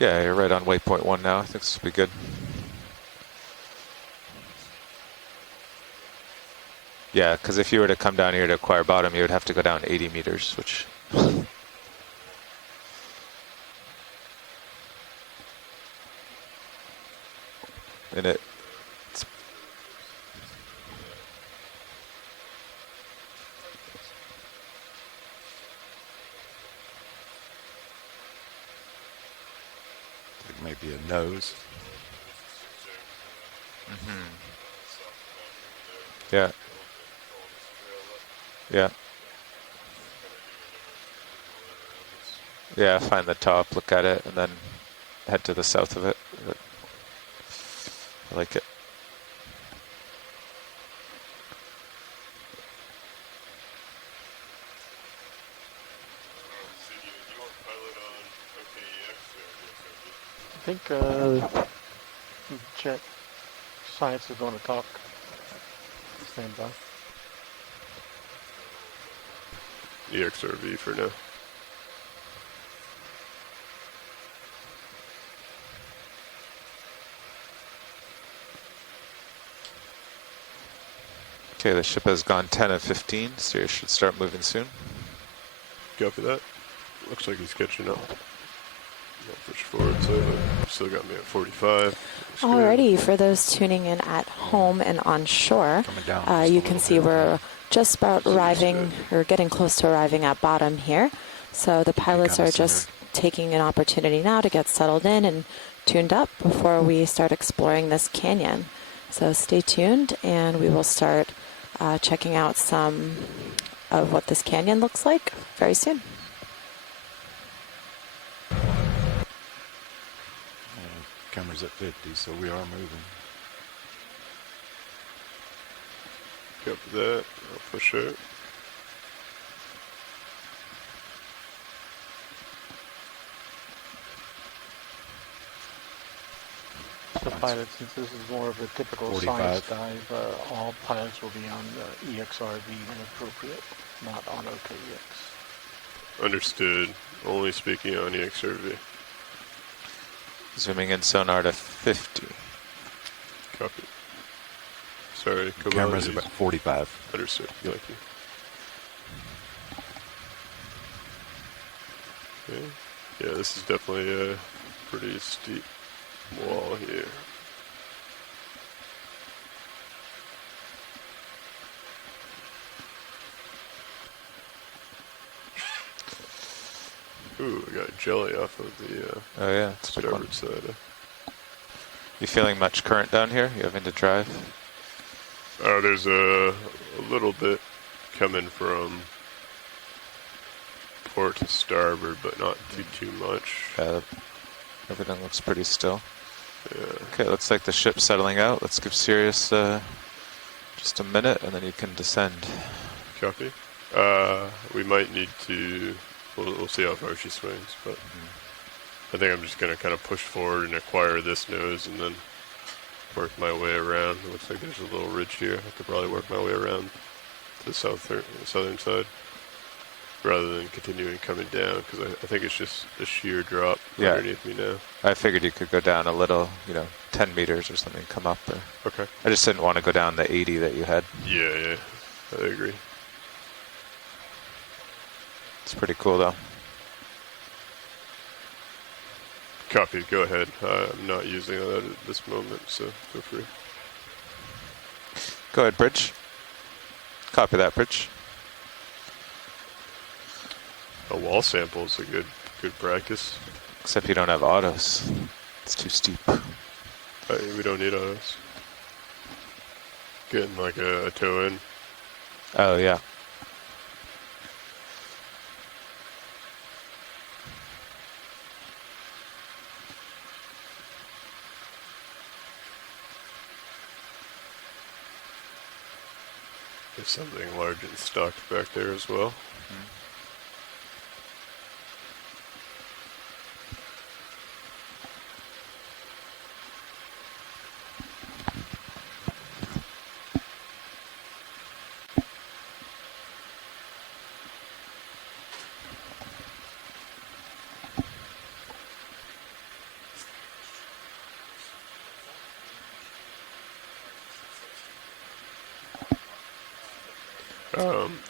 Yeah, you're right on waypoint 1 now. I think this will be good. Yeah, because if you were to come down here to acquire bottom, you would have to go down 80 meters, which... and it's... It may be a nose. Mm-hmm. Yeah. Yeah. Yeah, find the top, look at it, and then head to the south of it. I like it. I think check. Science is going to talk. Stand by. EXRV for now. Okay, the ship has gone 10 of 15, so you should start moving soon. Copy that. Looks like he's catching up. I'll push forward, so still got me at 45. Alrighty, for those tuning in at home and on shore, you can see we're just about arriving, or getting close to arriving at bottom here. So the pilots are just taking an opportunity now to get settled in and tuned up before we start exploring this canyon. So stay tuned, and we will start checking out some of what this canyon looks like very soon. Camera's at 50, so we are moving. Copy that. I'll push out. So pilots, since this is more of a typical 45. science dive, all pilots will be on the EXRV when appropriate, not on OKEX. Understood. Only speaking on EXRV. Zooming in sonar to 50. Copy. Sorry, Camera's about 45. Understood. Yep. Thank you. Okay. Yeah, this is definitely a pretty steep wall here. Ooh, I got jelly off of the Oh yeah, it's a big one. starboard side. You feeling much current down here? You having to drive? There's a little bit coming from port to starboard, but not too much. Everything looks pretty still. Yeah. Okay, looks like the ship's settling out. Let's give Sirius just a minute, and then you can descend. Copy. We might need to. We'll see how far she swings, but I think I'm just going to kind of push forward and acquire this nose and then work my way around. It looks like there's a little ridge here. I could probably work my way around to the southern side rather than continuing coming down, because I think it's just a sheer drop underneath me now. I figured you could go down a little, 10 meters or something, come up. Okay. I just didn't want to go down the 80 that you had. Yeah, I agree. It's pretty cool, though. Copy, go ahead. I'm not using that at this moment, so feel free. Go ahead, Bridge. Copy that, Bridge. A wall sample is a good practice. Except you don't have autos. It's too steep. We don't need autos. Getting like a toe in. Oh, yeah. There's something large and stocked back there as well.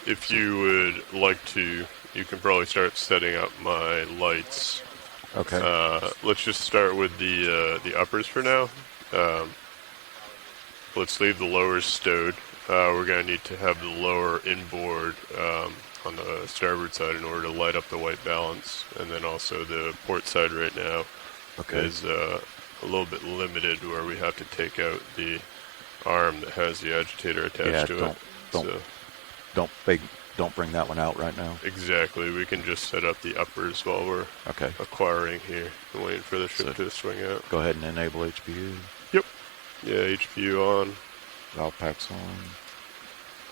If you would like to, you can probably start setting up my lights. Okay. Let's just start with the uppers for now. Let's leave the lowers stowed. We're going to need to have the lower inboard on the starboard side in order to light up the white balance. And then also the port side right now is a little bit limited where we have to take out the arm that has the agitator attached to it. Don't bring that one out right now. Exactly. We can just set up the uppers while we're acquiring here and waiting for the ship to swing out. Go ahead and enable HPU. Yep. Yeah, HPU on. Valve packs on.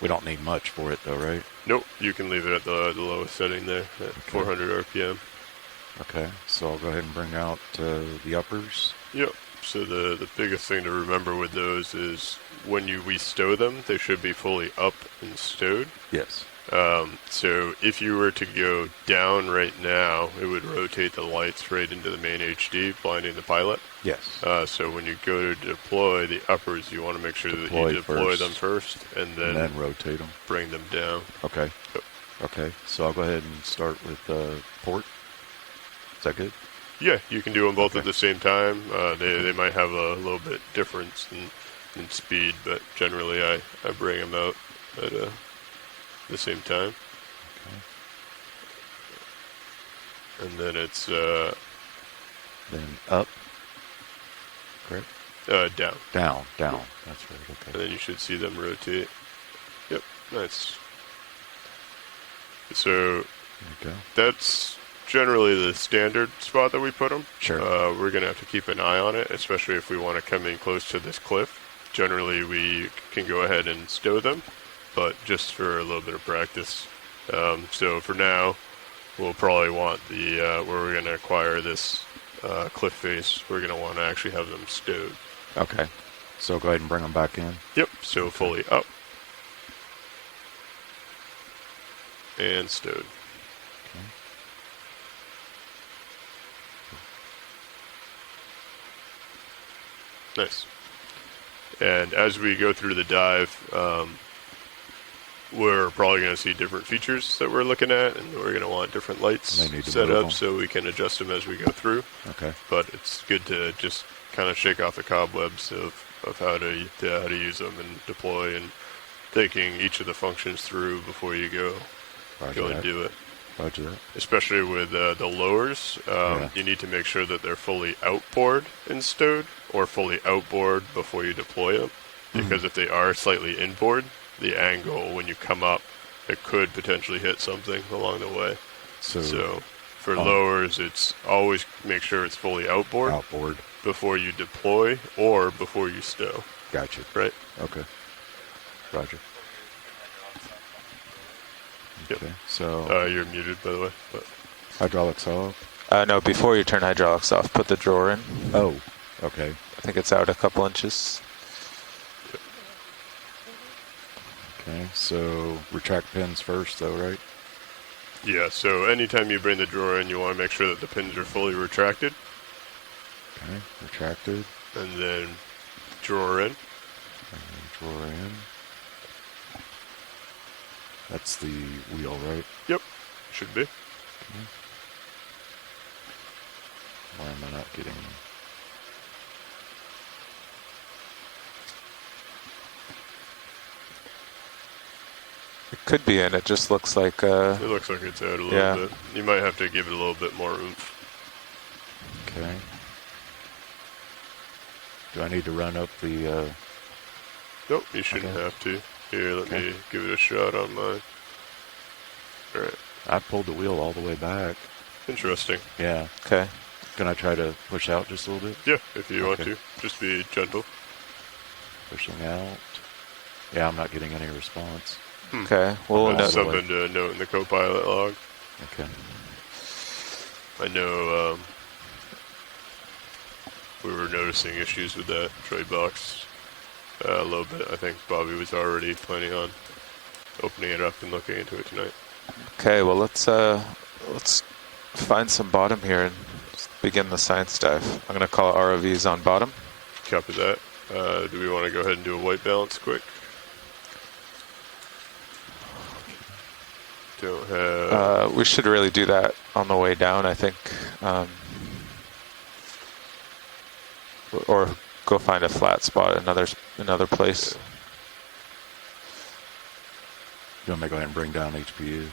We don't need much for it though, right? Nope. You can leave it at the lowest setting there at 400 RPM. Okay. So I'll go ahead and bring out the uppers. Yep. So the biggest thing to remember with those is when we stow them, they should be fully up and stowed. Yes. So if you were to go down right now, it would rotate the lights right into the main HD, blinding the pilot. Yes. So when you go to deploy the uppers, you want to make sure that you deploy them first and then rotate them. Bring them down. Okay. Yep. Okay. So I'll go ahead and start with port. Is that good? Yeah, you can do them both at the same time. They might have a little bit difference in speed, but generally I bring them out at the same time. Okay. And then it's then up. Correct. Down. Down. That's right. Okay. And then you should see them rotate. Yep. Nice. So that's generally the standard spot that we put them. Sure. We're going to have to keep an eye on it, especially if we want to come in close to this cliff. Generally, we can go ahead and stow them, but just for a little bit of practice. So for now, we'll probably want the where we're going to acquire this cliff face, we're going to want to actually have them stowed. Okay. So go ahead and bring them back in. Yep. So fully up and stowed. Nice. And as we go through the dive, we're probably going to see different features that we're looking at, and we're going to want different lights set up so we can adjust them as we go through. Okay. But it's good to just kind of shake off the cobwebs of how to use them and deploy, and thinking each of the functions through before you go and do it. Roger that. Especially with the lowers, you need to make sure that they're fully outboard and stowed, or fully outboard before you deploy them. Because if they are slightly inboard, the angle when you come up, it could potentially hit something along the way. So for lowers, it's always make sure it's fully outboard before you deploy or before you stow. Gotcha. Right? Okay. Roger. Yep. Okay. So you're muted, by the way. But. Hydraulics off. No, before you turn hydraulics off, put the drawer in. Oh, okay. I think it's out a couple inches. Okay, so retract pins first though, right? Yeah, so anytime you bring the drawer in, you want to make sure that the pins are fully retracted. Okay, retracted. And then drawer in. And then drawer in. That's the wheel, right? Yep, should be. Okay. Why am I not getting... It could be in. It just looks like... It looks like it's out a little bit. You might have to give it a little bit more oomph. Okay. Do I need to run up the... Nope, you shouldn't have to. Here, let me give it a shot on mine. Alright. I pulled the wheel all the way back. Interesting. Yeah. Okay. Can I try to push out just a little bit? Yeah, if you want to. Just be gentle. Pushing out. Yeah, I'm not getting any response. Okay. Well, that's something to note in the co-pilot log. Okay. I know we were noticing issues with that tray box a little bit. I think Bobby was already planning on opening it up and looking into it tonight. Okay. Well, let's find some bottom here and begin the science dive. I'm going to call ROVs on bottom. Copy that. Do we want to go ahead and do a white balance quick? don't have. We should really do that on the way down, I think. Or go find a flat spot, another place. You want me to go ahead and bring down HPU?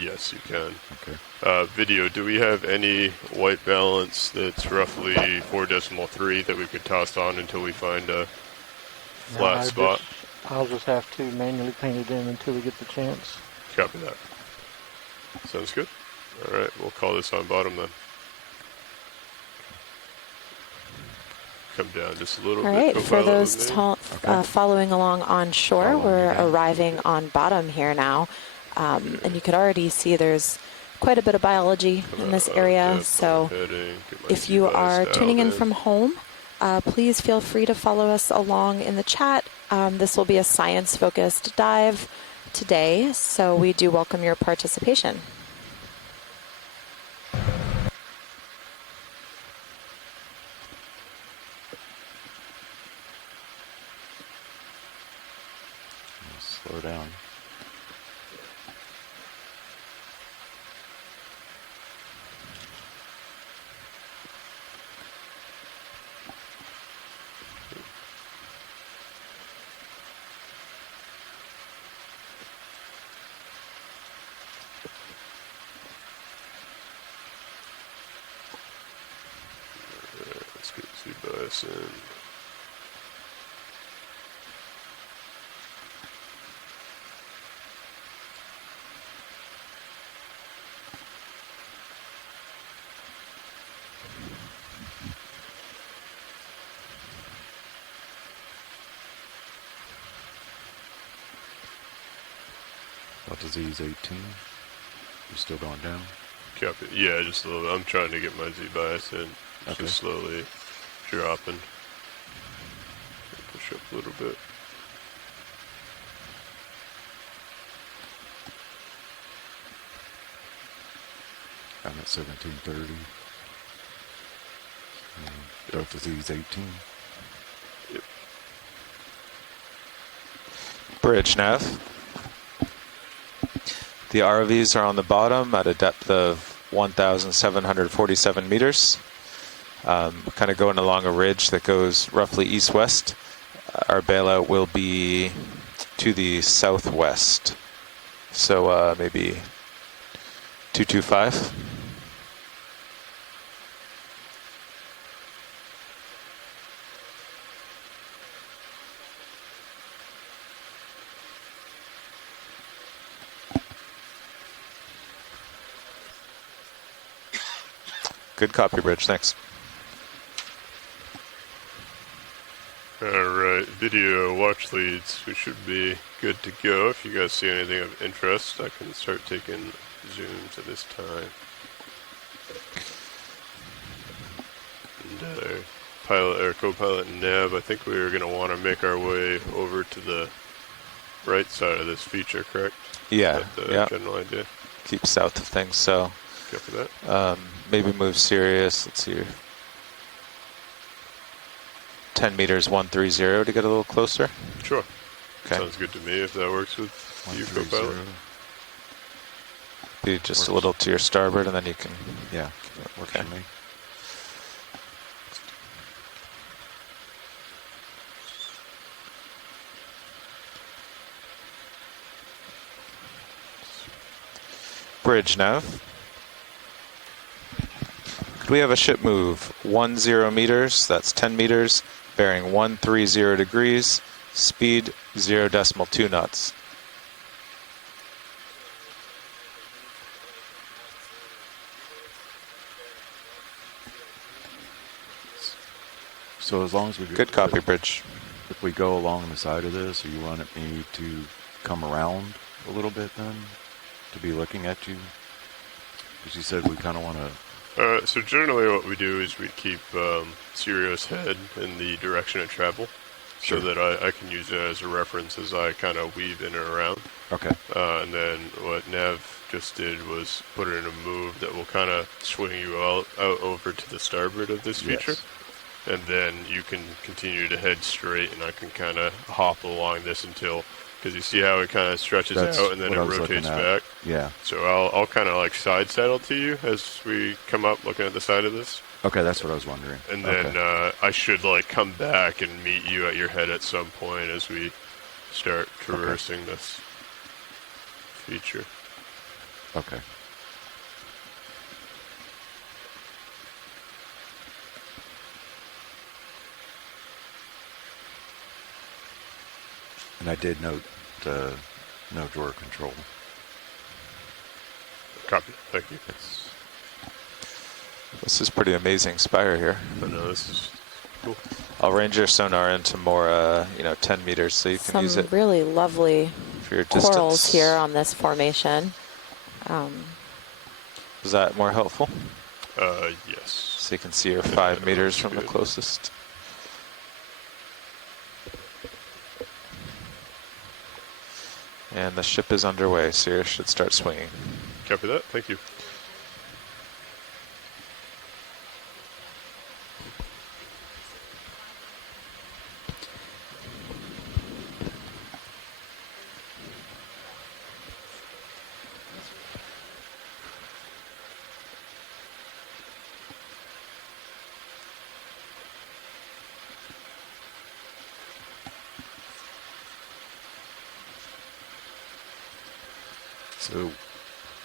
Yes, you can. Okay. Video, do we have any white balance that's roughly 4.3 that we could toss on until we find a flat spot? I'll just have to manually paint it in until we get the chance. Copy that. Sounds good. All right, we'll call this on bottom then. Come down just a little All bit. right, for Co-pilot those with me. following along on shore, Following we're you down. arriving on bottom here now. And you could already see there's quite a bit of biology in this area. So if you are tuning in from home, please feel free to follow us along in the chat. This will be a science-focused dive today, so we do welcome your participation. Slow down. Let's get Z-bias in. About to Z's 18. You still going down? Copy. Yeah, just a little bit. I'm trying to get my Z-bias in. Okay. Just slowly dropping. Push up a little bit. I'm at 1730. Delta Z's 18. Yep. Bridge nav. The ROVs are on the bottom at a depth of 1,747 meters. Kind of going along a ridge that goes roughly east-west. Our bailout will be to the southwest. So maybe 225. Good copy, Bridge. Thanks. Alright, video watch leads. We should be good to go. If you guys see anything of interest, I can start taking zooms at this time. And pilot or co-pilot and nav, I think we're going to want to make our way over to the right side of this feature, correct? Yeah, Is that the yeah. general idea? Keep south of things, so Copy that. maybe move Sirius. Let's see here. 10 meters, 130 to get a little closer. Sure. Okay. Sounds good to me if that works with you, 130. co-pilot. Be just Works. a little to your starboard, and then you can. Yeah, that works Okay. for me. Bridge nav. Could we have a ship move 10 meters, that's 10 meters, bearing 130 degrees, speed 0.2 knots. So as long as we Good copy, Bridge. If we go along the side of this, or you want me to come around a little bit then to be looking at you? Because you said we kind of want to. So generally what we do is we keep Sirius head in the direction of travel, Sure. so that I can use it as a reference as I kind of weave in and around. Okay. And then what Nav just did was put it in a move that will kind of swing you out over to the starboard of this feature. Yes. And then you can continue to head straight, and I can kind of hop along this until because you see how it kind of stretches That's out and then what it I was looking rotates at. back. Yeah. So I'll kind of like side saddle to you as we come up looking at the side of this. Okay, that's what I was wondering. And then I should like come back and meet you at your head at some point as we start traversing this feature. Okay. And I did note no drawer control. Copy. Thank you. This is pretty amazing spire here. But no, this is cool. I'll range your sonar into more, 10 meters so you can use Some it really lovely for your distance. corals here on this formation. Is that more helpful? Yes. So you can see your 5 that meters looks from the good. closest. And the ship is underway, so you should start swinging. Copy that. Thank you. So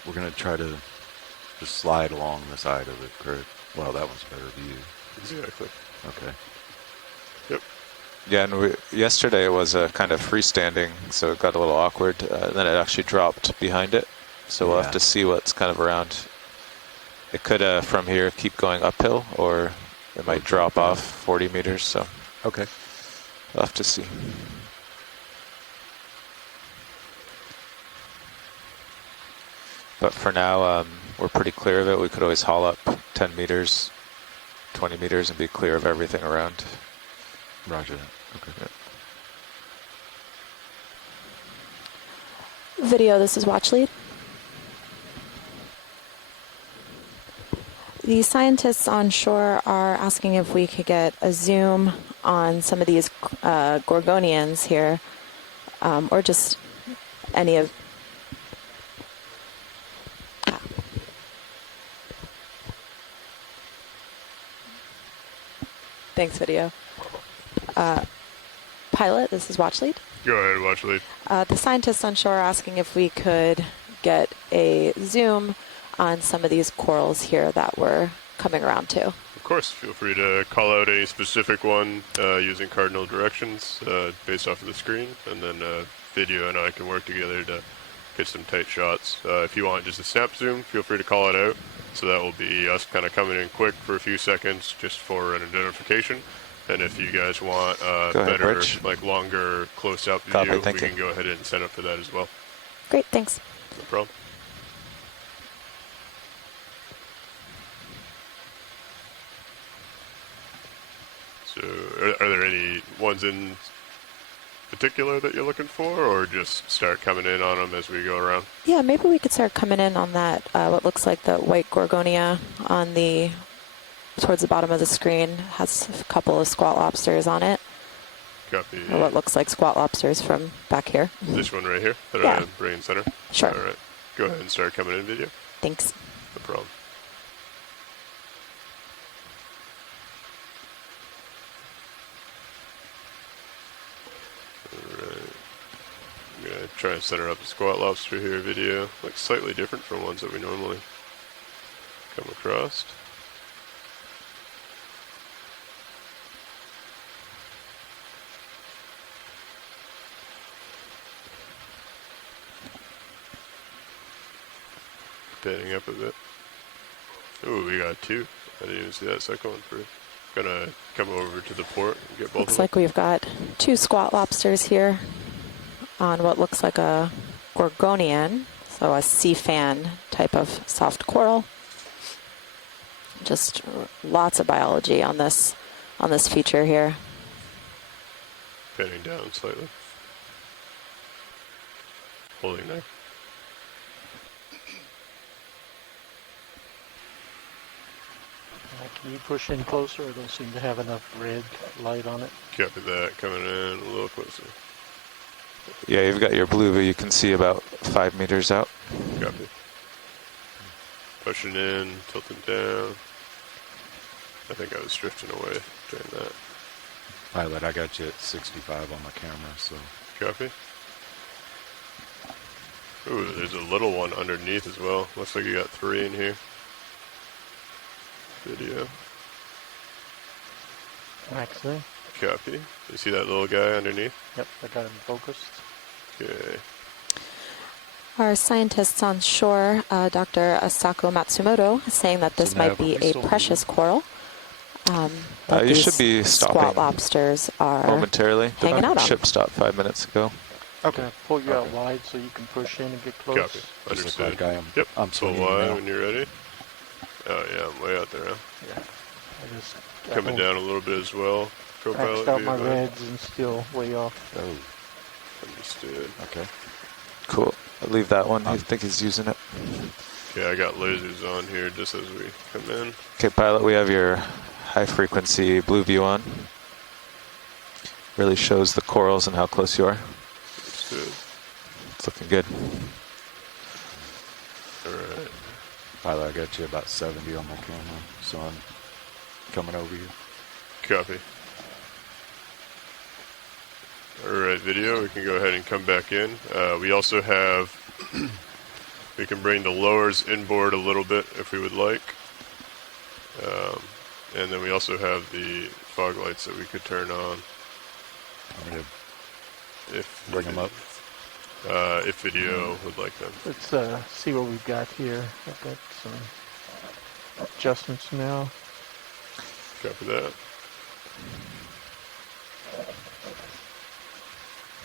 we're going to try to just slide along the side of it, correct? Well, that one's better view. Exactly. Okay. Yep. Yeah, and yesterday it was a kind of freestanding, so it got a little awkward. Then it actually dropped behind it, so we'll have to see what's kind of around. It could, from here, keep going uphill, or it might drop off 40 meters, so Okay. we'll have to see. But for now, we're pretty clear of it. We could always haul up 10 meters, 20 meters, and be clear of everything around. Roger that. Okay. Video, this is Watch Lead. The scientists on shore are asking if we could get a zoom on some of these gorgonians here, or just any of... Thanks, video. Pilot, this is Watch Lead. Go ahead, watch lead. The scientists on shore are asking if we could get a zoom on some of these corals here that we're coming around to. Of course, feel free to call out any specific one using cardinal directions based off of the screen, and then video and I can work together to get some tight shots. If you want just a snap zoom, feel free to call it out. So that will be us kind of coming in quick for a few seconds just for an identification. And if you guys want better, Rich. like longer close-up Copy, view, we thank you. can go ahead and set up for that as well. Great, thanks. No problem. So are there any ones in particular that you're looking for, or just start coming in on them as we go around? Yeah, maybe we could start coming in on that, what looks like the white gorgonia on the, towards the bottom of the screen, has a couple of squat lobsters on it, Copy. or what looks like squat lobsters from back here. This one right here that Yeah. I'm bringing center? Sure. All right. Go ahead and start coming in video. Thanks. No problem. Alright. I'm going to try and center up the squat lobster here video. Looks slightly different from ones that we normally come across. Panning up a bit. Ooh, we got two. I didn't even see that second one first. Gonna come over to the port and get both Looks of them. like we've got two squat lobsters here on what looks like a gorgonian, so a sea fan type of soft coral. Just lots of biology on this feature here. Panning down slightly. Holding there. Can you push in closer? I don't seem to have enough red light on it. Copy that. Coming in a little closer. Yeah, you've got your blue, but you can see about 5 meters out. Copy. Pushing in, tilting down. I think I was drifting away during that. Pilot, I got you at 65 on my camera, so. Copy. Ooh, there's a little one underneath as well. Looks like you got 3 in here. Video. Actually, Copy. You see that little guy underneath? yep, I got him focused. Okay. Our scientists on shore, Dr. Asako Matsumoto, is saying that this might be a precious coral. That You these should be squat stopping lobsters are momentarily. hanging out on. Ship stopped 5 minutes ago. Okay. Pull you out wide so you can push in and get close. Copy. Just Understood. like Yep. I'm Pull swinging wide now. when you're ready. Oh yeah, I'm way out there, huh? Yeah. I just Coming down a little bit as well. maxed out my reds and still way off. Oh, Understood. okay. Cool. I'll leave that one. I think he's using it. Okay, I got lasers on here just as we come in. Okay, pilot, we have your high frequency blue view on. Really shows the corals and how close you are. Understood. It's looking good. Alright. Pilot, I got you about 70 on my camera, so I'm coming over you. Copy. Alright, video, we can go ahead and come back in. We also have, we can bring the lowers inboard a little bit if we would like. And then we also have the fog lights that we could turn on I'm going if to bring them up. if video would like them. Let's see what we've got here. I've got some adjustments now. Copy that.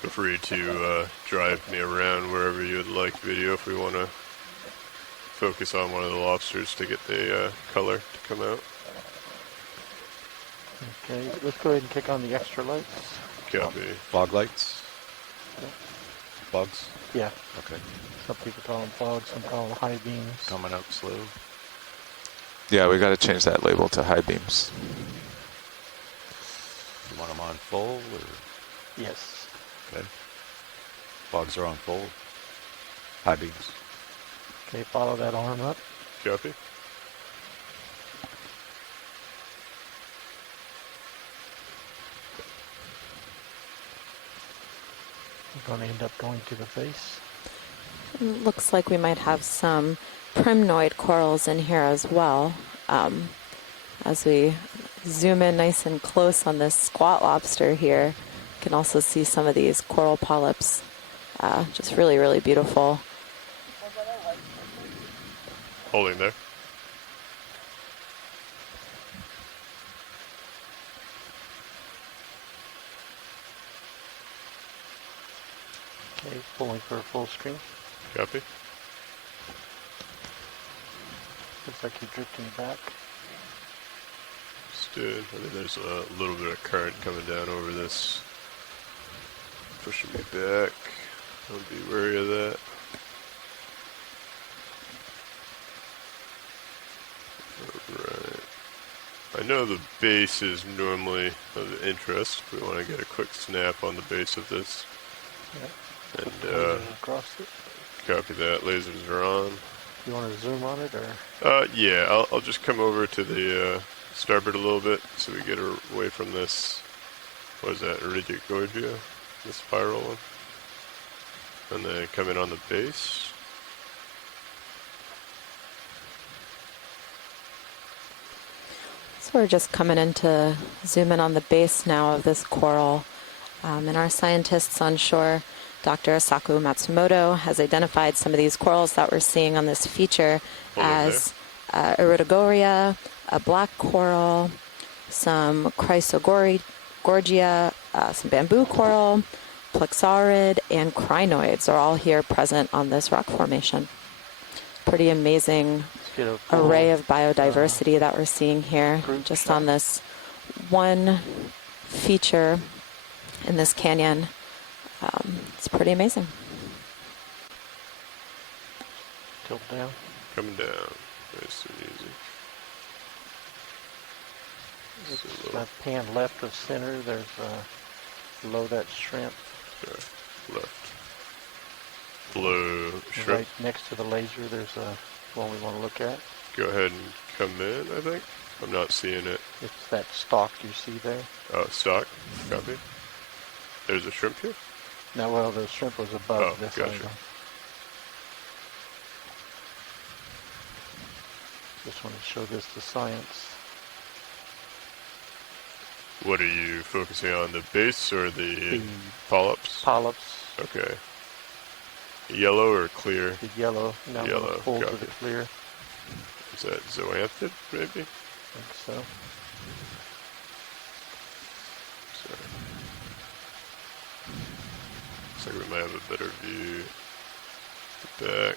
Feel free to drive me around wherever you would like video if we want to focus on one of the lobsters to get the color to come out. Okay, let's go ahead and kick on the extra lights. Copy. Fog lights? Fogs? Yeah, Okay. some people call them fogs, some call them high beams. Coming up slow. Yeah, we got to change that label to high beams. You want them on full or? Yes. Okay. Fogs are on full. High beams. Okay, follow that arm up. Copy. We're going to end up going to the face. Looks like we might have some primnoid corals in here as well. As we zoom in nice and close on this squat lobster here, you can also see some of these coral polyps. Just really, really beautiful. Holding there. Okay, pulling for a full screen. Copy. Looks like you're drifting back. Understood. I think there's a little bit of current coming down over this. Pushing me back. I'll be wary of that. Alright. I know the base is normally of interest. We want to get a quick snap on the base of this. Yep. And Across it. copy that. Lasers are on. You want to zoom on it or? Yeah, I'll just come over to the starboard a little bit so we get away from this. What is that? Rigid Gorgia? The spiral one. And then come in on the base. So we're just coming in to zoom in on the base now of this coral. And our scientists on shore, Dr. Asako Matsumoto, has identified some of these corals that we're seeing on this feature as Iridogoria, a black coral, some Chrysogorgia, some bamboo coral, plexaurid, and crinoids are all here present on this rock formation. Pretty amazing array of biodiversity that we're seeing here just on this one feature in this canyon. It's pretty amazing. Tilt down. Coming down. Nice and easy. It's pan left of center. There's below that shrimp. Sure. left. Below shrimp. Right next to the laser, there's one we want to look at. Go ahead and come in, I think. I'm not seeing it. It's that stalk you see there. Oh, stock. Copy. There's a shrimp here? Now, well, the shrimp was above Oh, this gotcha. angle. Just want to show this to science. What are you focusing on, the base or the The polyps? polyps, Okay. Yellow or clear? the yellow. Now I'm Yellow, going to pull to copy. the clear. Is that zoanthid, maybe? I think so. Sorry. Looks like we might have a better view. The back.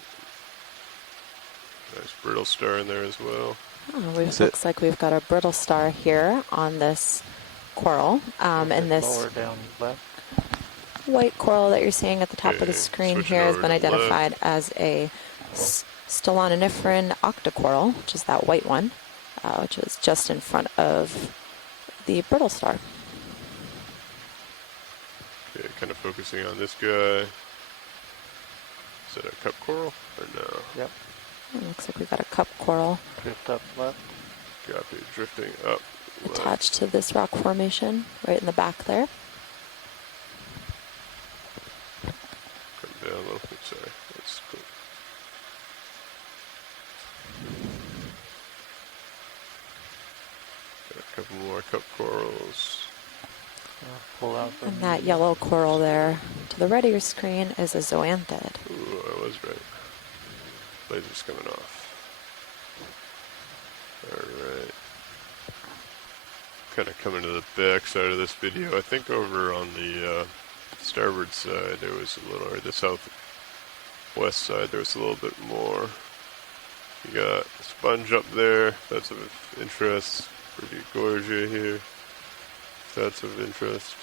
Nice brittle star in there as well. Oh, looks like we've got a brittle star here on this coral. And this Lower down left. white coral that you're seeing at the top of the Okay, screen switching here has over been to the identified as a stellanoniferan octocoral, which is that white one, which is just in front of the brittle star. Okay, kind of focusing on this guy. Is that a cup coral or no? Yep. It looks like we've got a cup coral Drift up left. Copy. Drifting up. Left. attached to this rock formation right in the back there. Come down a little bit. Sorry. That's cool. Got a couple more cup corals. Pull out the And that yellow coral there to the right of your screen is a zoanthid. Ooh, I was right. Laser's coming off. Alright. Kind of coming to the back side of this video. I think over on the starboard side there was a little, or the southwest side there was a little bit more. You got a sponge up there. That's of interest. Pretty gorgeous here. That's of interest.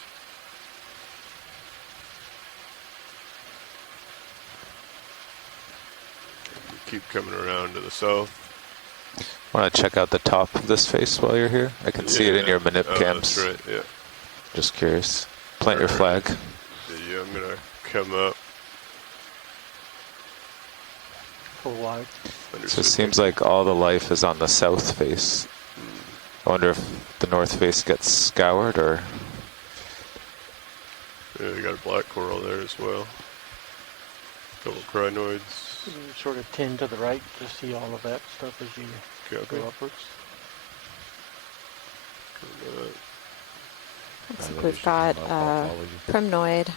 Keep coming around to the south. Want to check out the top of this face while you're here? I can see it in your manip cams. That's right, yeah. Just curious. Plant your flag. Yeah, I'm gonna come up. full wide. So it seems like all the life is on the south face. I wonder if the north face gets scoured or... Yeah, you got a black coral there as well. Couple crinoids. You sort of tend to the right to see all of that stuff as you Copy. go upwards. Looks like we've got primnoid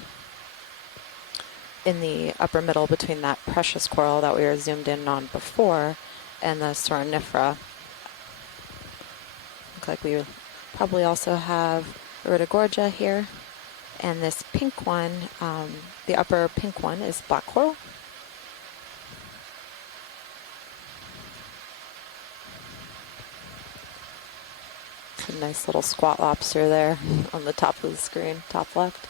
in the upper middle between that precious coral that we were zoomed in on before and the Soronifera. Looks like we probably also have Iridogorgia here. And this pink one, the upper pink one is black coral. A nice little squat lobster there on the top of the screen, top left.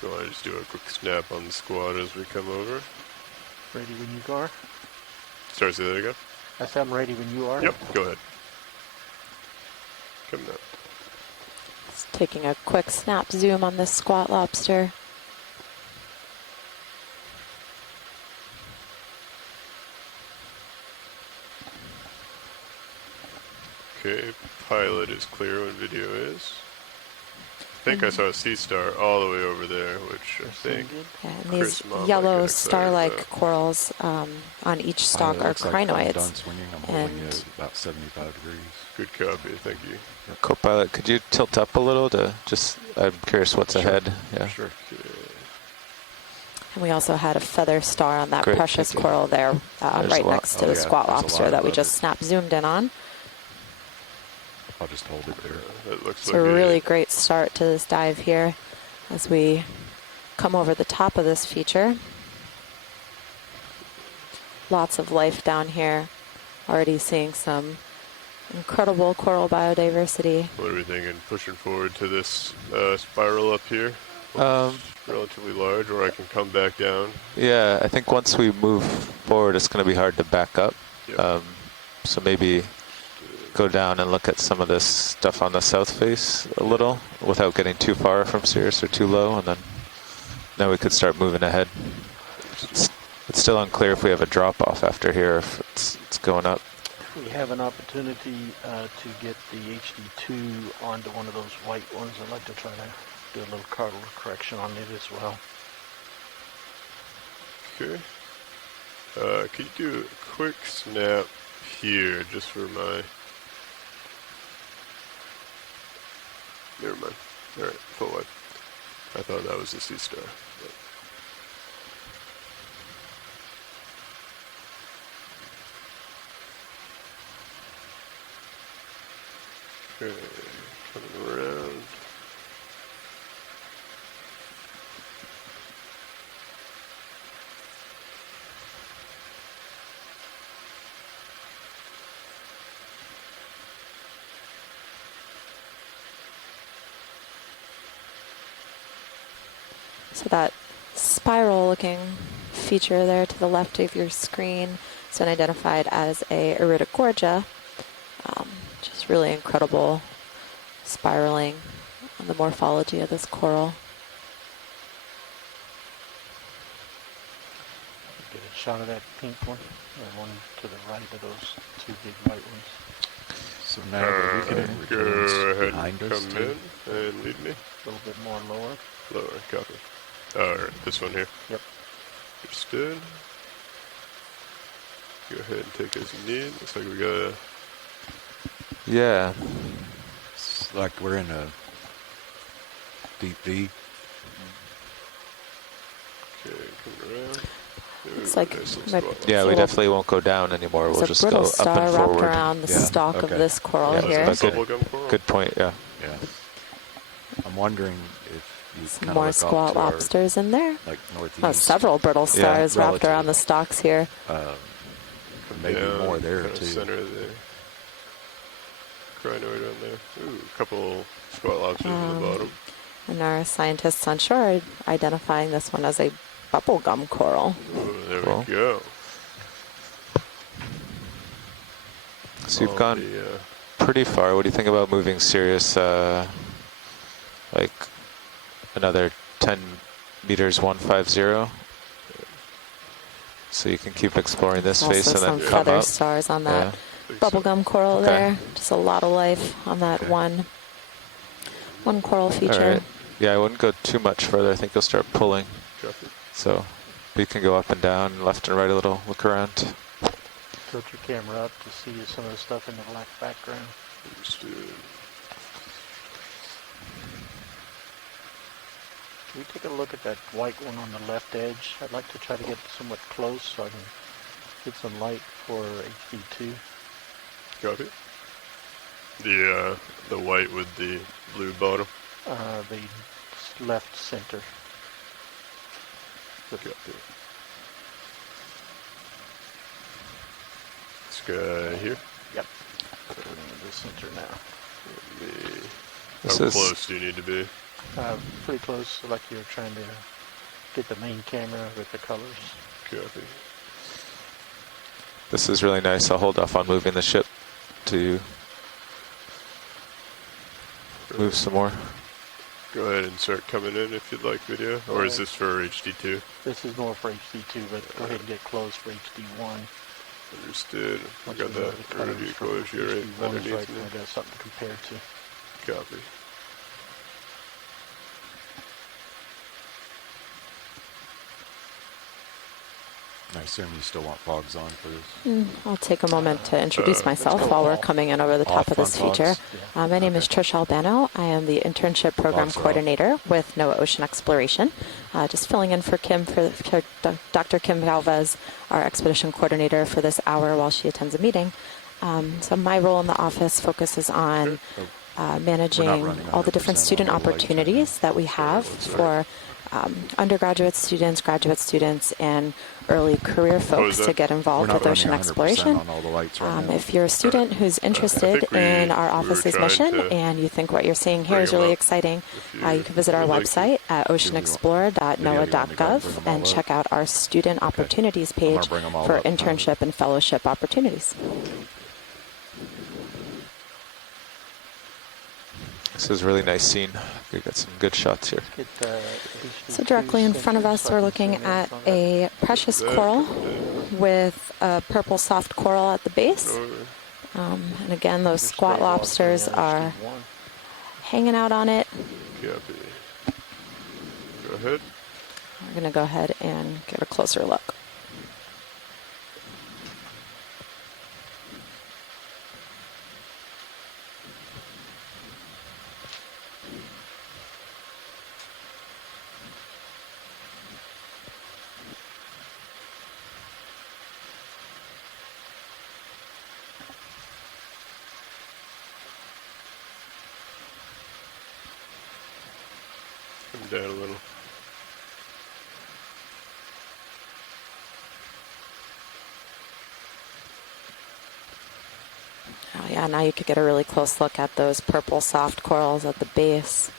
Do you want to just do a quick snap on the squad as we come over? Ready when you are. Sorry, say that again? I said I'm ready when you are. Yep, go ahead. Coming up. Just taking a quick snap zoom on this squat lobster. Okay, pilot is clear when video is. I think I saw a sea star all the way over there, which I think Yeah, and Chris these Mom might yellow get excited star-like about. corals on each stalk are Looks like I'm crinoids. done swinging. I'm holding And- it at about 75 degrees. Good copy, thank you. Co-pilot, could you tilt up a little to just, I'm curious what's Sure. ahead. Yeah. Sure. Okay. And we also had a feather star on that Great, precious thank you. coral there, There's right a lot- next to oh the yeah, squat there's a lobster lot that we above just it. snap zoomed in on. I'll just hold it there. That looks It's like a really great start to this dive here as we come over the top of this feature. Lots of life down here. Already seeing some incredible coral biodiversity. What are we thinking? Pushing forward to this spiral up here? Relatively large, or I can come back down. Yeah, I think once we move forward, it's going to be hard to back up. Yep. So maybe go down and look at some of this stuff on the south face a little without getting too far from Sirius or too low, and then we could start moving ahead. It's still unclear if we have a drop off after here, if it's going up. We have an opportunity to get the HD2 onto one of those white ones. I'd like to try to do a little color correction on it as well. Okay. Could you do a quick snap here, just for my... Never mind. Alright, full wide. I thought that was the sea star. But... Okay, coming around. So that spiral looking feature there to the left of your screen has been identified as a Iridogorgia. Just really incredible spiraling on the morphology of this coral. Get a shot of that pink one, the one to the right of those two big white ones. So now that we can go ahead behind and us come too. in and lead me. A little bit more lower. Lower, copy. Alright, this one here. Yep. Understood. Go ahead and take as you need. Looks like we got a... Yeah. It's like we're in a deep V. Okay, coming around. Looks Ooh, like nice little my- spot. Yeah, we So- definitely won't go down anymore. We'll There's just a brittle go up star and wrapped forward. around the Yeah, stalk of okay. this coral Yeah, here. that's good. Bubblegum coral? Good point, yeah. Yeah. I'm wondering if you Some kind more of look squat up to our, lobsters in there. like northeast. Oh, several brittle stars wrapped relative. around the stalks here. Maybe Down, more there kinda too. Center there. Crinoid on there. Ooh, a couple squat lobsters on the bottom. And our scientists on shore are identifying this one as a bubblegum coral. Ooh, there Cool. we go. So you've All gone the, pretty far. What do you think about moving Sirius like another 10 meters 150? So you can keep exploring this Also face and some then come feather up. stars on that think so. bubblegum coral Okay. there. Just a lot of life on that Okay. one coral All feature. right. Yeah, I wouldn't go too much further. I think you'll start pulling. Copy. So you can go up and down, left and right a little, look around. Tilt your camera up to see some of the stuff in the black background. Understood. Can we take a look at that white one on the left edge? I'd like to try to get somewhat close so I can get some light for HD2. Copy. The white with the blue bottom. The left center. Copy. This guy here. Yep. The center now. This How is- close do you need to be? Pretty close, like you're trying to get the main camera with the colors. Copy. This is really nice. I'll hold off on moving the ship to move some more. Go ahead and start coming in if you'd like video. Or is this for HD2? This is more for HD2, but go ahead and get close for HD1. Understood. I Once got we know that the colors already from close here right HD1 is underneath right, me. I got something to compare to. Copy. I assume you still want fogs on for this. I'll take a moment to introduce myself while we're coming in over the top of this Off on feature. fogs? My name is Trish Albano. I am the internship program Fogs are off. coordinator with NOAA Ocean Exploration. Just filling in for Dr. Kim Galvez, our expedition coordinator for this hour while she attends a meeting. So my role in the office focuses on managing running all the different 100% student on the lights right opportunities that we have for undergraduate students, graduate students, and early career folks that? to get We're involved not with ocean running 100% exploration. on all the lights right now. If you're a student who's interested think we in our were office's trying mission to and you think what you're seeing here bring is them really up exciting, if you can visit our would like to. website at video you want me to go and oceanexplorer.noaa.gov bring them and all up? check out our student opportunities I'm gonna page bring them all for up. internship and fellowship opportunities. This is a really nice scene. We got some good shots here. Get the HD2 So directly in front of sensor us, so I we're can looking zoom in at on that. a precious coral with a purple soft coral at the base. And again, those Just squat straight walk lobsters in the are HD1. hanging out on it. Copy. Go ahead. We're going to go ahead and get a closer look. Come down a little. Oh yeah, now you could get a really close look at those purple soft corals at the base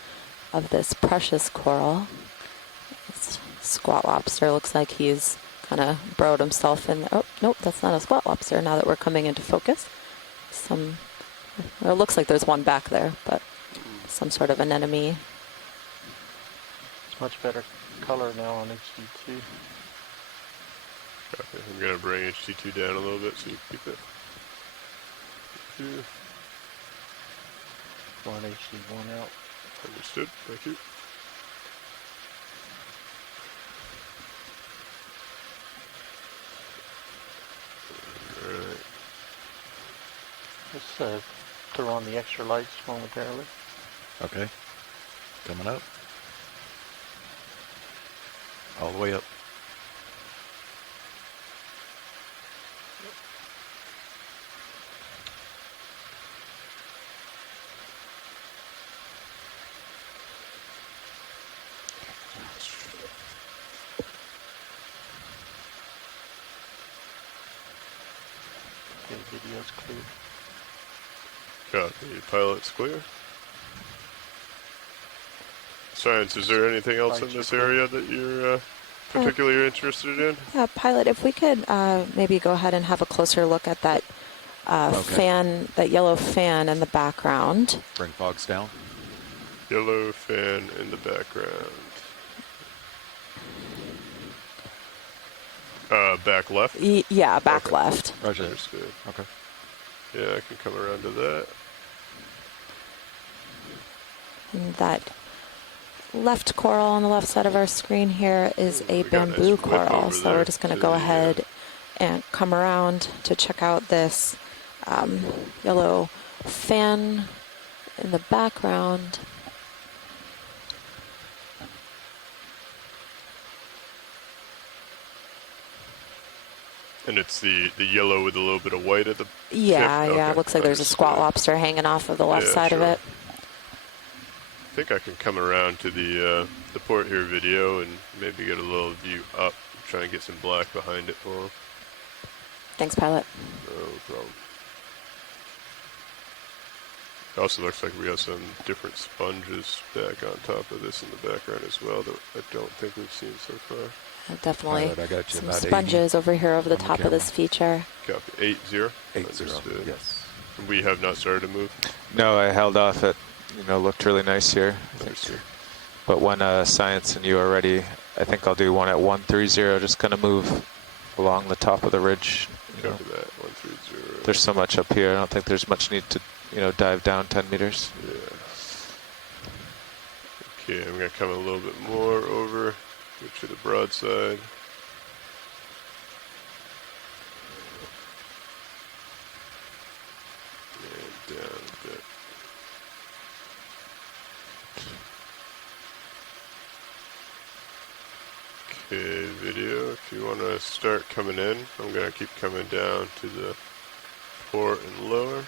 of this precious coral. This squat lobster looks like he's kind of burrowed himself in. Oh, nope, that's not a squat lobster now that we're coming into focus. Well, it looks like there's one back there, but some sort of anemone. It's much better color now on HD2. Copy. I'm going to bring HT2 down a little bit so you keep it. One HD1 out. Understood. Thank you. Alright. Let's throw on the extra lights momentarily. Okay. Coming up. All the way up. Okay, video's clear. Copy. Pilot's clear. Science, is there anything else in this area that you're particularly interested in? Yeah, pilot, if we could maybe go ahead and have a closer look at that fan, that yellow fan in the background. Bring fogs down. Yellow fan in the background. Back left? Yeah, back Okay. left. Roger. Understood. Okay. Yeah, I can come around to that. And that left coral on the left side of our screen here is a We got a nice bamboo whip coral. over So there we're just going to to go the, ahead and come around to check out this yellow fan in the background. And it's the yellow with a little bit of white at the Yeah, tip? yeah. Okay, It looks like there's a squat understood. lobster hanging off of the left Yeah, side of sure. it. I think I can come around to the port here video and maybe get a little view up. Try and get some black behind it for him. Thanks, pilot. No problem. It also looks like we have some different sponges back on top of this in the background as well that I don't think we've seen so far. Definitely Pilot, I got you some about 80 sponges over here over the on the top of this camera. feature. Copy. 8-0. 8-0. Understood. Yes. We have not started to move. No, I held off. It, looked really nice here. I think. Understood. But when Science and you are ready, I think I'll do one at 130. Just gonna move along the top of the ridge. Copy that. 130. There's so much up here. I don't think there's much need to, dive down 10 meters. Yeah. Okay, I'm gonna come a little bit more over, get to the broadside. And down a bit. Okay, video, if you want to start coming in, I'm gonna keep coming down to the port and lower.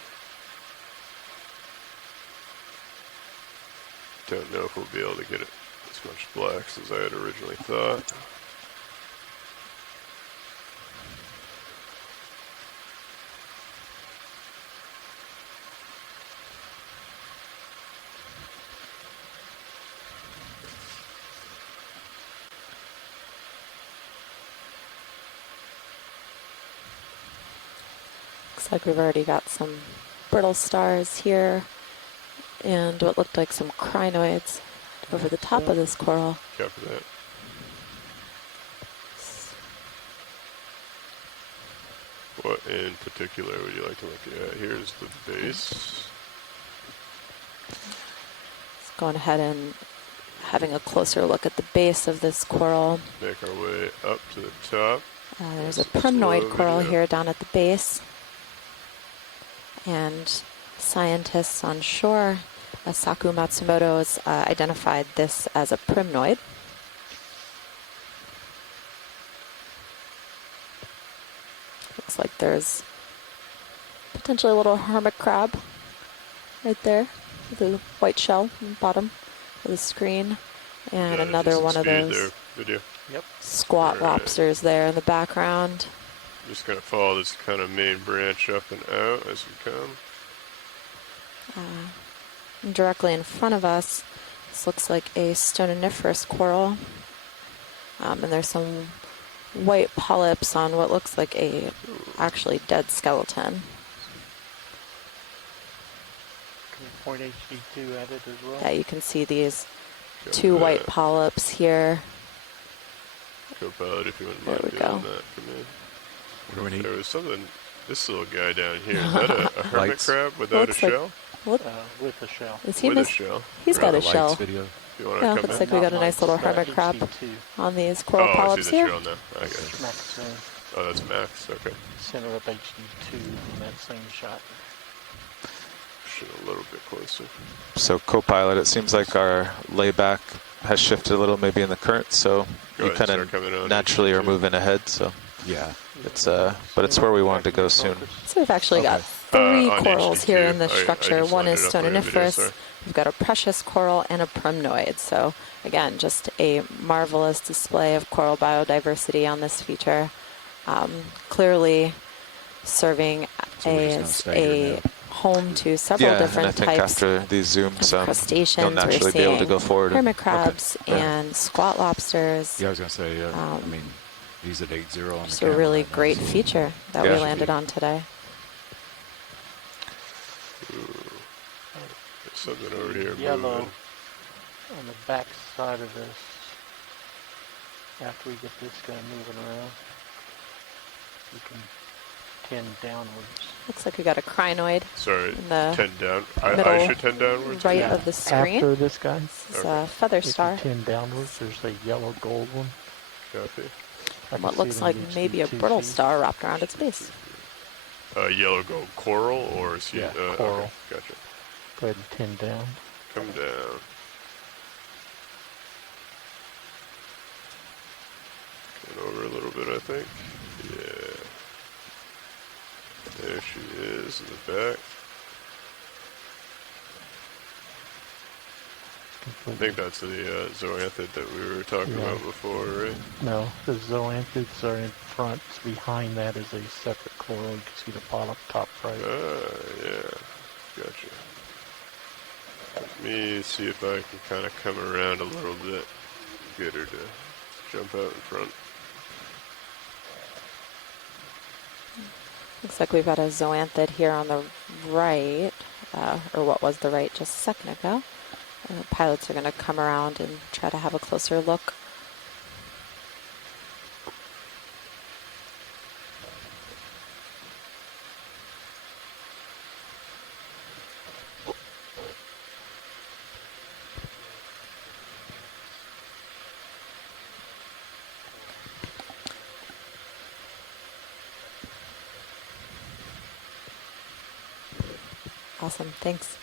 Don't know if we'll be able to get it as much blacks as I had originally thought. Looks like we've already got some brittle stars here and what looked like some crinoids over the top of this coral. Copy that. What in particular would you like to look at? Here's the base. Let's go ahead and having a closer look at the base of this coral. Make our way up to the top. There's a primnoid coral here down at the base. And scientists on shore, Saku Matsumoto, has identified this as a primnoid. Looks like there's potentially a little hermit crab right there with a white shell on the bottom of the screen. And another one of those squat lobsters there in the background. Just going to follow this kind of main branch up and out as we come. And directly in front of us, this looks like a stoniniferous coral. And there's some white polyps on what looks like a actually dead skeleton. Can you point HD2 at it as well? Yeah, you can see these two white polyps here. Co-pilot, if you wouldn't There mind we doing go. that for me. What do we need? There was something, this little guy down here, is that a hermit Lights. crab without a Looks like- shell? What? With a shell. Is he With a miss- shell. He's got a Lights shell. video. You want Yeah, to come looks in? like we got a nice little Not hermit crab HD2. on these coral Oh, I polyps see the here. shell now. I got it. Max Oh, that's Max. Okay. center up HD2 in that same shot. Should a little bit closer. So co-pilot, it seems like our layback has shifted a little maybe in the current, so Go you ahead kind and start coming of on naturally are HD2. moving ahead. So Yeah. it's but it's where we wanted to go soon. So we've actually got Okay. three On corals here HD2. in this I structure. just One is lined it up on your video, stoniniferous. sorry. We've got a precious coral and a primnoid. So again, just a marvelous display of coral biodiversity on this feature. Clearly serving So we're just gonna as stay here a now. home to several Yeah, and I different think types after these zooms, of they'll crustaceans. naturally We're be able to seeing go forward. hermit crabs Yeah. and squat lobsters. Yeah, I was gonna say. I mean, he's at 8-0 on the Just a camera really right now, great so- feature that Yeah. we landed on today. There's something over here Yellow moving. on the back side of this. After we get this guy moving around, we can tend downwards. Looks like we got a crinoid Sorry, in the 10 down. I middle should 10 downwards? right Yeah. of the screen. After this guy, It's a feather if star. you tend downwards, there's a yellow gold one. Copy. I can What see looks it in like the maybe a HD2 brittle feed. star wrapped around its base. Yellow gold coral or is he? Yeah, Okay, coral. gotcha. Go ahead and tend down. Come down. Coming over a little bit, I think. Yeah. There she is in the back. I think that's the zoanthid that we were talking Yeah. about before, right? No, the zoanthids are in front. Behind that is a separate coral. You can see the polyp top right. Yeah. Gotcha. Let me see if I can kind of come around a little bit. Get her to jump out in front. Looks like we've got a zoanthid here on the right, or what was the right just a second ago. Pilots are going to come around and try to have a closer look. Awesome, thanks.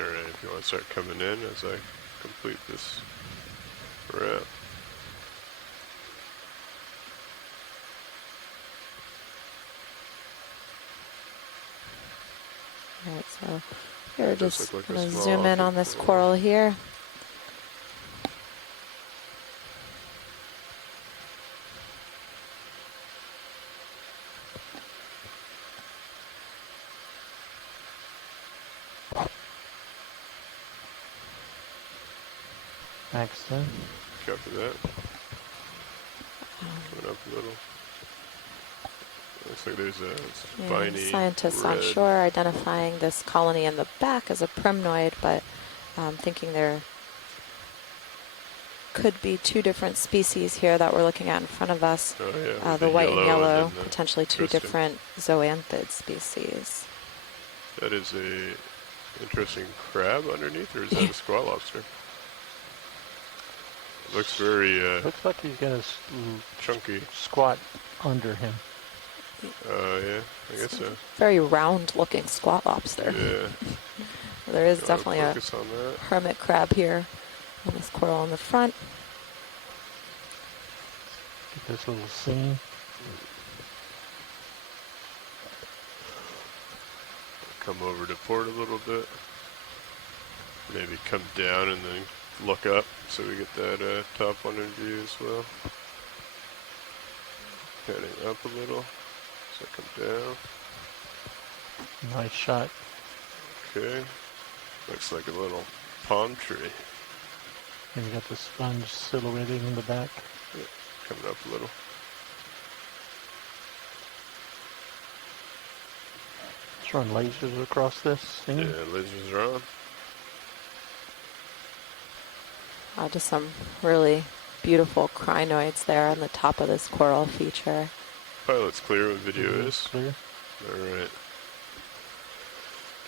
Alright, if you want to start coming in as I complete this wrap. All right, so we're It does just look like a going to small zoom in on this coral here. Accent. Copy that. Coming up a little. Looks like there's a And spiny scientists on red. shore are identifying this colony in the back as a primnoid, but thinking there could be two different species here that we're looking at in front of us. Oh, yeah, with The white and yellow, then the potentially two crystal. different zoanthid species. That is a interesting crab underneath, or is that a squat lobster? It looks very Looks like he's got a chunky. squat under him. Yeah, I guess so. Very round looking squat lobster. Yeah. There is You wanna definitely a focus on that. hermit crab here on this coral in the front. Get this little scene. Come over to port a little bit. Maybe come down and then look up so we get that top one in view as well. Heading up a little. So come down. Nice shot. Okay. Looks like a little palm tree. And you got the sponge silhouetted in the back. Coming up a little. Let's run lasers across this scene. Yeah, lasers are on. Just some really beautiful crinoids there on the top of this coral feature. Pilot's clear when video is. Clear. Alright.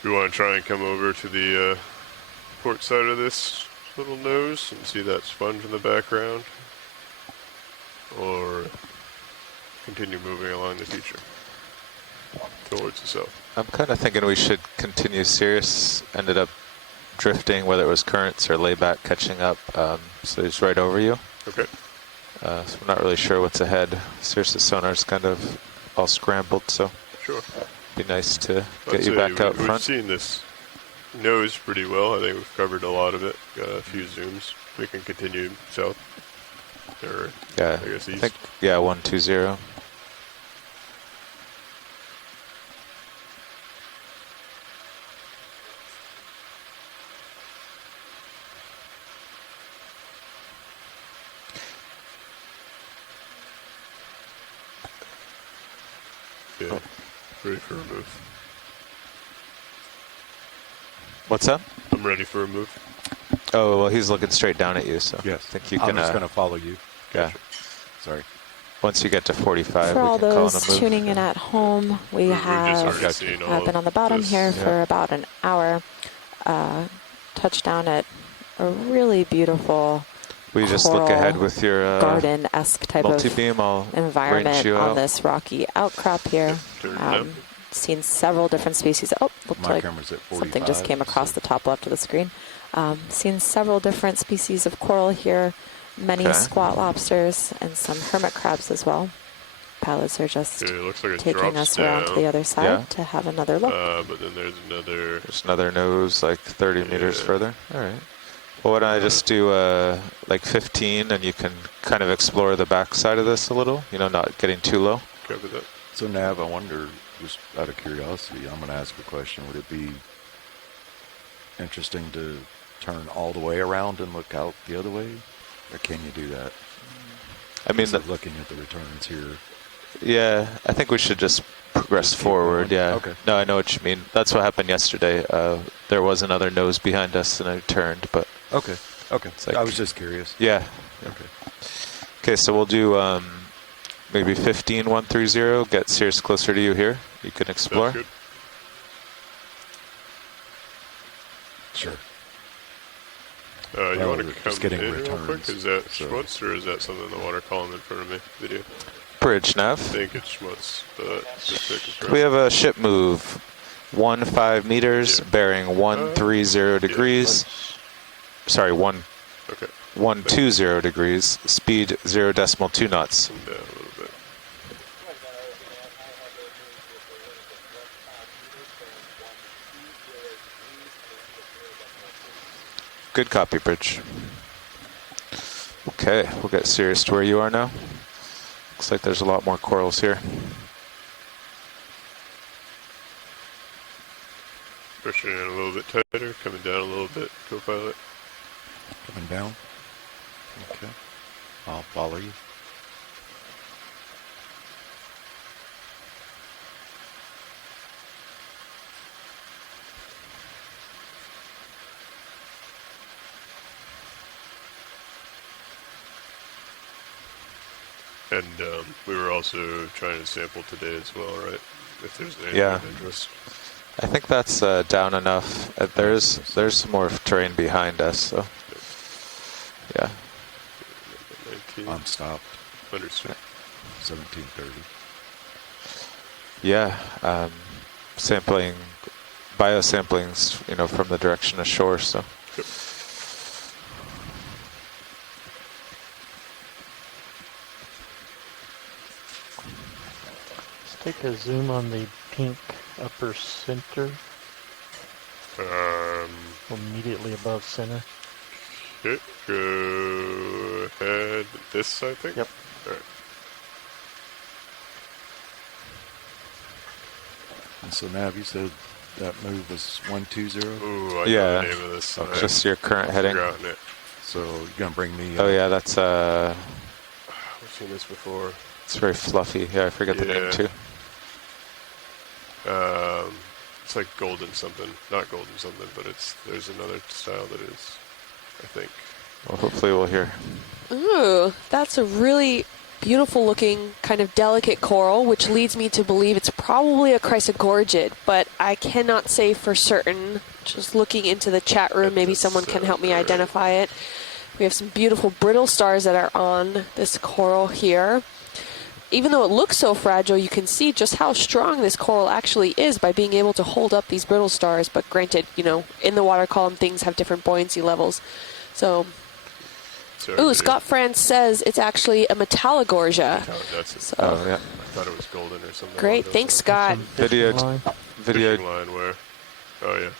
We want to try and come over to the port side of this little nose and see that sponge in the background, or continue moving along the feature towards the south. I'm kind of thinking we should continue Sirius. Ended up drifting, whether it was currents or layback catching up. So he's right over you. Okay. So I'm not really sure what's ahead. Sirius's sonar's kind of all scrambled, so Sure. be nice to I'd get you say back out we've front. seen this nose pretty well. I think we've covered a lot of it. Got a few zooms. We can continue south. Or Yeah, I guess I east. think, yeah, 120. Yeah. Ready for a move. What's up? I'm ready for a move. Oh, well, he's looking straight down at you, so Yes. I think you I'm can, just going to follow you. yeah. Sorry. Once you get to 45, For we all can call those in a move. tuning in at home, we We've just have already seen all been on the bottom this. here Yeah. for about an hour. Touchdown at a really beautiful We just look coral ahead with your garden-esque type of multi-beam. I'll environment range you on out. this rocky outcrop here. Turn it up. Seen several different species. Oh, looked My like camera's at 45. something just came across so the top left of the screen. Seen several different species of coral here, many Okay. squat lobsters, and some hermit crabs as well. Pilots are just Okay, it looks like it taking drops us around to the down. other side Yeah. to have another look. But then there's another. There's another nose like 30 meters Yeah. further. All right. Well, why don't I just do like 15, and you can kind of explore the back side of this a little, you know, not getting too low. Cover that. So Nav, I wonder, just out of curiosity, I'm going to ask a question. Would it be interesting to turn all the way around and look out the other way? Or can you do that? I mean, Instead of looking at the returns here. yeah, I think we should just progress Just keep forward. going. Yeah. Okay. No, I know what you mean. That's what happened yesterday. There was another nose behind us, and I turned, but Okay. Okay. It's like- I was just curious. yeah. Okay. Okay, so we'll do maybe 15, 130. Get Sirius closer to you here. You can explore. That's good. Sure. You Well, want to we're come just getting in real quick? returns, Is that so- schmutz, or is that something in the water column in front of me? Video. Bridge I nav. think it's schmutz, but just to confirm. We have a ship move. 15 meters, Yeah. bearing 130 degrees. Sorry, Okay. 120 degrees. Speed 0.2 knots. Come down a little bit. Good copy, Bridge. Okay, we'll get Sirius to where you are now. Looks like there's a lot more corals here. Pushing in a little bit tighter, coming down a little bit, co-pilot. Coming down. Okay. I'll follow you. And we were also trying to sample today as well, right? If there's anything Yeah. of interest. I think that's down enough. There's some more terrain behind us, so yeah. 19. I'm stopped. Understood. 1730. Yeah, biosamplings, from the direction of shore, so. Yep. Let's take a zoom on the pink upper center, immediately above center. Okay, go ahead. This, I think? Yep. All right. And so Nav, you said that move was 120. Ooh, I Yeah. know the name of this. Okay. Just your current heading. Forgotten it. So you're gonna bring me. Oh yeah, that's I've seen this before. it's very fluffy. Yeah, I forget the name Yeah. too. It's like golden something. Not golden something, but there's another style that is, I think. Well, hopefully we'll hear. Ooh, that's a really beautiful looking kind of delicate coral, which leads me to believe it's probably a chrysogorgid, but I cannot say for certain. Just looking into the chat room, maybe someone can help me identify it. We have some beautiful brittle stars that are on this coral here. Even though it looks so fragile, you can see just how strong this coral actually is by being able to hold up these brittle stars. But granted, in the water column, things have different buoyancy levels. So, ooh, Scott France says it's actually a metallogorgia. That's it. So, Oh yeah. I thought it was golden or something. great, thanks, Scott. Video. Fishing line where? Oh yeah.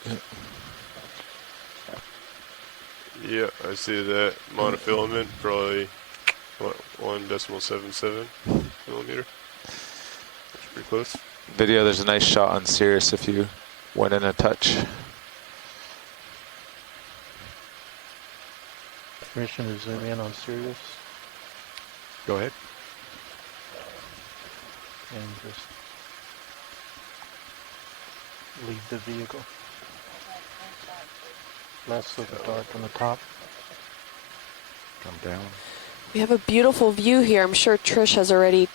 Yeah, I see that monofilament, probably 1.77 millimeter. That's pretty close. Video. There's a nice shot on Sirius if you went in a touch. Permission to zoom in on Sirius Go ahead. and just leave the vehicle. Less of the dark on the top. Come down. We have a beautiful view here. I'm sure Trish has already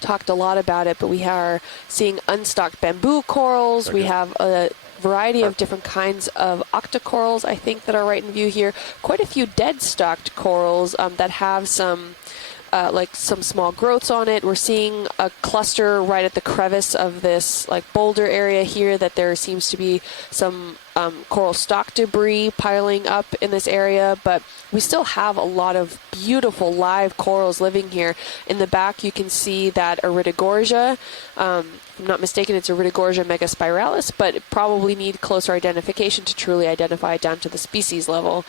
talked a lot about it, but we are seeing unstocked bamboo corals. We have a variety of different kinds of octocorals, I think, that are right in view here. Quite a few dead stocked corals that have some small growths on it. We're seeing a cluster right at the crevice of this boulder area here that there seems to be some coral stalk debris piling up in this area, but we still have a lot of beautiful live corals living here. In the back you can see that Iridogorgia. If I'm not mistaken, it's Iridogorgia megaspiralis, but it probably need closer identification to truly identify it down to the species level.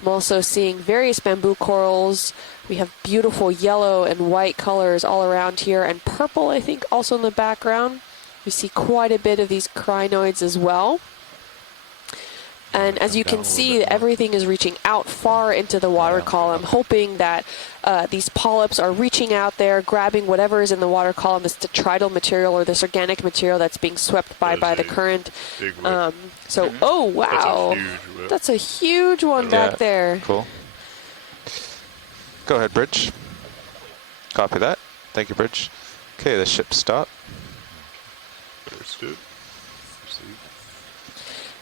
I'm also seeing various bamboo corals. We have beautiful yellow and white colors all around here, and purple, I think, also in the background. We see quite a bit of these crinoids as well. And as you can see, everything is reaching out far into the water column, hoping that these polyps are reaching out there, grabbing whatever is in the water column, this detrital material or this organic material that's being swept by the current. Oh, wow. That's a huge one back there. Cool. Go ahead, Bridge. Copy that. Thank you, Bridge. Okay, the ship stopped. Understood.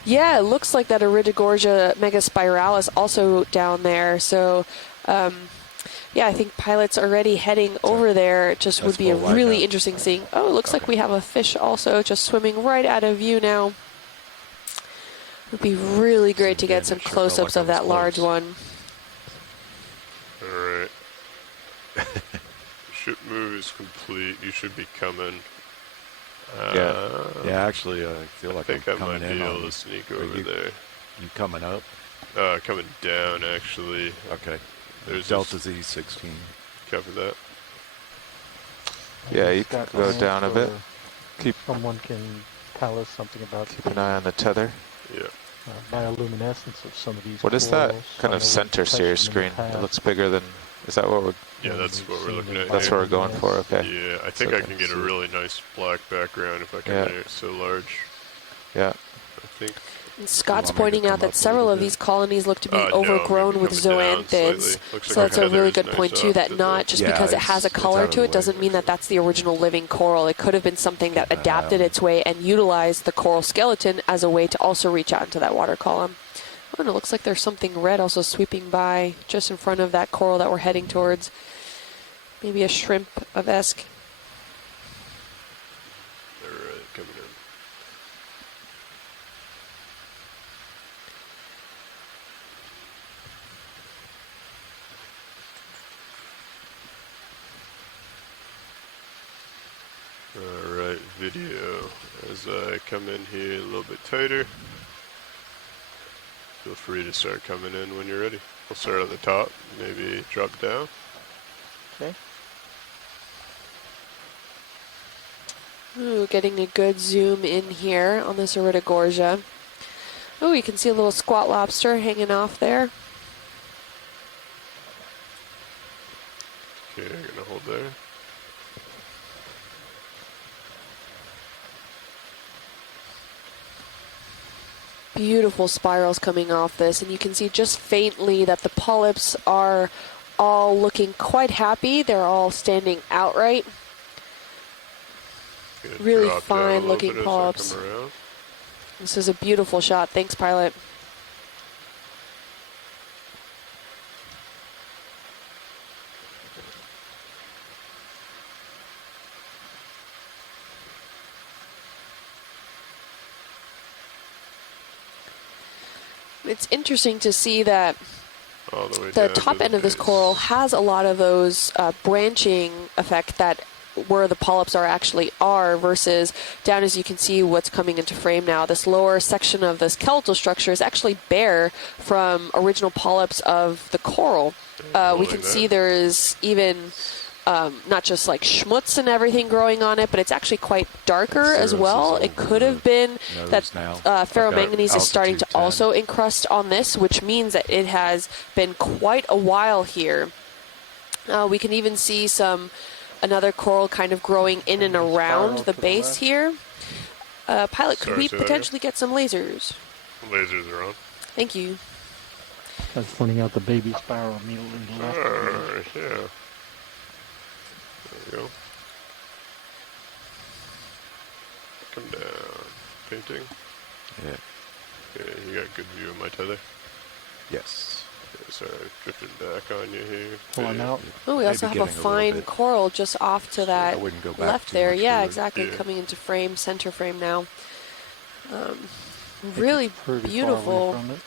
Yeah, it looks like that Iridogorgia megaspiralis also down there. So, yeah, I think pilots already heading over there. It just would be a really interesting seeing. Oh, it looks like we have a fish also just swimming right out of view now. It would be really great to get some close-ups of that large one. All right. Ship move is complete. You should be coming. Yeah, actually, I feel like I think I'm I coming might be in able to sneak over there. You coming up? Coming down, actually. Okay. There's Delta Z16. Cover that. Yeah, you can go down a bit. Someone can tell us something about Keep an eye on the tether. Yeah. bioluminescence of some of these. What is that corals. kind of center series screen? It looks bigger than. Is that what we're? Yeah, that's what we're looking at. That's here. what we're going for. Okay. Yeah, I think I can get a really nice black background if I can make it so large. Yeah. I think. And Scott's You want me to pointing out come that up a several little of bit? these colonies look to be No, overgrown maybe with coming down zoanthids. slightly. Looks So like that's our a really heather's good nice point too, off that to not the- just Yeah, because it has a it's color out of to the it doesn't way. mean that that's the original living coral. It could have been something that adapted its way and utilized the coral skeleton as a way to also reach out into that water column. Oh, and it looks like there's something red also sweeping by just in front of that coral that we're heading towards. Maybe a shrimp of esque. All right, coming in. All right, video. As I come in here a little bit tighter, feel free to start coming in when you're ready. We'll start at the top, maybe drop down. Okay. Ooh, getting a good zoom in here on this Iridogorgia. Oh, you can see a little squat lobster hanging off there. Okay, I'm gonna hold there. Beautiful spirals coming off this, and you can see just faintly that the polyps are all looking quite happy. They're all standing outright. Gonna Really drop down a fine little looking bit as I polyps. come around. This is a beautiful shot. Thanks, pilot. It's interesting to see that All the way the down top to end of this base. coral has a lot of those branching effect that where the polyps are actually are versus down, as you can see what's coming into frame now. This lower section of this skeletal structure is actually bare from original polyps of the coral. We can see there is even not just like schmutz and everything growing on it, but it's actually quite darker as Cirrus well. is It over could have been nose that now. I've got ferromanganese is starting to altitude 10. also encrust on this, which means that it has been quite a while here. We can even see another coral kind of growing in and around the base here. Pilot, could Sorry, we say that again? potentially get some lasers? Lasers are on. Thank you. I was pointing out the baby spiral immediately left. Alright, yeah. There we go. Come down. Painting. Yeah. Okay, you got a good view of my tether. Yes. Okay, sorry, drifting back on you here. Pulling out. Oh, we also Maybe have a getting a little fine bit. coral just off to I that wouldn't go back left too there. much Yeah, forward. exactly. Yeah. Coming into frame, center frame now. Really Pretty far beautiful. away from it.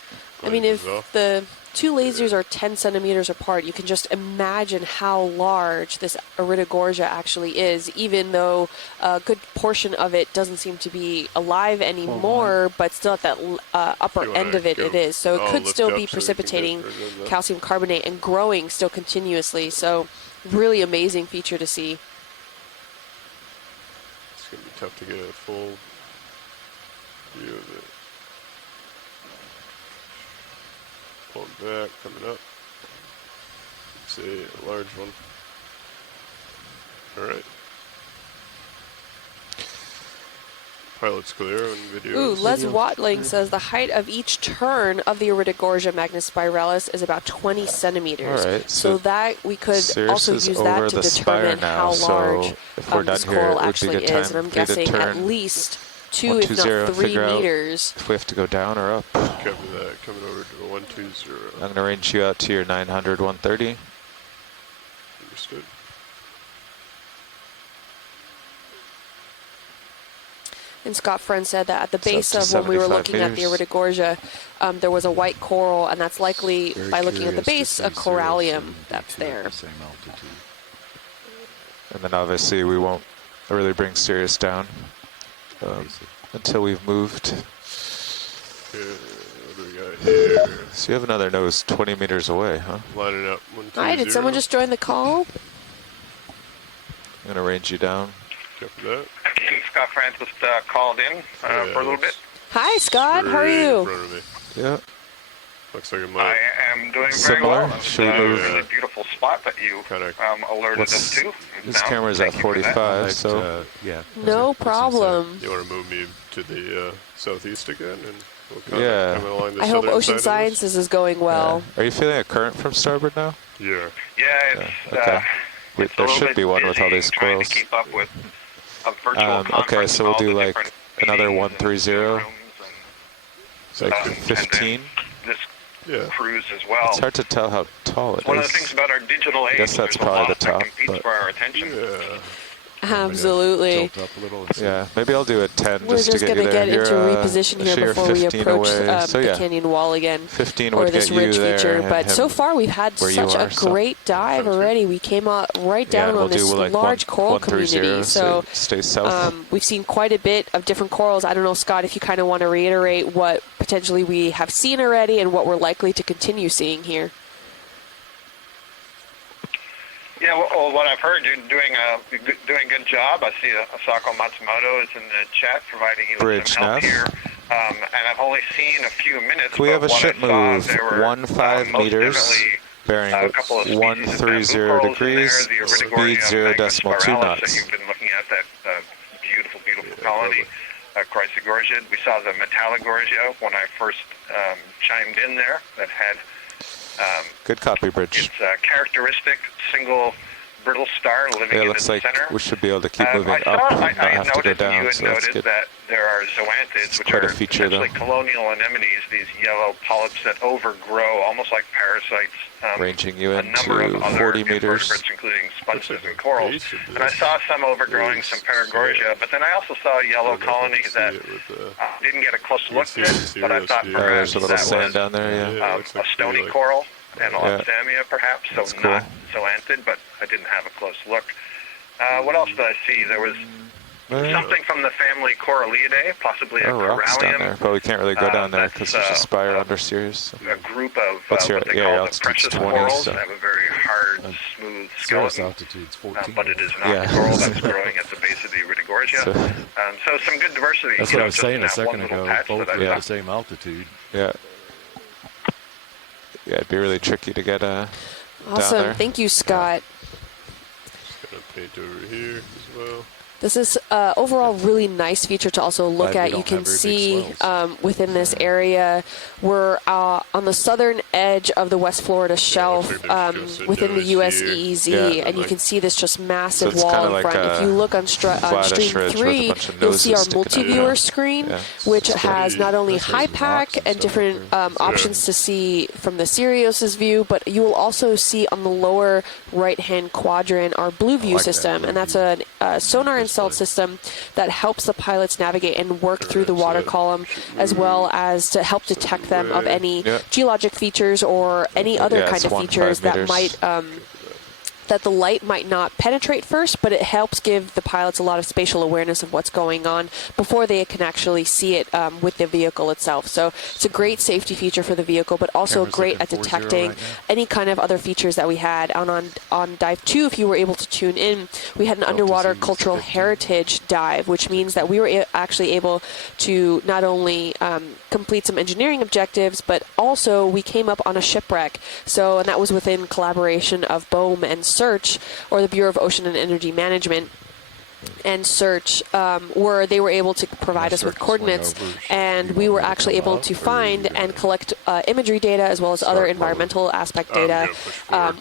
I mean, Lenses if off. the two lasers are 10 centimeters apart, you can just imagine how large this Iridogorgia actually is, even though a good portion of it doesn't seem to be alive anymore, but still at that upper You end wanna of it, go it is. So it all could lift still up be so we can get precipitating rid of that? calcium carbonate and growing still continuously. So really amazing feature to see. It's gonna be tough to get a full view of it. Pulling back, coming up. See a large one. Alright. Pilot's clear on video. Ooh, Les Video's Watling clear. says the height of each turn of the Iridogorgia magnispiralis is about 20 centimeters. All right, so so that we could Cirrus also is use over that to the spire determine now, how so large if we're this done here, coral it would be actually good is. time And I'm for you to guessing at turn least 2, if 120 not and 3 figure out meters. if we have to go down or up. Copy that. Coming over to 120. I'm going to range you out to your 900, 130. Understood. And Scott Friend said that at the It's up base to of when we were 75 looking at the meters. Iridogorgia, there was a white coral, and that's likely, Very by looking at the curious to base, a see Cirrus corallium and that's D2 there. At the same altitude. And then obviously we won't really bring Sirius down Basic. until we've moved. Okay, what do we got here? So you have another nose 20 meters away, huh? Lining up 120. Hi, did someone just join the call? I'm going to range you down. Copy that. Scott Francis called in for a little bit. Hi, Scott. How are Straight in you? front of me. Yeah. Looks like it I might am doing very Similar? well. It's Should we a move? really beautiful spot that you Kinda- alerted us What's, to. this Now, camera's at thank you for that. 45, I'd, so yeah. No that's inside. problem. You want to move me to the southeast again? And We'll kind Yeah. of coming along the I hope southern Ocean side Sciences is going well. Are you feeling a current from starboard now? of this. Yeah. Yeah, it's Okay. it's a There little should bit be one with all busy these trying to squirrels. keep up with a virtual Okay, conference so of we'll all do the like different another meetings 130. and rooms It's like and 15. this Yeah. cruise as well. It's hard to tell how tall it One of the is. things about our digital age, guess that's there's a probably lot the top, that competes but- for our attention. Yeah. Absolutely. Tilt up a little and see. Yeah, maybe I'll do a 10 We're just to just get going you to there. get into reposition here so you're before we 15 approach away. So the yeah, canyon wall again. 15 Or would this get you ridge there. feature. and But so him far we've had where you such are, a so- great dive already. We came out right Yeah, down and we'll on this do like large coral 130, community. So stay south. we've seen quite a bit of different corals. I don't know, Scott, if you kind of want to reiterate what potentially we have seen already and what we're likely to continue seeing here. Yeah, well, what I've heard, you're doing a good job. I see Asako Matsumoto is in the chat providing you with Bridge some help nav. here. And I've only seen a few minutes. Can we have a but what ship I saw, move there were, 15 most meters, definitely bearing a couple of species of 130 bamboo corals degrees, in there, the speed Iridogoria 0.2 magnispiralis knots. that you've been looking at, that beautiful colony, Chrysogorgia. We saw the Metallogorgia when I first chimed in there that had Good copy, Bridge. its characteristic single brittle star living Yeah, it in looks the like center. we should be able to keep moving I up saw, and not I have to go noticed, and you down, had so that's noted good. that there are zoanthids, It's which quite a are feature, essentially though. colonial anemones, these yellow polyps that overgrow, almost like parasites, Ranging you a number of into other 40 meters. invertebrates, including sponges Looks like and corals. a base of And I this saw some overgrowing is some Paragorgia, but then I also saw a yellow colony that didn't get a close look see at, the but I thought serious view. There's perhaps a little that sand was down there, yeah. Yeah. It looks a like stony pretty, like- coral and Ophthalmia, perhaps, so That's cool. not zoanthid, but I didn't have a close look. What else did I see? There was something from the family Coralliidae, possibly a There are rocks down corallium, there, but we can't really go down there that's, because there's a spire under Sirius. So. a group of What's your- what they yeah, your call the altitude's precious 20, corals so- that have a very hard, smooth Cirrus skeleton. altitude's 14. But it is not Yeah. the coral that's growing at the base of the Iridogoria. So some good diversity. That's you what know, I was just saying in a that second one little ago. patch Both that I were at saw. the same altitude. Yeah. Yeah, it'd be really tricky to get down Awesome. there. Thank you, Scott. Just gonna paint over here as well. This is overall really nice feature to also look Glad we at. You don't can have very see big swells. within this area, we're on the southern edge of the West Florida shelf looks like there's just a within the nose US here. EEZ, Yeah. and you can see this just massive it's wall kinda in like front. If a you look on flattish stream ridge with a 3, bunch of you'll see our noses sticking out. multi-viewer Yeah. screen, Yeah. which It's cool. has not only That's high like pack rocks and and stuff different up options to see from the Sirius's view, but you will also see on the lower right-hand quadrant our blue view like that system, blue and that's view a sonar installed display. system that helps the pilots navigate and work through the Correct, water so column, as well as to help detect them of any Yeah. geologic features or any other Yeah, kind it's of 1.5 features that meters. might that the light might not penetrate first, but it helps give the pilots a lot of spatial awareness of what's going on before they can actually see it with the vehicle itself. So it's a great safety feature for the vehicle, but also Camera's great looking at 4.0 detecting right now. any kind of other features that we had. On Dive 2, if you were able to tune in, we had an underwater Altitude is cultural 15. heritage dive, which means that we were actually able to not only complete some engineering objectives, but also we came up on a shipwreck. So, and that was within collaboration of BOEM and Search, or the Bureau of Ocean and Energy Management, and Search, where they were able to provide us with coordinates, and we were actually able to find and collect imagery data as well as other environmental aspect data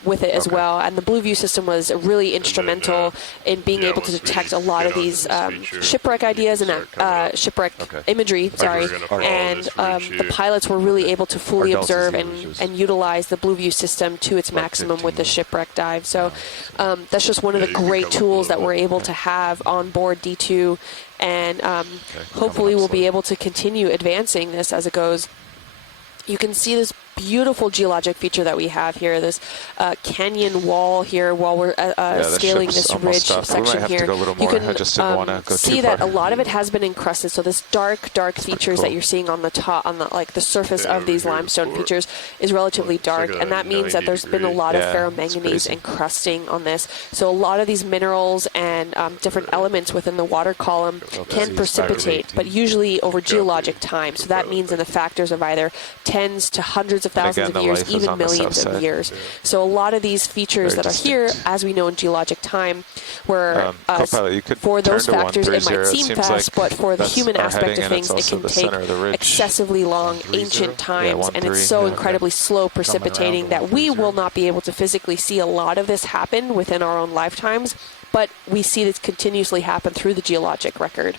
with it as well. And the Blue View system was really instrumental in being able to once we detect a lot get of these onto this feature, shipwreck ideas and start coming up. shipwreck Okay. imagery. Sorry, we're gonna follow and this ridge the here. pilots were really able to fully Our Delta's observe here and, was just and utilize the Blue View system to its like maximum with the 15. shipwreck dive. So that's just one of Yeah, the you can great come up a tools that little we're bit. able to have on board D2, and hopefully coming up we'll be slow. able to continue advancing this as it goes. You can see this beautiful geologic feature that we have here, this canyon wall here while we're the scaling ship's this almost ridge stopped. We might section have to here. go a little You more. can I just didn't wanna go see too that far. a lot of it has been encrusted. So this dark features cool. that you're seeing on the top, on the the surface Yeah, of these over here limestone before. features is relatively Looks like dark, a and that means that 90 there's been a degree. lot Yeah, of it's ferromanganese crazy. encrusting on this. So a lot of these minerals and different elements within the water column can see precipitate, factor but 18. usually over geologic time. So that means in the factors of either tens to hundreds of of thousands again, of the years, life is even on the south millions of side. years. So a lot of these features Very that are here, distinct. as we know in geologic time, were Co-pilot, you could for those turn to factors it 130. might seem Seems fast, like but for the that's human our aspect heading, of and it's things, it also can the take center of the ridge. excessively long, 130? ancient times, and 1-3, it's so yeah. incredibly slow precipitating around to that we 130. will not be able to physically see a lot of this happen within our own lifetimes, but we see this continuously happen through the geologic record.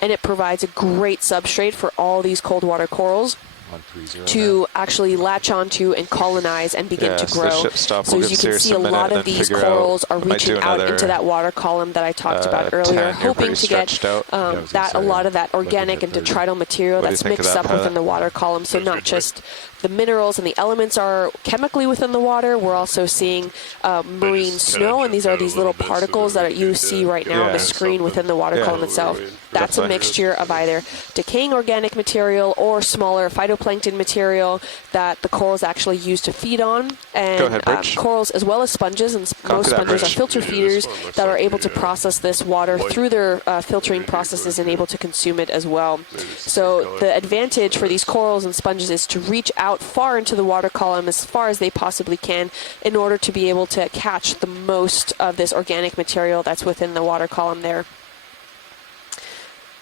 And it provides a great substrate for all these cold water corals 130 to actually latch onto and colonize and begin to so the grow. ship stop. So We'll as you give can Sirius see, a minute lot and of then these figure corals out, are we might do reaching out another, into that water column that I talked about earlier, 10. You're hoping pretty to get stretched out. I was gonna that a say, lot of that looking organic at and 30. detrital material What do you that's think of mixed that, up within pilot? the water column. So Sounds not good, just the minerals and the elements are chemically within the water, we're also seeing marine just snow, kinda and these jumped are out a these little little bit so particles that that we you could, see right now on the yeah, screen within the water Yeah. column itself. That's a Definitely. mixture of either decaying organic material or smaller phytoplankton material that the corals actually use to feed on. And Go ahead, Bridge. corals, as well as sponges, and Copy most that, sponges are Bridge. filter Yeah, this feeders one looks that are like able the, to process this water white through their filtering maybe processes right and here. able to consume it as well. Maybe it's the So same color. the advantage for these corals and sponges is to reach out far into the water column as far as they possibly can in order to be able to catch the most of this organic material that's within the water column there.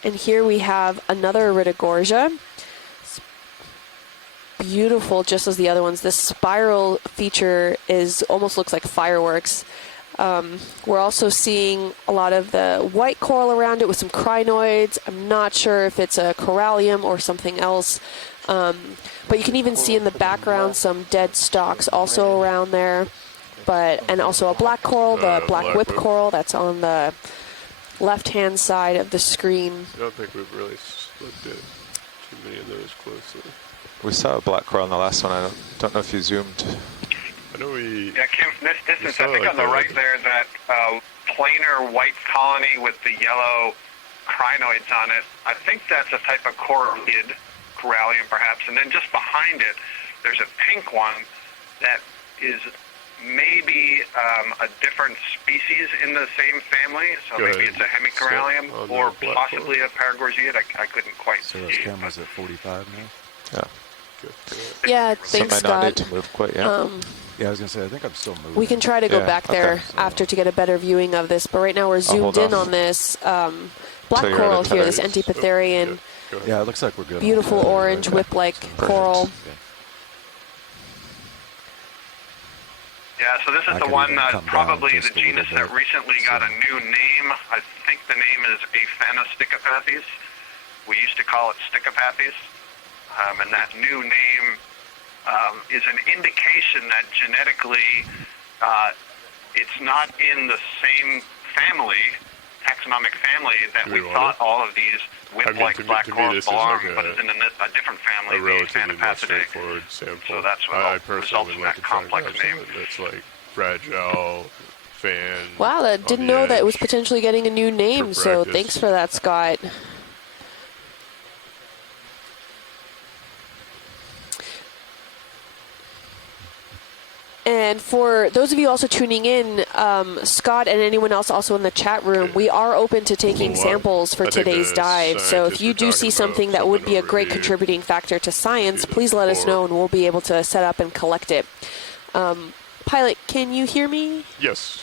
And here we have another Iridogorgia. It's beautiful, just as the other ones. This spiral feature almost looks like fireworks. We're also seeing a lot of the white coral around it with some crinoids. I'm not sure if it's a corallium or something else. But you can even see in the background some dead stalks also around there. And also a black coral, the black whip coral that's on the left-hand side of the screen. I don't think we've really looked at too many of those closely. We saw a black coral in the last one. I don't know if you zoomed. I know we. Yeah, Kim, this distance, saw I think like on the a- right there, that planar white colony with the yellow crinoids on it, I think that's a type of corallium perhaps. And then just behind it, there's a pink one that is maybe a different species in the same family. So Go maybe ahead. it's a hemicorallium So, on the or black possibly a paragorgia. I couldn't quite So see those it, cameras at 45 now? Yeah. Good. Yeah, Some thanks, might not need Scott. to move quite yet. Yeah, I was going to say, I think I'm still moving. We can try to go Yeah, back okay. there after to get a better viewing of this, but right now we're hold zoomed in off. on this Till black you're coral at a here, this tether. Antipitherian, Go ahead. Yeah, it looks like we're good. on beautiful that. orange Okay. whip-like So- coral. Okay. Yeah, so this I is the could one even come down probably the just a little genus that bit. recently got a new name. I think the name is Aphanosticopathes. We used to call it Sticopathes. And that new name is an indication that genetically it's not in the same family, taxonomic family, that Do we we want thought it? all of these whip-like to me- black to me corals this is belong, like but it's in a different family, A the relatively more Aphanopathidae. straightforward sample. So that's what I results personally in would like that to try and complex grab name. something that's like fragile, fan. Wow, I on didn't the know that it was edge. potentially getting a new name, so practice. thanks for that, Scott. And for those of you also tuning in, Scott and anyone else also in the chat room, we are open to taking Well, samples for I think today's the dive. So if scientists you were do see talking something about that would be a something great over here. contributing factor to science, See the please let us before. know and we'll be able to set up and collect it. Pilot, can you hear me? Yes.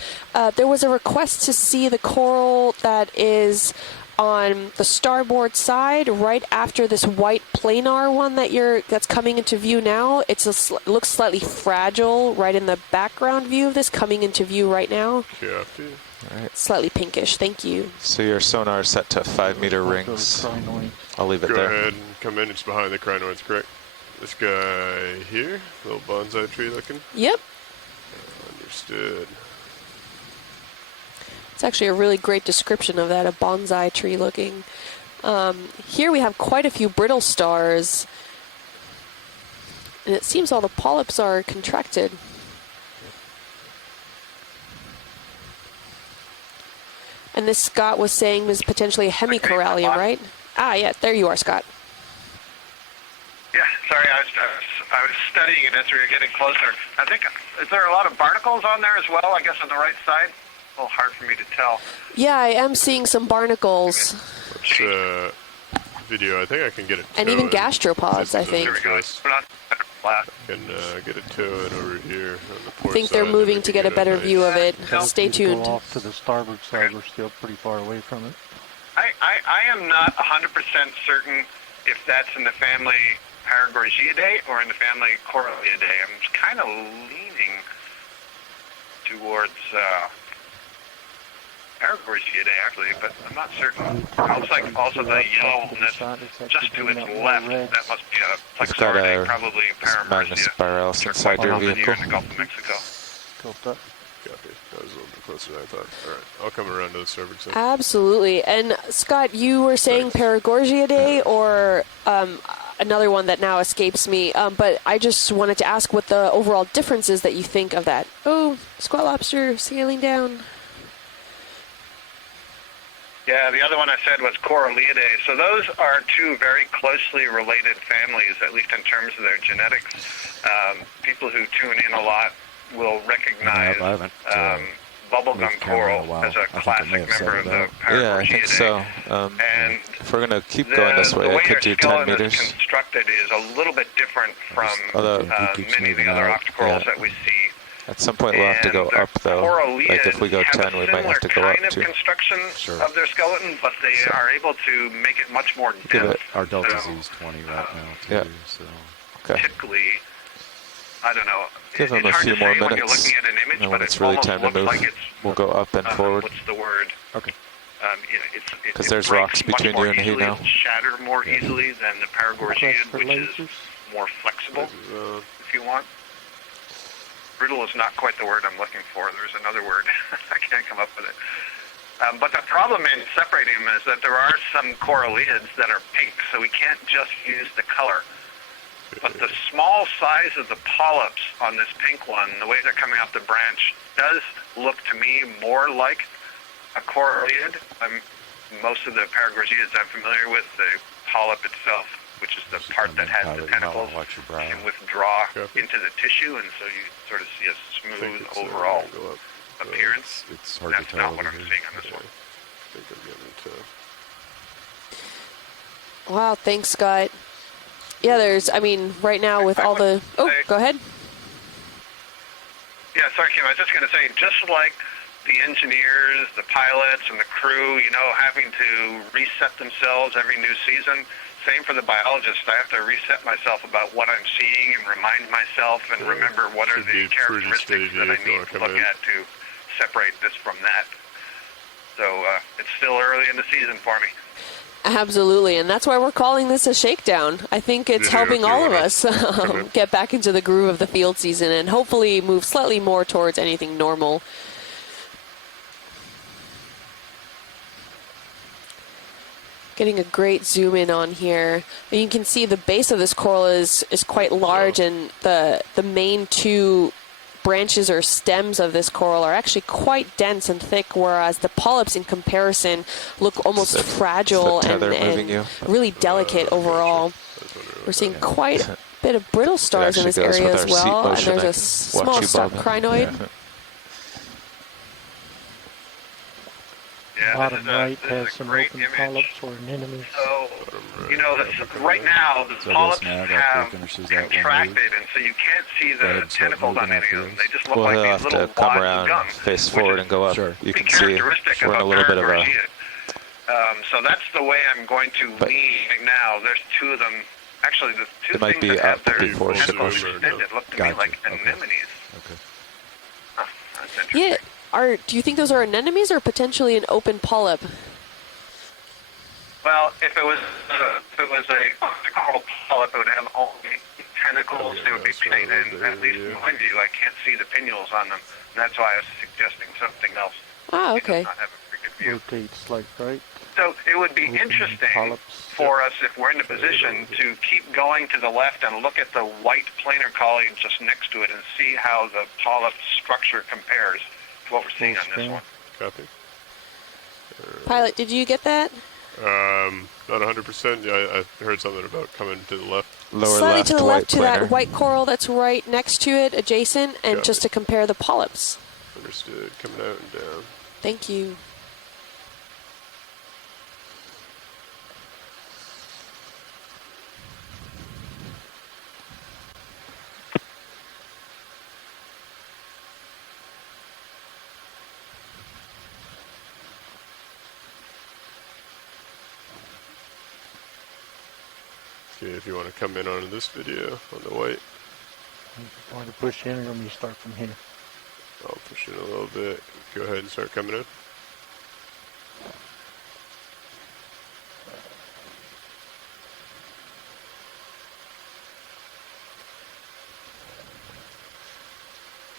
There was a request to see the coral that is on the starboard side, right after this white planar one that's coming into view now. It looks slightly fragile, right in the background view of this, coming into view right now. Copy. All right. Slightly pinkish. Thank you. So your sonar is set to 5-meter rings. I'll leave it Go there. ahead and come in. It's behind the crinoids, correct? This guy here, little bonsai tree looking. Yep. Understood. It's actually a really great description of that, a bonsai tree looking. Here we have quite a few brittle stars. And it seems all the polyps are contracted. And this, Scott was saying, is potentially a hemicorallium, right? Ah, yeah, there you are, Scott. Yeah, sorry, I was studying it as we were getting closer. I think, is there a lot of barnacles on there as well, I guess on the right side? A little hard for me to tell. Yeah, I am seeing some barnacles. Let's video. I think I can get it. And even gastropods, I think. There we go. But last. I can get a tow in over here on the port I think side, they're then moving we to can get a better nice- view of it. No. Stay Need to go tuned. off to the starboard side. We're still pretty far away from it. I am not 100% certain if that's in the family Paragorgiidae or in the family Coralliidae. I'm kind of leaning towards Paragorgiidae actually, but I'm not certain. It looks like also the yellowness just to its left. That must be a It's got Plexauridae, a probably Magnus Paramerstia. spiralis They're inside quite your common here vehicle. in the Gulf of Mexico. Tilt up. Copy. That was a little bit closer than I thought. All right, I'll come around to the starboard side. Absolutely. And Scott, you were saying Paragorgiidae or another one that now escapes me, but I just wanted to ask what the overall difference is that you think of that. Oh, squat lobster sailing down. Yeah, the other one I said was Coralliidae. So those are two very closely related families, at least in terms of their genetics. People who tune in a lot will recognize I haven't bubblegum moved camera in a coral while. as a I think I classic may have member of settled the out. Yeah, I think Paragorgiidae. so. And If we're going to keep going this the way, I way could their do 10 skeleton meters. is constructed is a little bit different from Although He keeps many of the moving other out. octocorals Yeah. that we see. At some point we'll have to go And the up, though. Like if we go Coralliids 10, we might have to go have up a similar kind of too. construction Sure. of their skeleton, but they are able to make it much more Give dense. it- Our Delta So, Z's 20 right now, too. Yeah. So Okay. typically, I don't know. Give them it's a hard few to more say when you're minutes. looking at an image, And but when it's it really almost time to looks move, like it's we'll go up and forward. what's the word? okay. It 'Cause there's breaks rocks much between more you and he easily. now. It'll shatter more easily than the Paragorgiid, Request for which is lasers. more flexible, This is, if you want. Brittle is not quite the word I'm looking for. There's another word. I can't come up with it. But the problem in separating them is that there are some coralliids that are pink, so we can't just use the color. But the small size of the polyps on this pink one, the way they're coming off the branch, does look to me more like a coralliid. Most of the Paragorgiids I'm familiar with, the polyp itself, which is the Should part come that in, has Tyler. the You might wanna tentacles, watch your brow. can withdraw Copy. into the tissue, and so you sort of see a I think smooth it's, overall go up. appearance. It's hard That's to tell not what over I'm here. seeing on this Yeah. one. I think I'm getting to. Wow, thanks, Scott. Yeah, right now with I all the... would Oh, say- go ahead. Yeah, sorry, Kim. I was just going to say, just like the engineers, the pilots, and the crew, having to reset themselves every new season, same for the biologists. I have to reset myself about what I'm seeing and remind myself and remember what are Should be the a pretty characteristics steady that I vehicle need to coming look in. at to separate this from that. So it's still early in the season for me. Absolutely, and that's why we're calling this a shakedown. I think it's Yeah, helping if you all of wanna us come in. get back into the groove of the field season and hopefully move slightly more towards anything normal. Getting a great zoom in on here. And you can see the base of this coral is quite large, and the main two branches or stems of this coral are actually quite dense and thick, whereas the polyps in comparison look almost Is the fragile tether and moving you? really delicate overall. We're seeing quite a bit of brittle stars in this actually goes area with as our seat well, and motion. there's I a can watch small you stop bob. crinoid. Yeah, Bottom right this has is a some great open image. polyps or anemones. So, right now, the So polyps this nav after have it finishes that one contracted, move, and so you can't see go the ahead and start tentacles on moving any of after them. this. They just look Well, like he'll these have little to come wads of around, gum, face which forward, is and go up. Sure. You be can see characteristic we're in a little bit of a... Paragorgiid. So that's the way I'm going to But- lean now. There's two of them. Actually, the two They might things be that have up their before tentacles zoom or no? extended look to me Gotcha. like Okay. anemones. Okay. Huh, that's interesting. Yeah, do you think those are anemones or potentially an open polyp? Well, if it was a coral polyp, it would have only tentacles. They would be pinnate, and at least in my view, I can't see the pinnules on them. And that's why I was suggesting something else. Ah, It does okay. not have a very good view. Rotates like right. So it would be Open interesting polyps. for us, if we're in a position, to keep going to the left and look at the white planar colony just next to it and see how the polyp structure compares to what we're seeing on this one. Copy. Pilot, did you get that? Not 100%. Yeah, I heard something about coming to the left. Lower Slightly left, to the white left to planar. that white coral that's right next to it, adjacent, and Got just it. to compare the polyps. Understood. Coming out and down. Thank you. Okay, if you want to come in on this video on the white, You want to push in or want me to start from here? I'll push in a little bit. Go ahead and start coming in.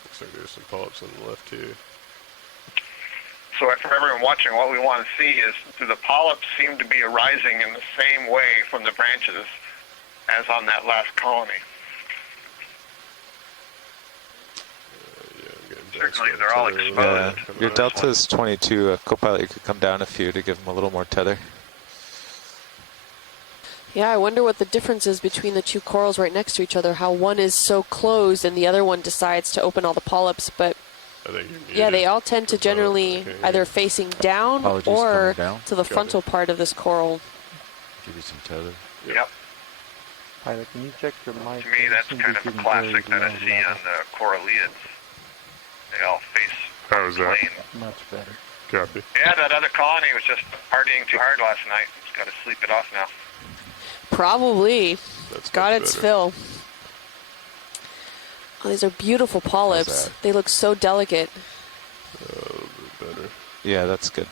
Looks like there's some polyps on the left here. So for everyone watching, what we want to see is, do the polyps seem to be arising in the same way from the branches as on that last colony? Yeah, I'm getting Certainly, bounced they're all by tether. exposed. Coming Your out. delta is 22. Copilot, you could come down a few to give them a little more tether. Yeah, I wonder what the difference is between the two corals right next to each other, how one is so closed and the other one decides to open all the polyps, but I think you're yeah, muted. they all tend to Copilot, generally okay. either facing down Apologies, or coming down. to the Got frontal part of this coral. Give you some tether. Yep. Pilot, can you check your mic? To me, that's kind of a classic that I see on the coralliids. They all face How was that? plane. Much better. Copy. Yeah, that other colony was just partying too hard last night. It's got to sleep it off now. Probably. That's Got much its better. fill. Oh, these are beautiful polyps. that? They look so delicate. A little bit better. Yeah, that's good.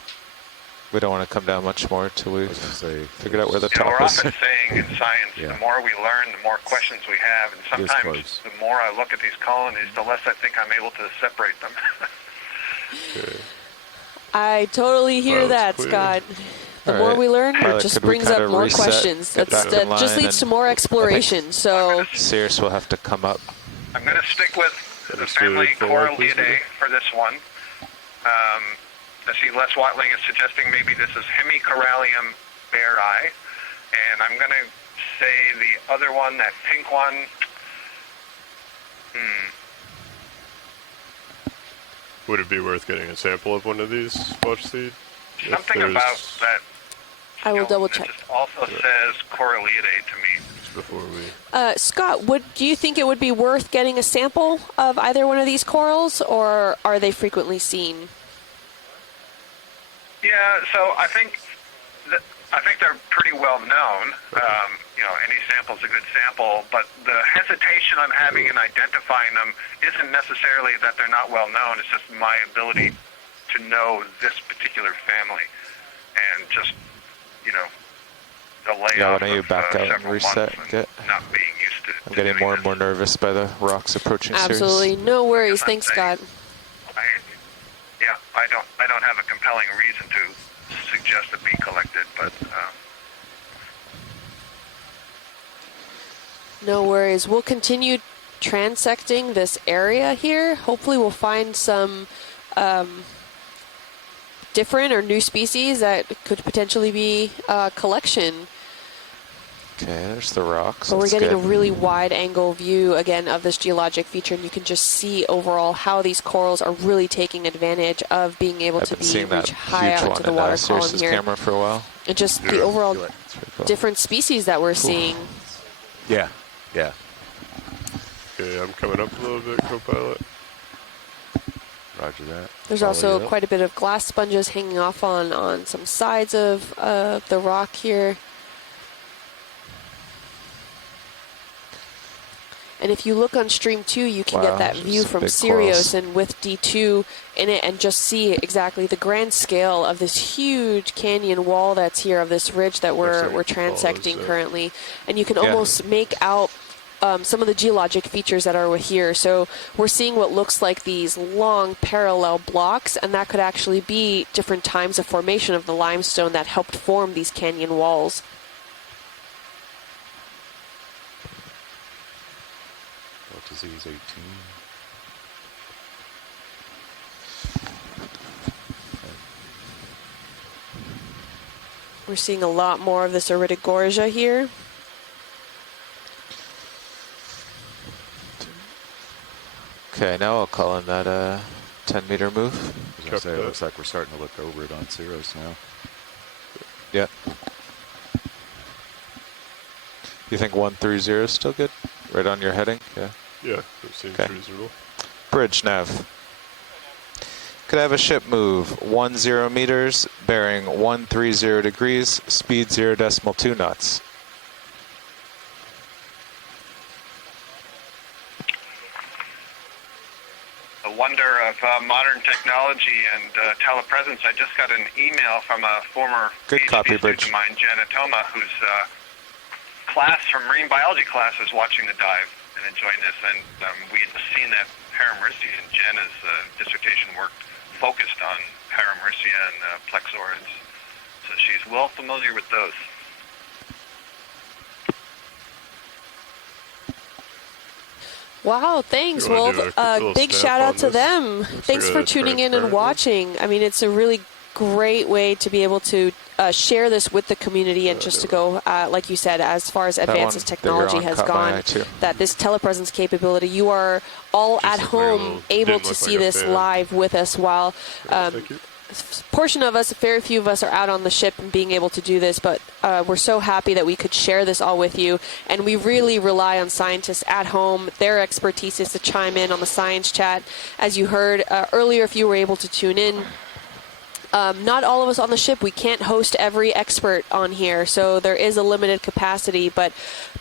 We don't want to come down much more till I we've was going to say. figured out where the You know, we're top is. often saying in science, Yeah. the more we learn, the more questions we have. And It is sometimes close. the more I look at these colonies, the less I think I'm able to separate them. Okay. I totally hear Well, that, it's clear. Scott. The All more right. we learn, it Pilot, just could we brings kinda up more reset, questions. get back That in just line leads to and- more exploration. So Sears will have to come up. I'm going to stick with the Just family forward, please, Coralliidae for this one. I see Les Watling is suggesting maybe this is Hemicorallium beari. And I'm going to say the other one, that pink one, Would it be worth getting a sample of one of these watch seed? If something there's- about that. I will double It check. just also says Coralliidae to me. Before we. Scott, do you think it would be worth getting a sample of either one of these corals, or are they frequently seen? Yeah, so I think they're pretty well known. You know, any sample's a good sample, but the hesitation I'm having in identifying them isn't necessarily that they're not well known. It's just my ability to know this particular family, and just, you know, the layout Yeah, why don't you of back out and several reset months and and get- not being used to. I'm getting doing more and this. more nervous by the rocks approaching Sears. Absolutely, no worries. I'm Thanks, saying- Scott. I don't have a compelling reason to suggest it be collected, but No worries. We'll continue transecting this area here. Hopefully we'll find some different or new species that could potentially be a collection. Okay, there's the rocks. But we're That's getting good. a really wide angle view again of this geologic feature, and you can just see overall how these corals are really taking advantage of being able I've to been seeing that reach high huge out one into the in water column Sears' here. camera for a while. And just the overall It's pretty cool. different species that we're seeing. Yeah. Yeah. Okay, I'm coming up a little bit, Copilot. Roger that. There's Follow also you up. quite a bit of glass sponges hanging off on some sides of the rock here. And if you look on stream 2, you can Wow, get that those view are from big Sirius corals. and with D2 in it and just see exactly the grand scale of this huge canyon wall that's here, of this ridge that we're Follows transecting it. currently. And you can Yeah. almost make out some of the geologic features that are here. So we're seeing what looks like these long parallel blocks, and that could actually be different times of formation of the limestone that helped form these canyon walls. What disease 18? We're seeing a lot more of this Iridogorgia here. Okay, now I'll call in that 10-meter move. I was going to say, it looks like we're starting to look over it on Cirrus now. Yeah. You think 130 is still good? Right on your heading? Yeah. Yeah, that seems Okay. reasonable. Bridge nav. Could I have a ship move 10 meters, bearing 130 degrees, speed 0.2 knots? the wonder of modern technology and telepresence. I just got an email from a former Good copy, PhD student Bridge. of mine, Jen Atoma, whose class, her marine biology class, is watching the dive and enjoying this. And we had seen that Paramercia, and Jen's dissertation work focused on Paramercia and Plexaurids. So she's well familiar with those. Wow, thanks. You wanna Well, do a little big snap shout on out to this? them. Looks Thanks like for a tuning in and transparent one. watching. I mean, it's a really great way to be able to share this with the community and just to go, like you said, as far as advances one technology that you're on has caught my gone, eye, too. that this telepresence capability, you are all Just at looked like a home little- able didn't to look see like a this fan. live with us while Thank you. portion of us, a very few of us, are out on the ship and being able to do this, but we're so happy that we could share this all with you. And we really rely on scientists at home. Their expertise is to chime in on the science chat. As you heard earlier, if you were able to tune in, not all of us on the ship, we can't host every expert on here, so there is a limited capacity, but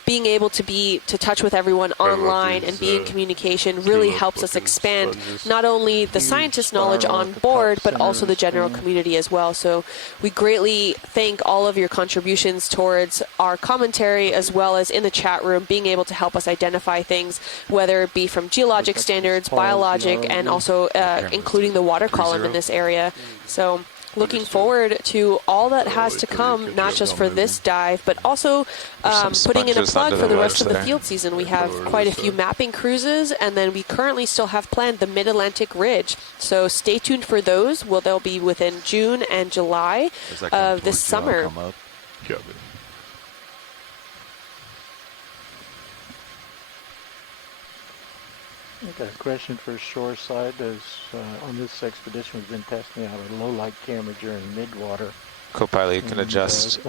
being able to be to touch with everyone online and be in communication really helps us expand not only the scientist knowledge on board, but also the general community as well. So we greatly thank all of your contributions towards our commentary, as well as in the chat room, being able to help us identify things, whether it be from geologic standards, biologic, and also including the water column in this area. So looking forward to all that has to come, not just for this dive, but also putting in a sponges plug under for the the rest of the website. field season. We have quite a few mapping cruises, and then we currently still have planned the Mid-Atlantic Ridge. So stay tuned for those. Well, they'll be within June and July As that comes of this towards you, I'll summer. come up. Copy. Okay, question for Shoreside is, on this expedition, we've been testing out a low-light camera during midwater. Co-pilot, you can And, adjust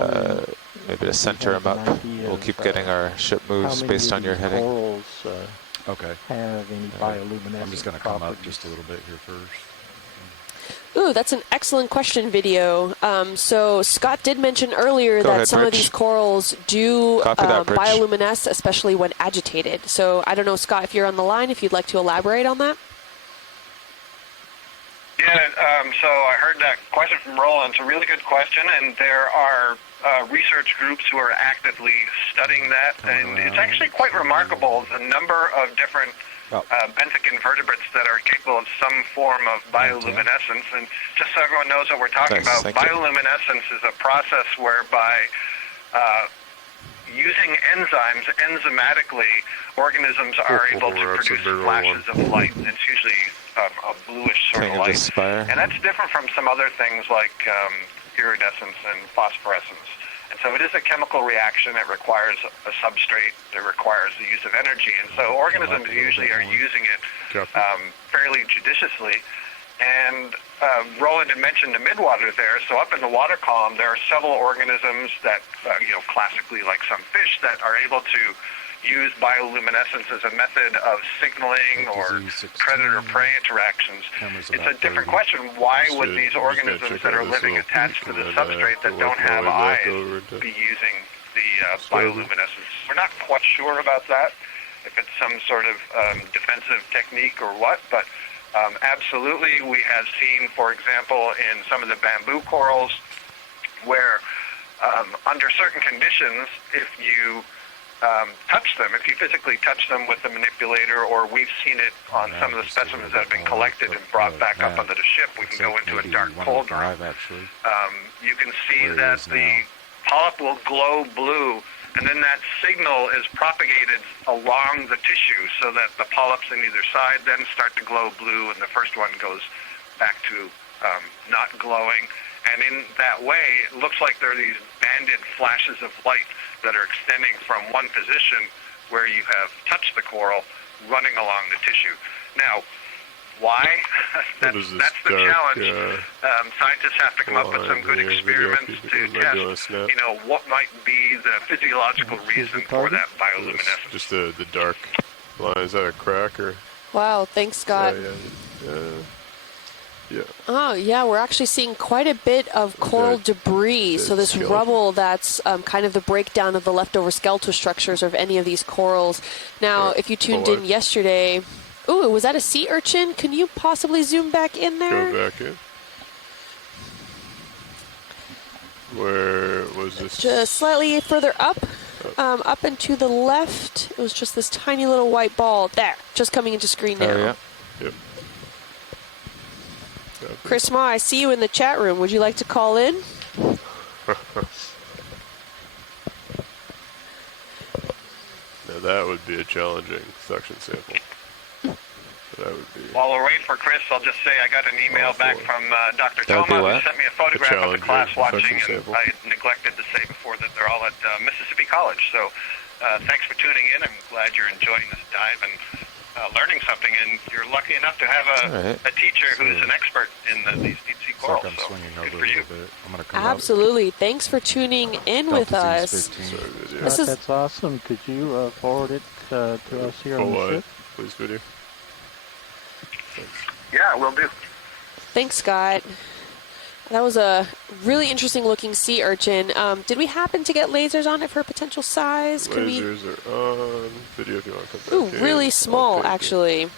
maybe to center them up. We'll keep getting our ship How moves many based of on your these heading. corals Okay. have any bioluminescent I'm just going to come up properties? just a little bit here first. Ooh, that's an excellent question, video. So Scott did mention earlier Go that ahead, some of Bridge. these corals do Copy that, Bridge. bioluminesce, especially when agitated. So I don't know, Scott, if you're on the line, if you'd like to elaborate on that. Yeah, so I heard that question from Roland. It's a really good question, and there are research groups who are actively studying that, and it's actually quite remarkable the number of different benthic invertebrates that are capable of some form of bioluminescence. And just so everyone knows what we're talking Nice, about, thank you. bioluminescence is a process whereby using enzymes enzymatically, organisms are able to That's a produce bigger flashes of light. It's usually a bluish sort King of of the light. Spire. And that's different from some other things like iridescence and phosphorescence. And so it is a chemical reaction. It requires a substrate. It requires the use of energy. And so organisms usually are using it fairly judiciously. And Roland had mentioned the midwater there. So up in the water column, there are several organisms that, classically like some fish, that are able to use bioluminescence as a method of signaling or predator-prey interactions. It's a different question. Why would these organisms that are living attached to the substrate that don't have eyes be using the bioluminescence? We're not quite sure about that, if it's some sort of defensive technique or what, but absolutely we have seen, for example, in some of the bamboo corals, where under certain conditions, if you touch them, if you physically touch them with the manipulator, or we've seen it on some of the specimens that have been collected and brought back up onto the ship, we can go into a dark cold room. You can see that the polyp will glow blue, and then that signal is propagated along the tissue so that the polyps on either side then start to glow blue, and the first one goes back to not glowing. And in that way, it looks like there are these banded flashes of light that are extending from one position where you have touched the coral running along the tissue. Now, why? that's the challenge. Scientists have to come up with some good experiments to test, what might be the physiological reason for that bioluminescence. Just the dark line. Is that a crack or? Wow, thanks, Scott. Yeah. Oh, yeah, we're actually seeing quite a bit of coral debris. So this skeleton? rubble, that's kind of the breakdown of the leftover skeletal structures of any of these corals. Now, if you tuned in yesterday, Ooh, was that a sea urchin? Can you possibly zoom back in there? Go back in. Where was this? Just slightly further up. Up and to the left. It was just this tiny little white ball. There. Just coming into screen now. Oh, yeah. Yep. Chris Ma, I see you in the chat room. Would you like to call in? Now that would be a challenging suction sample. That would be. While we're waiting for Chris, I'll just say I got an email back from Dr. That would be Toma, who what? sent me a photograph of the class watching, and sample. I neglected to say before that they're all at Mississippi College. So thanks for tuning in. I'm glad you're enjoying this dive and learning something, and you're lucky enough to have a teacher who's an expert in these deep-sea It's corals. like I'm So swinging good over for a you. little bit. I'm going to come Absolutely. Thanks for tuning in with us. This is That's awesome. Could you forward it to us here on the ship? Please, video. Thanks. Yeah, will do. Thanks, Scott. That was a really interesting looking sea urchin. Did we happen to get lasers on it for potential size? Lasers are on. Video if you want to come Ooh, back in. really small, Okay. actually.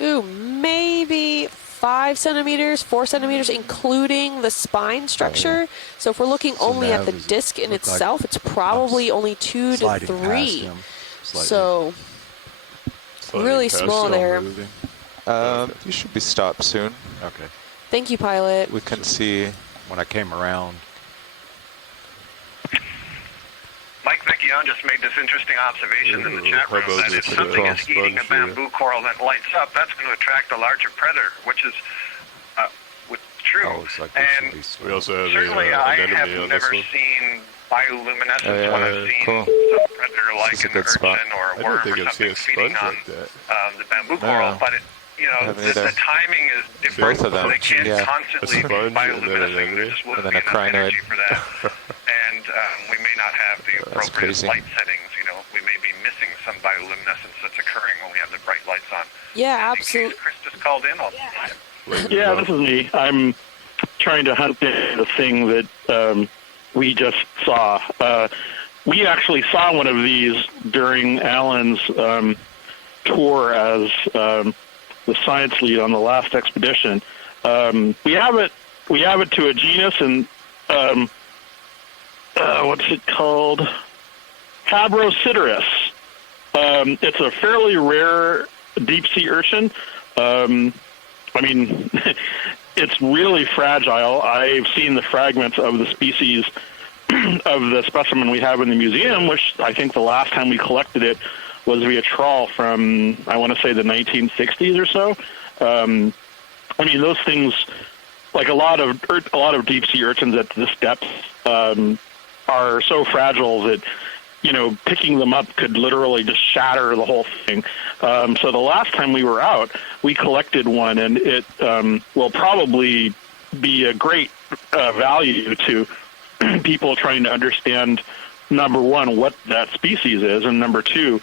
Ooh, maybe 5 centimeters, 4 centimeters, including the spine structure. So if we're looking only at the nav is- disc in look like itself, it's probably only 2 to sliding past 3. him. Slightly. So Sliding really past small them. there. Moving. You should be stopped soon. Okay. Thank you, pilot. We can see. When I came around, Mike Vecchione just made this interesting observation in the chat How room about that if this, something is eating a sponge here? bamboo coral that lights up, that's going to attract a larger predator, which is true. oh, it's like this And at least. We also have certainly an I enemy have on never this one. seen bioluminescence Oh, yeah, when I've seen cool. some predator like This is a an good spot. urchin or a I don't worm think or I've seen something a feeding sponge on like that. the bamboo coral, No. but it, I haven't the either. timing is different. Both of them, They can't yeah. constantly A be sponge and then an bioluminescing. enemy. There just wouldn't And be then a enough crinoid. energy for that. And we may not have the That's appropriate crazy. light settings. We may be missing some bioluminescence that's occurring when we have the bright lights on. Yeah, In absolutely. case Chris just called in, I'll Yeah, this is me. I'm trying to hunt down the thing that we just saw. We actually saw one of these during Alan's tour as the science lead on the last expedition. We have it to a genus, and what's it called? Habrosidorus. It's a fairly rare deep sea urchin. I mean, it's really fragile. I've seen the fragments of the species of the specimen we have in the museum, which I think the last time we collected it was via trawl from, I want to say, the 1960s or so. I mean, those things, like a lot of deep sea urchins at this depth, are so fragile that picking them up could literally just shatter the whole thing. So the last time we were out, we collected one, and it will probably be a great value to people trying to understand, number one, what that species is, and number two,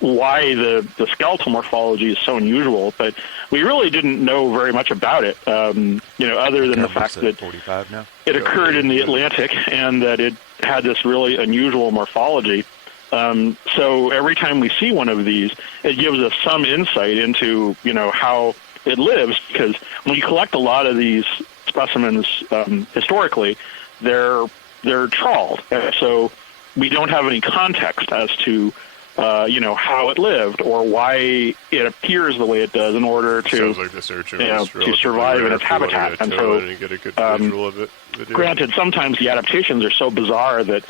why the skeletal morphology is so unusual. But we really didn't know very much about it, other than the fact that 45 now. it occurred in the Atlantic and that it had this really unusual morphology. So every time we see one of these, it gives us some insight into, how it lives, because when you collect a lot of these specimens historically, they're trawled. So we don't have any context as to how it lived or why it appears the way it does in order to, Sounds like this urchin was to survive in relatively its rare if you wanted habitat. to And tow so, it and get a good visual of it. Video. granted, sometimes the adaptations are so bizarre that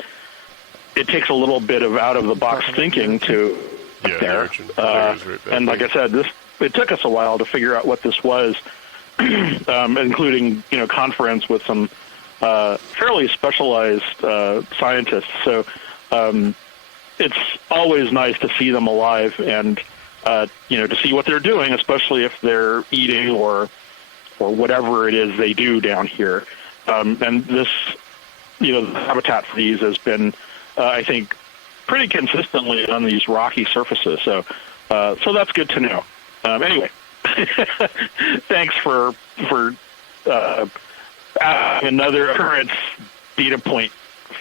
it takes a little bit of out-of-the-box thinking to Yeah, get the there. urchin. There is right back And like there. I said, it took us a while to figure out what this was, including conference with some fairly specialized scientists. So it's always nice to see them alive and to see what they're doing, especially if they're eating or whatever it is they do down here. And this, the habitat for these has been, I think, pretty consistently on these rocky surfaces. So that's good to know. Anyway, thanks for another occurrence data point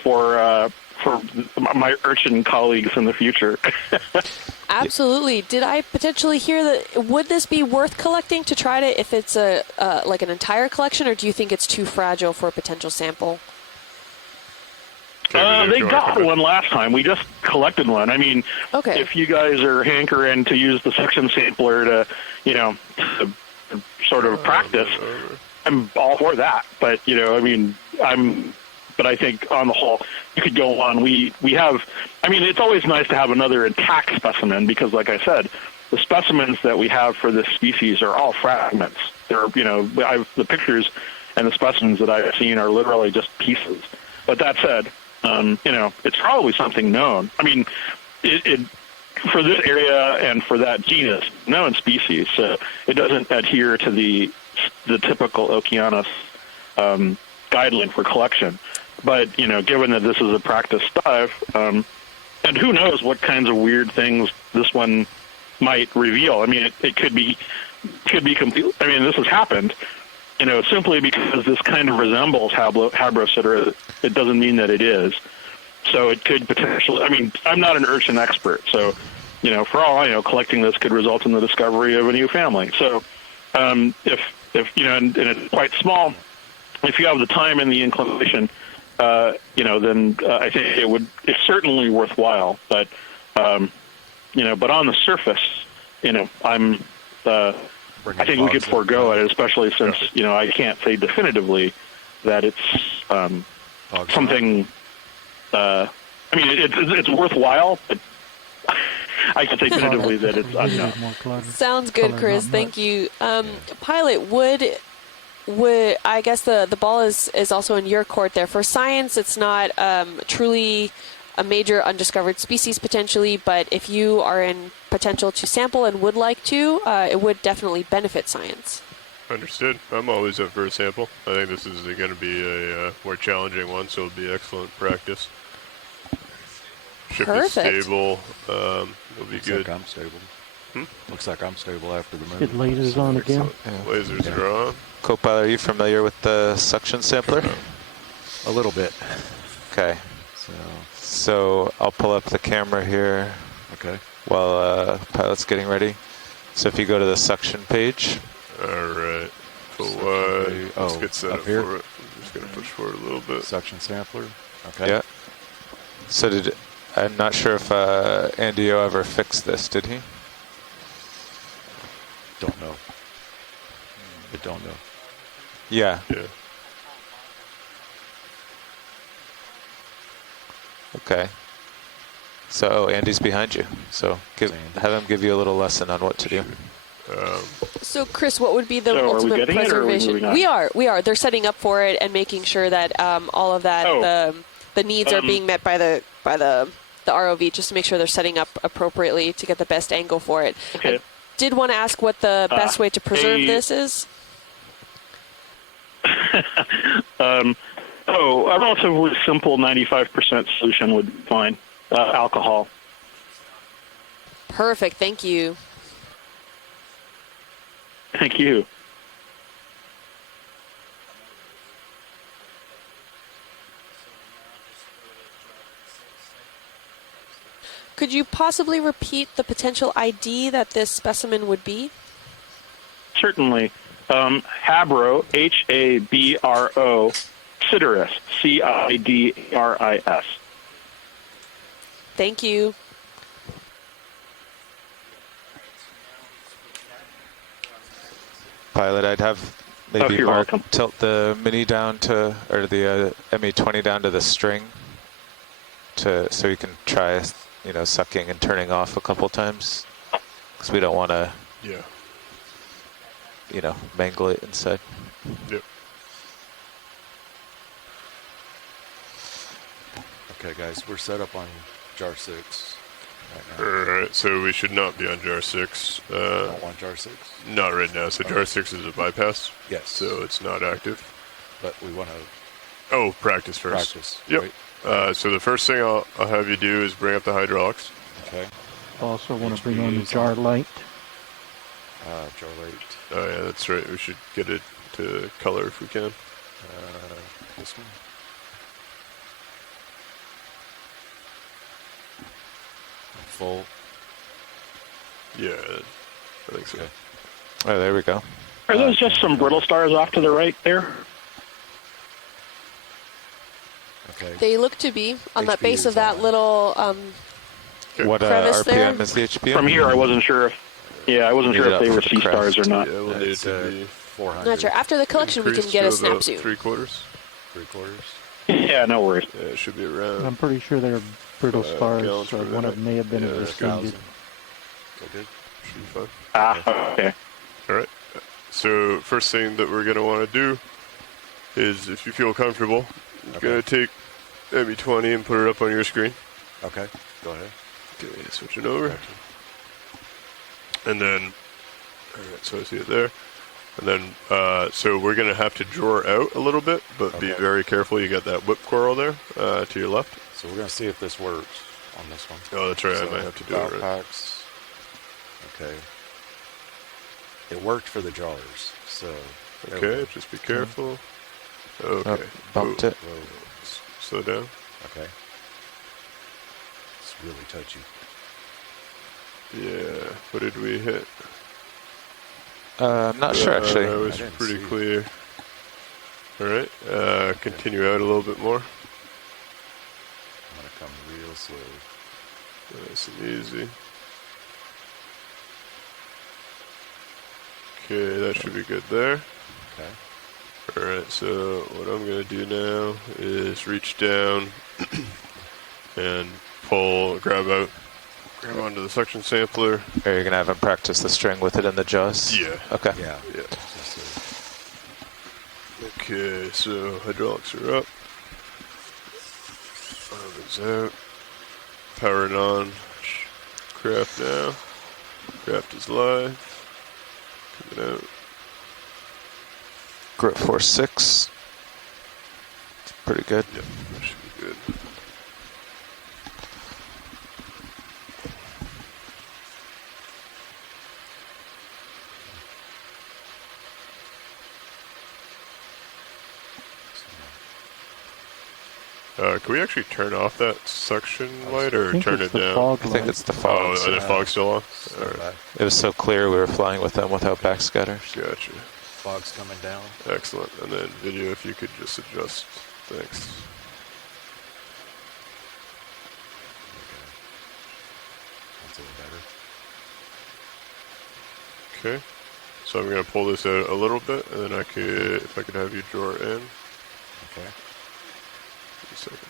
for for my urchin colleagues in the future. Absolutely. Did I potentially hear that? Would this be worth collecting to try to, if it's like an entire collection, or do you think it's too fragile for a potential sample? They got one last time. We just collected one. I mean, Okay. if you guys are hankering to use the suction sampler to, to sort of practice, I'm all for that. But, I mean, but I think on the whole, you could go on. We have, I mean, it's always nice to have another intact specimen because, like I said, the specimens that we have for this species are all fragments. They're, the pictures and the specimens that I've seen are literally just pieces. But that said, it's probably something known. I mean, it for this area and for that genus, known species. So it doesn't adhere to the typical Okeanos guideline for collection. But, given that this is a practice dive, and who knows what kinds of weird things this one might reveal. I mean, it could be complete. I mean, this has happened. Simply because this kind of resembles Habrocedera, it doesn't mean that it is. So it could potentially, I mean, I'm not an urchin expert, so, for all I know, collecting this could result in the discovery of a new family. So if and it's quite small, if you have the time and the inclination, then I think it's certainly worthwhile. But, but on the surface, I think we could forego it, especially since, I can't say definitively that it's something, I mean, it's worthwhile, but I can say definitively that it's unknown. Sounds good, Chris. Thank you. Pilot, would I guess the ball is also in your court there. For science, it's not truly a major undiscovered species potentially, but if you are in potential to sample and would like to, it would definitely benefit science. Understood. I'm always up for a sample. I think this is going to be a more challenging one, so it'll be excellent practice. Ship is stable. It'll be good. Looks like I'm stable. Looks like I'm stable after the move. Get lasers on again. Yeah. Lasers are on. Co-pilot, are you familiar with the suction sampler? A little bit. Okay. So I'll pull up the camera here. Okay. While pilot's getting ready. So if you go to the suction page. All right. Let's get set up here? for it. I'm just going to push forward a little bit. Suction sampler. Okay. Yeah. So I'm not sure if Andy O ever fixed this, did he? Don't know. I don't know. Yeah. Yeah. Okay. So Andy's behind you. So have him give you a little lesson on what to do. So Chris, what would be the So ultimate are we getting preservation? it, or are We are. They're setting up for it and making sure that all of that the needs are being met by the ROV, just to make sure they're setting up appropriately to get the best angle for it. Okay. I did want to ask what the best way to preserve this is. A relatively simple 95% solution would be fine. Alcohol. Perfect. Thank you. Thank you. Could you possibly repeat the potential ID that this specimen would be? Certainly. Habro, Habro, Cidaris, Cidaris. Thank you. Pilot, I'd have maybe you're Mark welcome. tilt the mini down to, or the ME20 down to the string, so you can try, sucking and turning off a couple times, because we don't want to, mangle it inside. Yep. Okay, guys, we're set up on jar 6 right now. Alright, so we should not be on jar 6. Don't want jar 6? Not right now. So jar 6 is a bypass. Yes. So it's not active. But we want to Oh, practice first. practice. Yep. Right? So the first thing I'll have you do is bring up the hydraulics. Okay. Also want to bring on the jar light. Jar light. Oh yeah, that's right. We should get it to color if we can. This one. full? Yeah, I think so. Okay. Oh, there we go. Are those just some brittle stars off to the right there? Okay. They look to be on that HPU base of is that on. little What crevice RPM there? is the HPU? From here, I wasn't sure if. Yeah, I wasn't sure Leave it if up they for were the sea stars or crest. not. Yeah, we'll need it It's to be 400. Not sure. After the collection, we can increased get to a snap about zoom. 3/4. 3/4. Yeah, no worries. Yeah, it should be around. I'm pretty sure they're brittle stars. gallons per One of minute. them may have been Yeah, extended. 1,000. So good. Should be fine. Okay. All right. So first thing that we're going to want to do is, if you feel comfortable, you're going to take ME20 and put it up on your screen. Okay. Go ahead. Okay, switch it over. Gotcha. And then, all right, so I see it there. And then, so we're going to have to draw out a little bit, but be Okay. very careful. You got that whip coral there to your left. So we're going to see if this works on this one. Oh, that's right. So I might have to do it valve right. packs. Okay. It worked for the jars, so. there we Okay, go. just be careful. Okay. Oh, bumped Whoa. it. Whoa. Slow down. Okay. It's really touchy. Yeah. What did we hit? I'm not sure, actually. That was I didn't pretty see. clear. All right. Continue out a little bit more. I'm going to come real slow. Nice and easy. Okay, that should be good there. Okay. Alright, so what I'm going to do now is reach down and grab onto the suction sampler. Are you going to have him practice the string with it in the jaws? Yeah. Okay. Yeah. Yeah. Just Okay, so hydraulics are up. Arm is out. Powering on. Craft now. Craft is live. Coming out. Grip force 6. It's pretty good. Yep, that should be good. Can we actually turn off that suction light I or think turn it's it the down? fog I think light. it's the fog. Oh, so and the fog's still on? so Alright, back. it was so clear we were flying with them without backscatters. gotcha. Fog's coming down. Excellent. And then video, if you could just adjust. Thanks. Okay. That's a little better. Okay. So I'm going to pull this out a little bit, and then if I could have you draw it in. Okay. Just a second.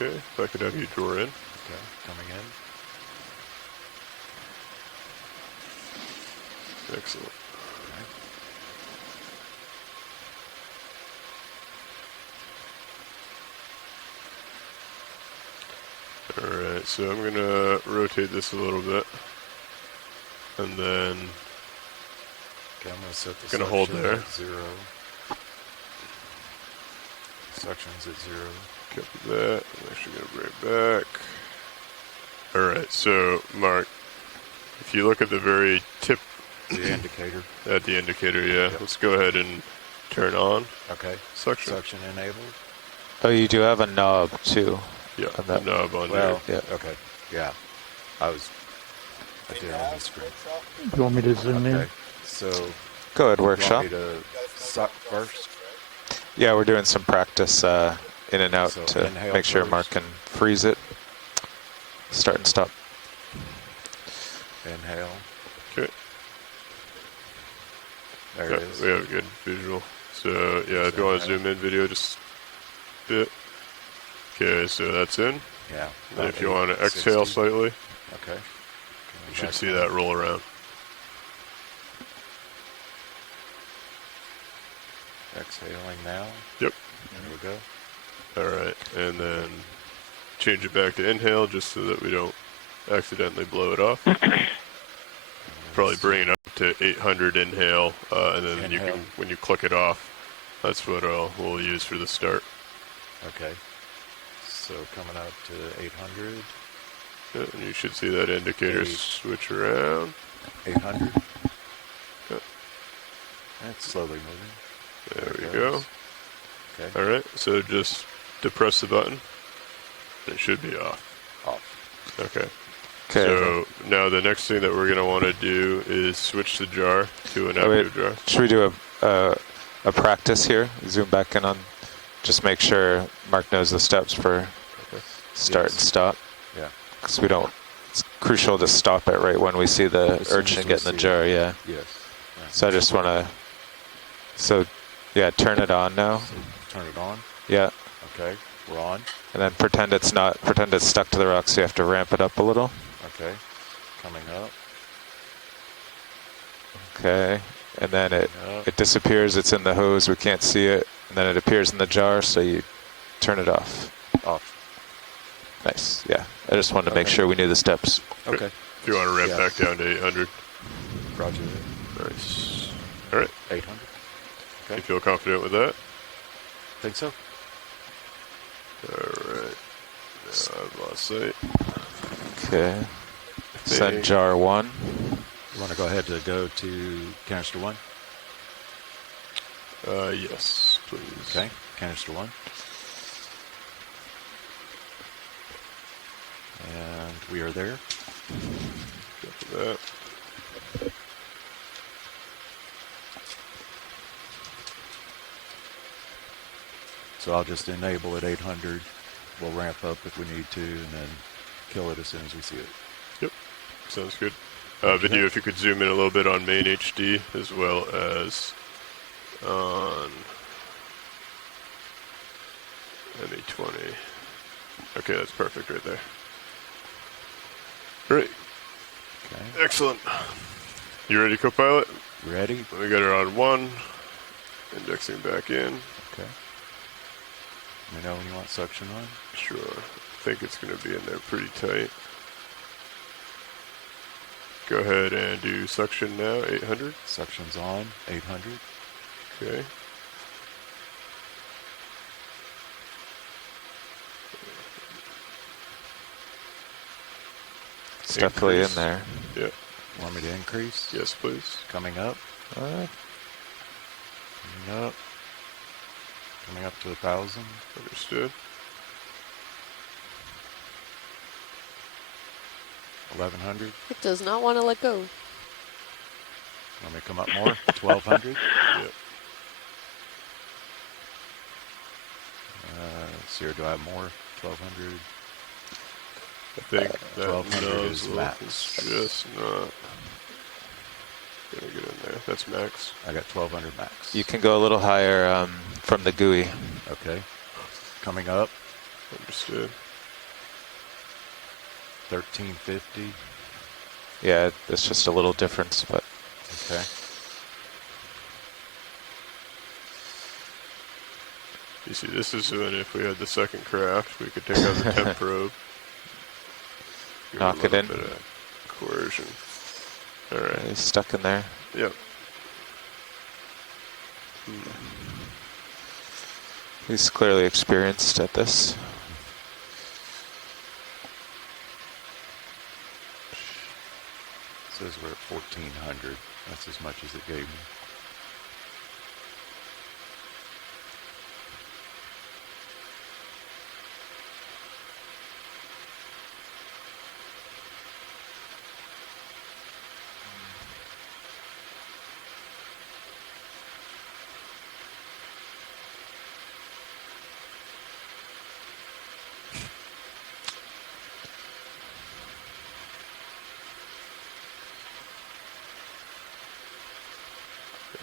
Okay, if I could have you draw in. Okay. Coming in. Excellent. Okay. Alright, so I'm going to rotate this a little bit. And then, Okay, I'm going to set the Gonna hold suction there. at 0. Suction's at 0. copy that. I'm actually going to bring it back. Alright, so Mark, if you look at the very tip The indicator. at the indicator, yeah, Yep. let's go ahead and turn on Okay. suction. Suction enabled. Oh, you do have a knob, too. Yeah, And the that- knob on Well, Yeah. okay. Yeah. I did on the screen. You want me to zoom in? Okay. So, Go ahead, you workshop. want me to suck first? Yeah, we're doing some practice in and out So to inhale make sure first. Mark can freeze it. Start and stop. Inhale. Okay. There Yeah, it is. we have a good visual. So, yeah, if you want to zoom in video, just a bit. Okay, so that's in. Yeah. And about if you want to exhale 860. slightly, Okay. you should see that roll around. Exhaling now. Yep. There we go. Alright, and then change it back to inhale just so that we don't accidentally blow it off. Probably bring it up to 800 inhale, and then you Inhale. can, when you click it off, that's what we'll use for the start. Okay. So coming up to 800. Yeah, and you should see that indicator Eight. switch around. 800. Okay. It's slowly moving. There we it go. goes. Okay. All right, so just depress the button. It should be off. Off. Okay. Okay. So now the next thing that we're going to want to do is switch the jar to an active jar. Should we do a practice here? Zoom back in on, just make sure Mark knows the steps for start and stop. Yeah. Because we don't, it's crucial to stop it right when we see the As soon urchin as we get in the see jar, it. yeah. Yes. Yeah. So I just want to, so yeah, turn it on now. So turn it on. Yeah. Okay. We're on. And then pretend it's stuck to the rock, so you have to ramp it up a little. Okay. Coming up. Okay. And then it Up. disappears, it's in the hose, we can't see it. And then it appears in the jar, so you turn it off. Off. Nice, yeah. I just wanted to make Okay. sure we knew the steps. Okay. If you want to ramp Yeah. back down to 800. Roger that. Nice. All right. 800. Okay. You feel confident with that? Think so. All right. Now I've lost sight. Okay. Send Think- jar 1. You want to go ahead to go to canister 1? Yes, please. Okay. Canister 1. And we are there. After that. So I'll just enable at 800. We'll ramp up if we need to, and then kill it as soon as we see it. Yep. Sounds good. Video, if you could zoom in a little bit on main HD as well as on ME20. Okay, that's perfect right there. Great. Okay. Excellent. You ready, Copilot? Ready? We got her on 1. Indexing back in. Okay. Let me know when you want suction on. Sure. I think it's going to be in there pretty tight. Go ahead and do suction now, 800. Suction's on, 800. Okay. It's definitely in Increase. there. Yeah. Want me to increase? Yes, please. Coming up. Uh, Coming up. Coming up to 1,000. Understood. 1,100. It does not want to let go. Want me to come up more? 1,200. Yep. Let's see here, do I have more? 1,200. I think that 1,200 is nozzle max. is just not gonna get in there. That's max. I got 1,200 max. you can go a little higher from the GUI. Okay. Coming up. Understood. 1,350. Yeah, it's just a little difference, but Okay. You see, this is when if we had the second craft, we could take out the temp probe. Give Knock a it little in. bit of coercion. All right. it's stuck in there. Yep. He's clearly experienced at this. Says we're at 1,400. That's as much as it gave me.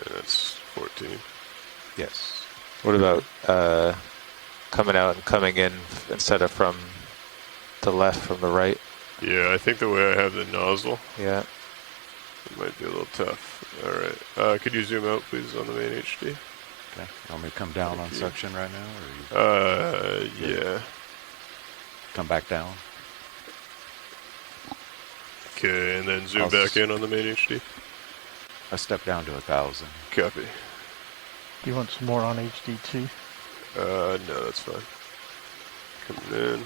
And that's 14. Yes. What about coming out and coming in instead of from the left, from the right? Yeah, I think the way I have the nozzle, Yeah. it might be a little tough. All right. Could you zoom out, please, on the main HD? Okay. You want me to come down Thank on you. suction right now, or you Yeah. come back down? Okay, and then zoom I'll back in on the main HD. I step down to 1,000. Copy. You want some more on HD2? No, that's fine. Coming in.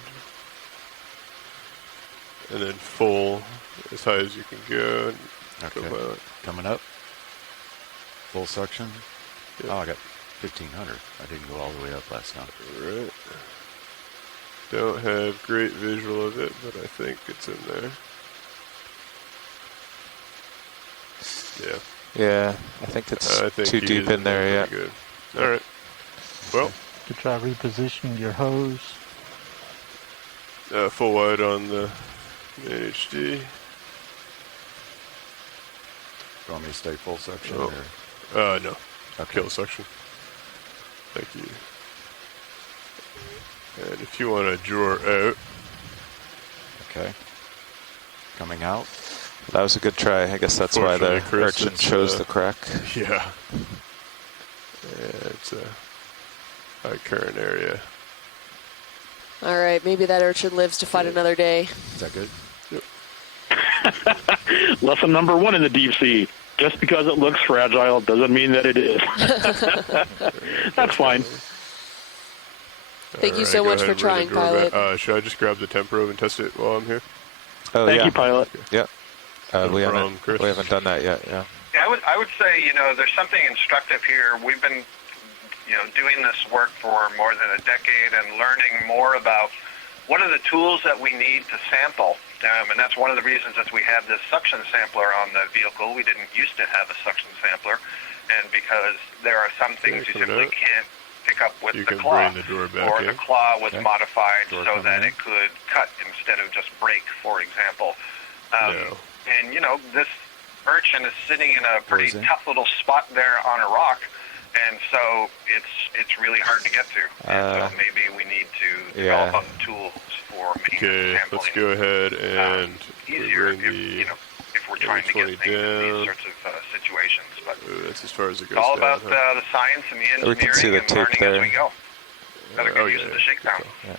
And then full, as high as you can go. Okay. co-pilot. Coming up. Full suction. Yep. Oh, I got 1500. I didn't go all the way up last time. Alright. Don't have great visual of it, but I think it's in there. Yeah. Yeah, I think it's I think too he deep is in there yet. pretty good. Alright. Well, To try repositioning your hose. full wide on the HD. You want me to stay full suction? Oh. Or? No. Okay. Kill section. Thank you. And if you want to draw out. Okay. Coming out. That was a good try. I guess that's why the Unfortunately, Chris, urchin it's, chose the crack. Yeah. It's a high current area. All right, maybe that urchin lives to fight another day. Is that good? Yep. Lesson number 1 in the deep sea. Just because it looks fragile doesn't mean that it is. That's fine. Thank you so go much ahead for and bring trying, the door back. pilot. Should I just grab the temp probe and test it while I'm here? Oh, Thank yeah. you, pilot. Yep. No we problem, Chris. haven't done that yet, yeah. Yeah, I would say, there's something instructive here. We've been, doing this work for more than a decade and learning more about what are the tools that we need to sample. And that's one of the reasons that we have this suction sampler on the vehicle. We didn't used to have a suction sampler, and because there are some things you simply can't pick up with You the can claw, bring the door back or in. the claw was Okay. modified Door so coming that in. it could cut instead of just break, for example. No. And this urchin is sitting in a pretty Poison. tough little spot there on a rock, and so it's really hard to get to. And so maybe we need to yeah. develop other tools for making Okay, sampling let's go ahead and easier bring if, if we're trying to get 20 things in down. these sorts of situations. But That's as far as it goes it's all down, about huh? the science and the We can see engineering the and tape learning as there. we go. Another good Oh, use yeah, of the shakedown. Yeah.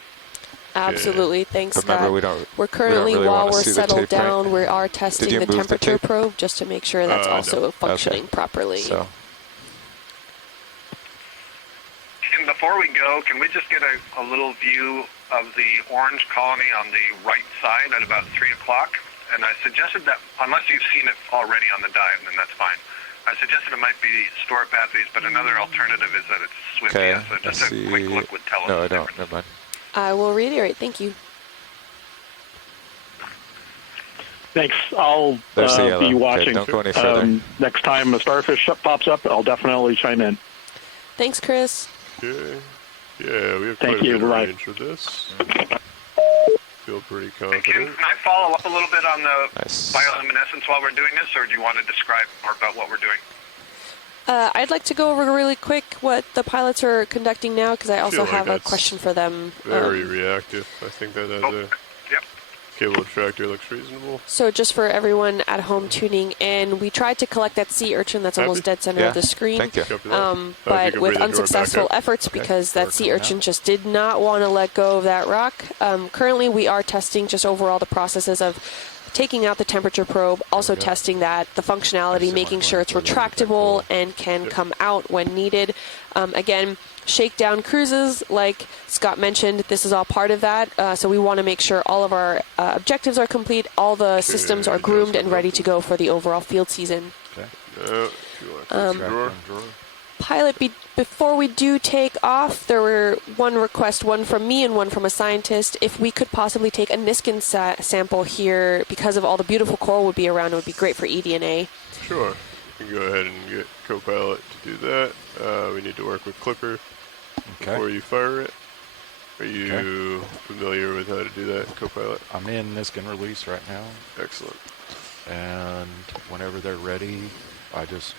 Absolutely. Thanks, But remember, Scott. we don't currently, really while wanna we're see the settled tape, right? down, we are testing you the move the temperature tape? probe just to make sure that's No. also functioning Okay. properly. So, And before we go, can we just get a little view of the orange colony on the right side at about 3 o'clock? And I suggested that, unless you've seen it already on the dive, then that's fine. I suggested it might be Storapathes, but another alternative is that it's okay. Swiftia, so I just a see. quick look would tell us No, the I don't. difference. Never mind. I will reiterate. Thank you. Thanks. I'll There's the yellow. be Okay, watching. don't go any further. Next time a starfish pops up, I'll definitely chime in. Thanks, Chris. Okay. Yeah, we have Thank quite you, a bit of bye. range with this. Feel pretty And can confident. I follow up a little bit on the Nice. bioluminescence while we're doing this, or do you want to describe more about what we're doing? I'd like to go over really quick what the pilots are conducting now, because I also feel like have a that's question for them. Very reactive. I think that as a Yep. cable attractor looks reasonable. So just for everyone at home tuning in, we tried to collect that sea urchin that's Happy? almost dead center Yeah. of the screen. Thank you. Copy that. If you But can with bring the door back unsuccessful up. efforts Okay. because Door that sea coming urchin out. just did not want to let go of that rock. Currently, we are testing just overall the processes of taking out the temperature probe, also go. testing that the functionality, making sure it's retractable and can come out when needed. Again, shakedown cruises, like Scott mentioned, this is all part of that. So we want to make sure all of our objectives are complete, all the systems are groomed and ready to go for the overall field season. Okay. No, if you want to drawer. Drawer. Pilot, before we do take off, there were one request, one from me and one from a scientist. If we could possibly take a Niskin sample here, because of all the beautiful coral would be around, it would be great for eDNA. Sure. You can go ahead and get Copilot to do that. We need to work with Clipper before Okay. you fire it. Are you familiar with how to do that, Copilot? I'm in Niskin release right now, Excellent. and whenever they're ready, I just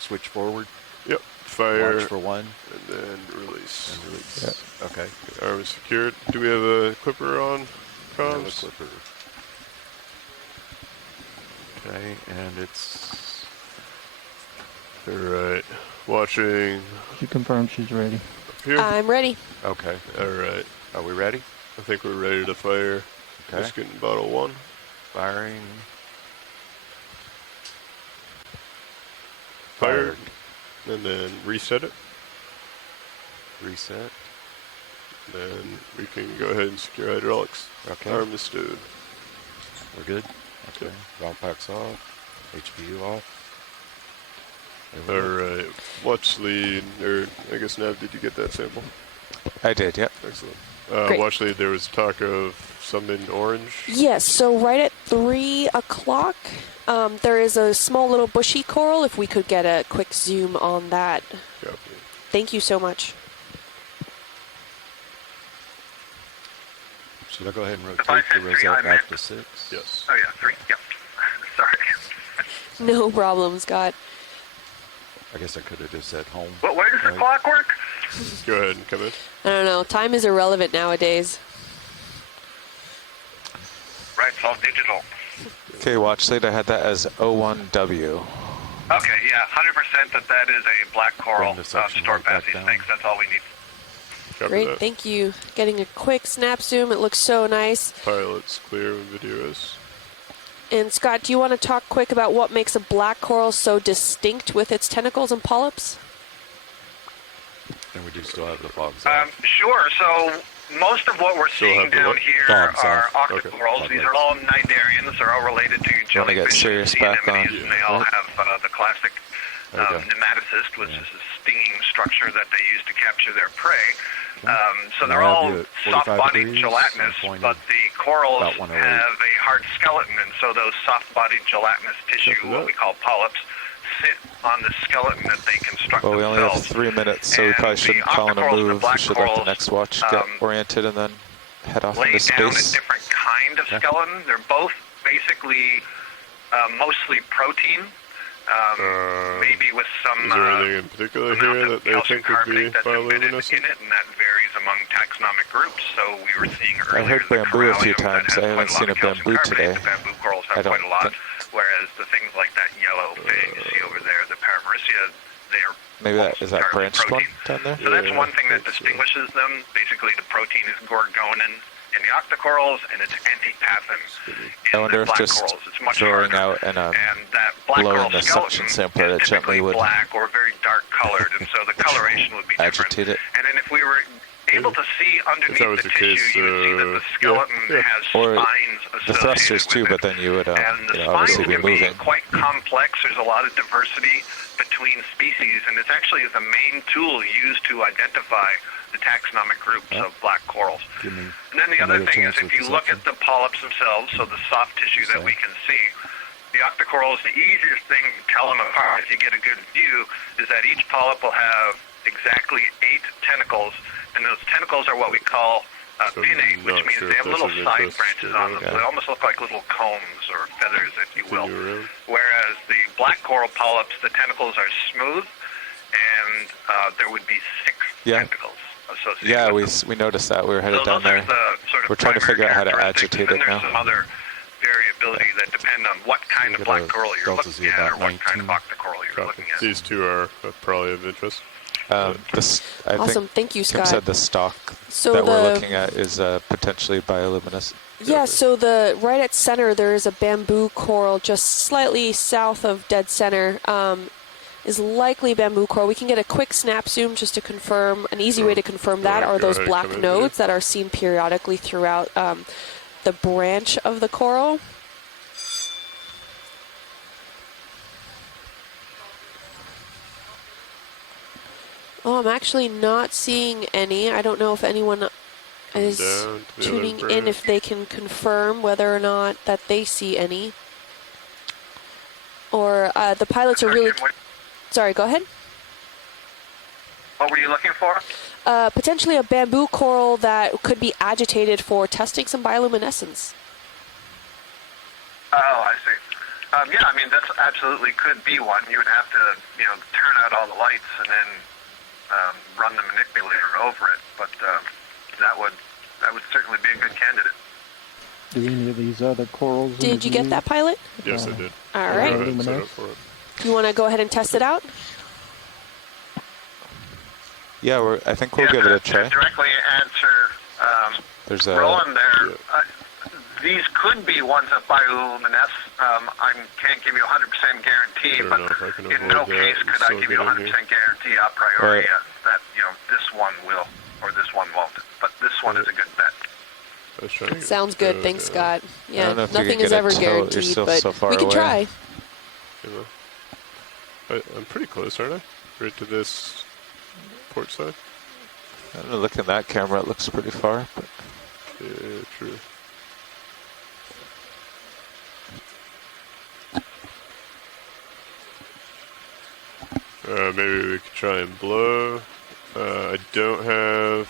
switch forward, Yep. Fire launch for one, and then release. and release. Okay. Arm is secured. Do we have a Clipper on Another comms? clipper. Okay, and it's All right. Watching She confirmed she's ready. up here. I'm ready. okay. All right. Are we ready? I think we're ready to fire. Okay. Just getting bottle 1. Firing. Fired. And then reset it. Reset. Then we can go ahead and secure hydraulics. Okay. Arm is stowed. We're good. Okay. Valve packs off. HPU off. All right. Watch lead, or I guess Nav, did you get that sample? I did, yep. Excellent. Great. Watch lead, there was talk of something orange. Yes, so right at 3 o'clock, there is a small little bushy coral. If we could get a quick zoom on that. Copy. Thank you so much. Should I go ahead and rotate the result back to 6? Yes. Oh yeah, 3. Yep. Sorry. No problem, Scott. I guess I could have just said home. But where does the clock work? Go ahead and come in. I don't know. Time is irrelevant nowadays. Right, it's all digital. Okay, watch lead. I had that as O1W. Okay, yeah, 100% that is a black coral Bring the section store right back pathies. down. Thanks, that's all we need. Copy Great, that. thank you. Getting a quick snap zoom. It looks so nice. Pilot's clear when video is. And Scott, do you want to talk quick about what makes a black coral so distinct with its tentacles and polyps? And we do still have the fogs Sure, so most of what we're seeing have the down what? here Dogs are off. octocorals. Okay. These are all cnidarians. They're all related to Wanna get jellyfish Sirius and sea back on? anemones, and they all have the classic There you go. nematocyst, which is a stinging structure that they use to capture their prey. So And they're I have all you at 45 soft-bodied degrees gelatinous, and pointed but the corals about have 108. a hard skeleton, and so those soft-bodied gelatinous tissue, Copy what that. we call polyps, sit on the skeleton that they construct Well, we only have themselves. 3 minutes, so we And probably the shouldn't call in a octocorals and the move. We black should let the corals, next watch get oriented and then head off lay into down a space. different kind of skeleton. They're both basically mostly protein, maybe with some Is there anything in particular amount here of that they calcium think would be carbonate that's embedded bioluminescent? in it, and that varies among taxonomic groups. So we were seeing I earlier heard the bamboo a few corallium that times. has I haven't quite seen lot a of calcium bamboo carbonate. today. The bamboo corals I have don't quite a lot, think- whereas the things like that yellow thing you see over there, the Paramaricia, they're Maybe that almost is that entirely branched one protein. down there? So that's Yeah, one thing that that's, distinguishes them. Basically, the protein is gorgonin in the octocorals, and it's antipathin I in wonder the if black just corals. It's much throwing harder. out and And that black blowing coral the skeleton suction sampler is that gently typically would black or very dark colored, and so the coloration would be different. agitate it. And then if we were able to see underneath that was the the tissue, case, you would see that the skeleton yeah. has Or spines the associated thrusters too, with but it. then you would And the obviously spines be can be moving. quite complex. There's a lot of diversity between species, and it's actually the main tool used to identify the taxonomic groups of black corals. Give me And then the other another thing is chance if with you the look section. at the polyps themselves, so the soft tissue that we can see, the octocorals, the easiest thing to tell them apart if you get a good view is that each polyp will have exactly 8 tentacles, and those tentacles are what we call So pinnate, I'm which not means sure they if have that's little of side interest branches or on not. them. They almost look like little combs or feathers, if you will. Continue around. Whereas the black coral polyps, the tentacles are smooth, and there would be 6 Yeah. tentacles associated Yeah, with them. we noticed that. We were headed So down those there. are the sort of We're trying to primary figure out how to characteristics. agitate And it then now. there's some other variability that depend on what kind of Get black a coral you're delta looking Z at or about what kind of 19. octocoral you're Copy. looking at. These two are probably of interest. I Awesome. think Thank you, Kim Scott. said the stock So that we're the- looking at is potentially bioluminescent. Yeah, so the right at center there is a bamboo coral just slightly south of dead center. Is likely bamboo coral. We can get a quick snap zoom just to confirm. An easy way to confirm that Go are those ahead, black come in, nodes that are seen periodically throughout the branch of the coral. Oh, I'm actually not seeing any. I don't know if anyone is down to the tuning other in, branch. if they can confirm whether or not that they see any. Or the pilots are really... Sorry, go ahead. What were you looking for? Potentially a bamboo coral that could be agitated for testing some bioluminescence. Oh, I see. Yeah, I mean, that's absolutely could be one. You would have to, turn out all the lights and then run the manipulator over it. But that would certainly be a good candidate. Do any of these other corals? in Did the you get view? that, pilot? Yes, I did. All Go right. ahead and set up Luminous. for it. You want to go ahead and test it out? Yeah, I think we'll give it a To try. directly answer There's a Roland there, these could be ones that bioluminesce. I can't give you a 100% guarantee, I don't know if I but can in no avoid that. case could I Still give you a get in 100% here. guarantee a priori Right. that this one will or this one won't. But this one is a good bet. I was trying to get Sounds it good. to Thanks, go Scott. I Yeah, don't know if you nothing can is get a ever tilt. You're guaranteed, still but so far we can away. try. I'm pretty close, aren't I? Right to this port side? I don't know, looking at that camera, it looks pretty far. But Yeah, true. Maybe we could try and blow. I don't have...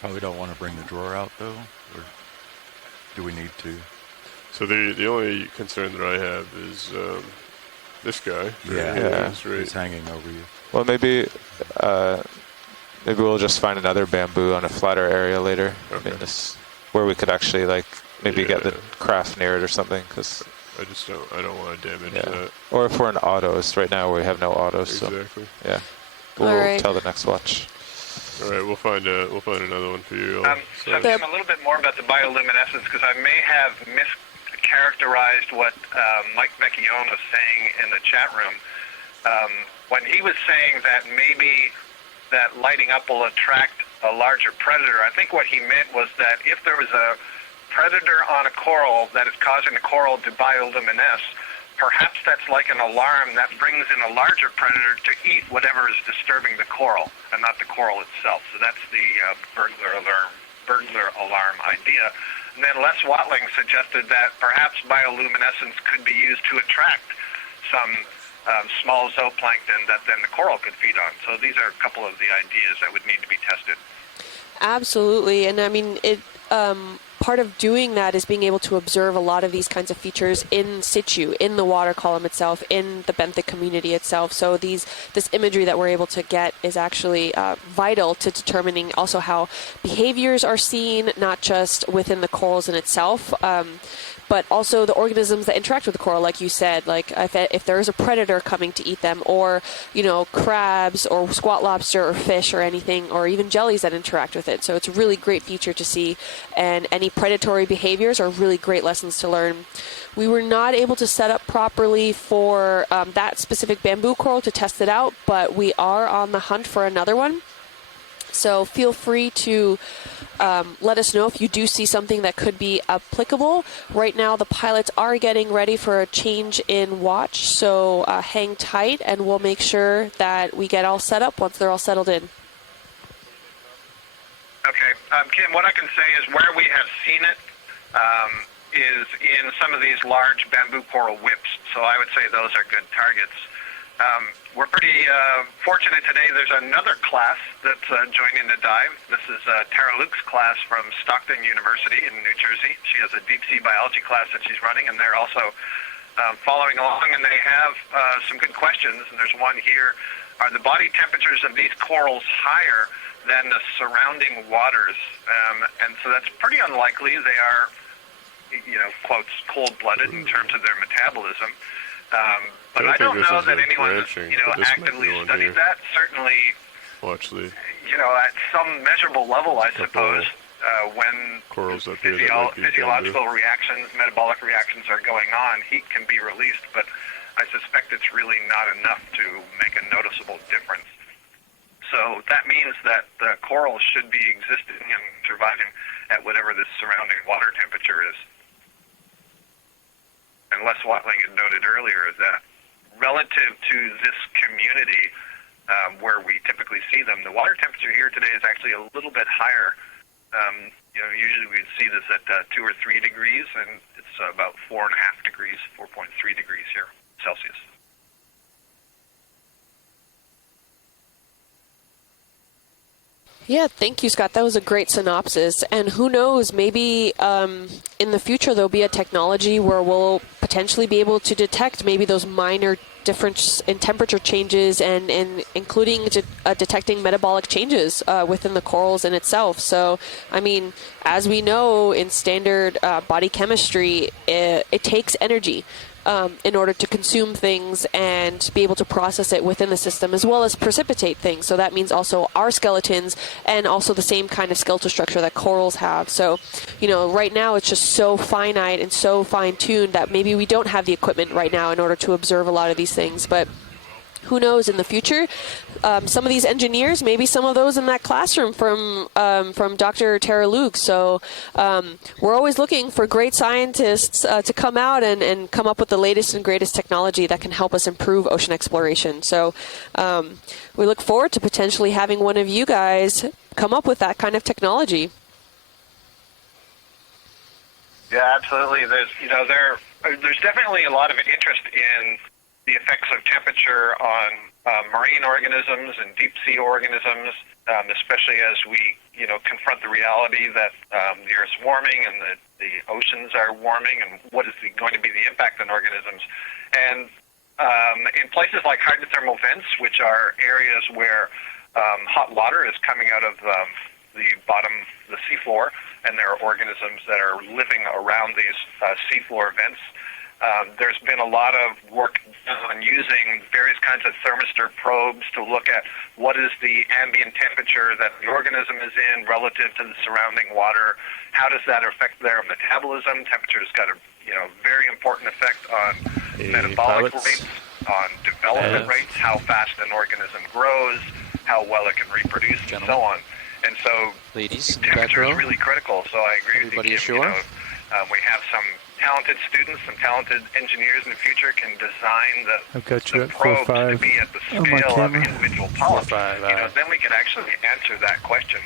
Probably don't want to bring the drawer out though, or do we need to? So the only concern that I have is this guy. Yeah, He's right. he's hanging over you. well, maybe we'll just find another bamboo on a flatter area later. Okay. In this, where we could actually like maybe get the Yeah. craft near it or something. Cause I don't want to damage yeah. that. Or if we're in autos, right now we have no autos. Exactly. So yeah, we'll All right. tell the next watch. All right, we'll find another one for you. So a little bit more about the bioluminescence, because I may have mischaracterized what Mike Vecchione was saying in the chat room. When he was saying that maybe that lighting up will attract a larger predator, I think what he meant was that if there was a predator on a coral that is causing the coral to bioluminesce, perhaps that's like an alarm that brings in a larger predator to eat whatever is disturbing the coral, and not the coral itself. So that's the burglar alarm idea. And then Les Watling suggested that perhaps bioluminescence could be used to attract some small zooplankton that then the coral could feed on. So these are a couple of the ideas that would need to be tested. Absolutely, and I mean it. Part of doing that is being able to observe a lot of these kinds of features in situ, in the water column itself, in the benthic community itself. So this imagery that we're able to get is actually vital to determining also how behaviors are seen, not just within the corals in itself, but also the organisms that interact with the coral, like you said, like if there is a predator coming to eat them, or, you know, crabs or squat lobster or fish or anything, or even jellies that interact with it. So it's a really great feature to see, and any predatory behaviors are really great lessons to learn. We were not able to set up properly for that specific bamboo coral to test it out, but we are on the hunt for another one. So feel free to let us know if you do see something that could be applicable. Right now, the pilots are getting ready for a change in watch, so hang tight, and we'll make sure that we get all set up once they're all settled in. Okay, Kim, what I can say is where we have seen it is in some of these large bamboo coral whips, so I would say those are good targets. We're pretty fortunate today. There's another class that's joining the dive. This is Tara Luke's class from Stockton University in New Jersey. She has a deep sea biology class that she's running, and they're also following along, and they have some good questions. And there's one here. Are the body temperatures of these corals higher than the surrounding waters? And so that's pretty unlikely. They are, you know, quotes, cold-blooded in terms of their metabolism. But I don't know that anyone, you know, actively studied that. Certainly, you know, at some measurable level, I suppose, when physiological reactions, metabolic reactions are going on, heat can be released, but I suspect it's really not enough to make a noticeable difference. So that means that the coral should be existing and surviving at whatever the surrounding water temperature is. And Les Watling had noted earlier that relative to this community where we typically see them, the water temperature here today is actually a little bit higher. You know, usually we'd see this at 2 or 3 degrees, and it's about 4.5 degrees, 4.3 degrees here, Celsius. Yeah, thank you, Scott. That was a great synopsis. And who knows, maybe in the future there'll be a technology where we'll potentially be able to detect maybe those minor difference in temperature changes, and including detecting metabolic changes within the corals in itself. So, I mean, as we know in standard body chemistry, it takes energy in order to consume things and be able to process it within the system, as well as precipitate things. So that means also our skeletons, and also the same kind of skeletal structure that corals have. So, you know, right now it's just so finite and so fine-tuned that maybe we don't have the equipment right now in order to observe a lot of these things. But who knows in the future, some of these engineers, maybe some of those in that classroom from Dr. Tara Luke. So we're always looking for great scientists to come out and come up with the latest and greatest technology that can help us improve ocean exploration. So we look forward to potentially having one of you guys come up with that kind of technology. Yeah, absolutely. There's definitely a lot of interest in the effects of temperature on marine organisms and deep sea organisms, especially as we, confront the reality that the Earth's warming and the oceans are warming, and what is going to be the impact on organisms. And in places like hydrothermal vents, which are areas where hot water is coming out of the bottom, the seafloor, and there are organisms that are living around these seafloor vents. There's been a lot of work on using various kinds of thermistor probes to look at what is the ambient temperature that the organism is in relative to the surrounding water. How does that affect their metabolism? Temperature has got a very important effect on metabolic rates, on development rates, how fast an organism grows, how well it can reproduce, and so on. And so ladies, temperature is really critical. So I agree with you, Kim. We have some talented students, some talented engineers in the future can design the probes to be at the scale of individual polyps. Then we can actually answer that question.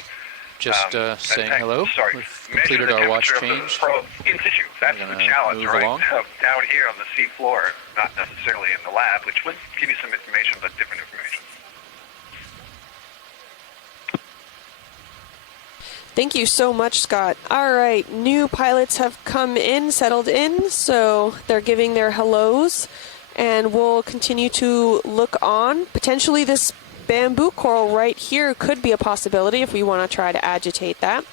Just saying hello. Sorry, We've completed our watch change. In situ. That's the challenge, right? Down here on the sea floor, not necessarily in the lab, which would give you some information, but different information. Thank you so much, Scott. All right, new pilots have come in, settled in, so they're giving their hellos, and we'll continue to look on. Potentially this bamboo coral right here could be a possibility if we want to try to agitate that.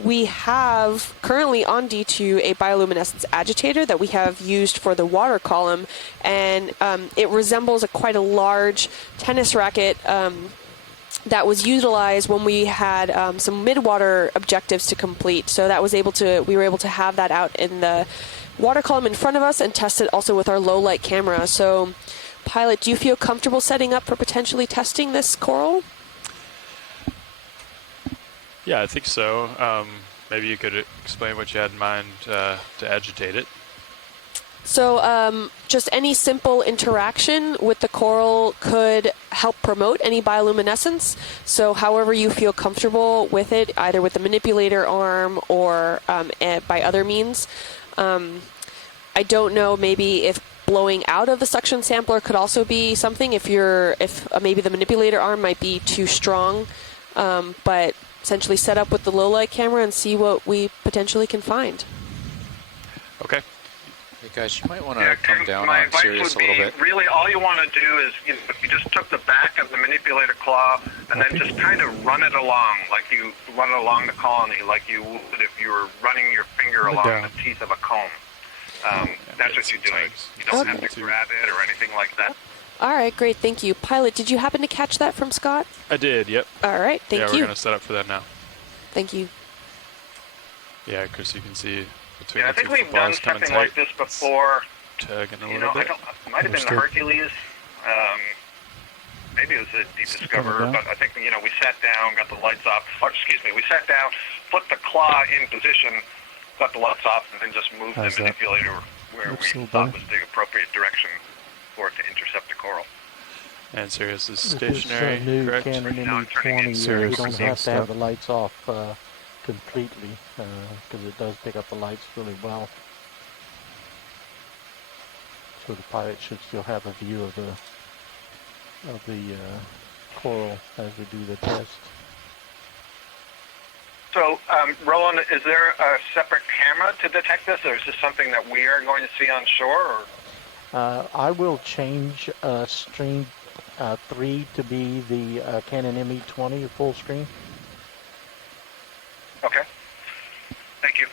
We have currently on D2 a bioluminescence agitator that we have used for the water column, and it resembles quite a large tennis racket that was utilized when we had some mid-water objectives to complete. So that we were able to have that out in the water column in front of us and test it also with our low-light camera. So, pilot, do you feel comfortable setting up for potentially testing this coral? Yeah, I think so. Maybe you could explain what you had in mind to agitate it. So just any simple interaction with the coral could help promote any bioluminescence. So however you feel comfortable with it, either with the manipulator arm or by other means. I don't know, maybe if blowing out of the suction sampler could also be something, if maybe the manipulator arm might be too strong, but essentially set up with the low light camera and see what we potentially can find. Okay. Hey guys, you might want to come down on Sirius a little bit. Really, all you want to do is, if you just took the back of the manipulator claw and then just kind of run it along, like you run it along the colony, like you would if you were running your finger along the teeth of a comb. That's what you're doing. You don't have to grab it or anything like that. All right, great, thank you. Pilot, did you happen to catch that from Scott? I did, yep. All right, thank you. Yeah, we're going to set up for that now. Thank you. Yeah, Chris, you can see between I think we've done something like this before. Tugging a little bit. It might have been the Hercules. Maybe it was the Deep Discoverer, but I think, we sat down, got the lights off. We sat down, put the claw in position, got the lights off, and then just moved the manipulator where we thought was the appropriate direction for it to intercept the coral. And Sirius is stationary, new correct? Canon ME20, you don't have to have the lights off completely, because it does pick up the lights really well. So the pilot should still have a view of the coral as we do the test. So, Roland, is there a separate camera to detect this, or is this something that we are going to see on shore? Or? I will change stream 3 to be the Canon ME20 full screen. Okay. Thank you.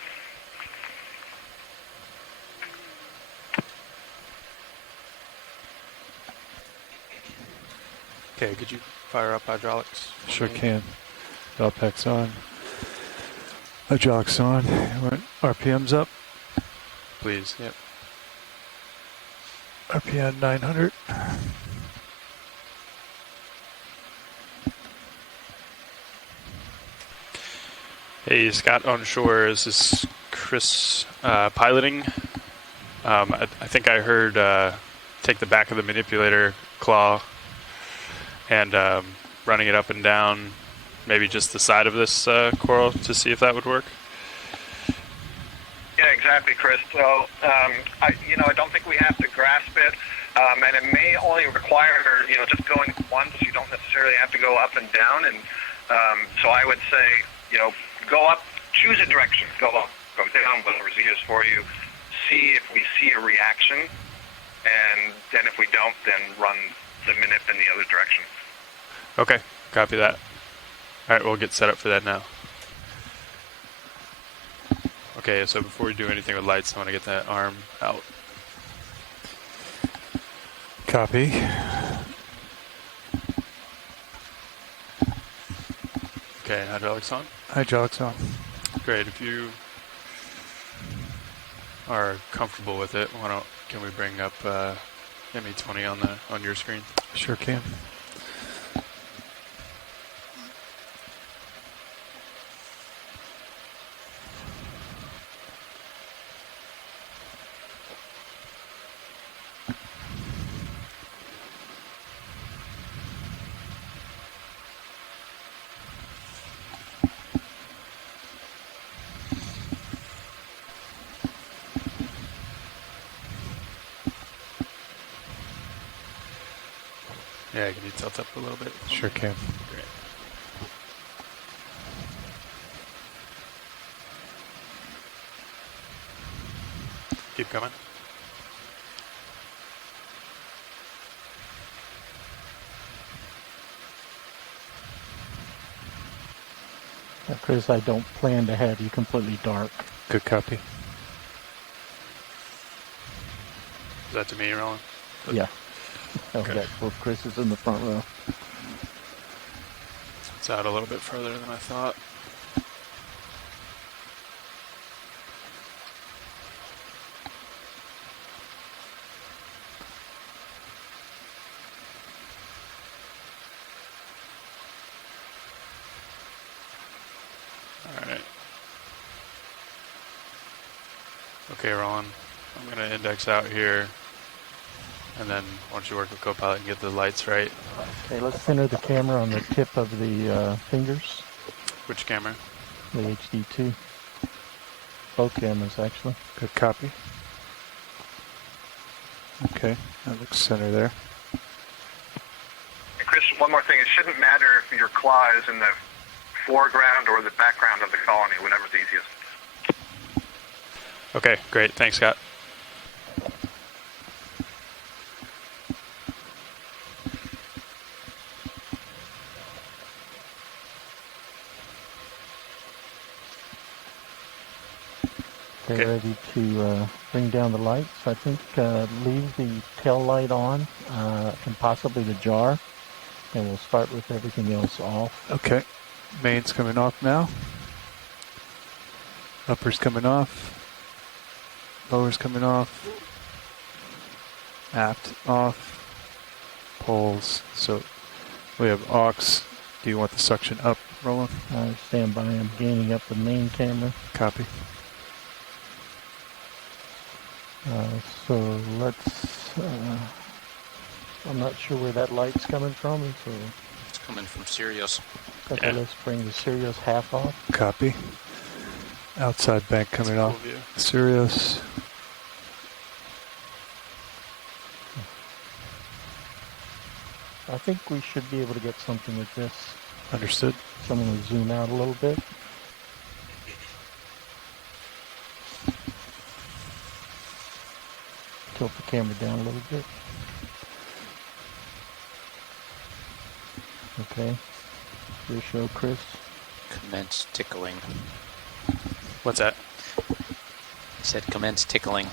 Okay, could you fire up hydraulics? Sure can. LPEC's on. Hydraulics on. RPM's up. Please, yep. RPM 900. Hey, Scott on shore. This is Chris piloting. I think I heard take the back of the manipulator claw and running it up and down, maybe just the side of this coral to see if that would work. Yeah, exactly, Chris. So, I don't think we have to grasp it, and it may only require, just going once. You don't necessarily have to go up and down, and so I would say, go up, choose a direction, go up, go down, whatever's easiest for you. See if we see a reaction, and then if we don't, then run the manip in the other direction. Okay, copy that. All right, we'll get set up for that now. Okay, so before we do anything with lights, I want to get that arm out. Copy. Okay, hydraulics on? Hydraulics on. Great. If you are comfortable with it, can we bring up ME20 on your screen? Sure can. Yeah, can you tilt up a little bit? Sure can. Great. Keep coming. Chris, I don't plan to have you completely dark. Good copy. Is that to me, Roland? Yeah. Okay. Got both Chris's in the front row. It's out a little bit further than I thought. All right. Okay, Roland. I'm going to index out here. And then once you work with Copilot and get the lights right. Okay, let's center the camera on the tip of the fingers. Which camera? The HD2. Both cameras, actually. Good copy. Okay, that looks center there. And Chris, one more thing. It shouldn't matter if your claw is in the foreground or the background of the colony, whatever's easiest. Okay, great. Thanks, Scott. Okay, ready to bring down the lights. I think leave the tail light on and possibly the jar, and we'll start with everything else off. Okay, main's coming off now. Upper's coming off. Lower's coming off. Aft off. Poles. So we have aux. Do you want the suction up, Roland? Stand by. I'm gaining up the main camera. Copy. So let's, I'm not sure where that light's coming from. So It's coming from Sirius. okay, let's bring the Sirius half off. Copy. Outside bank coming off. Sirius. I think we should be able to get something with this. Understood. So I'm going to zoom out a little bit. Tilt the camera down a little bit. Okay. Your show, Chris. Commence tickling. What's that? I said commence tickling.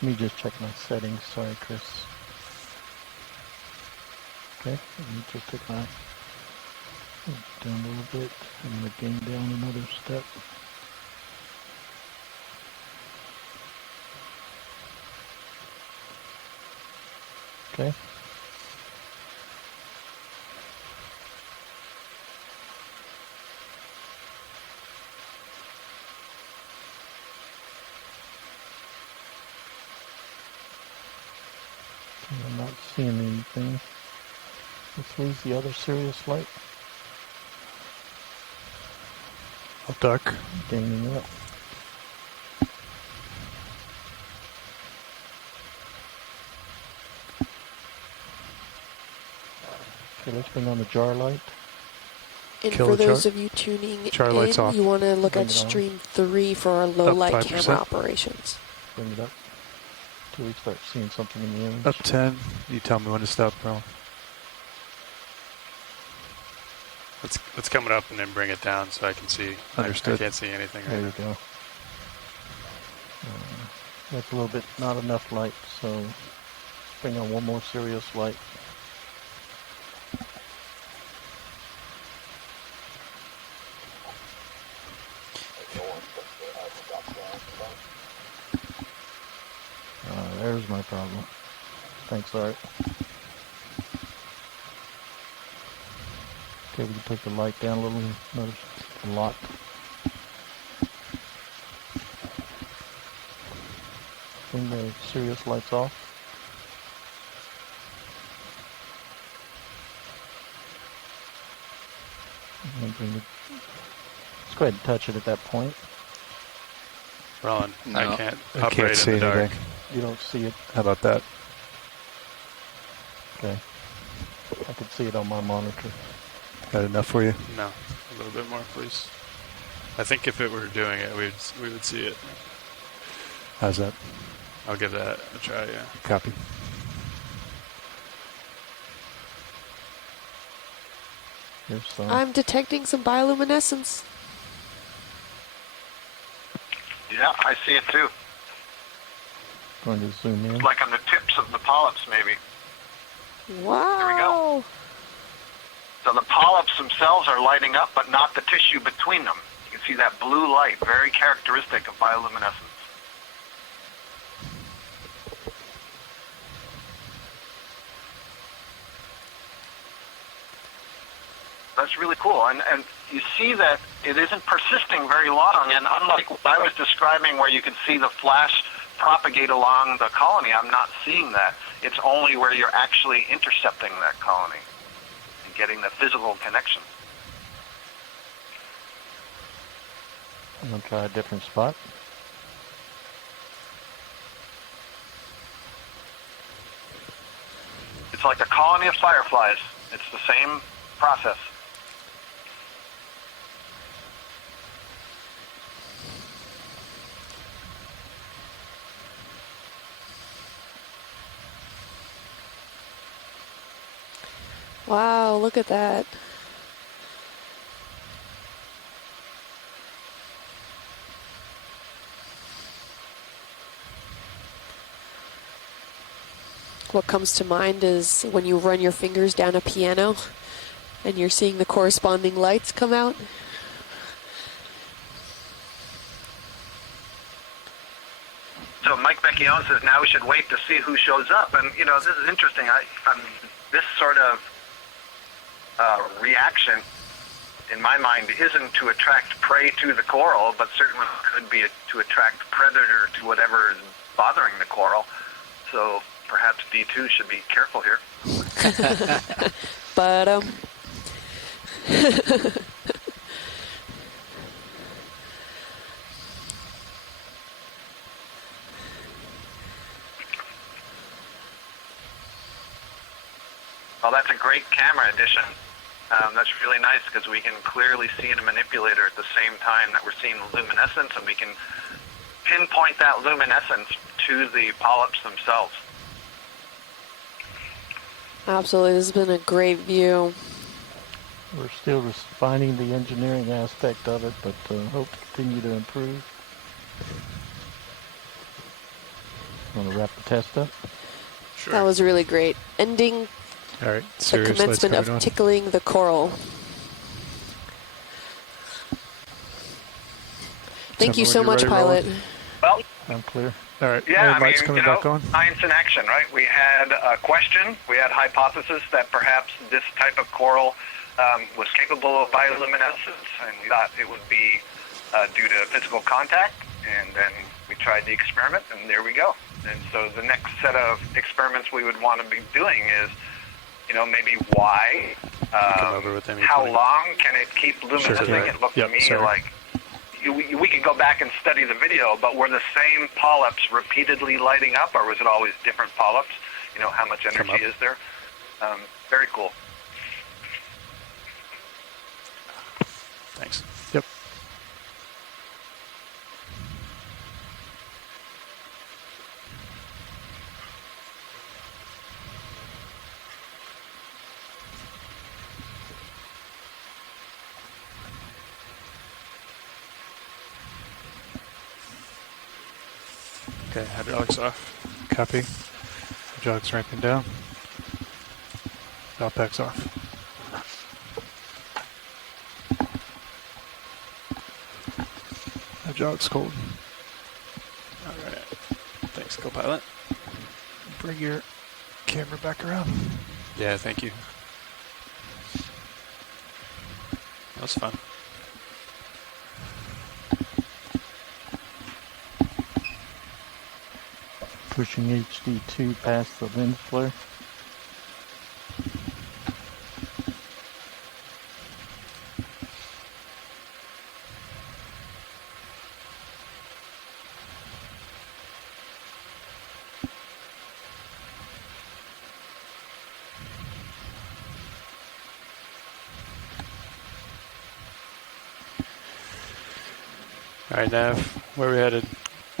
Let me just check my settings. Sorry, Chris. Okay, let me just take my down a little bit. I'm going to gain down another step. Okay. seeing anything. Let's lose the other Sirius light. All dark. Gaining up. Okay, let's bring on the jar light. And Kill for the those char- of you tuning char light's in, off. you want to look Bring at it on. stream 3 for our low Up light 5%. camera operations. Bring it up till we start seeing something in the image. Up 10. You tell me when to stop, bro. Let's come it up and then bring it down so I can see. Understood. I can't see anything There right you now. go. That's a little bit, not enough light, so let's bring on one more Sirius light. There's my problem. Thanks, Art. Okay, we can take the light down a little. Notice a lot. Bring the Sirius lights off. And then bring the, let's go ahead and touch it at that point. Ron, No. I can't I operate can't see in the dark. anything. You don't see it. How about that? Okay. I can see it on my monitor. Got enough for you? No, a little bit more, please. I think if it were doing it, we would see it. How's that? I'll give that a try. Yeah. Copy. Here's some. I'm detecting some bioluminescence. Yeah, I see it too. Going to zoom in. Like on the tips of the polyps, maybe. Wow. There we go. So the polyps themselves are lighting up, but not the tissue between them. You can see that blue light, very characteristic of bioluminescence. That's really cool. And you see that it isn't persisting very long. And unlike what I was describing where you can see the flash propagate along the colony, I'm not seeing that. It's only where you're actually intercepting that colony and getting the physical connection. I'm going to try a different spot. It's like a colony of fireflies. It's the same process. Wow, look at that. What comes to mind is when you run your fingers down a piano and you're seeing the corresponding lights come out. So Mike Becchione says now we should wait to see who shows up. And, you know, this is interesting. This sort of reaction, in my mind, isn't to attract prey to the coral, but certainly could be to attract predator to whatever is bothering the coral. So perhaps D2 should be careful here. But well, that's a great camera addition. That's really nice because we can clearly see in a manipulator at the same time that we're seeing luminescence, and we can pinpoint that luminescence to the polyps themselves. absolutely, this has been a great view. We're still refining the engineering aspect of it, but hope to continue to improve. Want to wrap the test up? Sure. That was really great. Ending All right. the Sirius lights commencement coming of on. tickling the coral. Thank you so Tell me when much, you're ready, Pilot. Roland. Well, I'm clear. All right. yeah, Hey, lights coming back on. science in action, right? We had a question, we had hypothesis that perhaps this type of coral was capable of bioluminescence, and we thought it would be due to physical contact, and then we tried the experiment, and there we go. And so the next set of experiments we would want to be doing is, maybe why, how long can it keep luminescing? It looked to me like we could go back and study the video, but were the same polyps repeatedly lighting up, or was it always different polyps? How much energy is there? Very cool. Thanks. Yep. Okay, hydraulics off. Copy. Hydraulics ramping down. Valve packs off. Hydraulics cold. All right. Thanks, co-pilot. Bring your camera back around. Yeah, thank you. That was fun. Pushing HD2 past the lens flare. All right, Nav, where are we headed?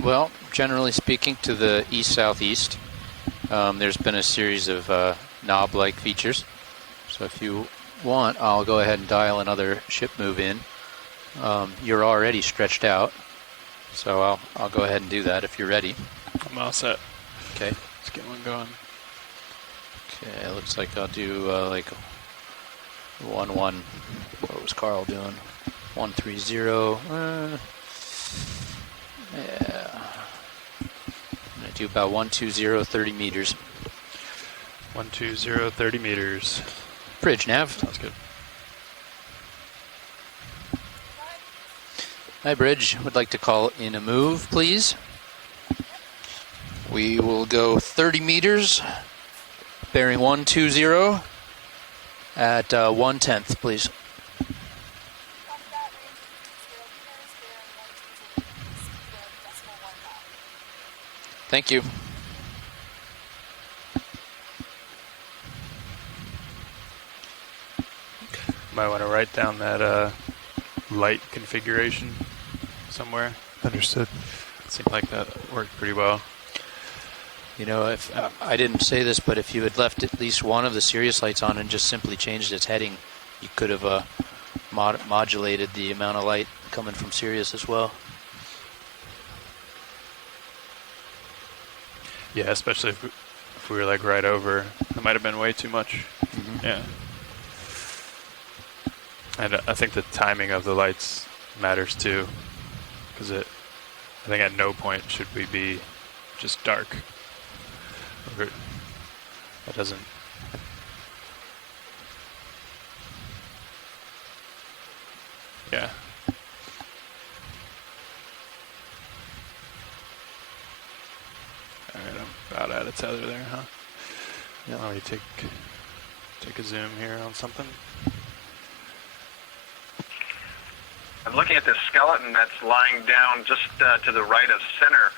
Well, generally speaking, to the east-southeast. There's been a series of knob-like features. So if you want, I'll go ahead and dial another ship move in. You're already stretched out, so I'll go ahead and do that if you're ready. I'm all set. Okay. Let's get one going. Okay, looks like I'll do like 1-1. What was Carl doing? 1-3-0. Yeah. I'm going to do about 1-2-0, 30 meters. 1-2-0, 30 meters. Bridge, Nav. Sounds good. Hi, Bridge. Would like to call in a move, please. We will go 30 meters, bearing 120 at 1/10, please. Thank you. Might want to write down that light configuration somewhere. Understood. It seemed like that worked pretty well. You know, if I didn't say this, but if you had left at least one of the Sirius lights on and just simply changed its heading, you could have modulated the amount of light coming from Sirius as well. Yeah, especially if we were like right over. It might have been way too much. Mm-hmm. Yeah. And I think the timing of the lights matters too, because I think at no point should we be just dark. That doesn't. Yeah. All right, I'm about out of tether there, huh? Yeah. Let me take a zoom here on something. I'm looking at this skeleton that's lying down just to the right of center.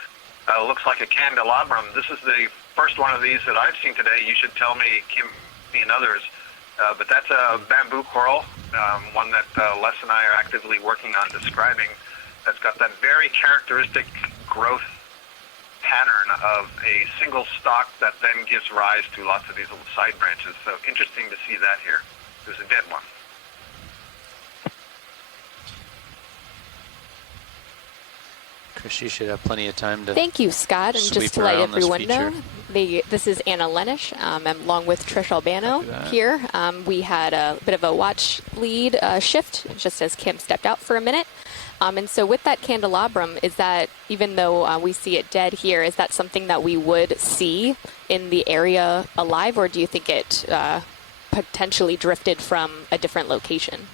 Looks like a candelabrum. This is the first one of these that I've seen today. You should tell me, Kim, and others. But that's a bamboo coral, one that Les and I are actively working on describing. That's got that very characteristic growth pattern of a single stalk that then gives rise to lots of these little side branches. So interesting to see that here. There's a dead one. Chris, you should have plenty of time to. Thank you, Scott. And just to let everyone know, this is Anna Lenish, along with Trish Albano here. We had a bit of a watch lead shift, just as Kim stepped out for a minute. And so with that candelabrum, is that, even though we see it dead here, is that something that we would see in the area alive, or do you think it potentially drifted from a different location?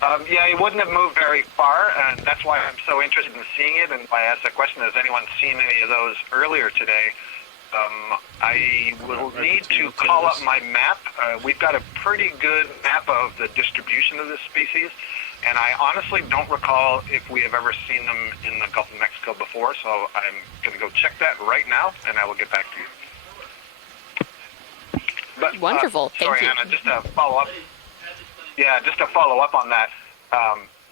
Yeah, he wouldn't have moved very far, and that's why I'm so interested in seeing it. And I asked the question, has anyone seen any of those earlier today? I will need to call up my map. We've got a pretty good map of the distribution of this species, and I honestly don't recall if we have ever seen them in the Gulf of Mexico before, so I'm going to go check that right now, and I will get back to you. But, Wonderful. Sorry, Thank you. Anna, just to follow up. Yeah, just to follow up on that,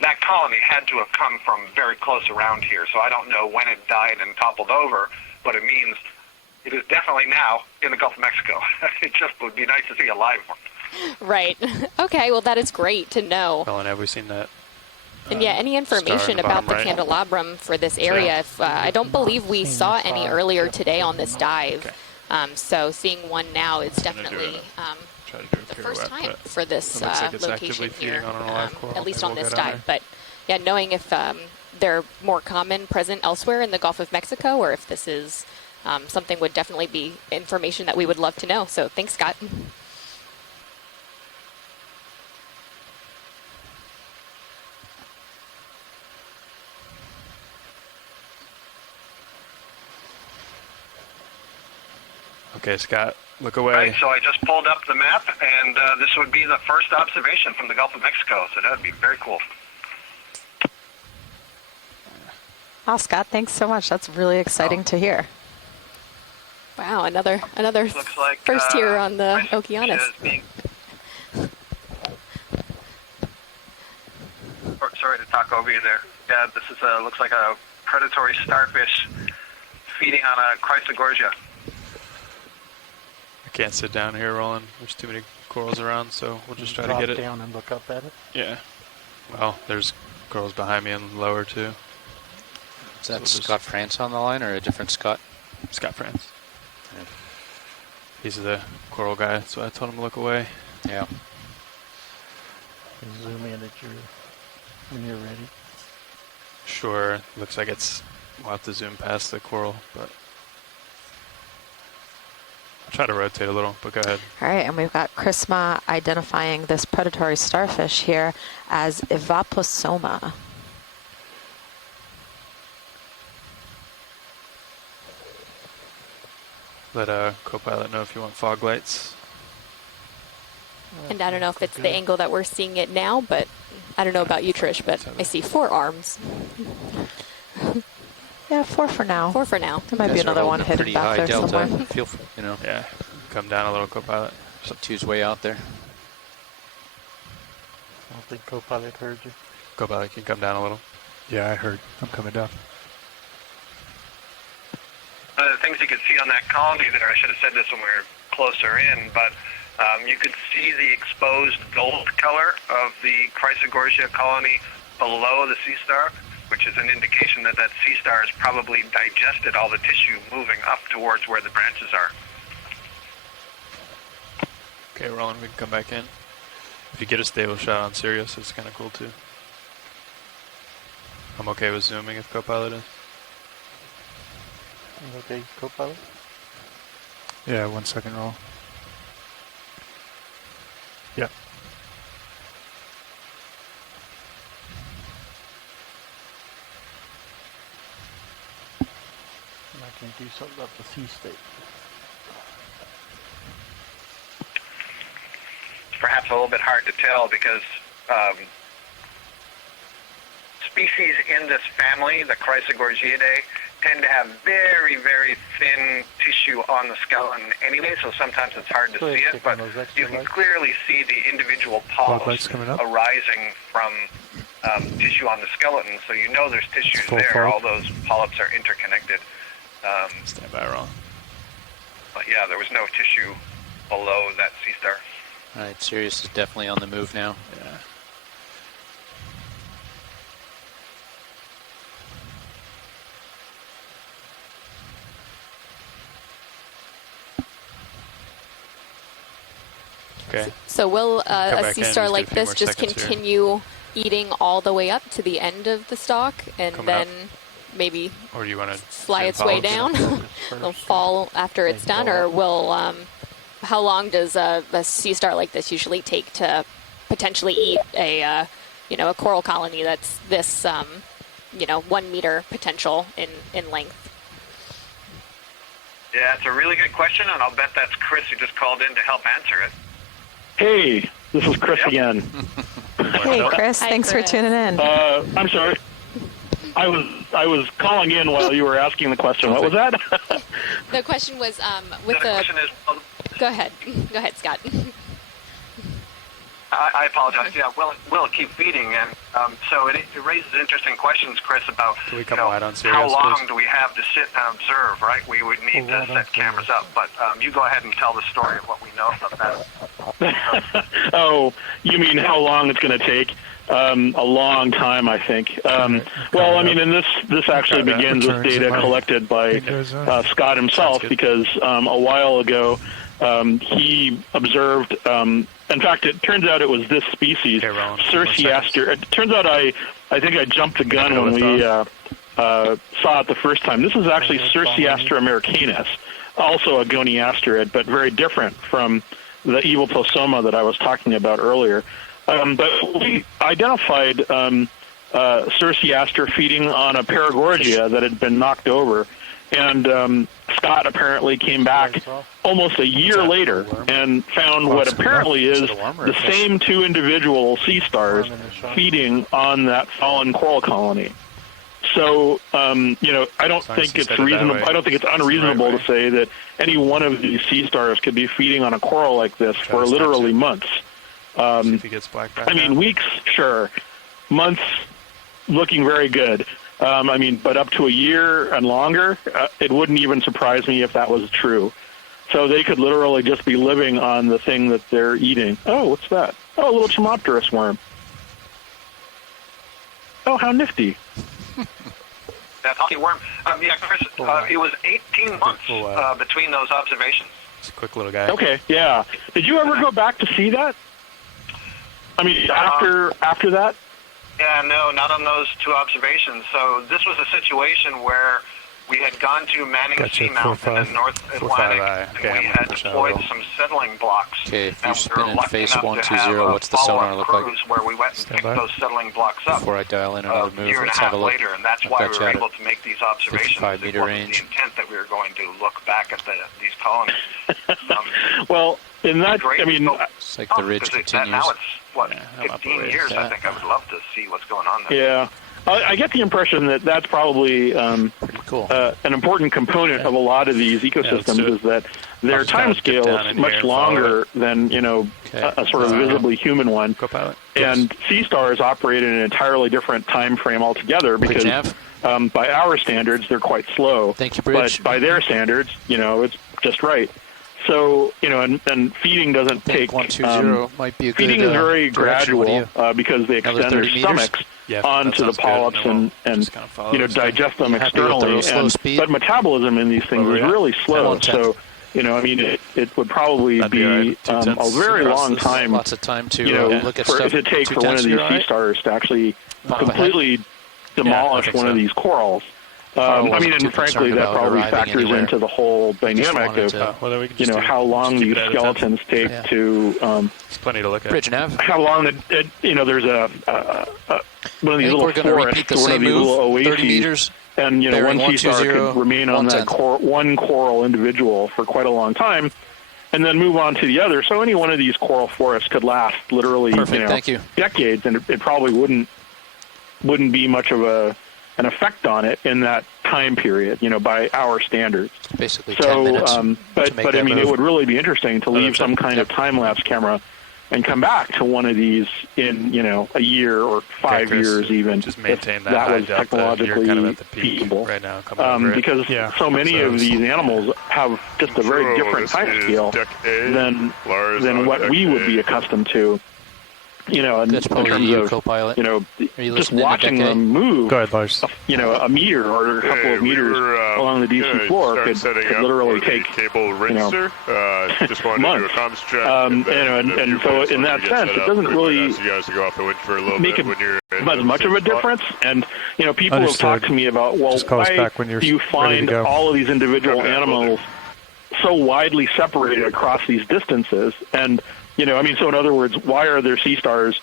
that colony had to have come from very close around here, so I don't know when it died and toppled over, but it means it is definitely now in the Gulf of Mexico. It just would be nice to see a live one. Right. Okay, well, that is great to know. Well, and have we seen that? And yeah, any information about the right? candelabrum for this area? If, I don't believe we saw any earlier today on this dive. So seeing one now is definitely the first time for this location here, at least on this dive. But yeah, knowing if they're more common present elsewhere in the Gulf of Mexico, or if this is something, would definitely be information that we would love to know. So thanks, Scott. Okay, Scott, look away. Right, so I just pulled up the map, and this would be the first observation from the Gulf of Mexico, so that would be very cool. Wow, Scott, thanks so much. That's really exciting to hear. Wow, another Looks like, first here on the Okeanos. Sorry to talk over you there. Yeah, this is looks like a predatory starfish feeding on a Chrysogorgia. I can't sit down here, Roland. There's too many corals around, so we'll just try to get it. Drop down and look up at it? Yeah. Well, there's corals behind me and lower, too. Is that Scott France on the line, or a different Scott? Scott France. Yeah. He's the coral guy, so I told him to look away. Yeah. Zoom in when you're ready. Sure. Looks like we'll have to zoom past the coral, but I'll try to rotate a little, but go ahead. All right, and we've got Chrisma identifying this predatory starfish here as Evaposoma. Let co-pilot know if you want fog lights. And I don't know if it's the angle that we're seeing it now, but I don't know about you, Trish, but I see 4 arms. Yeah, 4 for now. 4 for now. There might be another one hidden back there delta. somewhere. Feel, Yeah, come down a little, co-pilot. So 2's way out there. I don't think co-pilot heard you. Co-pilot, can you come down a little? Yeah, I heard. I'm coming down. One of the things you could see on that colony there, I should have said this when we were closer in, but you could see the exposed gold color of the Chrysogorgia colony below the sea star, which is an indication that that sea star has probably digested all the tissue moving up towards where the branches are. Okay, Roland, we can come back in. If you get a stable shot on Sirius, it's kind of cool too. I'm okay with zooming if co-pilot is. Okay, co-pilot? Yeah, 1 second roll. Yeah. And I can do something about the sea state. It's perhaps a little bit hard to tell because species in this family, the Chrysogorgiidae, tend to have very, very thin tissue on the skeleton anyway, so sometimes it's hard to see it, but you can clearly see the individual polyps arising from tissue on the skeleton, so you know there's tissues there. All those polyps are interconnected. Stand by, Roland. But yeah, there was no tissue below that sea star. All right, Sirius is definitely on the move now. Yeah. Okay. So will a sea star like this just seconds continue eating all the way up to the end of the stalk and then maybe or do you want to fly its way down? It'll fall after it's done, or will how long does a sea star like this usually take to potentially eat a a coral colony that's this, 1 meter potential in length? Yeah, it's a really good question, and I'll bet that's Chris who just called in to help answer it. Hey, this is Chris again. Hey, Chris. Thanks for tuning in. I'm sorry. I was calling in while you were asking the question. What was that? The question was with the. Question is, Go ahead, Scott. I apologize. Yeah, will keep feeding, and so it raises interesting questions, Chris, about how long do we have to sit and observe? Right, we would need to set cameras up, but you go ahead and tell the story of what we know about that. Oh, you mean how long it's going to take? A long time, I think. Well, I mean, and this actually begins with data collected by Scott himself, because a while ago he observed. In fact, it turns out it was this species, Cerciaster. It turns out I think I jumped the gun when we saw it the first time. This is actually Cerciaster americanus, also a goniasterid, but very different from the evil posoma that I was talking about earlier. But we identified Cerciaster feeding on a paragorgia that had been knocked over. And Scott apparently came back almost a year later and found what apparently is the same two individual sea stars feeding on that fallen coral colony. So, I don't think it's reasonable. I don't think it's unreasonable to say that any one of these sea stars could be feeding on a coral like this for literally months. If he gets black back weeks, sure. Months, looking very good. But up to a year and longer, it wouldn't even surprise me if that was true. So they could literally just be living on the thing that they're eating. Oh, what's that? Oh, a little Chimopterus worm. Oh, how nifty. That lucky worm. Chris, it was 18 months between those observations. It's a quick little guy. Okay, yeah. Did you ever go back to see that? After that? Yeah, no, not on those two observations. So this was a situation where we had gone to Manning Seamount in the North Atlantic, and we had deployed some settling blocks. Okay, if you spin in face 120, what's the sonar look like? Where we went and picked those settling blocks up. Before I dial in another move, year and let's a half have a look. later, and that's why we were able to make these observations. 55 meter range. The intent that we were going to look back at these colonies. Well, in that, it's like the ridge continues. Now it's 15 years. I think I would love to see what's going on there. Yeah. I get the impression that that's probably an important component of a lot of these ecosystems, is that their time scale is much longer than a sort of visibly human one. And sea stars operate in an entirely different time frame altogether, because by our standards they're quite slow. Thank you, Bridge. But by their standards, it's just right. So, and feeding doesn't take. Might be a good, feeding is very gradual because they extend their stomachs onto the polyps and digest them externally. But metabolism in these things is really slow. So, it would probably be a very long time. Lots of time to look at stuff. It take for one of these sea stars to actually completely demolish one of these corals. And frankly, that probably factors into the whole dynamic of, how long these skeletons take to. There's plenty to look at. Bridge nav. How long there's a one of these little forests, one of these little oases, 30 meters. And one sea star could remain on that one coral individual for quite a long time, and then move on to the other. So any one of these coral forests could last literally, decades, and it probably wouldn't be much of an effect on it in that time period, by our standards. Basically, so, 10 minutes. But it would really be interesting to leave some kind of time-lapse camera and come back to one of these in, a year or 5 years even. Just maintain that was technologically feasible. Right now, because so many of these animals have just a very different time scale than what we would be accustomed to. In terms of, co-pilot. Just watching them move, go ahead, Lars. A meter or a couple of meters along the DC floor could literally take, cable rinser. Just wanted months. to do a comms check. And so in that sense, it doesn't really you guys to go off the wind for a little make bit when you're as much of a difference. And, people have talked to me about, why do you find all of these individual animals so widely separated across these distances? And, so in other words, why are there sea stars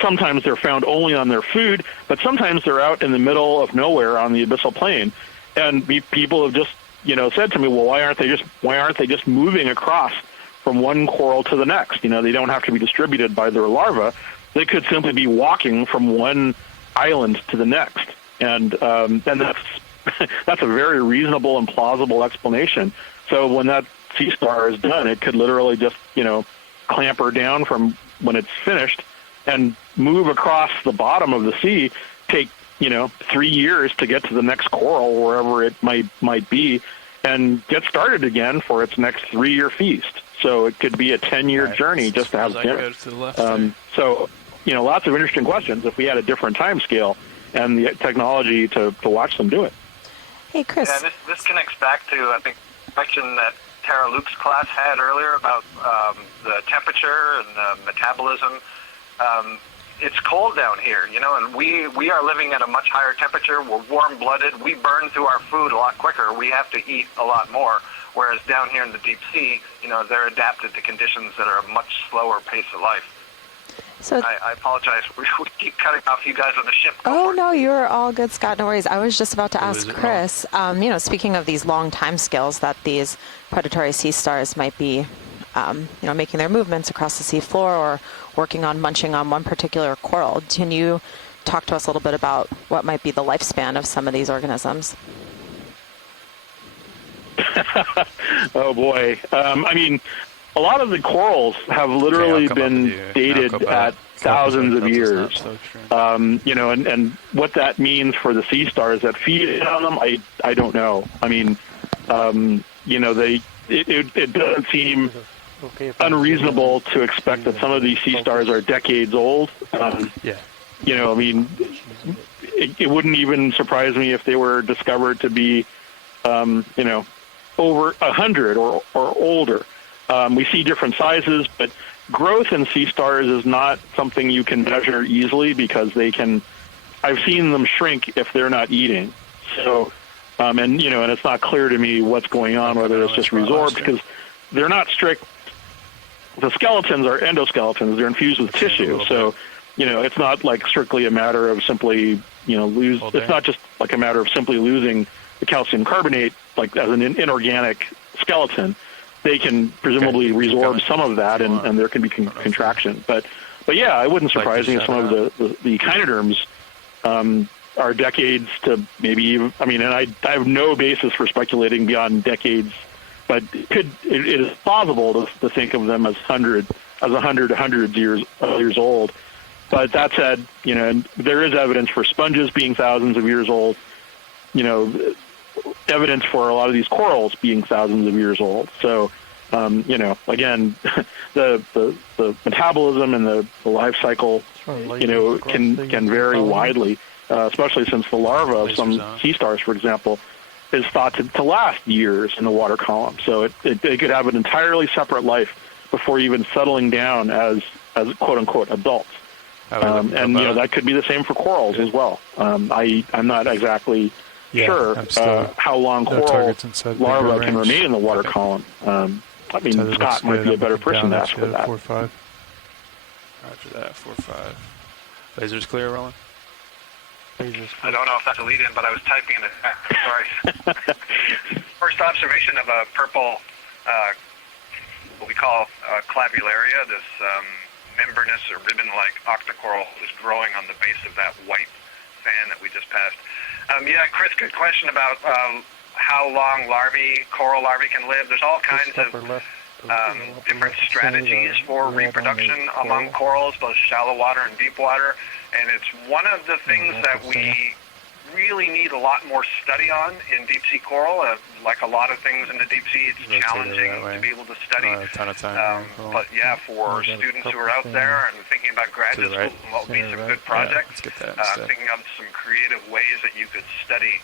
sometimes they're found only on their food, but sometimes they're out in the middle of nowhere on the abyssal plain. And people have just, said to me, well, why aren't they just moving across from one coral to the next? They don't have to be distributed by their larvae. They could simply be walking from one island to the next. And that's that's a very reasonable and plausible explanation. So when that sea star is done, it could literally just, clamper down from when it's finished and move across the bottom of the sea, take 3 years to get to the next coral wherever it might be, and get started again for its next 3-year feast. So it could be a 10-year journey just to have dinner. So lots of interesting questions if we had a different time scale and the technology to watch them do it. Hey, Chris. Yeah, this connects back to, I think, the question that Tara Luke's class had earlier about the temperature and metabolism. It's cold down here, and we are living at a much higher temperature. We're warm-blooded. We burn through our food a lot quicker. We have to eat a lot more, whereas down here in the deep sea, they're adapted to conditions that are a much slower pace of life. So I apologize. We keep cutting off you guys on the ship. No, you're all good, Scott. No worries. I was just about to ask Chris, speaking of these long time scales that these predatory sea stars might be, making their movements across the sea floor or working on munching on one particular coral. Can you talk to us a little bit about what might be the lifespan of some of these organisms? Oh, boy. A lot of the corals have literally been dated at thousands of years. And what that means for the sea stars that feed on them, I don't know. It doesn't seem unreasonable to expect that some of these sea stars are decades old. It wouldn't even surprise me if they were discovered to be, over 100 or older. We see different sizes, but growth in sea stars is not something you can measure easily because I've seen them shrink if they're not eating. So, and it's not clear to me what's going on, whether it's just resorbed, because they're not strict. The skeletons are endoskeletons. They're infused with tissue. So, it's not like strictly a matter of simply, it's not just like a matter of simply losing the calcium carbonate, like as an inorganic skeleton. They can presumably resorb some of that, and there can be contraction. But yeah, it wouldn't surprise me if some of the echinoderms are decades to maybe even. And I have no basis for speculating beyond decades, but it is plausible to think of them as 100 years old. But that said, and there is evidence for sponges being thousands of years old. Evidence for a lot of these corals being thousands of years old. So, again, the metabolism and the life cycle, can vary widely, especially since the larva of some sea stars, for example, is thought to last years in the water column. So it could have an entirely separate life before even settling down as quote unquote adults. And that could be the same for corals as well. I'm not exactly sure how long coral larvae can remain in the water column. Scott might be a better person to ask for that. 4-5. Roger that, 4-5. Laser's clear, Roland? I don't know if that's a lead-in, but I was typing in it. Sorry. First observation of a purple, what we call clavularia, this membranous or ribbon-like octocoral is growing on the base of that white fan that we just passed. Chris, good question about how long coral larvae can live. There's all kinds of different strategies for reproduction among corals, both shallow water and deep water. And it's one of the things that we really need a lot more study on in deep sea coral. Like a lot of things in the deep sea, it's challenging to be able to study. A ton of time. But yeah, for students who are out there and thinking about graduate school and what would be some good projects, thinking of some creative ways that you could study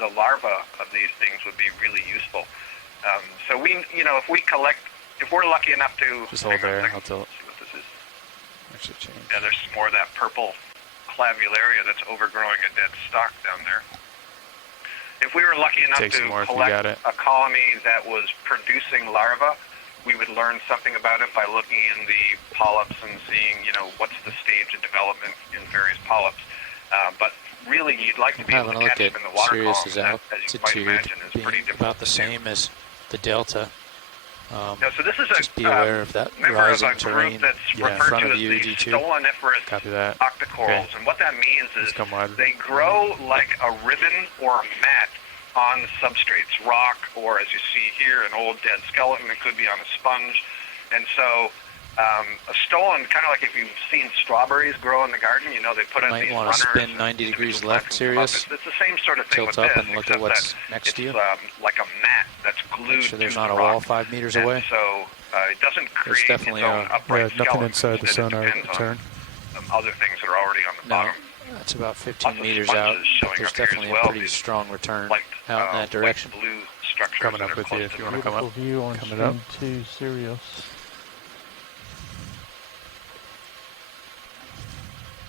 the larvae of these things would be really useful. So if we're lucky enough to just hold there, I'll tilt. See what this is. Actually change. Yeah, there's more of that purple clavularia that's overgrowing a dead stalk down there. If we were lucky enough to collect a colony that was producing larvae, we would learn something about it by looking in the polyps and seeing, what's the stage development in various polyps. But really, you'd like to be able to catch them in the water column. That, as you might imagine, is pretty difficult. About the same as the delta. So this is just be aware of that rising terrain that's referred to as the stoloniferous octocorals. And what that means is they grow like a ribbon or a mat on substrates, rock, or as you see here, an old dead skeleton. It could be on a sponge. And so a stolon, kind of like if you've seen strawberries grow in the garden, you know, they put out these runners. You might want to spin 90 degrees left, Sirius. It's the same sort of thing Tilt with up this, and look at what's next to you. Like a mat that's glued Make sure there's to not the a rock. wall 5 meters away. So it doesn't create There's definitely its own upright nothing skeleton. inside the Instead, it sonar depends on turn. some other things that are already on the bottom. That's about 15 meters out. But there's definitely a pretty strong return out in that direction. Blue structures coming up with you if you want to come up. View on coming up. to Sirius.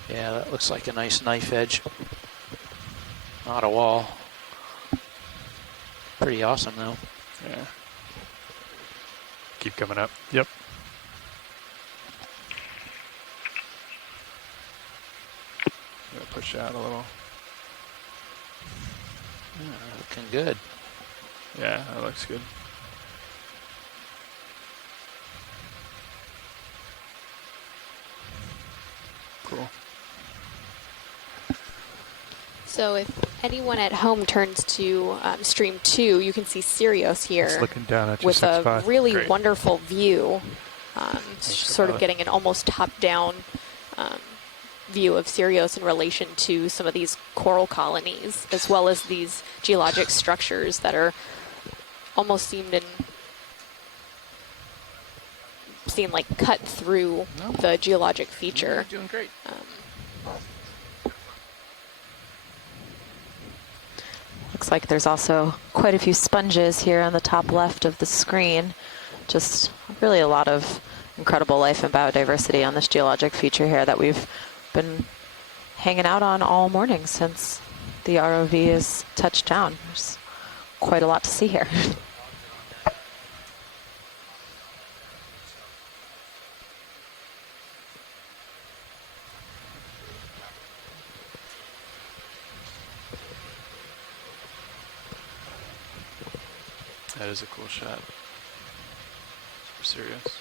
Yeah, that looks like a nice knife edge. Not a wall. Pretty awesome, though. Yeah. Keep coming up. Yep. I'm gonna push out a little. Yeah, looking good. Yeah, that looks good. Cool. So if anyone at home turns to stream 2, you can see Sirius here It's looking down at you, with a 6'5". really Great. wonderful view, sort of getting an almost top-down view of Sirius in relation to some of these coral colonies, as well as these geologic structures that are almost seem like cut through the geologic feature. You're doing great. Looks like there's also quite a few sponges here on the top left of the screen. Just really a lot of incredible life and biodiversity on this geologic feature here that we've been hanging out on all morning since the ROV is touched down. There's quite a lot to see here. That is a cool shot. Super serious.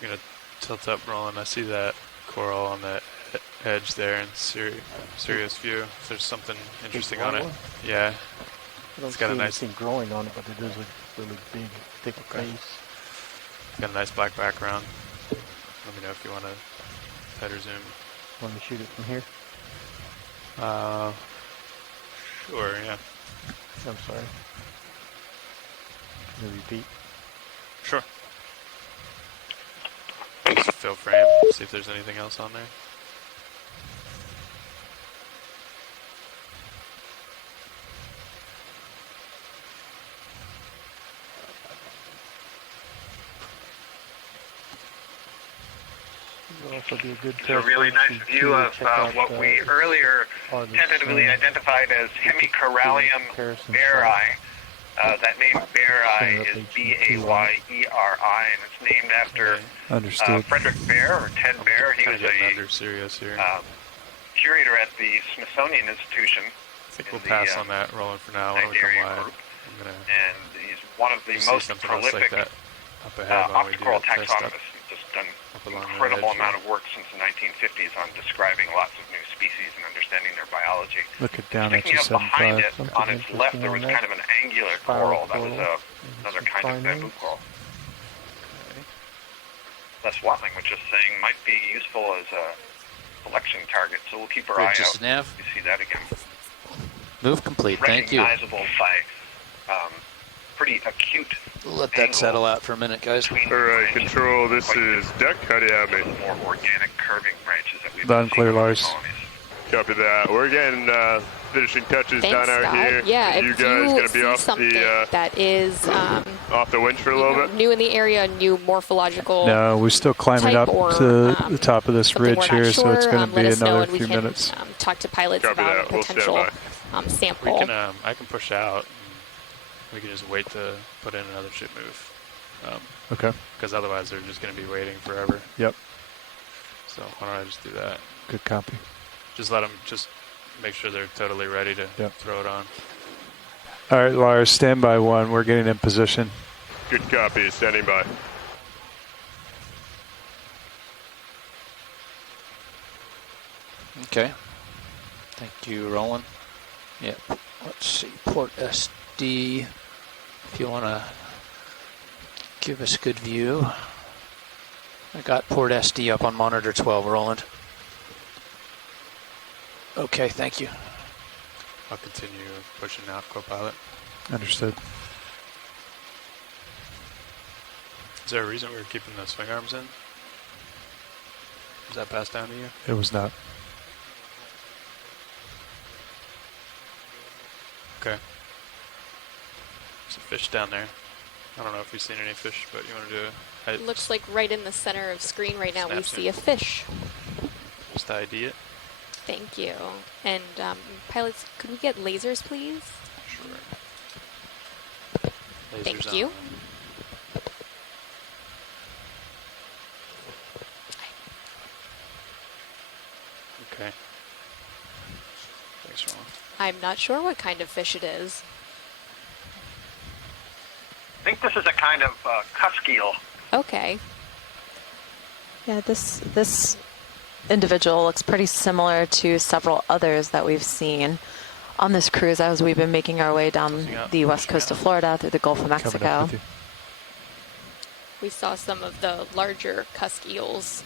I'm gonna tilt up, Roland. I see that coral on the edge there in serious view. If there's something interesting on it. Yeah. I don't It's got see a nice anything growing on it, but it is a really big, thick face. It's got a nice black background. Let me know if you want to tighter zoom. Want me to shoot it from here? Sure, yeah. I'm sorry. Can you repeat? Sure. Just fill frame, see if there's anything else on there. Also be a good It's a really nice view of what we earlier tentatively identified as Hemicorallium beari. That name Beari is B-A-Y-E-R-I, and it's named after Frederick Baer, or Ted Baer. He was a curator at the Smithsonian Institution. I think we'll pass on that, Roland, for now. When we come live. And he's one of the most prolific octocoral taxonomists. He's just done an incredible amount of work since the 1950s on describing lots of new species and understanding their biology. Look at down at Sticking you, up behind 75. it, on its left, there was kind of an angular coral. That was another kind of bamboo coral. That's Watling was just saying might be useful as a selection target, so we'll keep our eye out. Nav. You see that again. Move complete. Thank you. Recognizable by pretty acute. We'll let that settle out for a minute, guys. All right, Control. This is Deck. How do you have me? More organic curving branches that we've Loud and clear, Lars. Copy that. We're getting finishing touches done out here. Yeah, you if guys you gonna be see off something the that is off the winch for a little bit. new in the area, new morphological. No, we're still climbing up to the top of this ridge here, sure, so it's going to be another and we few can, minutes. Talk to pilots Copy about that. We'll potential sample. We can, I can push out. we can just wait to put in another ship move. Okay. Because otherwise they're just going to be waiting forever. Yep. So why don't I just do that? Good copy. Just let them, just make sure they're totally ready to throw it on. All right, Lars, stand by 1. We're getting in position. Good copy, standing by. Okay. Thank you, Roland. Yep. Let's see, port SD. If you want to give us a good view. I got port SD up on monitor 12, Roland. Okay, thank you. I'll continue pushing out Copilot. Understood. Is there a reason we were keeping the swing arms in? Was that passed down to you? It was not. Okay. There's a fish down there. I don't know if we've seen any fish, but you want to do it? It looks like right in the center of screen right now we Snaps see in. a fish. Just ID it. Thank you. And pilots, could we get lasers, please? Sure. Thank Lasers you. on. Okay. Thanks, Roland. I'm not sure what kind of fish it is. I think this is a kind of cusk eel. Okay. Yeah, this individual looks pretty similar to several others that we've seen on this cruise as we've been making our way down the west coast of Florida through the Gulf of Mexico. We saw some of the larger cusk eels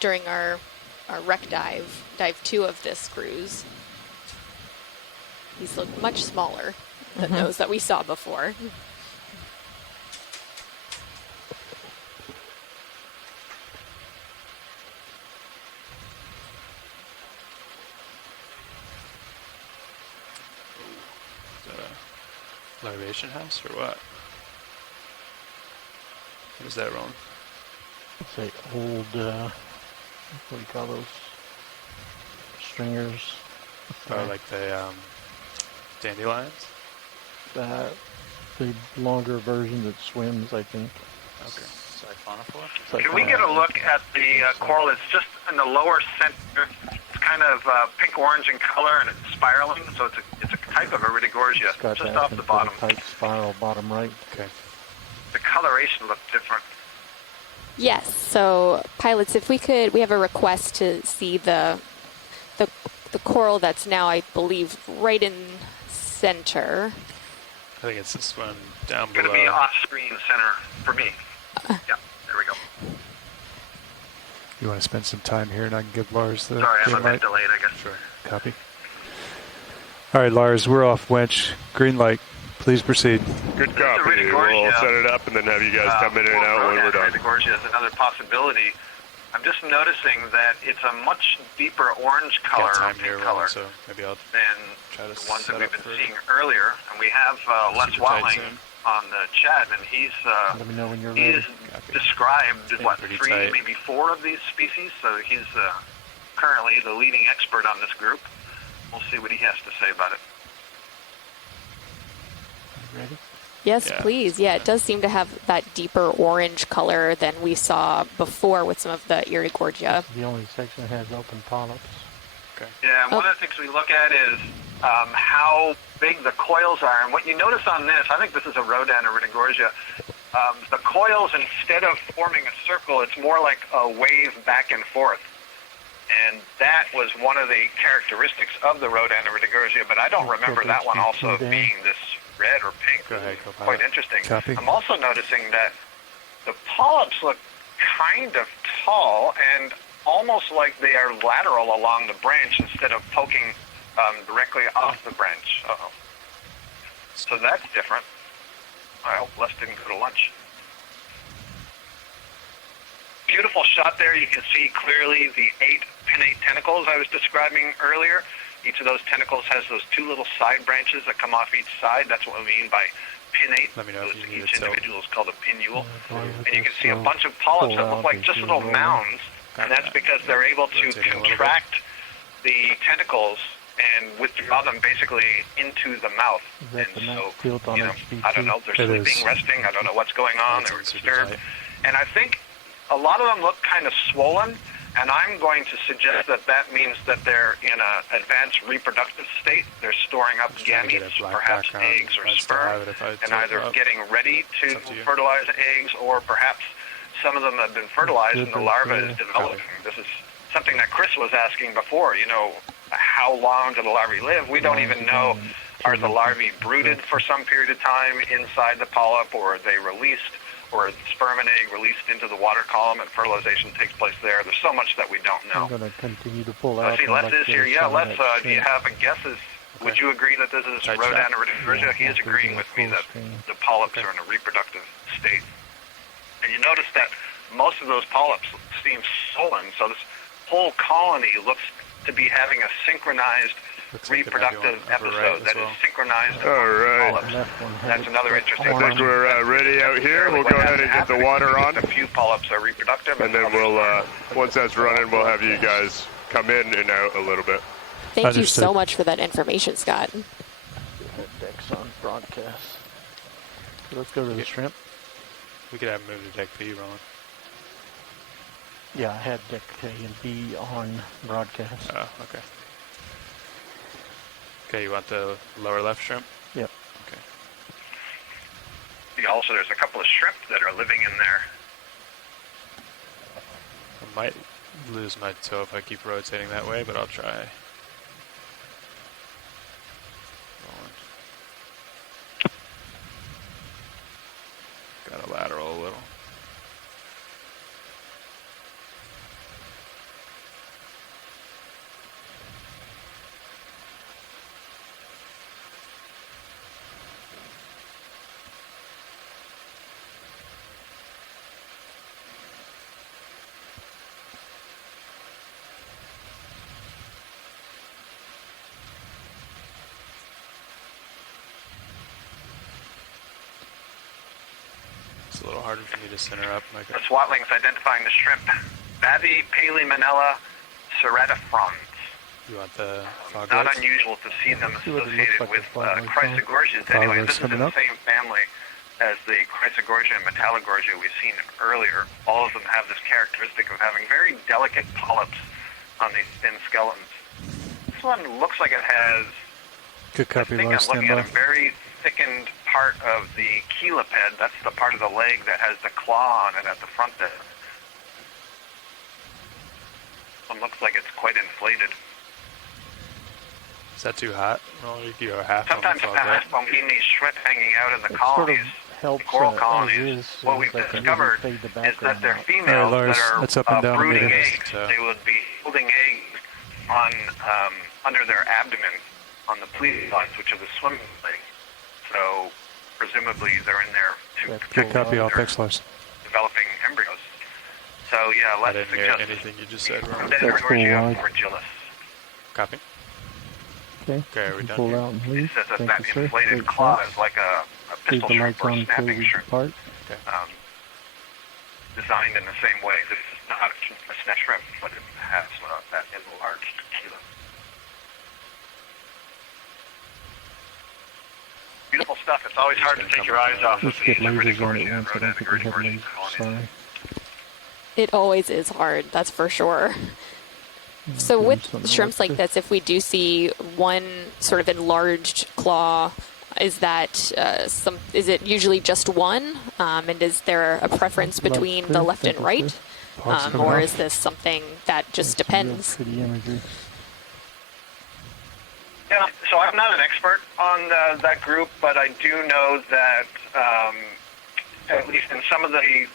during our wreck dive 2 of this cruise. These look much smaller than those that we saw before. Larvation house or what? What is that, Roland? It's a old, what do you call those? Stringers. Oh, like the dandelions? The longer version that swims, I think. Okay. Siphonophore? Can we get a look at the coral? It's just in the lower center. It's kind of pink-orange in color, and it's spiraling, so it's a type of Iridogorgia, just off the bottom. Tight spiral, bottom right. Okay. The coloration looks different. Yes, so pilots, if we could, we have a request to see the coral that's now, I believe, right in center. I think it's this one down It's below. going to be off-screen center for me. Yeah, there we go. You want to spend some time here and I can give Lars the Sorry, I'm green a bit light? delayed, I guess. Sure. Copy. All right, Lars, we're off winch. Green light. Please proceed. Good copy. We'll set it up and then have you guys come in and out when we're done. Iridogorgia is another possibility. I'm just noticing that it's a much deeper orange color, Got time pink here, color, Roland, so maybe I'll than try to the ones that set we've up been for seeing earlier. And we have Les super tight Watling zoom. on the chat, and he's Let me know when you're he ready. has described been what pretty 3, tight. maybe 4 of these species. So he's currently the leading expert on this group. We'll see what he has to say about it. Ready? Yes, Yeah. please. Yeah, it does seem to have that deeper orange color than we saw before with some of the Iridogorgia. The only section that has open polyps. Okay. Yeah, and one of the things we look at is how big the coils are. And what you notice on this, I think this is a Rodan Iridogorgia, the coils, instead of forming a circle, it's more like a wave back and forth. And that was one of the characteristics of the Rodan Iridogorgia, but I don't remember that one also being this red or pink. Go ahead, Quite interesting. Copy. I'm also noticing that the polyps look kind of tall and almost like they are lateral along the branch instead of poking directly off the branch. Uh-oh. So that's different. Well, Les didn't go to lunch. Beautiful shot there. You can see clearly the 8 pinnate tentacles I was describing earlier. Each of those tentacles has those 2 little side branches that come off each side. That's what we mean by pinnate. Let me know if you need Each it tilt. individual is called a pinule. And And you can see a bunch of polyps that look like just little mounds. And that's because they're able to Rotating a little bit. contract the tentacles and withdraw them basically into the mouth. Is that And the max so, tilt on you know, HD2? I don't know, they're sleeping, resting, I don't know what's going on, they were disturbed. And I think a lot of them look kind of swollen, and I'm going to suggest that that means that they're in an advanced reproductive state. They're storing up gametes, perhaps eggs or sperm, and either getting ready to fertilize eggs, or perhaps some of them have been fertilized and the larva is developing. This is something that Chris was asking before, you know, how long do the larvae live? We don't even know, are the larvae brooded for some period of time inside the polyp, or are they released, or is the sperm and egg released into the water column and fertilization takes place there? There's so much that we don't know. I'm going to continue to pull out. See, Les is here. Yeah, Les, do you have a guesses? Would you agree that this is Rhodaniridurgia? He is agreeing with me that the polyps are in a reproductive state. And you notice that most of those polyps seem swollen, so this whole colony looks to be having a synchronized reproductive episode that is synchronized. All right. That's another interesting question. We're ready out here. We'll go ahead and get the water on. A few polyps are reproductive. And then we'll, once that's running, we'll have you guys come in and out a little bit. Thank you so much for that information, Scott. Deck's on broadcast. So let's go to the shrimp. We could have moved to deck B, Ron. Yeah, I had deck A and B on broadcast. Oh, okay. Okay, you want the lower left shrimp? Yep. Okay. Yeah, also, there's a couple of shrimp that are living in there. I might lose my toe if I keep rotating that way, but I'll try. Got to lateral a little. It's a little harder for me to center up. The swatlings identifying the shrimp. Babi Palemonella ceratafrons. You want the fog Not lights? unusual to see them associated with Chrysogorgias. Anyway, this is in the same family as the Chrysogorgia and Metallogorgia we've seen earlier. All of them have this characteristic of having very delicate polyps on these thin skeletons. This one looks like it has, Good copy, I think Lars. I'm looking Stand at by. a very thickened part of the cheliped. That's the part of the leg that has the claw on it at the front there. One looks like it's quite inflated. Is that too hot? Well, you can go half Sometimes on the fog light. when we these shrimp hanging out in the It colonies, sort of helps, coral as colonies, is, what we've like discovered fade the is that background they're out. females Lars, that that's up are and down a brooding meter. eggs. They would be holding eggs on under their abdomen on the plesiosaurs, which are the swimming legs. So presumably they're in there to Good copy, all. Thanks, Lars. developing embryos. So yeah, I let's didn't hear suggest anything you just said, Ron. Dendrogorgia fragilis. Copy. Okay. Okay, are we done Pull here? out and leave. It says that Thank that you, sir. inflated Great claw shots. is like a Leave pistol the shrimp lights or a on until snapping we shrimp. depart. Designed in the same way. This is not a snap shrimp, but it has that enlarged kilo. Beautiful stuff. It's always hard to take your eyes off of Let's get these lasers on it Rhodaniridurgia once. I don't think we have colonies. lasers. Sorry. It always is hard, that's for sure. So with shrimps like this, if we do see one sort of enlarged claw, is that is it usually just one? And is there a preference between the left and right? Or is this something that just depends? Yeah, so I'm not an expert on that group, but I do know that at least in some of the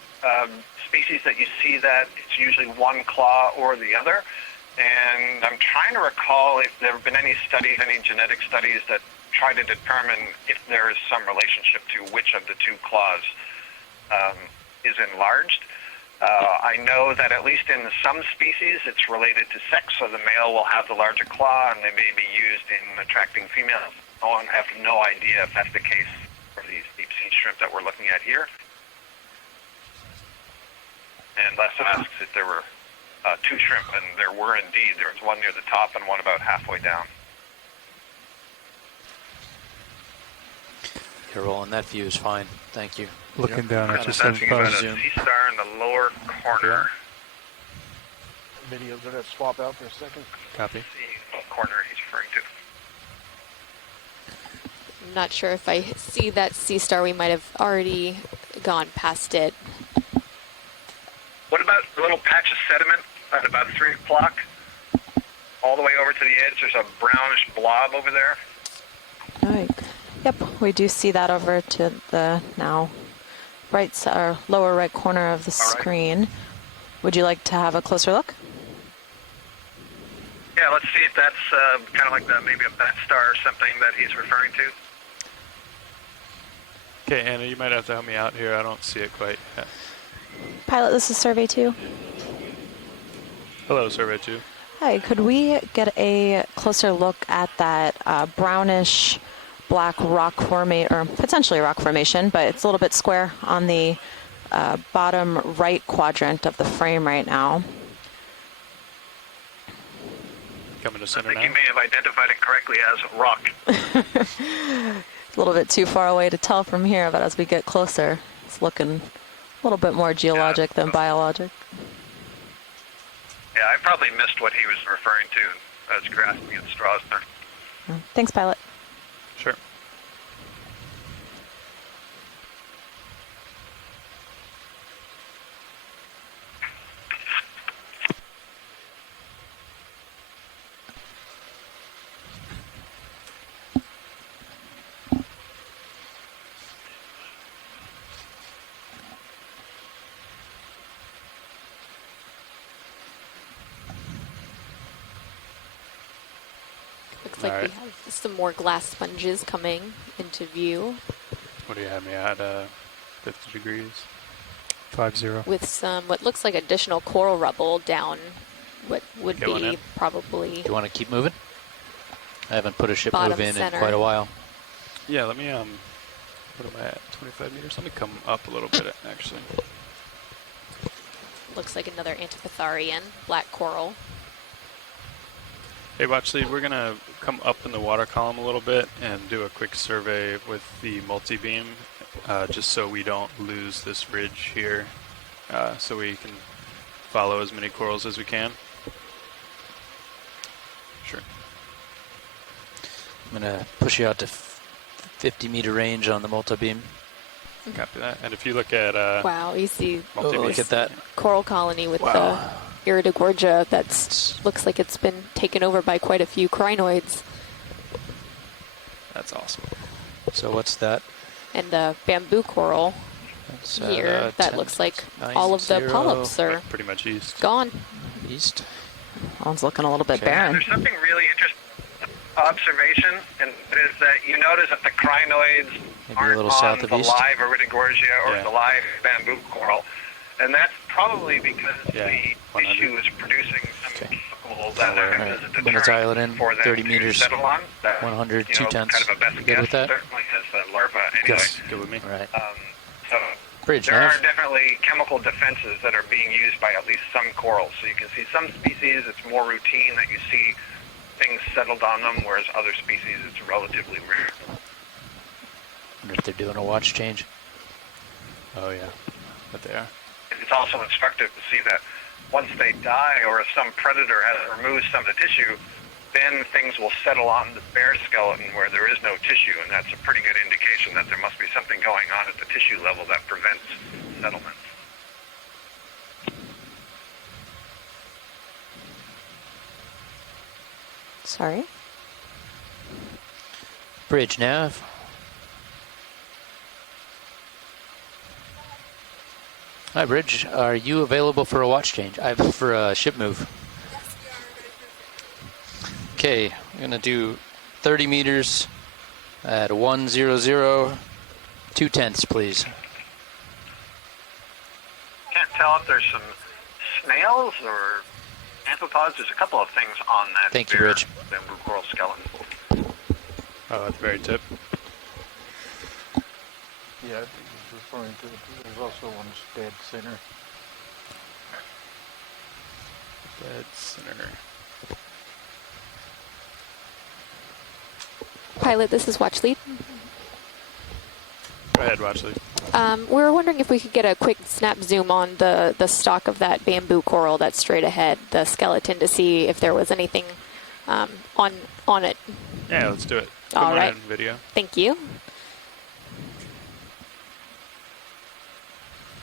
species that you see that it's usually one claw or the other. And I'm trying to recall if there have been any studies, any genetic studies that try to determine if there is some relationship to which of the two claws is enlarged. I know that at least in some species it's related to sex, so the male will have the larger claw and they may be used in attracting females. I have no idea if that's the case for these deep sea shrimp that we're looking at here. And Les asks if there were two shrimp, and there were indeed. There was one near the top and one about halfway down. Yeah, Roland, that view is fine. Thank you. Looking down at just That's about a zoom. C-star in the lower corner. Video's gonna swap out for a second. Copy. See what corner he's referring to. I'm not sure if I see that C-star. We might have already gone past it. What about the little patch of sediment at about 3 o'clock? All the way over to the edge, there's a brownish blob over there. All right. Yep, we do see that over to the now or lower right corner of the screen. Would you like to have a closer look? Yeah, let's see if that's kind of like maybe a bat star or something that he's referring to. Okay, Anna, you might have to help me out here. I don't see it quite yet. Pilot, this is Survey 2. Hello, Survey 2. Hi, could we get a closer look at that brownish black rock formation, or potentially rock formation, but it's a little bit square on the bottom right quadrant of the frame right now? Coming to center now. I think you may have identified it correctly as rock. A little bit too far away to tell from here, but as we get closer, it's looking a little bit more geologic than biologic. Yeah, I probably missed what he was referring to. I was grasping at straws there. Thanks, pilot. Sure. Looks like we have some more glass sponges coming into view. What do you have me at? 50 degrees? 50. With some, what looks like additional coral rubble down what would Get one be in. probably... Do you want to keep moving? I haven't put a ship Bottom move in center. quite a while. Yeah, let me, what am I at? 25 meters? Let me come up a little bit, actually. Looks like another Antipitharian, black coral. Hey, Watchley, we're going to come up in the water column a little bit and do a quick survey with the multi-beam, just so we don't lose this ridge here, so we can follow as many corals as we can. Sure. I'm going to push you out to 50-meter range on the multi-beam. Copy that. And if you look at... Wow, you see look at that. Coral colony with the Iridogorgia that looks like it's been taken over by quite a few crinoids. That's awesome. So what's that? And the bamboo coral here, that looks like all of the polyps are pretty much east. Gone. East. One's looking a little bit Okay. barren. There's something really interesting observation, and it is that you notice that the crinoids Maybe a aren't little on south of the east. live Iridogorgia or Yeah. the live bamboo coral. And that's probably because Yeah, the 100. tissue is producing some Okay. chemical that acts as a I'm gonna deterrent dial it in, for them 30 to meters, settle on. That, 100, you know, 2 tenths. kind of a best Good guess, with that? certainly as the larva anyway. Yes, good with me. All right. So Bridge there nav. are definitely chemical defenses that are being used by at least some corals. So you can see some species, it's more routine that you see things settled on them, whereas other species, it's relatively rare. Wonder if they're doing a watch change. Oh, yeah. But they are. It's also instructive to see that once they die or if some predator has removed some of the tissue, then things will settle on the bare skeleton where there is no tissue, and that's a pretty good indication that there must be something going on at the tissue level that prevents settlement. Sorry. Bridge nav. Hi, Bridge. Are you available for a watch change? For a ship move. Okay, I'm gonna do 30 meters at 100, 2 tenths, please. Can't tell if there's some snails or amphipods. There's a couple of things on that Thank you, bare Bridge. bamboo coral skeleton. Oh, at the very tip. Yeah, I think he's referring to it. There's also one dead center. Dead center. Pilot, this is Watch Lead. Go ahead, Watchley. We were wondering if we could get a quick snap zoom on the stalk of that bamboo coral that's straight ahead, the skeleton, to see if there was anything on it. Yeah, let's do it. All right. Video. Thank you.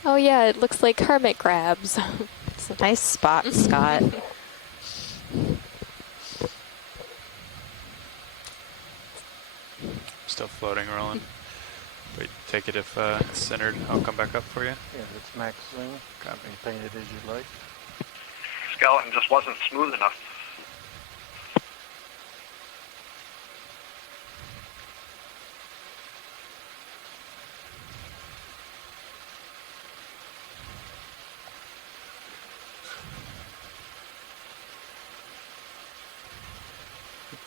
Oh yeah, it looks like hermit crabs. It's a nice spot, Scott. Still floating, Roland. Wait, take it if it's centered. I'll come back up for you. Yeah, it's max zoom. Copy. Paint it as you like. Skeleton just wasn't smooth enough.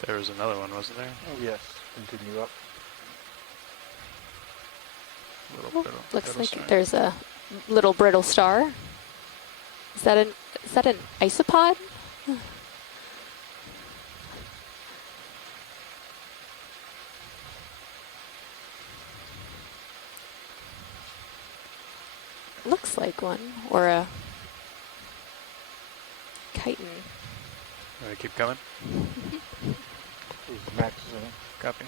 There was another one, wasn't there? Oh, yes. Continue up. Looks like there's a little brittle star. Is that an isopod? Looks like one, or a chitin. Keep coming. Max zoom. Copy.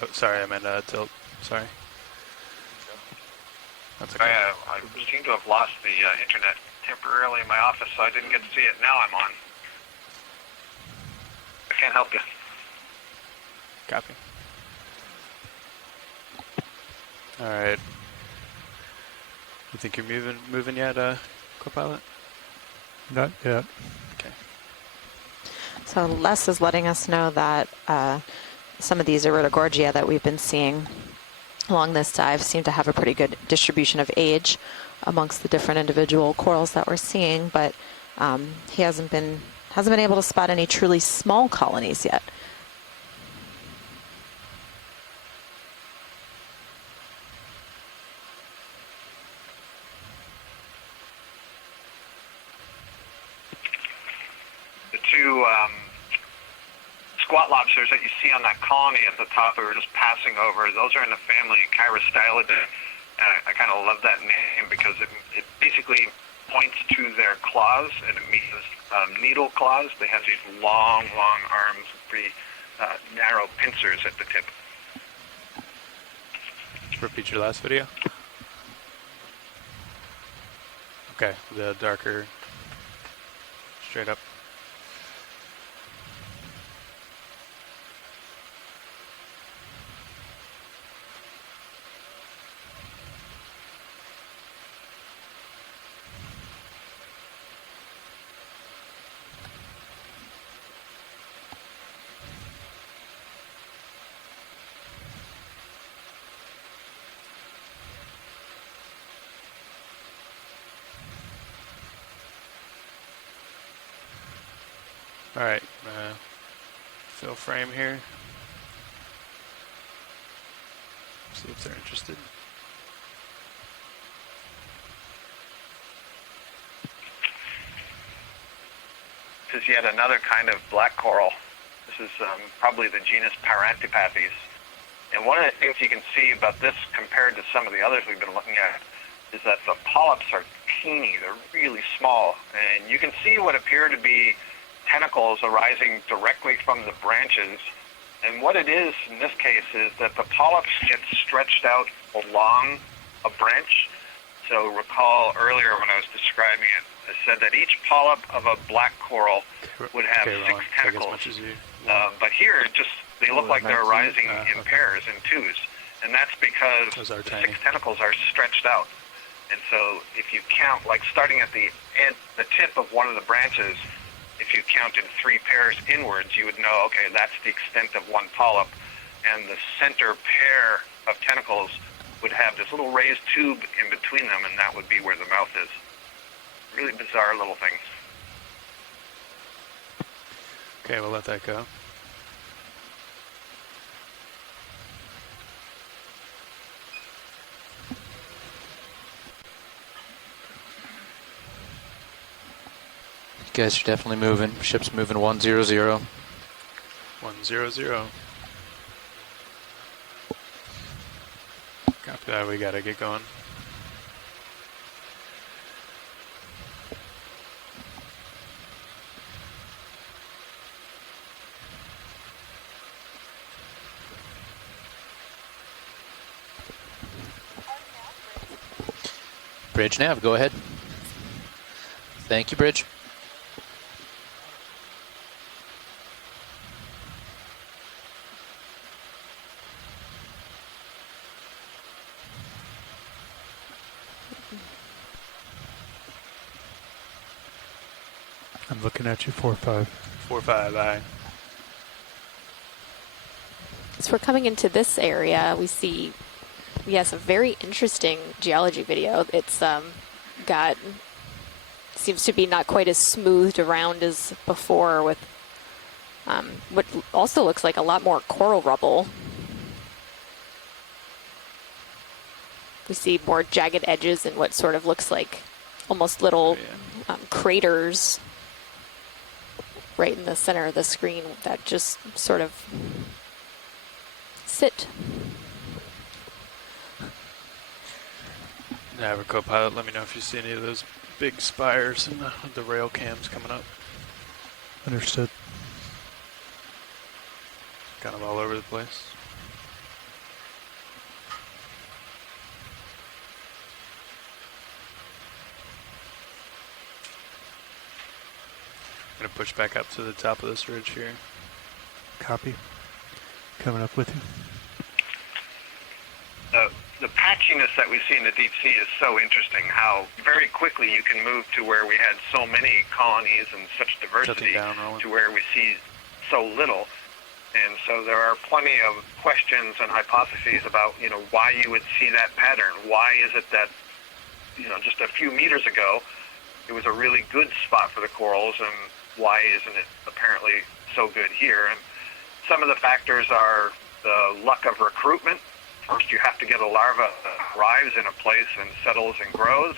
Oh, sorry, I meant tilt. Sorry. That's okay. I seem to have lost the internet temporarily in my office, so I didn't get to see it. Now I'm on. I can't help you. Copy. All right. You think you're moving yet, co-pilot? Not yet. Okay. So Les is letting us know that some of these Iridogorgia that we've been seeing along this dive seem to have a pretty good distribution of age amongst the different individual corals that we're seeing, but he hasn't been able to spot any truly small colonies yet. The two squat lobsters that you see on that colony at the top we were just passing over, those are in the family Chirostylidae. I kind of love that name because it basically points to their claws, and it means needle claws. They have these long, long arms with pretty narrow pincers at the tip. Repeat your last video. Okay, the darker, straight up. All right, fill frame here. See if they're interested. This is yet another kind of black coral. This is probably the genus Parantipathes. And one of the things you can see about this compared to some of the others we've been looking at is that the polyps are teeny. They're really small. And you can see what appear to be tentacles arising directly from the branches. And what it is in this case is that the polyps get stretched out along a branch. So recall earlier when I was describing it, I said that each polyp of a black coral would have 6 tentacles. But here, they look like they're arising in pairs, in twos. And that's because the 6 tentacles are stretched out. And so if you count, like starting at the tip of one of the branches, if you counted 3 pairs inwards, you would know, okay, that's the extent of one polyp. And the center pair of tentacles would have this little raised tube in between them, and that would be where the mouth is. Really bizarre little things. Okay, we'll let that go. You guys are definitely moving. Ship's moving 100. 100. Copy We got to get going. Bridge nav, go ahead. Thank you, Bridge. I'm looking at you, 4-5. 4-5, aye. As we're coming into this area, we see, yes, a very interesting geology video. It's got, seems to be not quite as smoothed around as before, with what also looks like a lot more coral rubble. We see more jagged edges and what sort of looks like almost little craters right in the center of the screen that just sort of sit. Nav co-pilot, let me know if you see any of those big spires and the rail cams coming up. Understood. Kind of all over the place. I'm gonna push back up to the top of this ridge here. Copy. Coming up with you. The patchiness that we see in the deep sea is so interesting, how very quickly you can move to where we had so many colonies and such diversity to where we see so little. And so there are plenty of questions and hypotheses about, you know, why you would see that pattern. Why is it that, you know, just a few meters ago, it was a really good spot for the corals, and why isn't it apparently so good here? And some of the factors are the luck of recruitment. First, you have to get a larva that arrives in a place and settles and grows,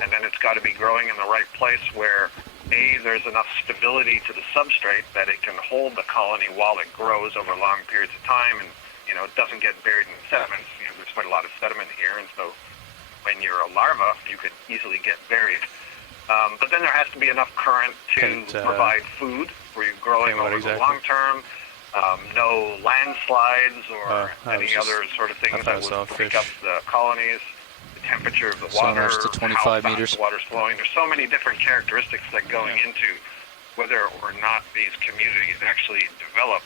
and then it's got to be growing in the right place where, A, there's enough stability to the substrate that it can hold the colony while it grows over long periods of time, and, you know, it doesn't get buried in sediments. You know, there's quite a lot of sediment here, and so when you're a larva, you could easily get buried. But then there has to be enough current to provide food for you growing over the long term. No landslides or any other sort of things that would break up the colonies. The temperature of the water, to 25 how fast meters. the water's flowing. There's so many different characteristics that go into whether or not these communities actually develop,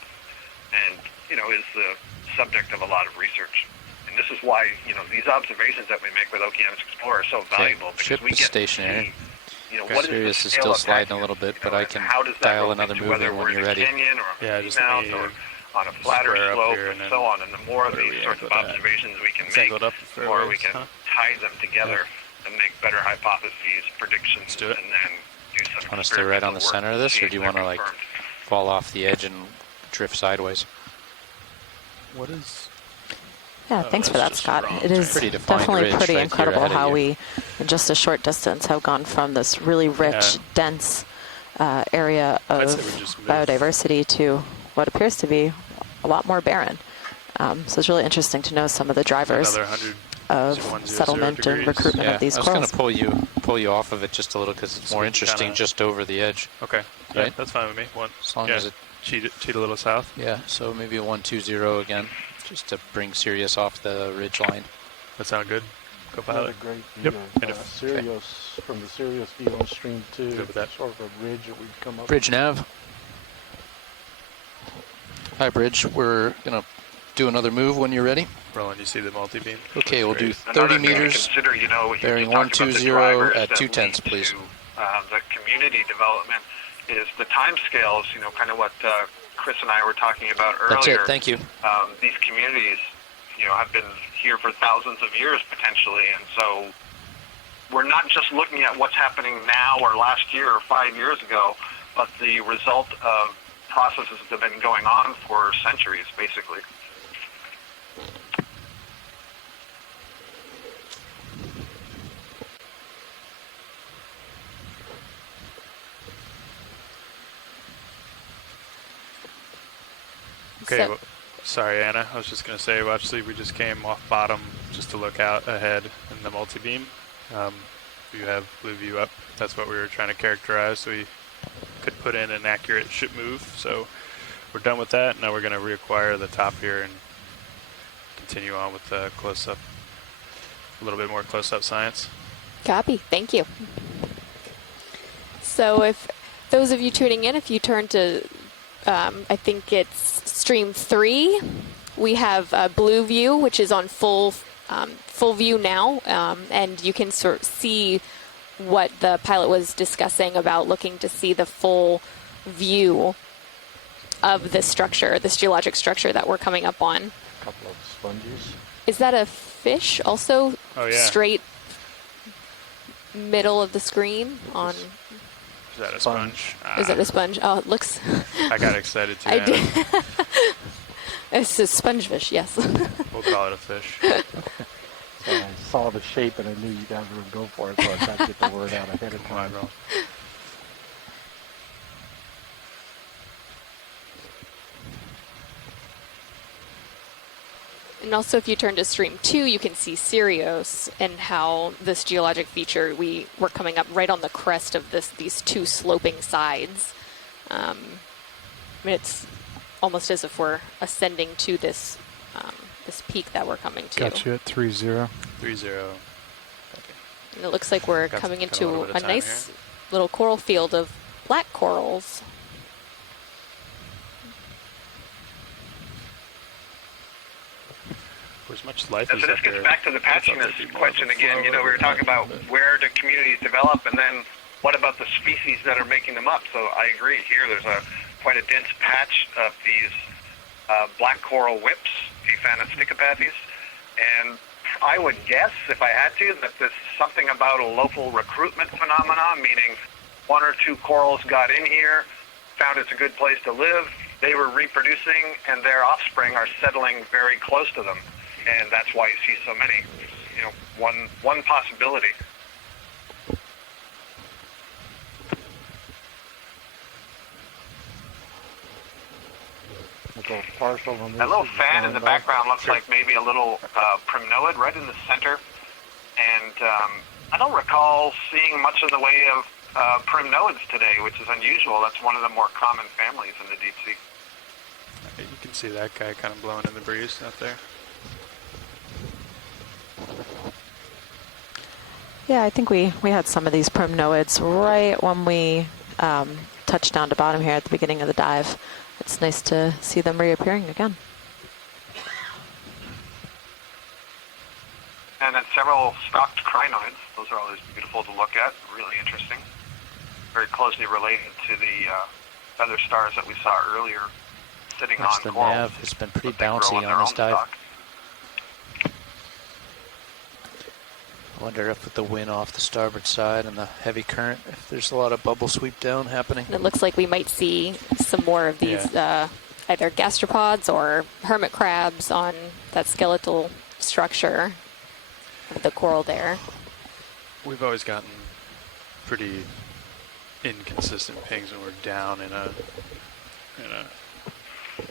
and, you know, is the subject of a lot of research. And this is why, you know, these observations that we make with Okeanos Explorer are so valuable, because we get stationary. to see, you know, what Sirius is is still sliding a little bit, but I can dial another move in when you're ready. Yeah, just or on a flatter slope and so on. And the more of these sorts of observations we can make, the more we can tie them together and make better hypotheses, predictions, and then do some. Want to stay right on the center of this, or do you want to like fall off the edge and drift sideways? What is? Yeah, thanks for that, Scott. It is definitely pretty incredible how we, in just a short distance, have gone from this really rich, dense area of biodiversity to what appears to be a lot more barren. So it's really interesting to know some of the drivers of settlement and recruitment of these corals. I was going to pull you off of it just a little, because it's more interesting just over the edge. Okay, right? Yeah, that's fine with me. As long as it cheat a little south. Yeah, so maybe a 120 again, just to bring Sirius off the ridge line. That sound good? Another great view of Sirius from the Sirius view on stream 2. Good with that. Sort of a ridge that we've come up. Bridge nav. Hi, Bridge. We're gonna do another move when you're ready. Roland, you see the multi-beam? Okay, we'll do 30 meters, bearing 120 at 2/10, please. The community development is the time scales, you know, kind of what Chris and I were talking about earlier. That's it, thank you. These communities, you know, have been here for thousands of years potentially, and so we're not just looking at what's happening now or last year or 5 years ago, but the result of processes that have been going on for centuries, basically. Okay, sorry, Anna. I was just going to say, obviously, we just came off bottom just to look out ahead in the multi-beam. You have blue view up. That's what we were trying to characterize, so we could put in an accurate ship move. So we're done with that. Now we're going to reacquire the top here and continue on with the close-up, a little bit more close-up science. Copy. Thank you. So if those of you tuning in, if you turn to, I think it's stream 3, we have blue view, which is on full view now, and you can sort of see what the pilot was discussing about looking to see the full view of this structure, this geologic structure that we're coming up on. A couple of sponges. Is that a fish also? Oh, yeah. Straight middle of the screen on. Is that a sponge? Is it a sponge? Oh, it looks. I got excited too. I did. It's a spongefish, yes. We'll call it a fish. So I saw the shape and I knew you guys would go for it, so I tried to get the word out ahead of time. And also, if you turn to stream 2, you can see Sirius and how this geologic feature, we're coming up right on the crest of these two sloping sides. I mean, it's almost as if we're ascending to this this peak that we're coming to. Got you at 3-0. 3-0. And it looks like we're coming into a nice little coral field of black corals. As much life so this gets back to the patchiness question again. You know, we were talking about where do communities develop, and then what about the species that are making them up? So I agree. Here, there's quite a dense patch of these black coral whips, Ephanosticopathes, and I would guess, if I had to, that there's something about a local recruitment phenomenon, meaning one or two corals got in here, found it's a good place to live, they were reproducing, and their offspring are settling very close to them. And that's why you see so many. You know, one possibility. That little fan in the background looks like maybe a little primnoid right in the center. And I don't recall seeing much in the way of primnoids today, which is unusual. That's one of the more common families in the deep sea. You can see that guy kind of blowing in the breeze out there. Yeah, I think we had some of these primnoids right when we touched down to bottom here at the beginning of the dive. It's nice to see them reappearing again. And then several stocked crinoids. Those are always beautiful to look at, really interesting. Very closely related to the feather stars that we saw earlier sitting on the coral. nav has been pretty bouncy on this dive. Stock. I wonder if with the wind off the starboard side and the heavy current, if there's a lot of bubble sweep down happening. And it looks like we might see some more of these either gastropods or hermit crabs on that skeletal structure of the coral there. We've always gotten pretty inconsistent pings when we're down in a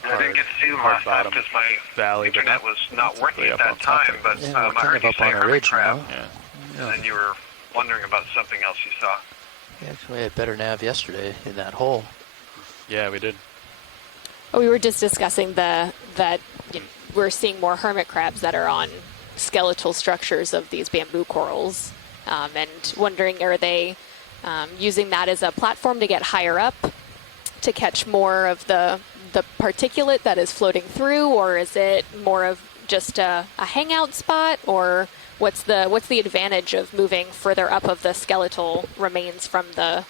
I didn't get to see them last time because my internet was not working at that time, but I heard you say hermit crab, and then you were wondering about something else you saw. We actually had better nav yesterday in that hole. Yeah, we did. Oh, we were just discussing that we're seeing more hermit crabs that are on skeletal structures of these bamboo corals, and wondering, are they using that as a platform to get higher up to catch more of the particulate that is floating through, or is it more of just a hangout spot, or what's the advantage of moving further up of the skeletal remains from the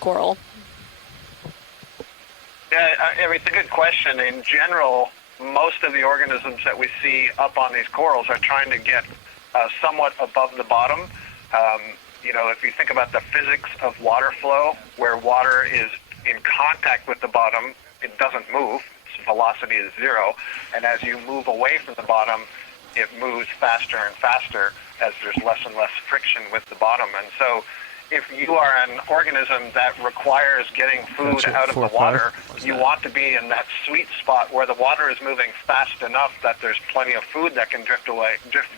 coral? Yeah, I mean, it's a good question. In general, most of the organisms that we see up on these corals are trying to get somewhat above the bottom. You know, if you think about the physics of water flow, where water is in contact with the bottom, it doesn't move. Its velocity is zero. And as you move away from the bottom, it moves faster and faster as there's less and less friction with the bottom. And so if you are an organism that requires getting food out of the water, you want to be in that sweet spot where the water is moving fast enough that there's plenty of food that can drift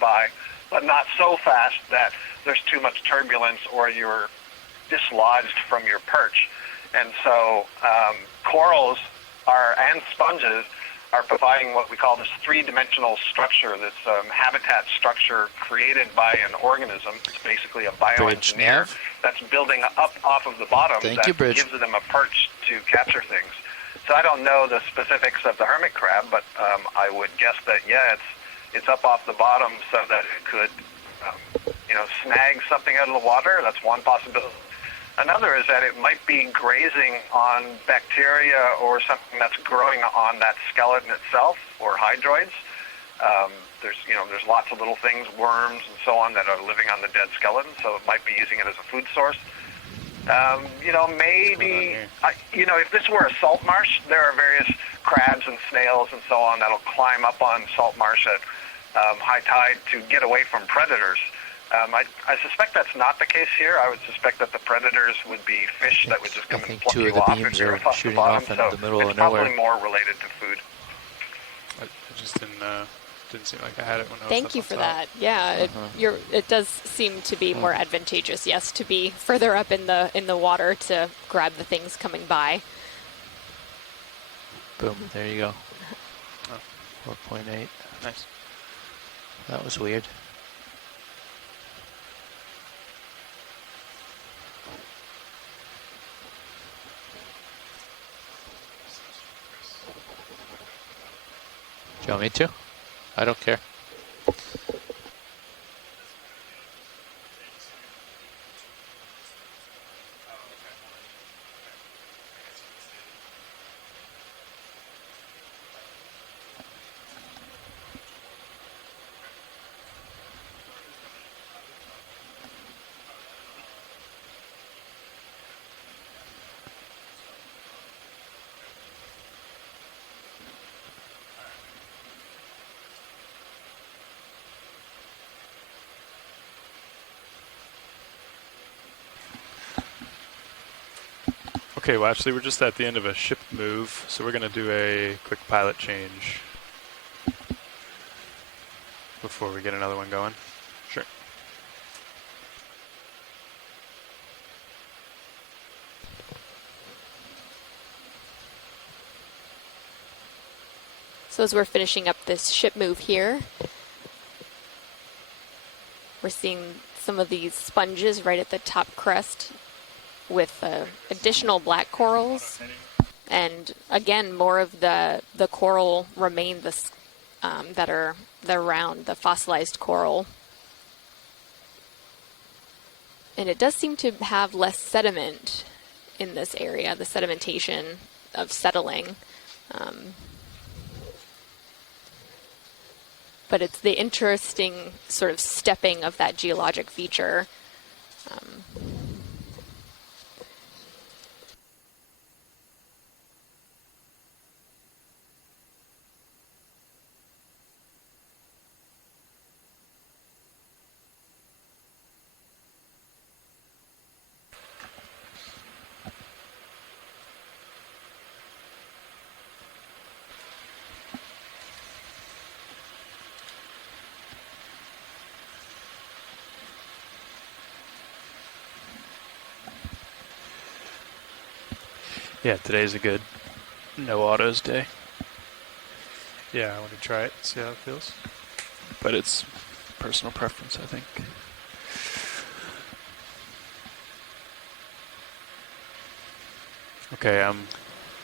by, but not so fast that there's too much turbulence or you're dislodged from your perch. And so corals and sponges are providing what we call this three-dimensional structure, this habitat structure created by an organism. It's basically a bioengineer that's building up off of the bottom that gives them a perch to capture things. So I don't know the specifics of the hermit crab, but I would guess that, yeah, it's up off the bottom so that it could, snag something out of the water. That's one possibility. Another is that it might be grazing on bacteria or something that's growing on that skeleton itself, or hydroids. There's lots of little things, worms and so on, that are living on the dead skeleton, so it might be using it as a food source. Maybe, if this were a salt marsh, there are various crabs and snails and so on that'll climb up on salt marsh at high tide to get away from predators. I suspect that's not the case here. I would suspect that the predators would be fish that would just come and pluck you off if you're off the bottom. So it's probably more related to food. I just didn't seem like I had it when I was Thank you for that. Yeah, it does seem to be more advantageous, yes, to be further up in the water to grab the things coming by. Boom, there you go. 4.8. Nice. That was weird. Do you want me to? I don't care. Okay, well actually we're just at the end of a ship move, so we're going to do a quick pilot change before we get another one going. Sure. So as we're finishing up this ship move here, we're seeing some of these sponges right at the top crest with additional black corals, and again more of the coral remains that are around the fossilized coral, and it does seem to have less sediment in this area, the sedimentation of settling, but it's the interesting sort of stepping of that geologic feature. Yeah, today's a good no autos day. Yeah, I want to try it, see how it feels. But it's personal preference, I think. Okay, I'm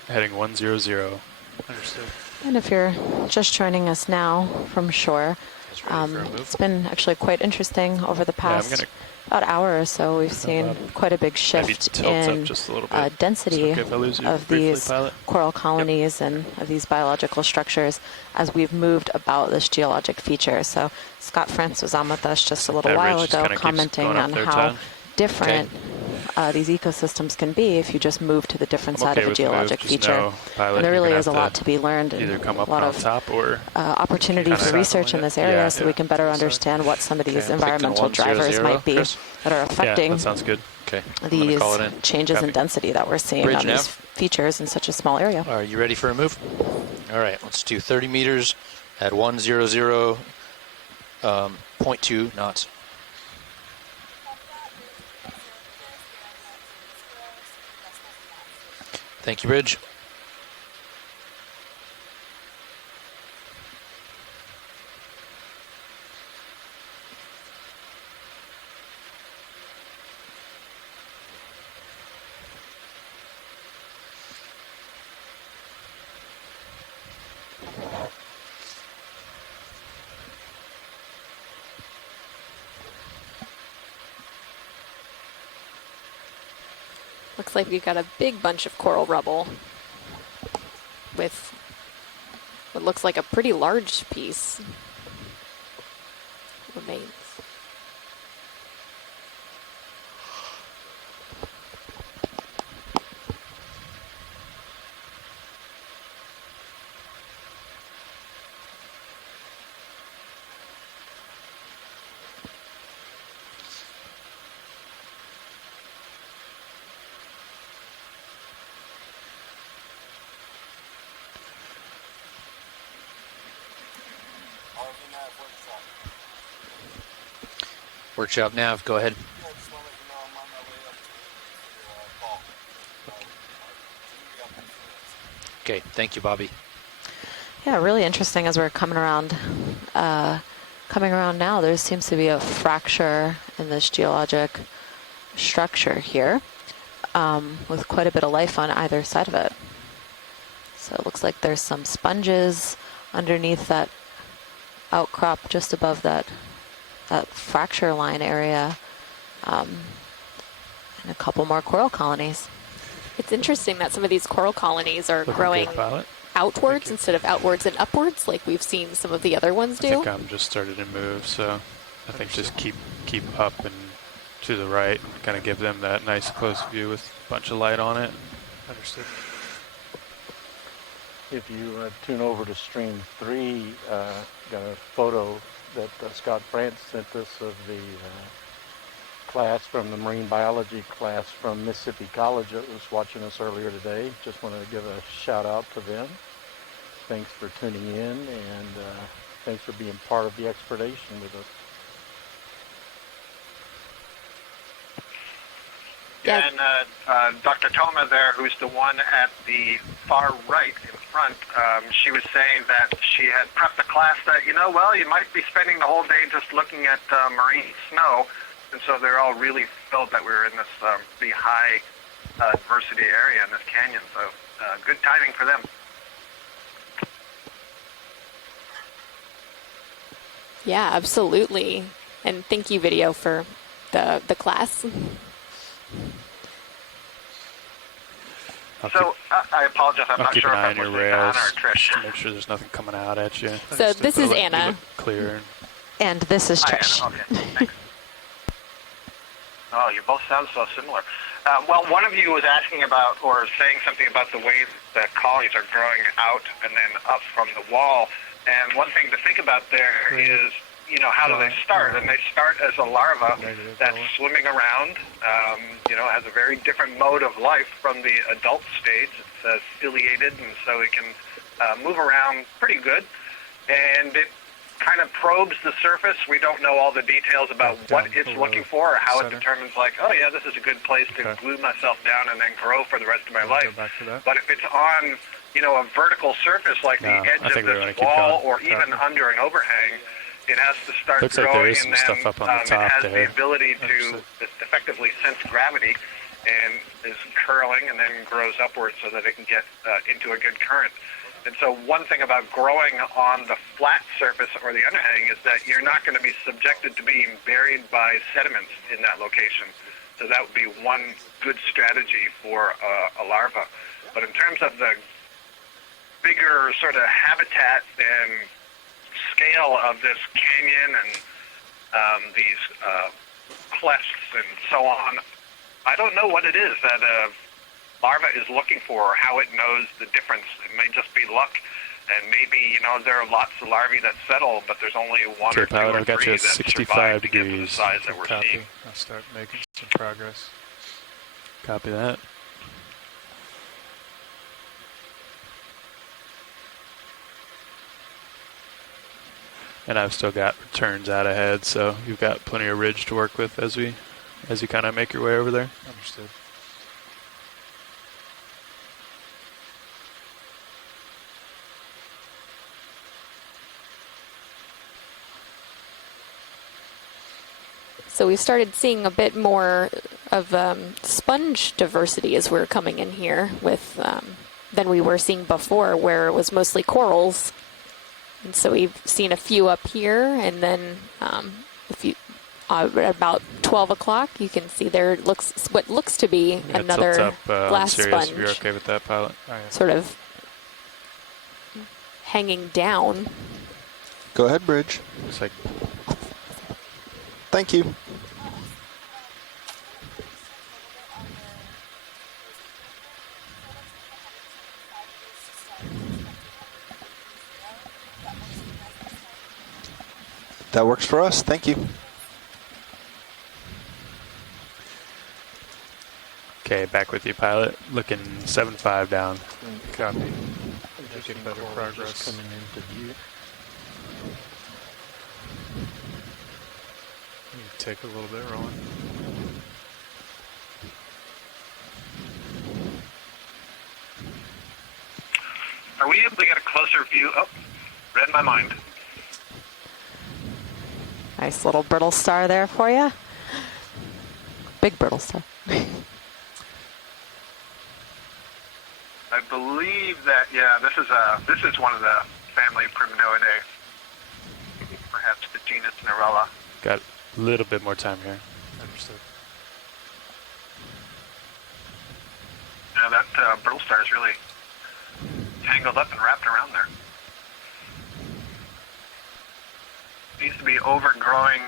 heading 100. Understood. And if you're just joining us now from shore, it's been actually quite interesting over the past about hour or so. We've seen quite a big shift in density of these coral colonies and of these biological structures as we've moved about this geologic feature. So Scott France was on with us just a little while ago commenting on how different these ecosystems can be if you just move to the different I'm side okay of a with the move, geologic just feature. no pilot. And there You're really gonna is a have lot to to be learned either and come a up lot on of top or opportunities for research in this area so we can better understand what some of these environmental drivers might be that are affecting that sounds good. Okay. these changes in density that we're seeing Bridge on these features in such a small area. Are you ready for a move? All right, let's do 30 meters at 100.2 knots. Thank you, Bridge. Looks like we've got a big bunch of coral rubble with what looks like a pretty large piece remains. Workshop nav, go ahead. Okay, thank you, Bobby. Yeah, really interesting as we're coming around now. There seems to be a fracture in this geologic structure here with quite a bit of life on either side of it. So it looks like there's some sponges underneath that outcrop just above that fracture line area, and a couple more coral colonies. It's interesting that some of these coral colonies are growing outwards instead of outwards and upwards like we've seen some of the other ones do. I think I'm just started to move, so I think just keep up and to the right and kind of give them that nice close view with a bunch of light on it. Understood. If you tune over to stream 3, got a photo that Scott France sent us of the class from the marine biology class from Mississippi College that was watching us earlier today. Just want to give a shout out to them. Thanks for tuning in, and thanks for being part of the exploration with us. Yeah, and Dr. Toma there, who's the one at the far right in front, she was saying that she had prepped the class that, you might be spending the whole day just looking at marine snow. And so they're all really thrilled that we're in this pretty high diversity area in this canyon. So good timing for them. Yeah, absolutely. And thank you, Video, for the class. So I apologize. I'm not keep sure an eye if on I'm your listening to rails Anna or Trish. just to make sure there's nothing coming out at you. So this is Anna. Clear. And this is Trish. Okay, thanks. Oh, you both sound so similar. Well, one of you was asking about or saying something about the way that colonies are growing out and then up from the wall. And one thing to think about there is, how do they start? And they start as a larva that's swimming around, has a very different mode of life from the adult stage. It's ciliated, and so it can move around pretty good. And it kind of probes the surface. We don't know all the details about what it's looking for or how it determines, this is a good place to glue myself down and then grow for the rest of my life. But if it's on, a vertical surface like the edge of this wall or even under an overhang, it has to start Looks like growing, there is some and then stuff up on the top it has there. the ability to effectively sense gravity and is curling and then grows upwards so that it can get into a good current. And so one thing about growing on the flat surface or the underhang is that you're not going to be subjected to being buried by sediments in that location. So that would be one good strategy for a larva. But in terms of the bigger sort of habitat and scale of this canyon and these clefts and so on, I don't know what it is that larva is looking for, or how it knows the difference. It may just be luck, and maybe there are lots of larvae that settle, but there's only one or two pilot, or I've got you three at that 65 survive to get to the degrees. size that we're Copy. seeing. I'll start making some progress. Copy that. And I've still got returns out ahead, so you've got plenty of ridge to work with as you kind of make your way over there. Understood. So we've started seeing a bit more of sponge diversity as we're coming in here with than we were seeing before, where it was mostly corals. And so we've seen a few up here, and then at about 12 o'clock, you can see there looks what looks to be another tilt up, glass sponge. If you're okay with that, pilot. Sort of hanging down. Go ahead, Bridge. Looks like. Thank you. That works for us. Thank you. Okay, back with you, pilot. Looking 7.5 down. Copy. Making better progress. Coming into view. Take a little bit, Rowan. Are we able to get a closer view? Oh, read my mind. Nice little brittle star there for you. Big brittle star. I believe that, yeah, this is one of the family Primnoidae, perhaps the genus Narella. Got a little bit more time here. Understood. Yeah, that brittle star is really tangled up and wrapped around there. Seems to be overgrowing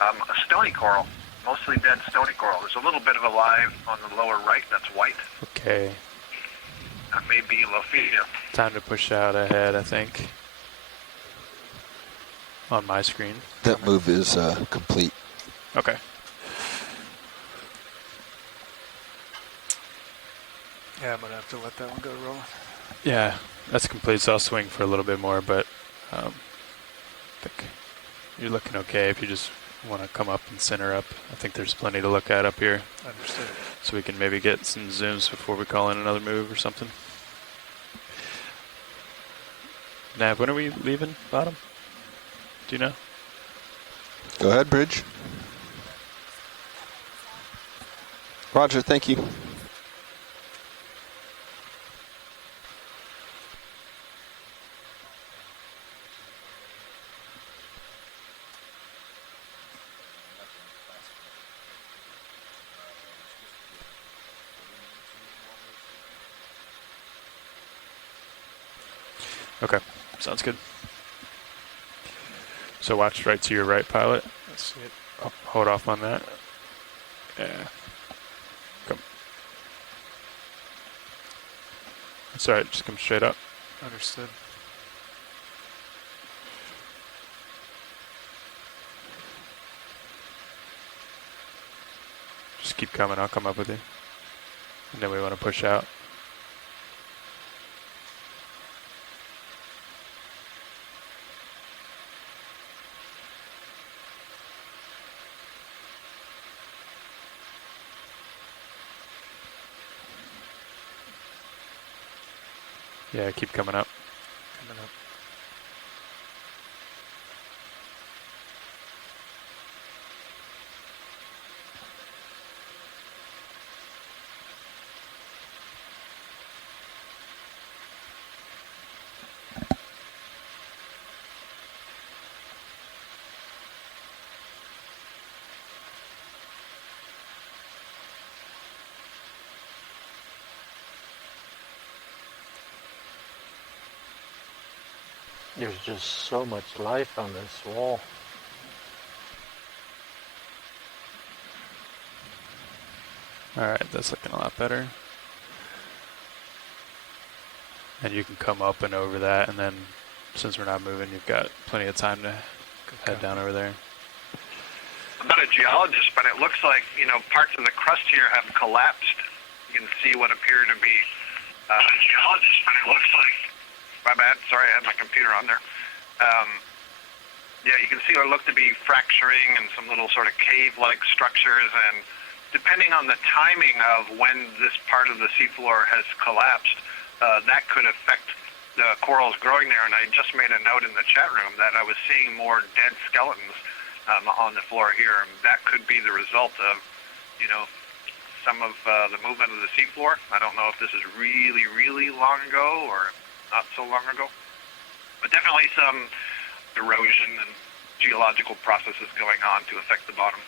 a stony coral, mostly dead stony coral. There's a little bit of a live on the lower right that's white. Okay. That may be Lophidia. Time to push out ahead, I think. On my screen. That move is complete. Okay. Yeah, I'm going to have to let that one go, Rowan. Yeah, that's complete, so I'll swing for a little bit more, but I think you're looking okay if you just want to come up and center up. I think there's plenty to look at up here. Understood. So we can maybe get some zooms before we call in another move or something. Nav, when are we leaving bottom? Do you know? Go ahead, Bridge. Roger, thank you. Okay, sounds good. So watch right to your right, pilot. Let's see it. Oh, hold off on that. Yeah. Come. That's all right, just come straight up. Understood. Just keep coming, I'll come up with you. And then we want to push out. Yeah, keep coming up. Coming up. There's just so much life on this wall. All right, that's looking a lot better. And you can come up and over that, and then since we're not moving, you've got plenty of time to head down over there. I'm not a geologist, but it looks like, parts of the crust here have collapsed. You can see what appear to be geologist, but it looks like, my bad, sorry, I had my computer on there. Yeah, you can see what look to be fracturing and some little sort of cave-like structures, and depending on the timing of when this part of the seafloor has collapsed, that could affect the corals growing there. And I just made a note in the chat room that I was seeing more dead skeletons on the floor here. And that could be the result of, some of the movement of the seafloor. I don't know if this is really, really long ago or not so long ago, but definitely some erosion and geological processes going on to affect the bottom.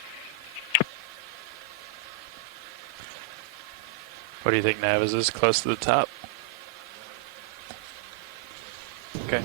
What do you think, Nav? Is this close to the top? Okay.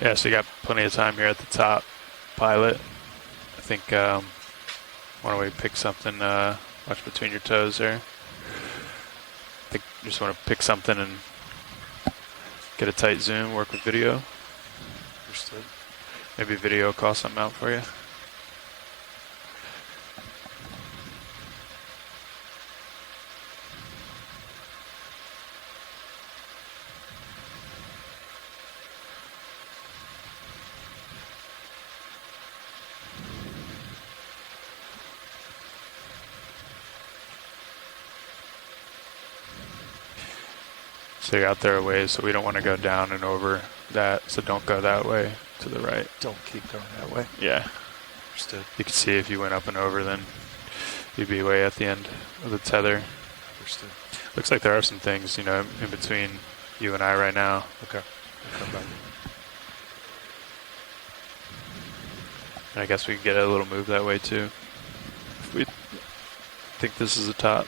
Yeah, so you got plenty of time here at the top, pilot. I think, why don't we pick something, watch between your toes there. I think you just want to pick something and get a tight zoom, work with video. Understood. Maybe video call something out for you. So you're out there a ways, so we don't want to go down and over that, so don't go that way to the right. Don't keep going that way. Yeah. Understood. You can see if you went up and over, then you'd be way at the end of the tether. Understood. Looks like there are some things, in between you and I right now. Okay. And I guess we could get a little move that way too. If we think this is the top.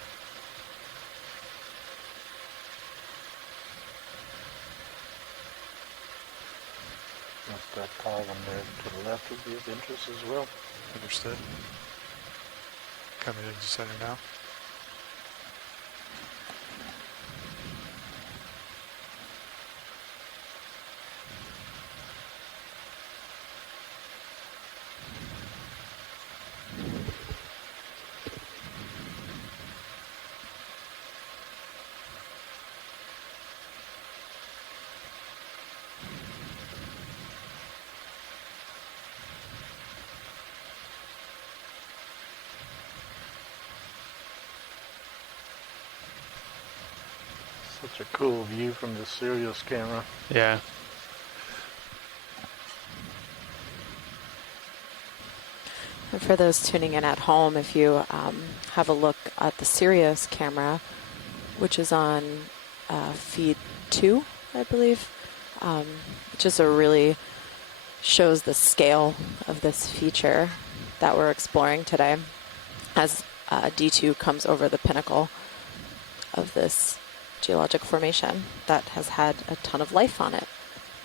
That column there to the left would be of interest as well. Understood. Coming into center now. Such a cool view from the Sirius camera. Yeah. And for those tuning in at home, if you have a look at the Sirius camera, which is on feed 2, I believe, just really shows the scale of this feature that we're exploring today as D2 comes over the pinnacle of this geologic formation that has had a ton of life on it.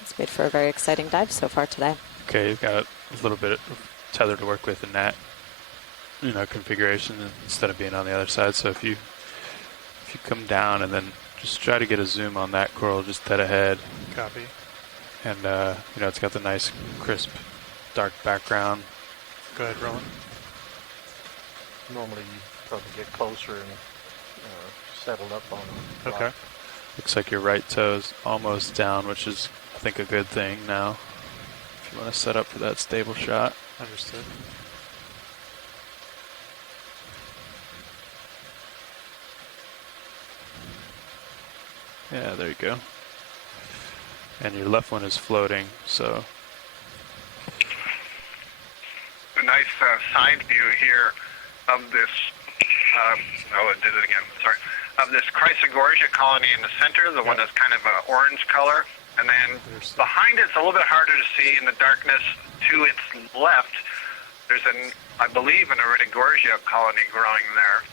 It's made for a very exciting dive so far today. Okay, you've got a little bit of tether to work with in that, configuration instead of being on the other side. So if you come down and then just try to get a zoom on that coral just dead ahead. Copy. And it's got the nice crisp dark background. Go ahead, Roland. Normally you probably get closer and settled up on them. Okay. Looks like your right toe's almost down, which is, I think, a good thing now. If you want to set up for that stable shot. Understood. Yeah, there you go. And your left one is floating, so. A nice side view here of this, it did it again, sorry. of this Chrysogorgia colony in the center, the one that's kind of an orange color. And then behind it's a little bit harder to see in the darkness. To its left, there's I believe, an Iridogorgia colony growing there.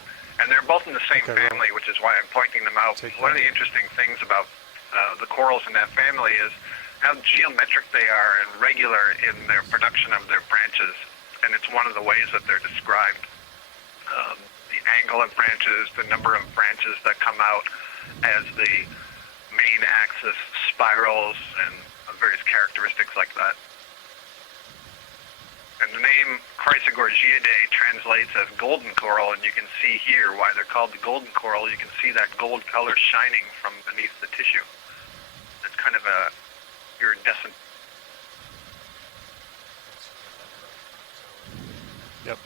And they're both in the same family, which is why I'm pointing them out. One of the interesting things about the corals in that family is how geometric they are and regular in their production of their branches. And it's one of the ways that they're described. The angle of branches, the number of branches that come out as the main axis spirals, and various characteristics like that. And the name Chrysogorgiidae translates as golden coral, and you can see here why they're called the golden coral. You can see that gold color shining from beneath the tissue. It's kind of a iridescent. Yep.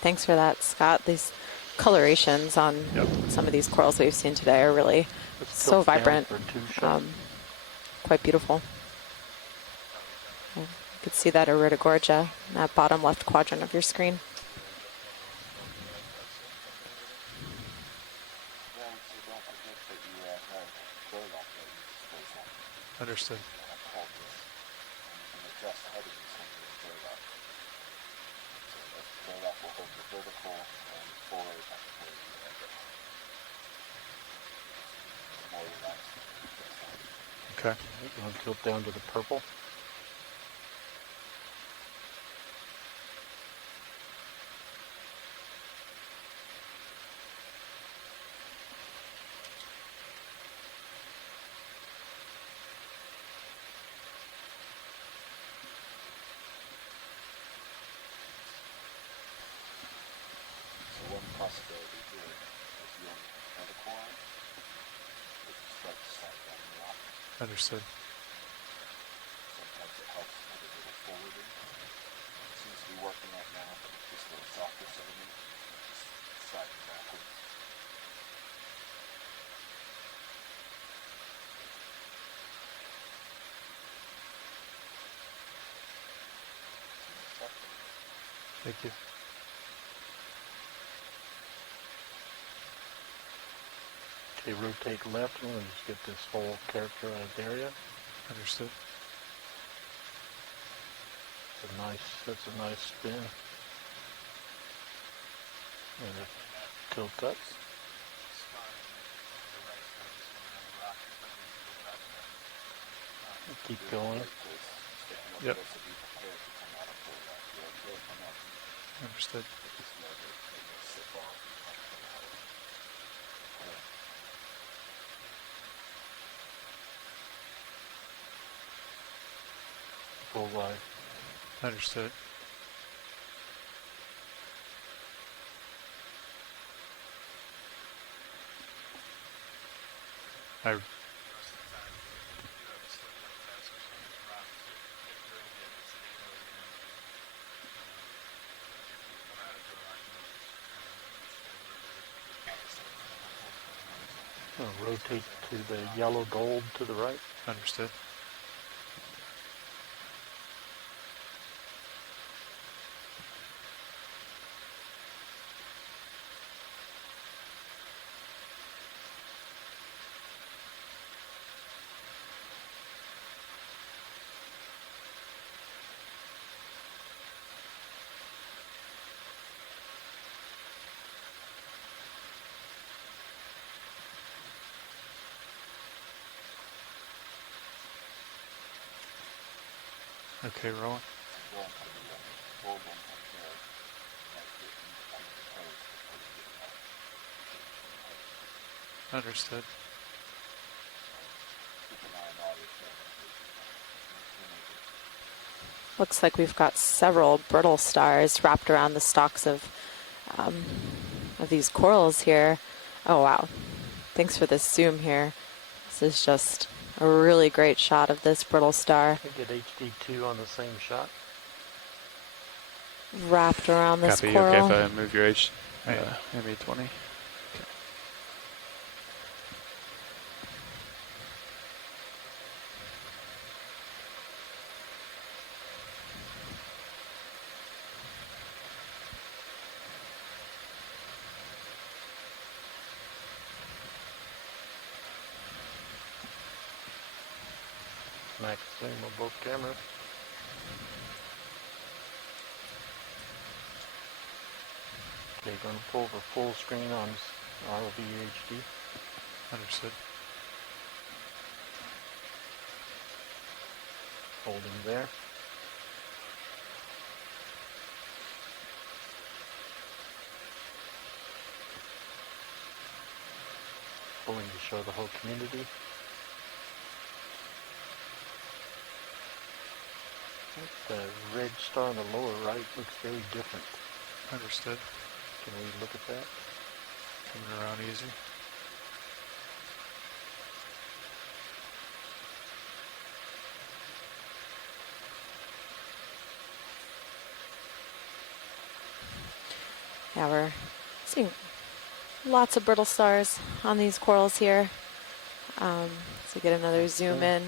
Thanks for that, Scott. These colorations on some of these corals we've seen today are really so vibrant, quite beautiful. You could see that Iridogorgia in that bottom left quadrant of your screen. Understood. Okay. You want to tilt down to the purple? Understood. Sometimes it helps put a little forward in. It seems to be working right now, but it's just a little softer sediment. Just slide it backwards. Thank you. Okay, rotate left and just get this whole characterized area. Understood. That's a nice spin. And tilt up. Keep going. Yep. Understood. Full wide. Understood. Rotate to the yellow gold to the right. Understood. Okay, rolling. Understood. Looks like we've got several brittle stars wrapped around the stalks of these corals here. Oh wow. Thanks for this zoom here. This is just a really great shot of this brittle star. I get HD2 on the same shot. Wrapped around this Copy. coral. Okay, if I move your ME20. Okay. max zoom of both cameras. Okay, going to pull the full screen on ROV HD. Understood. Holding there. Pulling to show the whole community. I think the red star on the lower right looks very different. Understood. Can we look at that? Coming around easy. Yeah, we're seeing lots of brittle stars on these corals here. So get another zoom in.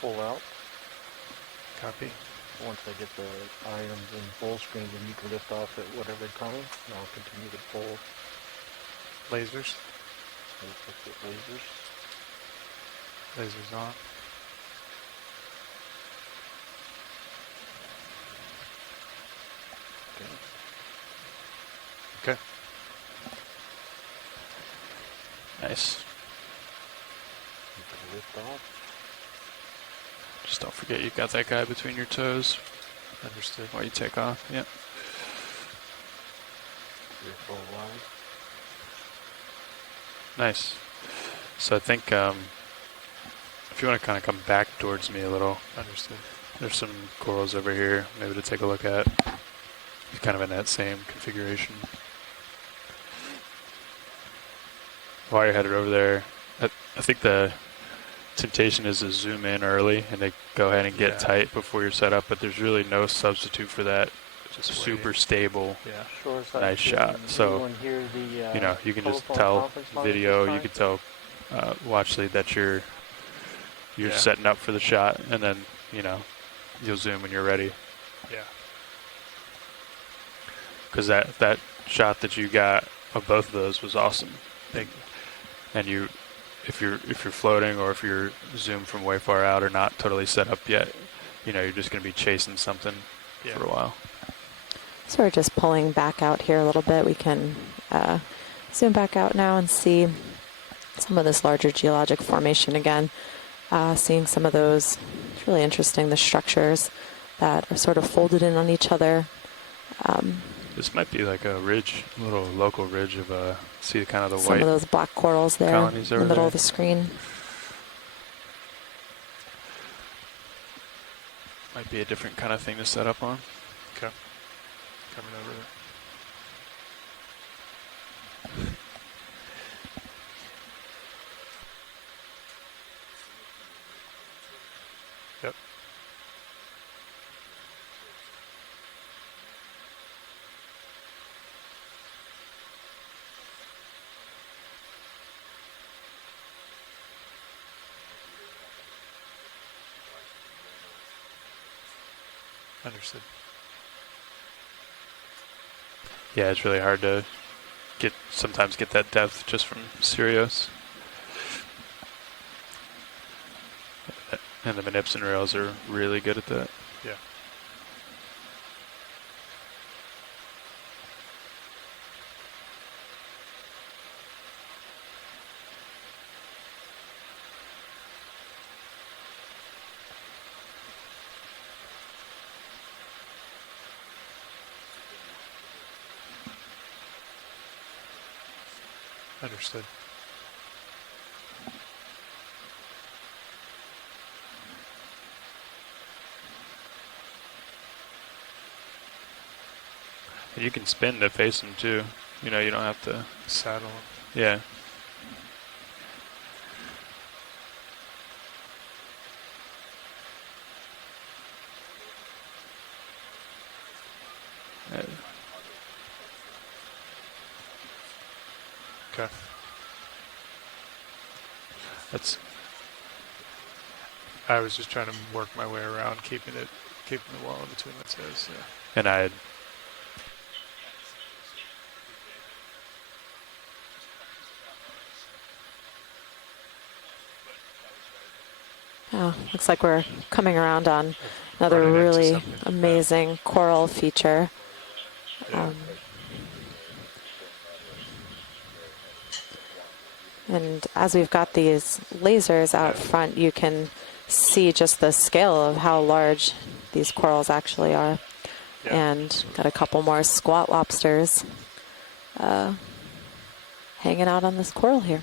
Pull out. Copy. Once I get the items in full screen, then you can lift off at whatever time, and I'll continue to pull. Lasers. Lasers. Lasers on. Okay. Okay. Nice. Lift off. Just don't forget you got that guy between your toes. Understood. While you take off. Yep. Full wide. Nice. So I think if you want to kind of come back towards me a little. Understood. There's some corals over here, maybe to take a look at. Kind of in that same configuration. While you're headed over there, I think the temptation is to zoom in early and to go ahead and get tight before you're set up, but there's really no substitute for that. Just super stable, nice shot. So, you know, you can just tell video, you can tell watch lead that you're setting up for the shot, and then, you know, you'll zoom when you're ready. Yeah. Because that shot that you got of both of those was awesome. And you, if you're floating or if you're zoomed from way far out or not totally set up yet, you know, you're just going to be chasing something for a while. So we're just pulling back out here a little bit. We can zoom back out now and see some of this larger geologic formation again. Seeing some of those, it's really interesting, the structures that are sort of folded in on each other. This might be like a ridge, a little local ridge of see kind of the some white. Some of those black corals there in the middle of the screen. Might be a different kind of thing to set up on. Okay. Coming over there. Yep. Understood. Yeah, it's really hard to sometimes get that depth just from Sirius. And the Manipson rails are really good at that. Yeah. Understood. And you can spin to face them too. You know, you don't have to saddle them. Yeah. Okay. I was just trying to work my way around, keeping the wall in between my toes. Yeah. And I had. Oh, looks like we're coming around on another really amazing coral feature. And as we've got these lasers out front, you can see just the scale of how large these corals actually are. Yeah. And got a couple more squat lobsters hanging out on this coral here.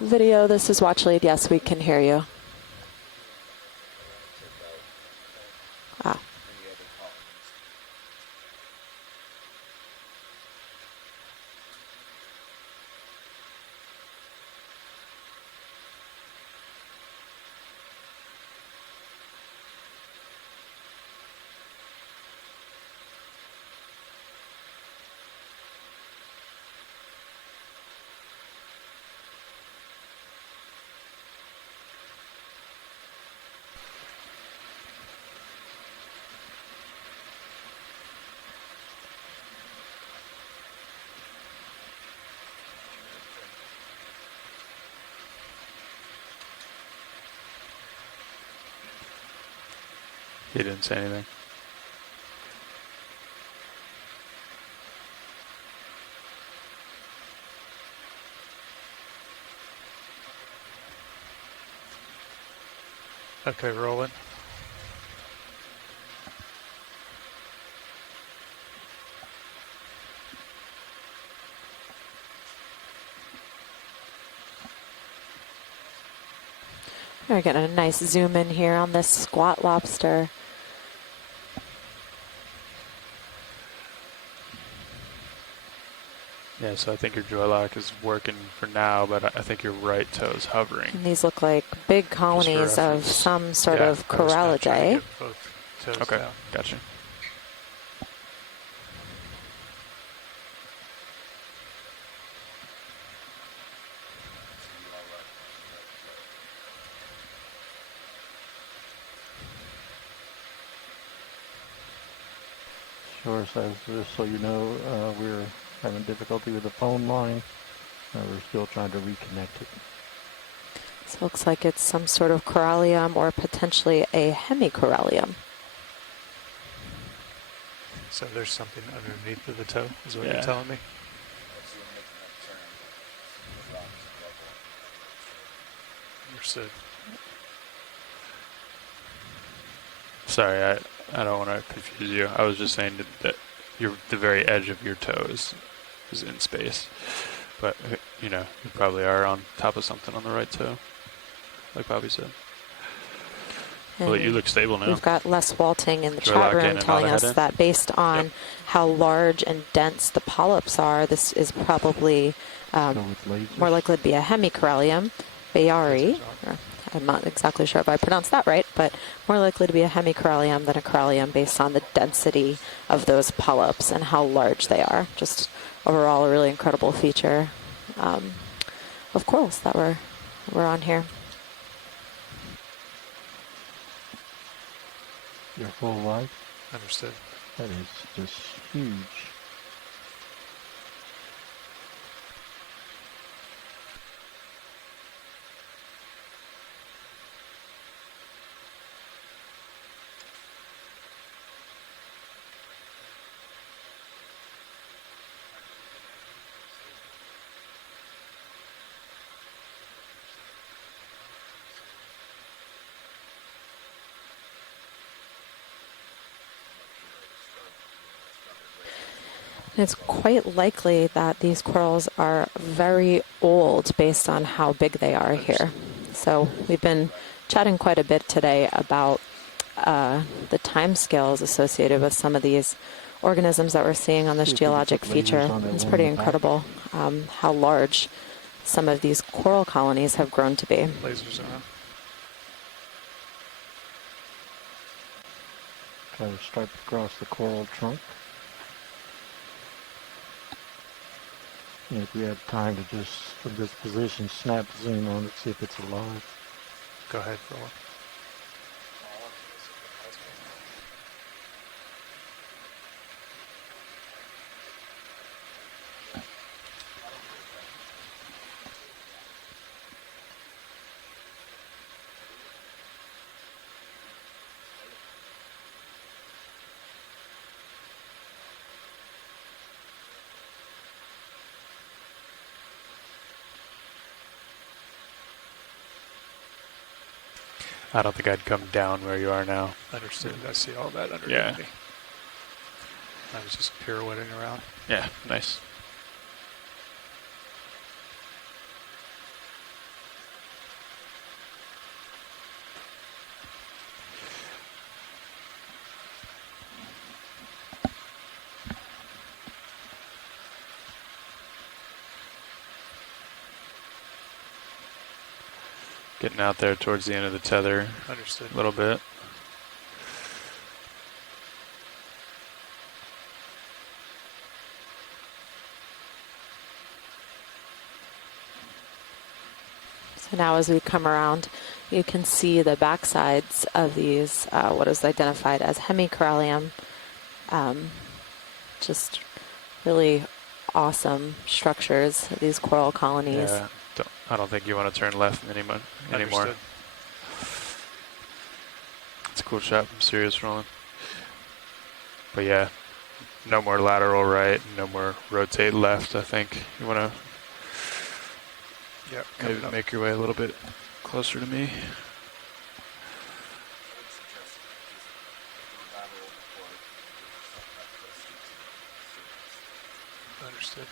Video, this is Watch Lead. Yes, we can hear you. Ah. He didn't say anything. Okay, rolling. We're getting a nice zoom in here on this squat lobster. Yeah, so I think your jaw lock is working for now, but I think your right toe is hovering. And these look like big colonies of some sort of corallidae. Okay, down. Gotcha. Shore says, just so you know, we're having difficulty with the phone line. We're still trying to reconnect it. This looks like it's some sort of corallium or potentially a hemicorallium. So there's something underneath of the toe, is what you're telling me? Understood. Sorry, I don't want to confuse you. I was just saying that the very edge of your toe is in space. But, you know, you probably are on top of something on the right toe, like Bobby said. Well, you look stable now. We've got Les Walting in the chat room telling us that based on how large and dense the polyps are, this is probably more likely to be a hemicorallium, Bayari. I'm not exactly sure if I pronounced that right, but more likely to be a hemicorallium than a corallium based on the density of those polyps and how large they are. Just overall a really incredible feature of corals that we're on here. Your full life. Understood. That is just huge. It's quite likely that these corals are very old based on how big they are here. So we've been chatting quite a bit today about the time scales associated with some of these organisms that we're seeing on this geologic feature. It's pretty incredible how large some of these coral colonies have grown to be. Lasers on. Try to stripe across the coral trunk. And if we have time to just, from this position, snap zoom on it, see if it's alive. Go ahead, Roland. I don't think I'd come down where you are now. Understood. I see all that underneath Yeah. me. I was just pirouetting around. Yeah, nice. Getting out there towards the end of the tether. Understood. A little bit. So now as we come around, you can see the backsides of these, what is identified as hemicorallium. Just really awesome structures, these coral colonies. Yeah, I don't think you want to turn left anymore. Understood. It's a cool shot from Sirius rolling. But yeah, no more lateral right, no more rotate left, I think. You want to maybe make your way a little bit closer to me. Understood.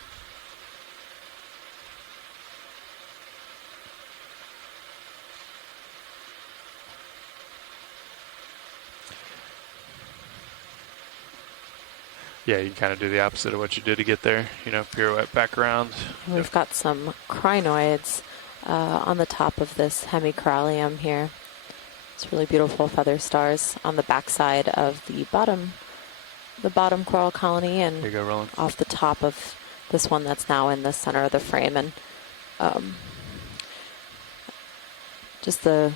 Yeah, you can kind of do the opposite of what you did to get there. You know, pirouette back around. We've got some crinoids on the top of this hemicorallium here. It's really beautiful feather stars on the backside of the bottom coral colony, and there you go, Roland. off the top of this one that's now in the center of the frame. And just an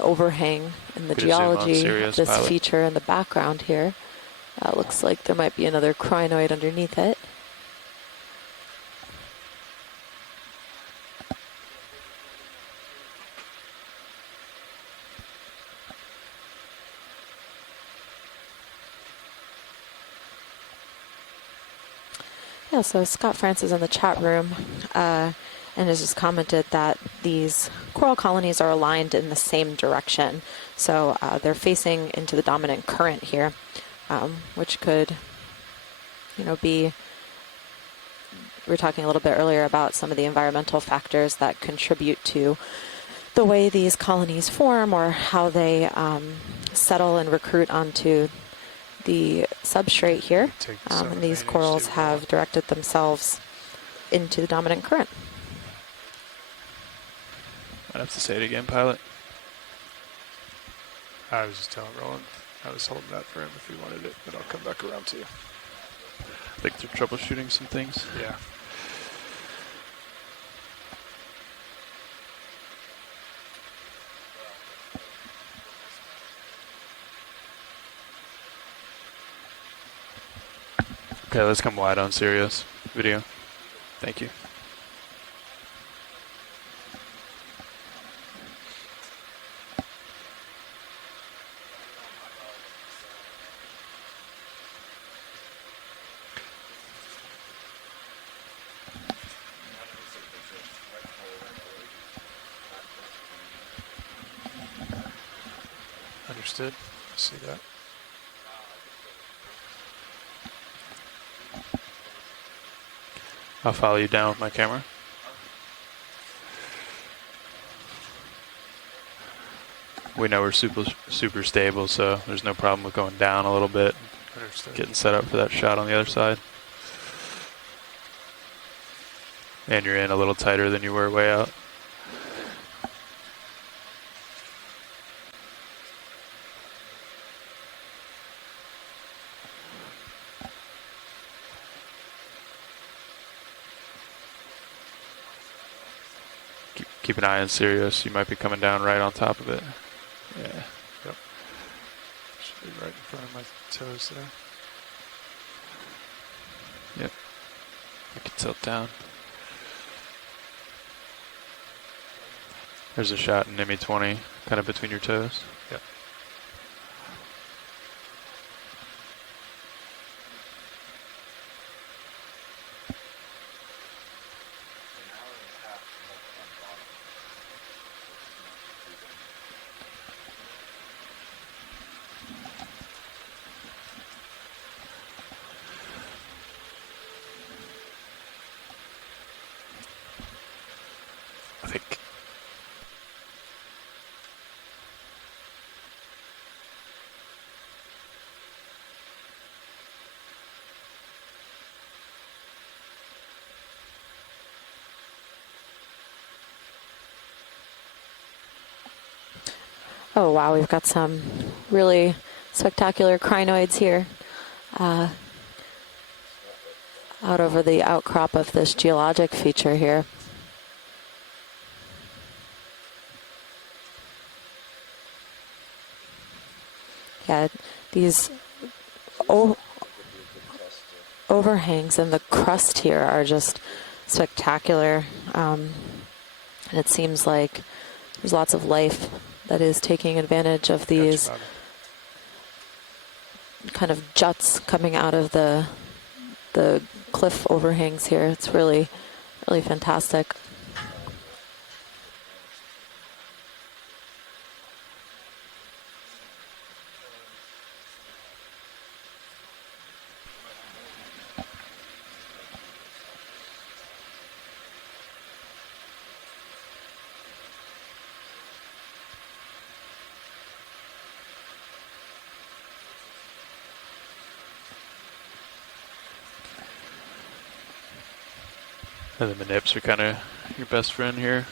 overhang in the geology of this feature in the background here. Looks like there might be another crinoid underneath it. Yeah, so Scott Francis in the chat room and has just commented that these coral colonies are aligned in the same direction. So they're facing into the dominant current here, which could, be, we were talking a little bit earlier about some of the environmental factors that contribute to the way these colonies form or how they settle and recruit onto the substrate here, and these corals have directed themselves into the dominant current. I'd have to say it again, pilot. I was just telling Roland I was holding that for him if he wanted it, but I'll come back around to you. I think they're troubleshooting some things. Yeah. Okay, let's come wide on Sirius video. Thank you. Understood. I see that. I'll follow you down with my camera. We know we're super stable, so there's no problem with going down a little bit. Understood. Getting set up for that shot on the other side. and you're in a little tighter than you were way out. Keep an eye on Sirius. You might be coming down right on top of it. Yeah. Yep. Should be right in front of my toes there. Yep. I can tilt down. There's a shot in NIMI 20, kind of between your toes. Yep. I think. Oh wow, we've got some really spectacular crinoids here out over the outcrop of this geologic feature here. Yeah, these overhangs and the crust here are just spectacular. And it seems like there's lots of life that is taking advantage of these kind of juts coming out of the cliff overhangs here. It's really, really fantastic. And then the nips are kind of your best friend here.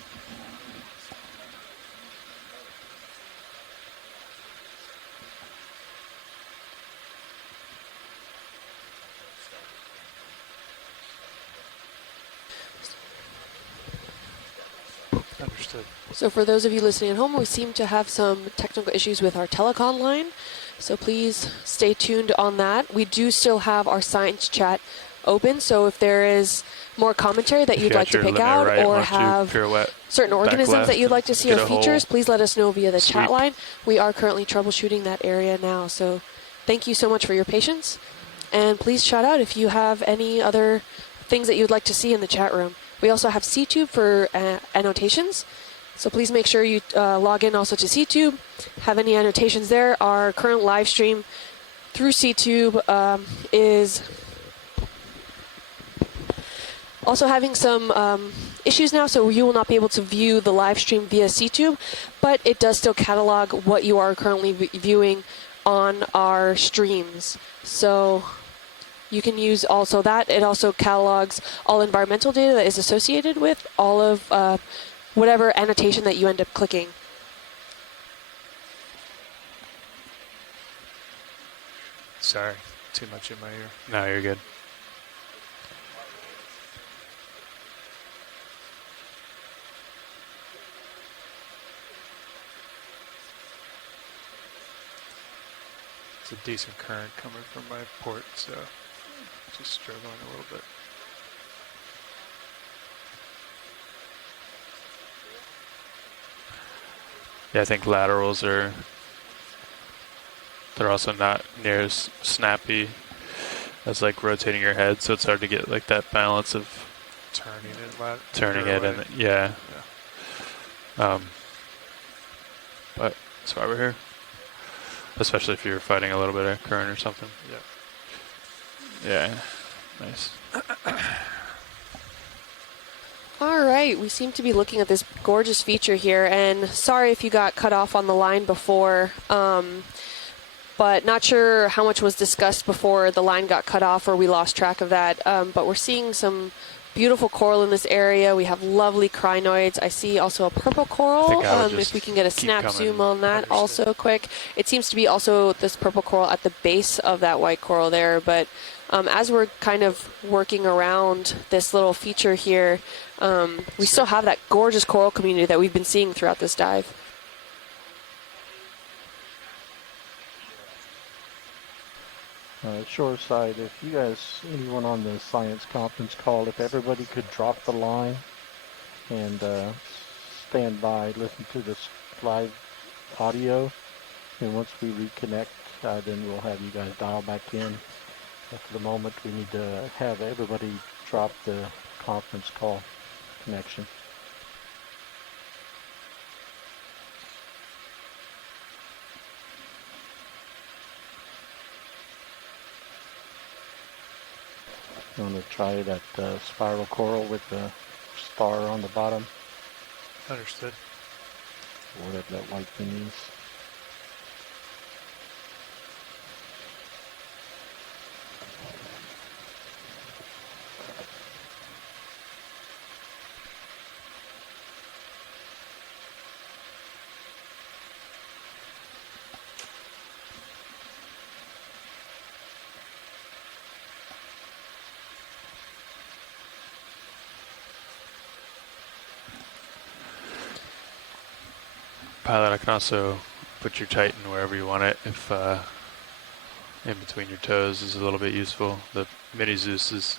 Understood. So for those of you listening at home, we seem to have some technical issues with our telecom line. So please stay tuned on that. We do still have our science chat open, so if there is more commentary that you'd like to pick out right, or have certain organisms that you'd like to see or features, please let us know via the chat line. We are currently troubleshooting that area now, so thank you so much for your patience. And please shout out if you have any other things that you'd like to see in the chat room. We also have CTube for annotations, so please make sure you log in also to CTube, have any annotations there. Our current live stream through CTube is also having some issues now, so you will not be able to view the live stream via CTube, but it does still catalog what you are currently viewing on our streams. So you can use also that. It also catalogs all environmental data that is associated with all of whatever annotation that you end up clicking. Sorry, too much in my ear. No, you're good. It's a decent current coming from my port, so just struggling a little bit. Yeah, I think laterals they're also not near as snappy as like rotating your head, so it's hard to get like that balance of turning it and yeah. But that's why we're here. Especially if you're fighting a little bit of current or something. Yeah. Nice. All right, we seem to be looking at this gorgeous feature here, and sorry if you got cut off on the line before, but not sure how much was discussed before the line got cut off or we lost track of that, but we're seeing some beautiful coral in this area. We have lovely crinoids. I see also a purple coral. If we can get a snap zoom on that also quick. It seems to be also this purple coral at the base of that white coral there. But as we're kind of working around this little feature here, we still have that gorgeous coral community that we've been seeing throughout this dive. Shoreside, if you guys, anyone on the science conference call, if everybody could drop the line and stand by, listen to this live audio, and once we reconnect, then we'll have you guys dial back in. But for the moment, we need to have everybody drop the conference call connection. You want to try that spiral coral with the star on the bottom? Understood. Whatever that white thing is. Pilot, I can also put your Titan wherever you want it if in between your toes is a little bit useful. The Mini Zeus is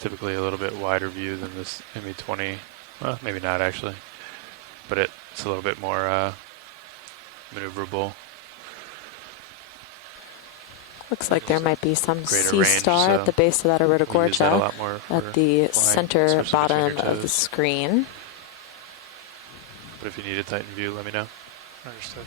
typically a little bit wider view than this ME20. Well, maybe not actually, but it's a little bit more maneuverable. Looks like there might be some Greater sea range, star so at the base of that we use that a Iridogorgia lot more at the flying, center especially bottom between your of the toes. screen. But if you need a Titan view, let me know. Understood.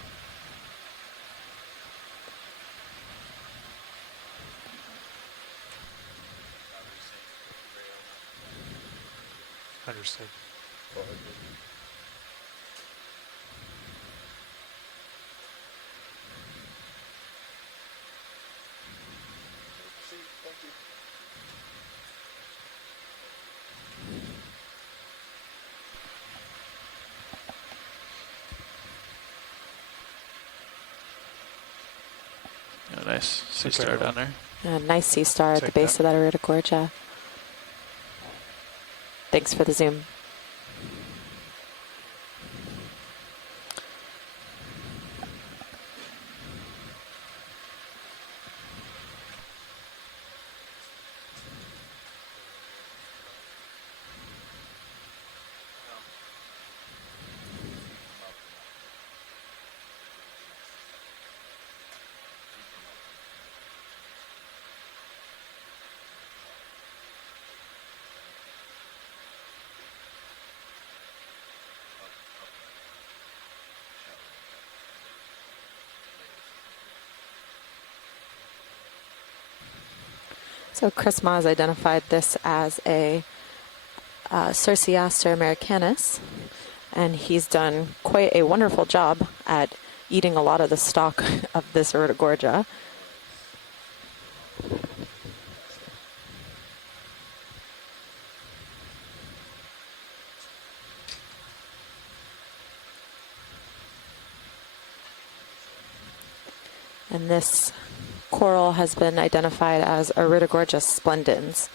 Understood. Oh, nice sea star down there. A nice sea star at the base of that Iridogorgia. Thanks for the zoom. So Chris Ma has identified this as a Cerciaster americanus, and he's done quite a wonderful job at eating a lot of the stock of this Iridogorgia. And this coral has been identified as Iridogorgia splendens.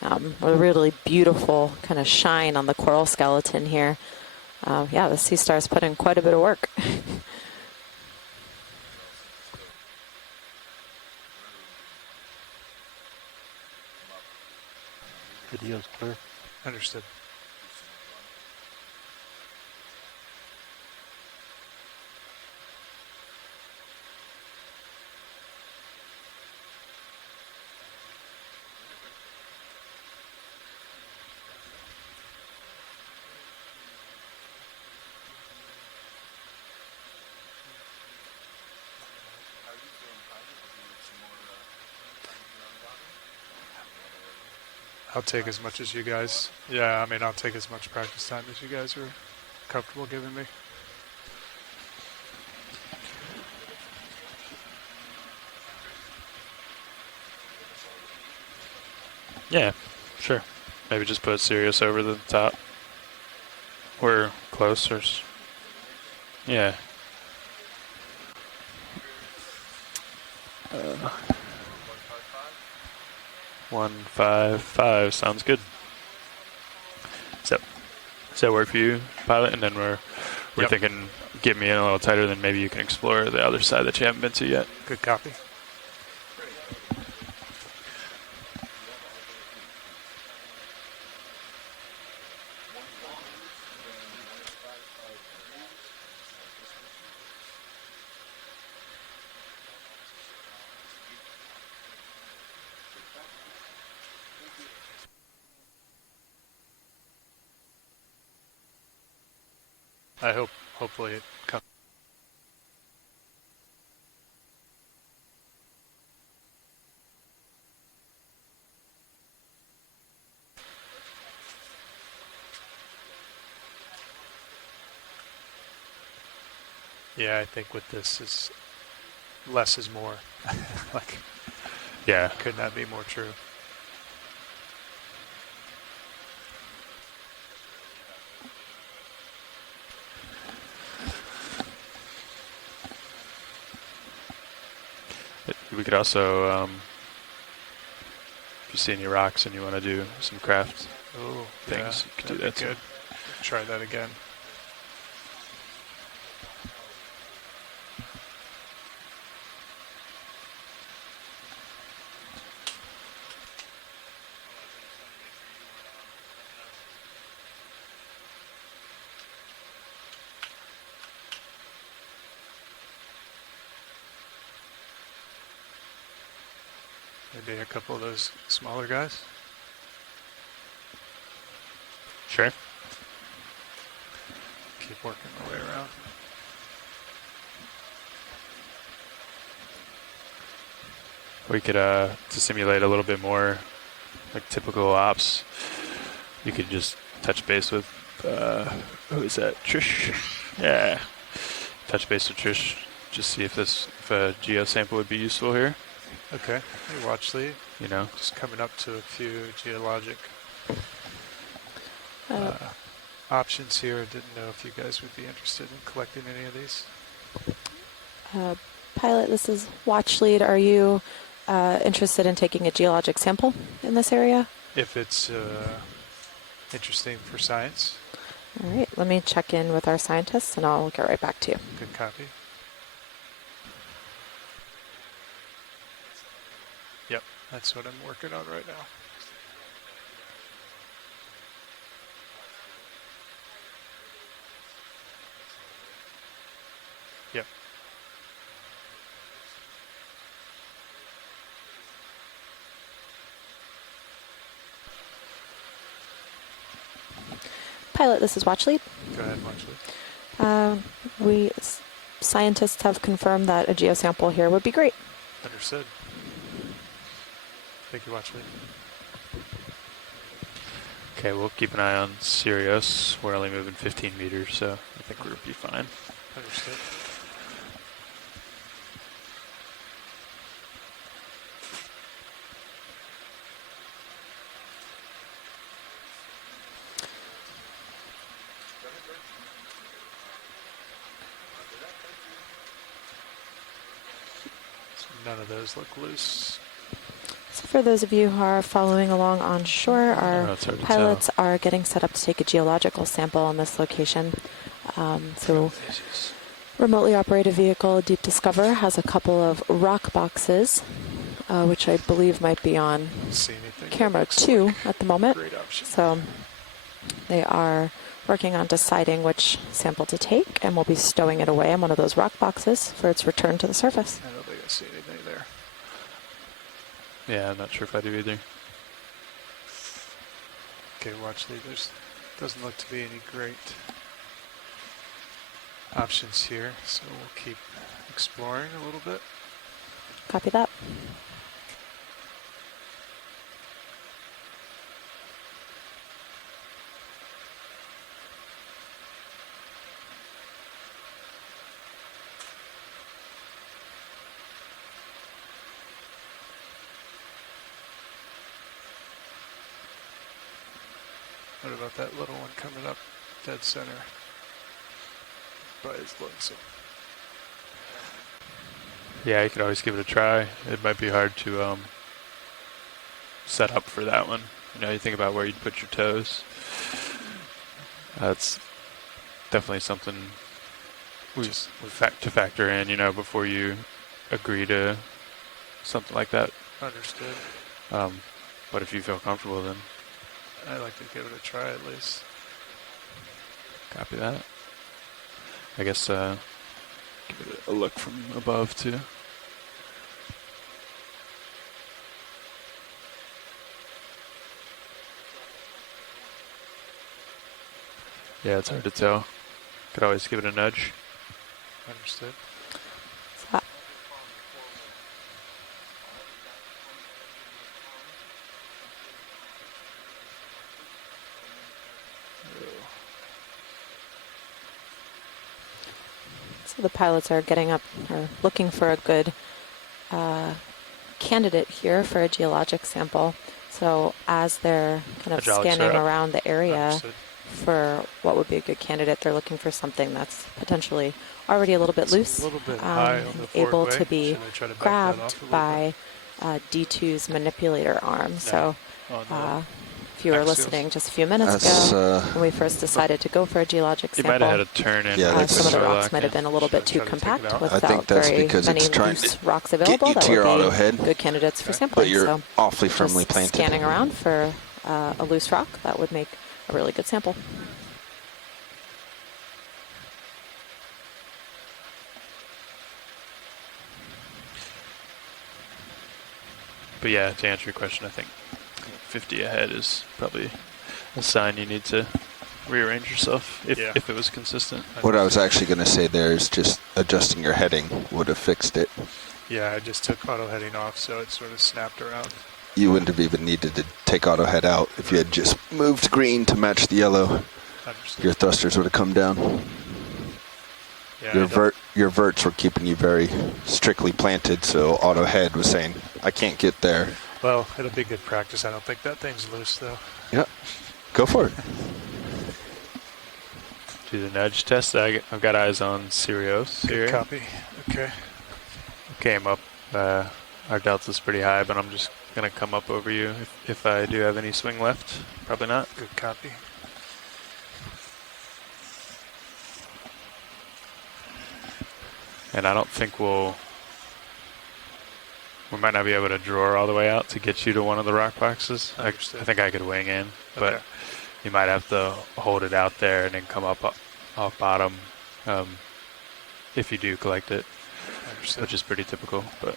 A really beautiful kind of shine on the coral skeleton here. Yeah, the sea star's put in quite a bit of work. Video's clear. Understood. I'll take as much as you guys. Yeah, I mean, I'll take as much practice time as you guys are comfortable giving me. Yeah, sure. Maybe just put Sirius over the top. We're close, or yeah. 155 sounds good. Does that work for you, pilot? And then we're thinking, get me in a little tighter, then maybe you can explore the other side that you haven't been to yet. Good copy. Hopefully it comes. Yeah, I think with this is less is more. Like, yeah, could not be more true. We could also, if you see any rocks and you want to do some craft things, you could do that good. Try that again. Maybe a couple of those smaller guys. Sure. Keep working my way around. We could, to simulate a little bit more like typical ops, you could just touch base with, who is that? Trish? Yeah. Touch base with Trish, just see if a geo sample would be useful here. Okay. Hey, watch lead. You know, just coming up to a few geologic options here. Didn't know if you guys would be interested in collecting any of these. Pilot, this is watch lead. Are you interested in taking a geologic sample in this area? If it's interesting for science. All right, let me check in with our scientists and I'll get right back to you. Good copy. Yep, that's what I'm working on right now. Yep. Pilot, this is watch lead. Go ahead, watch lead. Scientists have confirmed that a geosample here would be great. Understood. Thank you, watch lead. Okay, we'll keep an eye on Sirius. We're only moving 15 meters, so I think we'll be fine. Understood. None of those look loose. So for those of you who are following along on shore, our pilots are getting set up to take a geological sample on this location. So remotely operated vehicle Deep Discover has a couple of rock boxes, which I believe might be on camera 2 at the moment. So they are working on deciding which sample to take, and we'll be stowing it away in one of those rock boxes for its return to the surface. I don't think I see anything there. Yeah, I'm not sure if I do either. Okay, watch lead. There's doesn't look to be any great options here, so we'll keep exploring a little bit. Copy that. about that little one coming up dead center by his lonesome. Yeah, you could always give it a try. It might be hard to set up for that one. You know, you think about where you'd put your toes. That's definitely something to factor in, you know, before you agree to something like that. Understood. But if you feel comfortable, then I'd like to give it a try at least. Copy that. I guess give it a look from above too. Yeah, it's hard to tell. Could always give it a nudge. Understood. So the pilots are getting up, or looking for a good candidate here for a geologic sample. So as they're kind of scanning around the area for what would be a good candidate, they're looking for something that's potentially already a little bit loose, able to be grabbed by D2's manipulator arm. So if you were listening just a few minutes ago, when we first decided to go for a geologic sample, might have had a turn in. some of the rocks might have been a little bit too compact without I think that's very because many it's trying loose to rocks available get you that to your would auto be head, good candidates for sampling. but you're so awfully firmly just planted. scanning around for a loose rock, that would make a really good sample. But yeah, to answer your question, I think 50 ahead is probably a sign you need to rearrange yourself if it was consistent. What I was actually going to say there is just adjusting your heading would have fixed it. Yeah, I just took auto heading off, so it sort of snapped around. You wouldn't have even needed to take auto head out if you had just moved green to match the yellow. Understood. Your thrusters would have come down. Yeah, your verts were keeping you very strictly planted, so auto head was saying, I can't get there. Well, it'll be good practice. I don't think that thing's loose, though. Yeah, go for it. Do the nudge test. I've got eyes on Sirius. Good copy. Okay. Came up. Our delta's pretty high, but I'm just going to come up over you if I do have any swing left. Probably not. Good copy. And I don't think we might not be able to draw all the way out to get you to one of the rock boxes. I think I could wing in, but you might have to hold it out there and then come up off bottom if you do collect it, which is pretty typical. But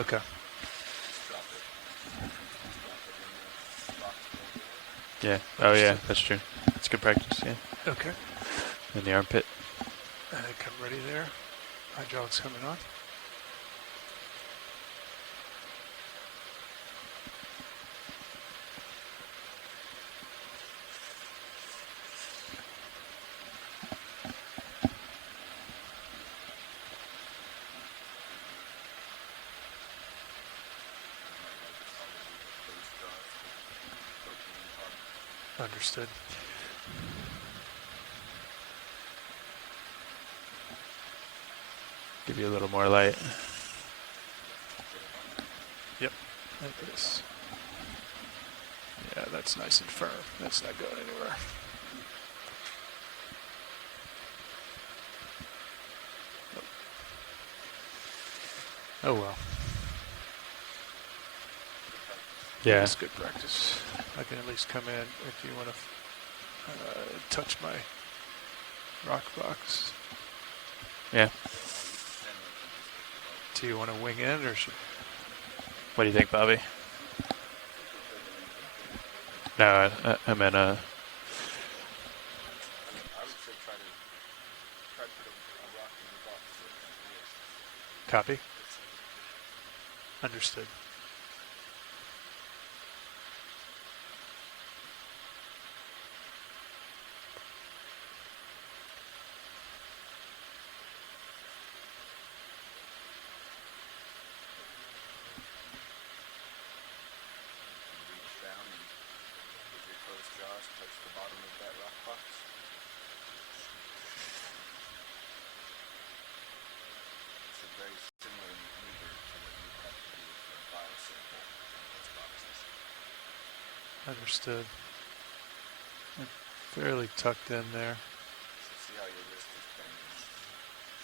okay. Yeah. Oh yeah, that's true. It's good practice. Yeah. Okay. In the armpit. And then come ready there. Hydraulics coming on. Understood. Give you a little more light. Yep, like this. Yeah, that's nice and firm. That's not going anywhere. Nope. Oh well. Yeah. That's good practice. I can at least come in if you want to touch my rock box. Yeah. Do you want to wing in or should... What do you think, Bobby? No, I meant Copy. Understood. Touch the bottom of Understood. And fairly tucked in there. See how your wrist is bending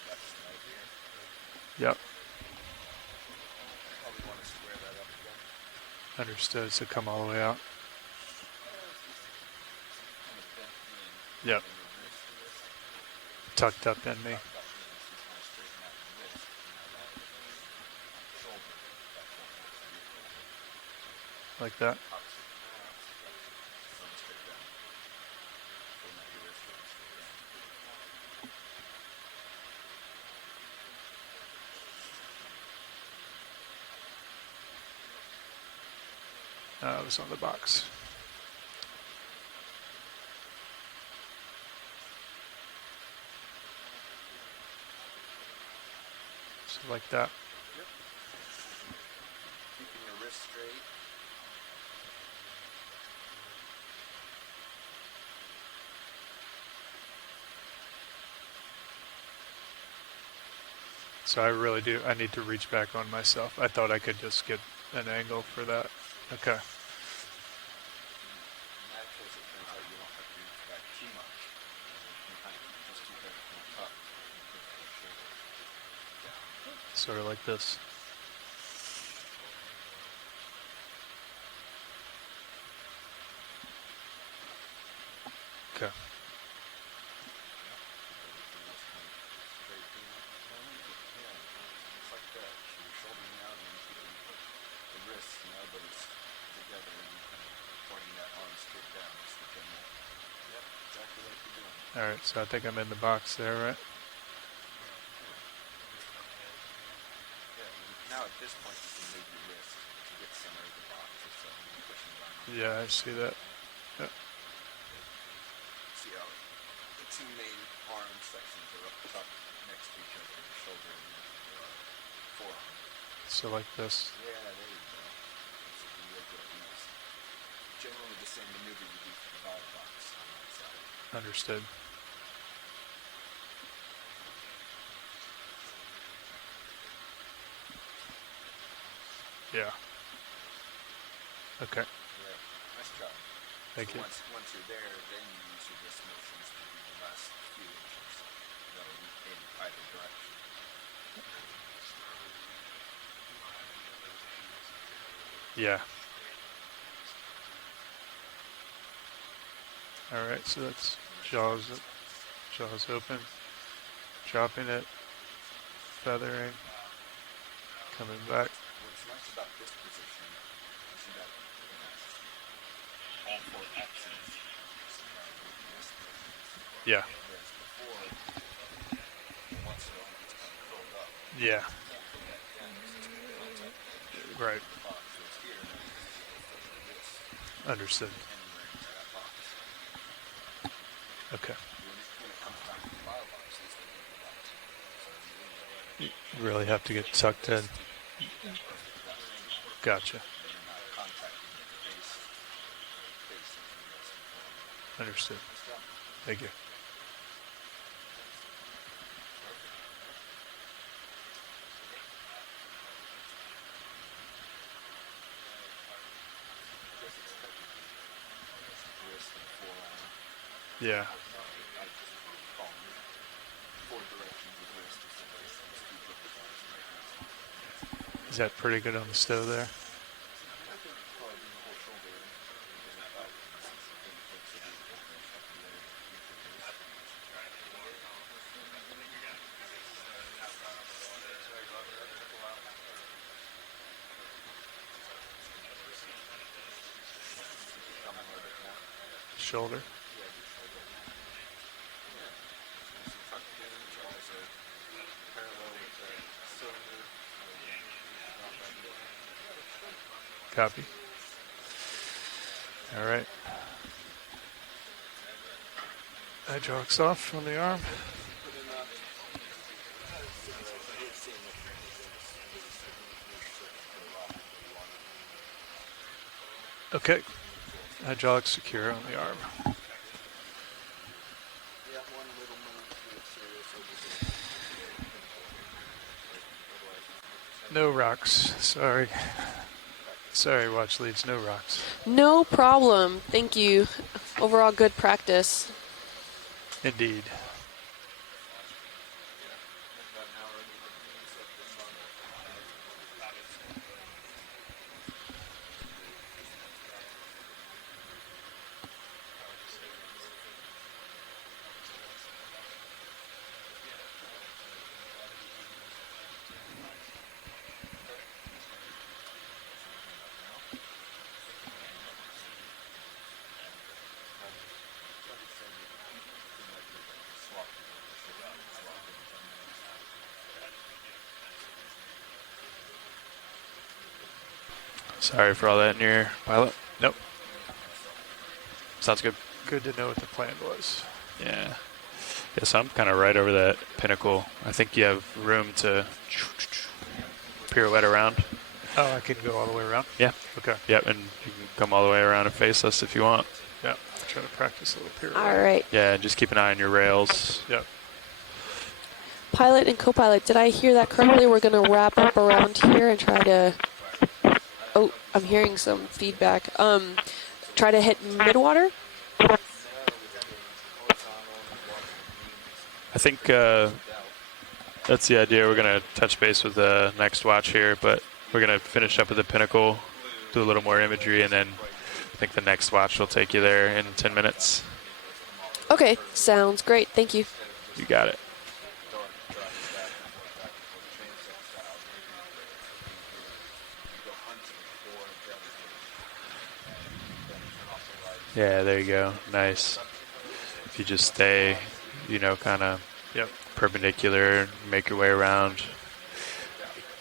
left side here? Yep. Probably want to square that up again. Understood. So come all the way out. Yep. Tucked up in me. Like that. It was on the box. So like that. Yep. Keeping your wrist straight. So I need to reach back on myself. I thought I could just get an angle for that. Okay. Sort of like this. Okay. All right, so I think I'm in the box there, right? Yeah, now at this point you can move your wrist to get center of the box or so when you're pushing down. Yeah, I see that. Yeah. See how the two main arm sections are up top next to each other, the shoulder and the forearm. So like this. Yeah, there you go. That's a real good nice. Generally the same maneuver you do for the bottom box on that side. Understood. Yeah. Okay. Yeah, nice job. Thank you. Once you're there, then you use your wrist motions to do the last few inches that are in either direction. Yeah. All right, so that's jaws open, dropping it, feathering, coming back. What's nice about this position is you got all four axes with wrist movements. Yeah. Whereas before, once the arm gets kind of curled up, Yeah. you can't put that down because it's going to bounce up. Right. The box. So it's here, and then you just be able to flip the wrist Understood. anywhere into that box. Okay. When it comes time to the file boxes, they give you lots. So You really have to get tucked in. Gotcha. Understood. Thank you. Yeah. Is that pretty good on the stove there? Shoulder. Copy. All right. Hydraulics off on the arm. Okay. Hydraulics secure on the arm. No rocks, sorry. Sorry, watch leaves, no rocks. No problem. Thank you. Overall, good practice. Indeed. Sorry for all that in your pilot. Nope. Sounds good. Good to know what the plan was. Yeah. Yeah, so I'm kind of right over that pinnacle. I think you have room to pirouette around. Oh, I can go all the way around? Yeah. Okay. Yep, and you can come all the way around and face us if you want. Yeah. Try to practice a little pirouette. All right. Yeah, just keep an eye on your rails. Yep. Pilot and co-pilot, did I hear that correctly? We're going to wrap up around here and try to... Oh, I'm hearing some feedback. Try to hit midwater? I think that's the idea. We're going to touch base with the next watch here, but we're going to finish up at the pinnacle, do a little more imagery, and then I think the next watch will take you there in 10 minutes. Okay, sounds great. Thank you. You got it. Yeah, there you go. Nice. If you just stay, kind of perpendicular, make your way around,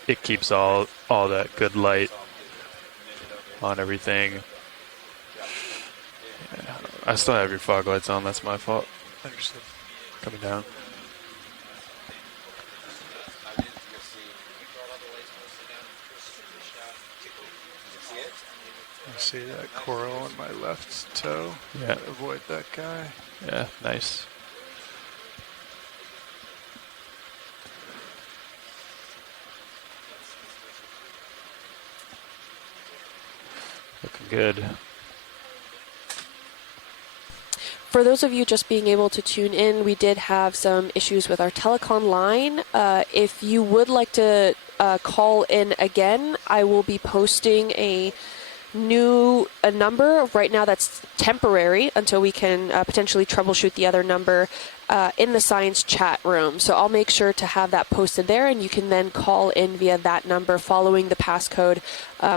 it keeps all that good light on everything. Yeah, I still have your fog lights on. That's my fault. Understood. Coming down. I see that coral on my left toe. Yeah. Avoid that guy. Yeah, nice. Looking good. For those of you just being able to tune in, we did have some issues with our telecom line. If you would like to call in again, I will be posting a number right now that's temporary until we can potentially troubleshoot the other number in the science chat room. So I'll make sure to have that posted there, and you can then call in via that number following the passcode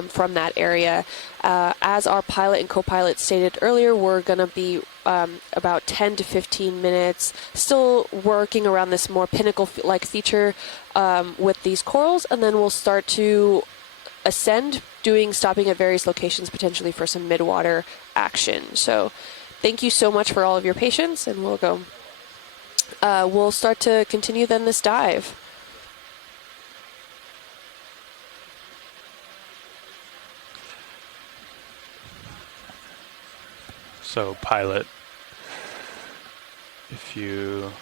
from that area. As our pilot and co-pilot stated earlier, we're going to be about 10 to 15 minutes still working around this more pinnacle-like feature with these corals, and then we'll start to ascend, stopping at various locations potentially for some midwater action. So thank you so much for all of your patience, and we'll go. We'll start to continue then this dive. So pilot, if you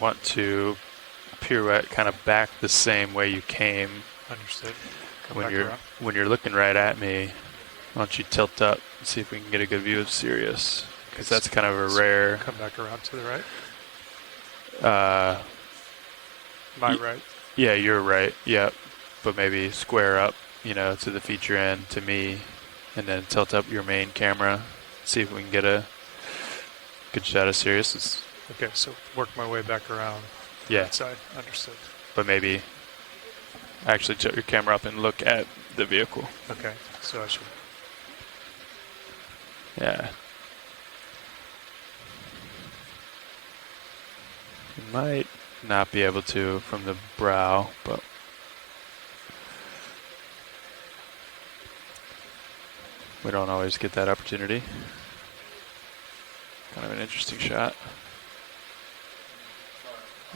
want to pirouette kind of back the same way you came. Understood. When you're looking right at me, why don't you tilt up and see if we can get a good view of Sirius, because that's kind of a rare. Come back around to the right. My right. Yeah, you're right. Yep, but maybe square up, to the feature end to me, and then tilt up your main camera. See if we can get a good shot of Sirius. Okay, so work my way back around. Yeah. Side. Understood. But maybe actually tilt your camera up and look at the vehicle. Okay, so I should. Yeah. You might not be able to from the brow, but we don't always get that opportunity. Kind of an interesting shot.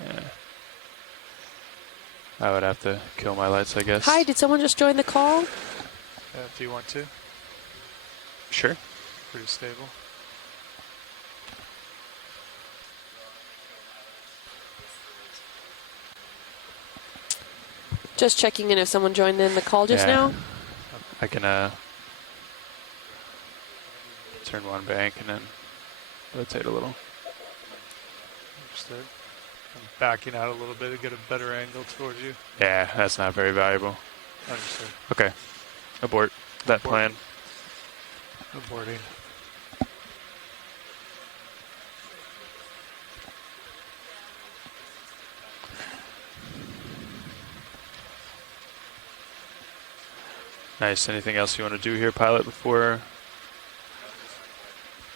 Yeah. I would have to kill my lights, I guess. Hi, did someone just join the call? If you want to. Sure. Pretty stable. Just checking in if someone joined in the call just now. I can turn one bank and then rotate a little. Understood. I'm backing out a little bit to get a better angle towards you. Yeah, that's not very valuable. Understood. Okay. Abort that plan. Aborting. Nice. Anything else you want to do here, pilot, before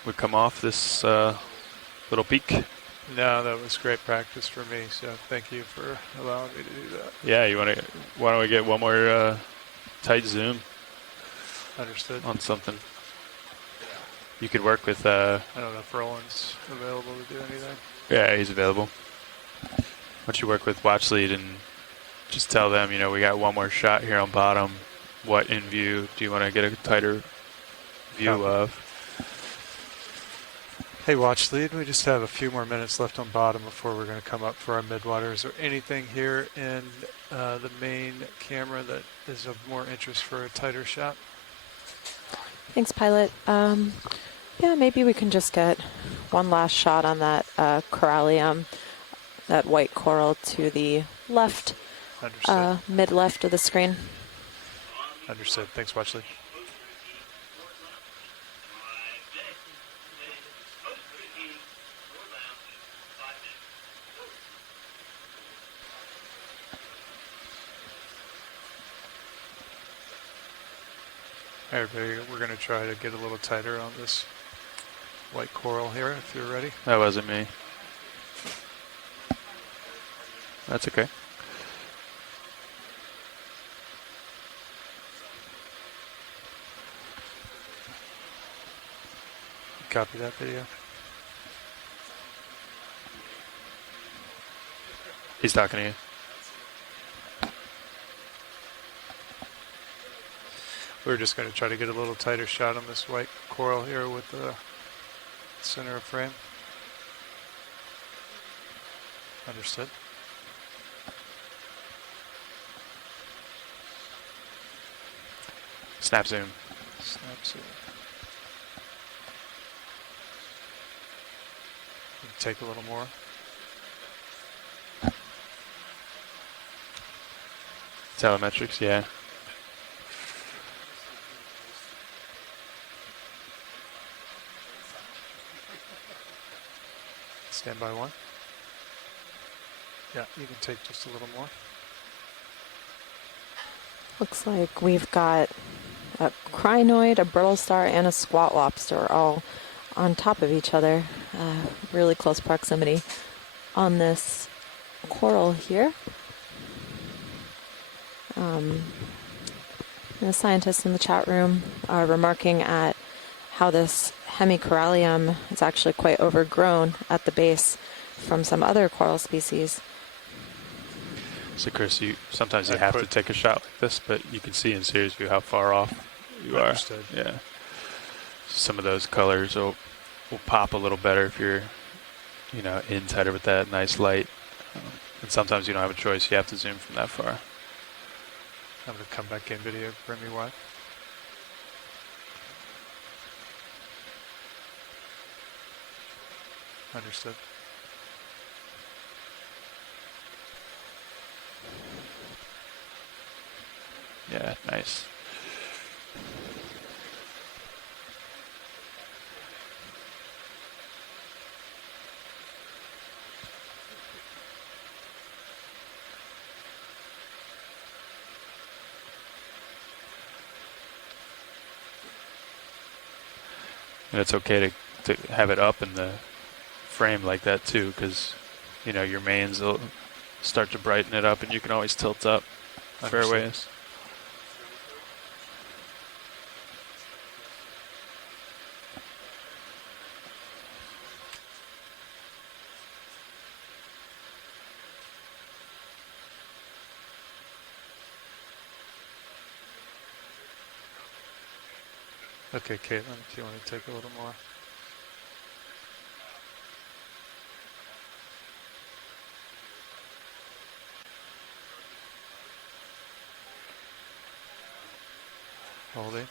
we come off this little peak? No, that was great practice for me, so thank you for allowing me to do that. Yeah, why don't we get one more tight zoom? Understood. On something. You could work with... I don't know if Roland's available to do anything. Yeah, he's available. Why don't you work with watch lead and just tell them, we got one more shot here on bottom. What in view do you want to get a tighter view of? Hey, watch lead, we just have a few more minutes left on bottom before we're going to come up for our midwater. Is there anything here in the main camera that is of more interest for a tighter shot? Thanks, pilot. Yeah, maybe we can just get one last shot on that corallium, that white coral to the left, mid-left of the screen. Understood. Thanks, Watchley. Everybody, we're going to try to get a little tighter on this white coral here, if you're ready. That wasn't me. That's okay. Copy that video. He's talking to you. We're just going to try to get a little tighter shot on this white coral here with the center of frame. Understood. Snap zoom. Snap zoom. Take a little more. Telemetrics, yeah. Stand by one. Yeah, you can take just a little more. Looks like we've got a crinoid, a brittle star, and a squat lobster all on top of each other. Really close proximity on this coral here. The scientists in the chat room are remarking at how this hemicorallium is actually quite overgrown at the base from some other coral species. So Chris, sometimes you have to take a shot like this, but you can see in series view how far off you are. Understood. Yeah. Some of those colors will pop a little better if you're, in tighter with that nice light. And sometimes you don't have a choice. You have to zoom from that far. I'm going to come back in video, bring me wide. Understood. Yeah, nice. And it's okay to have it up in the frame like that too, because your mains will start to brighten it up, and you can always tilt up fairways. Okay, Caitlin, if you want to take a little more. Holding.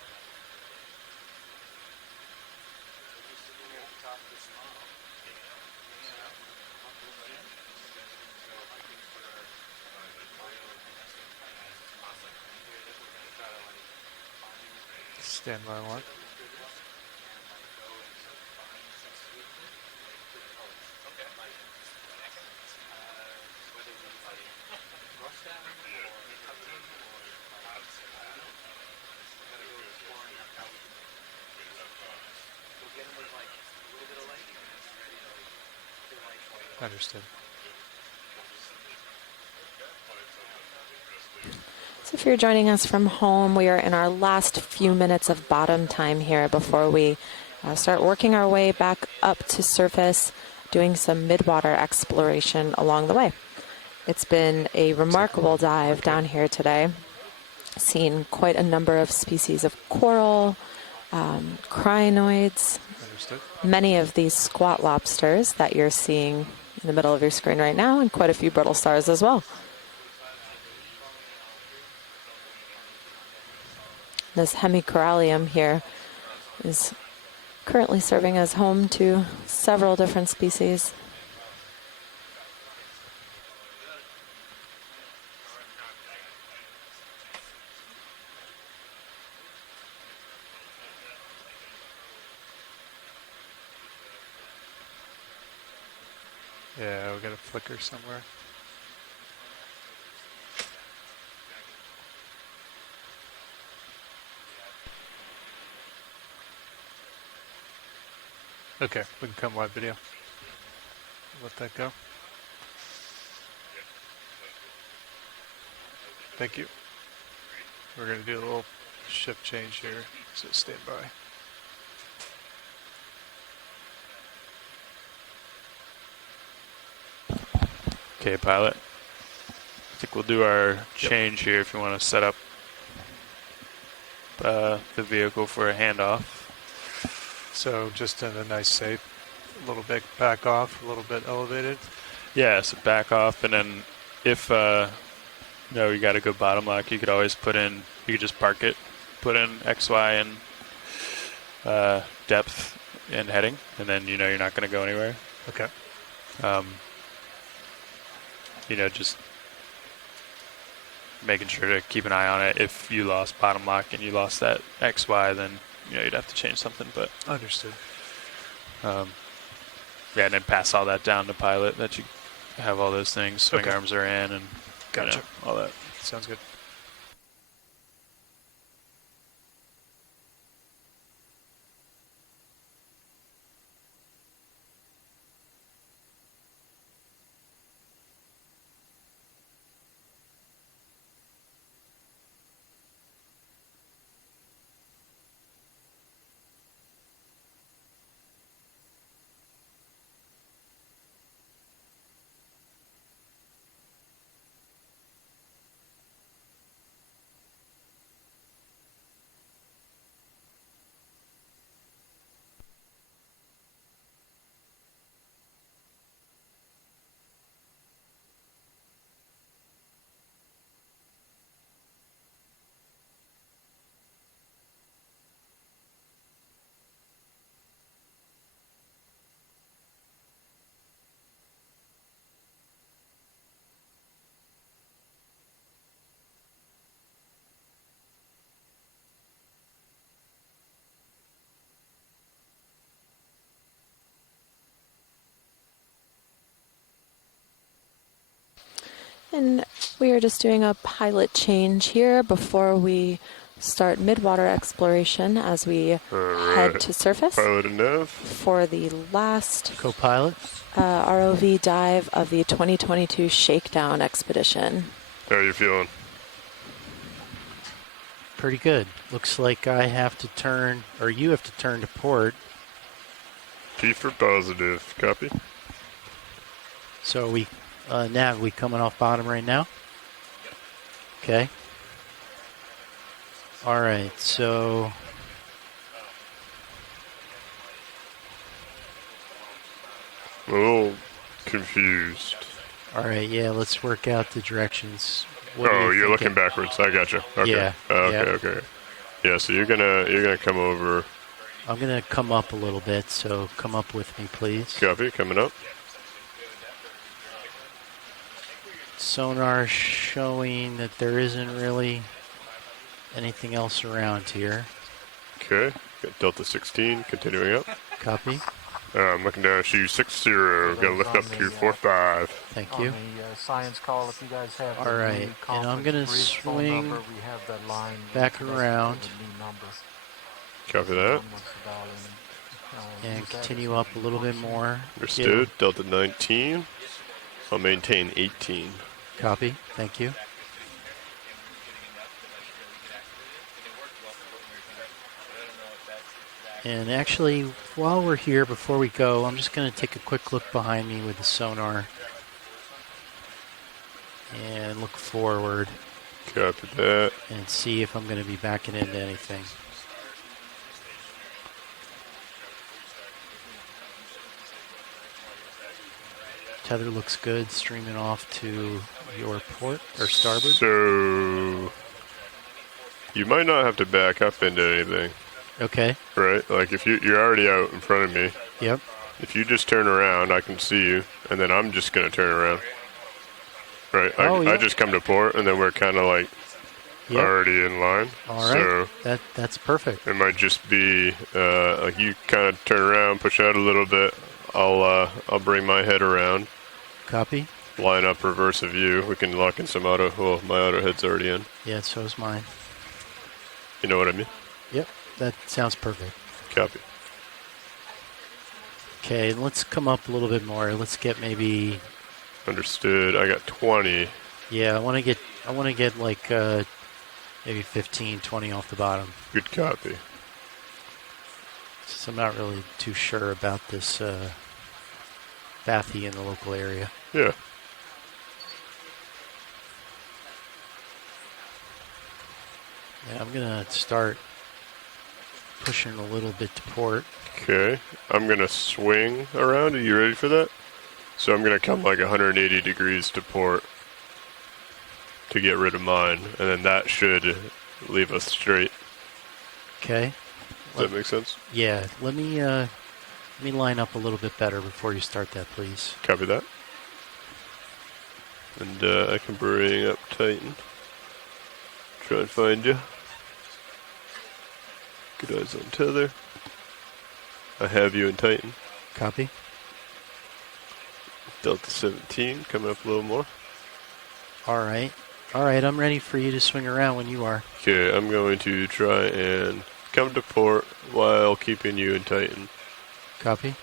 Stand by one. Understood. So if you're joining us from home, we are in our last few minutes of bottom time here before we start working our way back up to surface, doing some midwater exploration along the way. It's been a remarkable dive down here today. Seen quite a number of species of coral, crinoids, many of these squat lobsters that you're seeing in the middle of your screen right now, and quite a few brittle stars as well. This hemicorallium here is currently serving as home to several different species. Yeah, we got a flicker somewhere. Okay, we can come wide video. Let that go. Thank you. We're going to do a little shift change here, so stand by. Okay, pilot. I think we'll do our change here if you want to set up the vehicle for a handoff. So just in a nice shape, a little bit back off, a little bit elevated. Yeah, so back off, and then if you got to go bottom lock, you could always put in. You could just park it, put in X, Y, and depth and heading, and then you're not going to go anywhere. Okay. Just making sure to keep an eye on it. If you lost bottom lock and you lost that X, Y, then you'd have to change something. But understood. And then pass all that down to pilot. That you have all those things. Swing arms are in, and gotcha. All that. Sounds good. And we are just doing a pilot change here before we start midwater exploration as we head to surface Pilot and nav for the last co-pilot ROV dive of the 2022 Shakedown expedition. How are you feeling? Pretty good. Looks like I have to turn, or you have to turn to port. P for positive. Copy. So we, Nav, we coming off bottom right now? Okay. All right, so I'm a little confused. all right, yeah, let's work out the directions. Oh, you're looking backwards. I gotcha. Okay. Yeah. Okay. Yeah, so you're gonna come over. I'm gonna come up a little bit, so come up with me, please. Copy, coming up. Sonar showing that there isn't really anything else around here. Okay, got Delta 16 continuing up. Copy. I'm looking down at SU60, gonna lift up to 45. Thank you. On the science call, if you guys have All right, and I'm gonna swing back around Copy that. and continue up a little bit more. Understood. Delta 19. I'll maintain 18. Copy. Thank you. And actually, while we're here, before we go, I'm just going to take a quick look behind me with the sonar and look forward. Copy that. And see if I'm going to be backing into anything. Tether looks good, streaming off to your port or starboard. So you might not have to back up into anything. Okay. Right? Like if you're already out in front of me. Yep. If you just turn around, I can see you, and then I'm just going to turn around. Right? I just come to port, and then we're kind of like already in line. All right. So that's perfect. It might just be like you kind of turn around, push out a little bit. I'll bring my head around. Copy. Line up, reverse a view. We can lock in some auto. Well, my auto head's already in. Yeah, so is mine. You know what I mean? Yep. That sounds perfect. Copy. Okay, let's come up a little bit more. Let's get maybe. Understood. I got 20. Yeah, I want to get like maybe 15, 20 off the bottom. Good copy. So I'm not really too sure about this bathy in the local area. Yeah. Yeah, I'm gonna start pushing a little bit to port. Okay, I'm gonna swing around. Are you ready for that? So I'm gonna come like 180 degrees to port to get rid of mine, and then that should leave us straight. Okay. Does that make sense? Yeah. Let me line up a little bit better before you start that, please. Copy that. And I can bring up Titan. Try and find you. Good eyes on tether. I have you in Titan. Copy. Delta 17 coming up a little more. All right. All right, I'm ready for you to swing around when you are. Okay, I'm going to try and come to port while keeping you in Titan. Copy.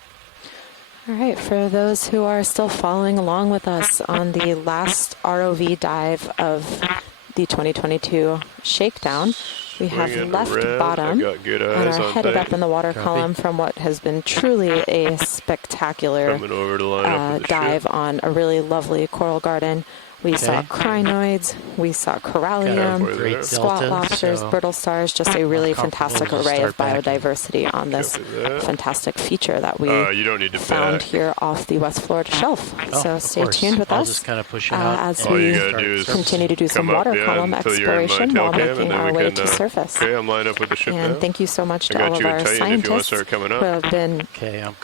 All right, for those who are still following along with us on the last ROV dive of the 2022 shakedown, we have left bottom and are headed up in the water column from what has been truly a spectacular dive on a really lovely coral garden. We saw crinoids, we saw corallium, squat lobsters, brittle stars, just a really fantastic array of biodiversity on this fantastic feature that we found here off the West Florida shelf. So stay tuned with us as we continue to do some water column exploration while making our way to surface. Okay, I'm lined up with the ship and now. thank you so much to all of our scientists who have been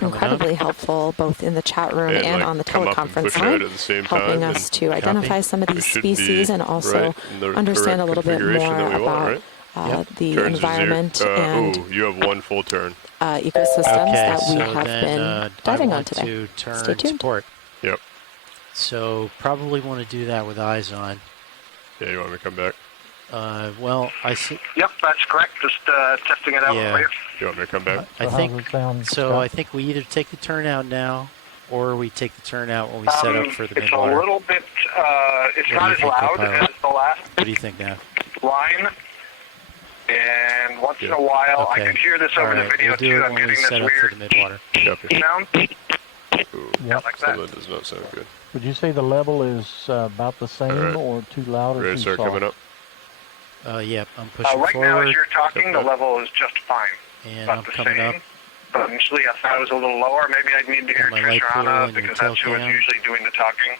incredibly helpful both in the chat room and on the teleconference line, helping us to identify some of these species and also understand a little bit more about the environment and you have one full turn. ecosystems that we have been diving on today. Stay tuned. Port. Yep. So probably want to do that with eyes on. Yeah, you want me to come back? Well, I see. Yep, that's correct. Just testing it out for you. You want me to come back? I think so. I think we either take the turnout now, or we take the turnout when we set up for the It's midwater. a little bit, it's not as loud as the last What do you think now? line. And once in a while, I could hear this over the video too. I'm getting this set up for the weird midwater. sound. Yeah, like that. That does not sound good. Would you say the level is about the same or too loud or Ready too to start soft? coming up? Yep, I'm pushing Right forward. now, as you're talking, the level is just fine. And About I'm the coming same. up. But initially, I thought it was a little lower. Maybe I'd need to hear my light Trish pool Rana and your because that's who is tail cam. usually doing the talking.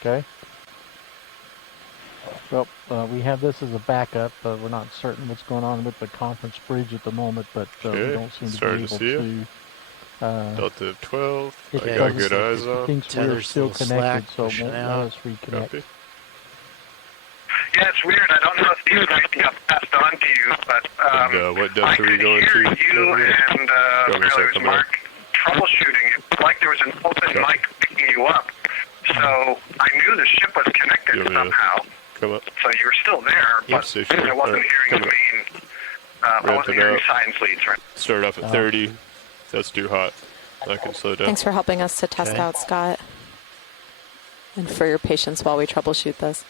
Okay. Well, we have this as a backup. We're not certain what's going on with the conference bridge at the moment, but we don't seem to be able to. Delta 12. I It got good eyes it on. thinks we're still connected, so it won't let us reconnect. Copy. Yeah, it's weird. I don't know if the information got passed on to you, but what I depth are we could going hear to? you and apparently it was Mark troubleshooting. It like there was an open mic picking you up. So I knew the ship was connected somehow. Come up. So you were still there, but I wasn't hearing the main. I wasn't hearing science leads, right? Start off at 30. That's too hot. I can slow down. Thanks for helping us to test out, Scott, and for your patience while we troubleshoot this.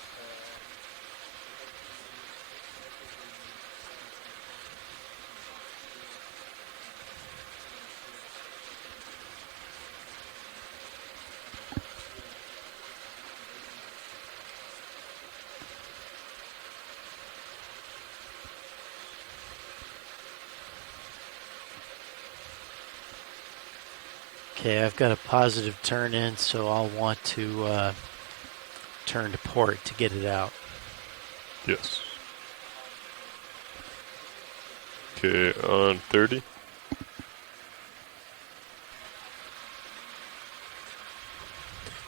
Okay, I've got a positive turn in, so I'll want to turn to port to get it out. Yes. Okay, on 30.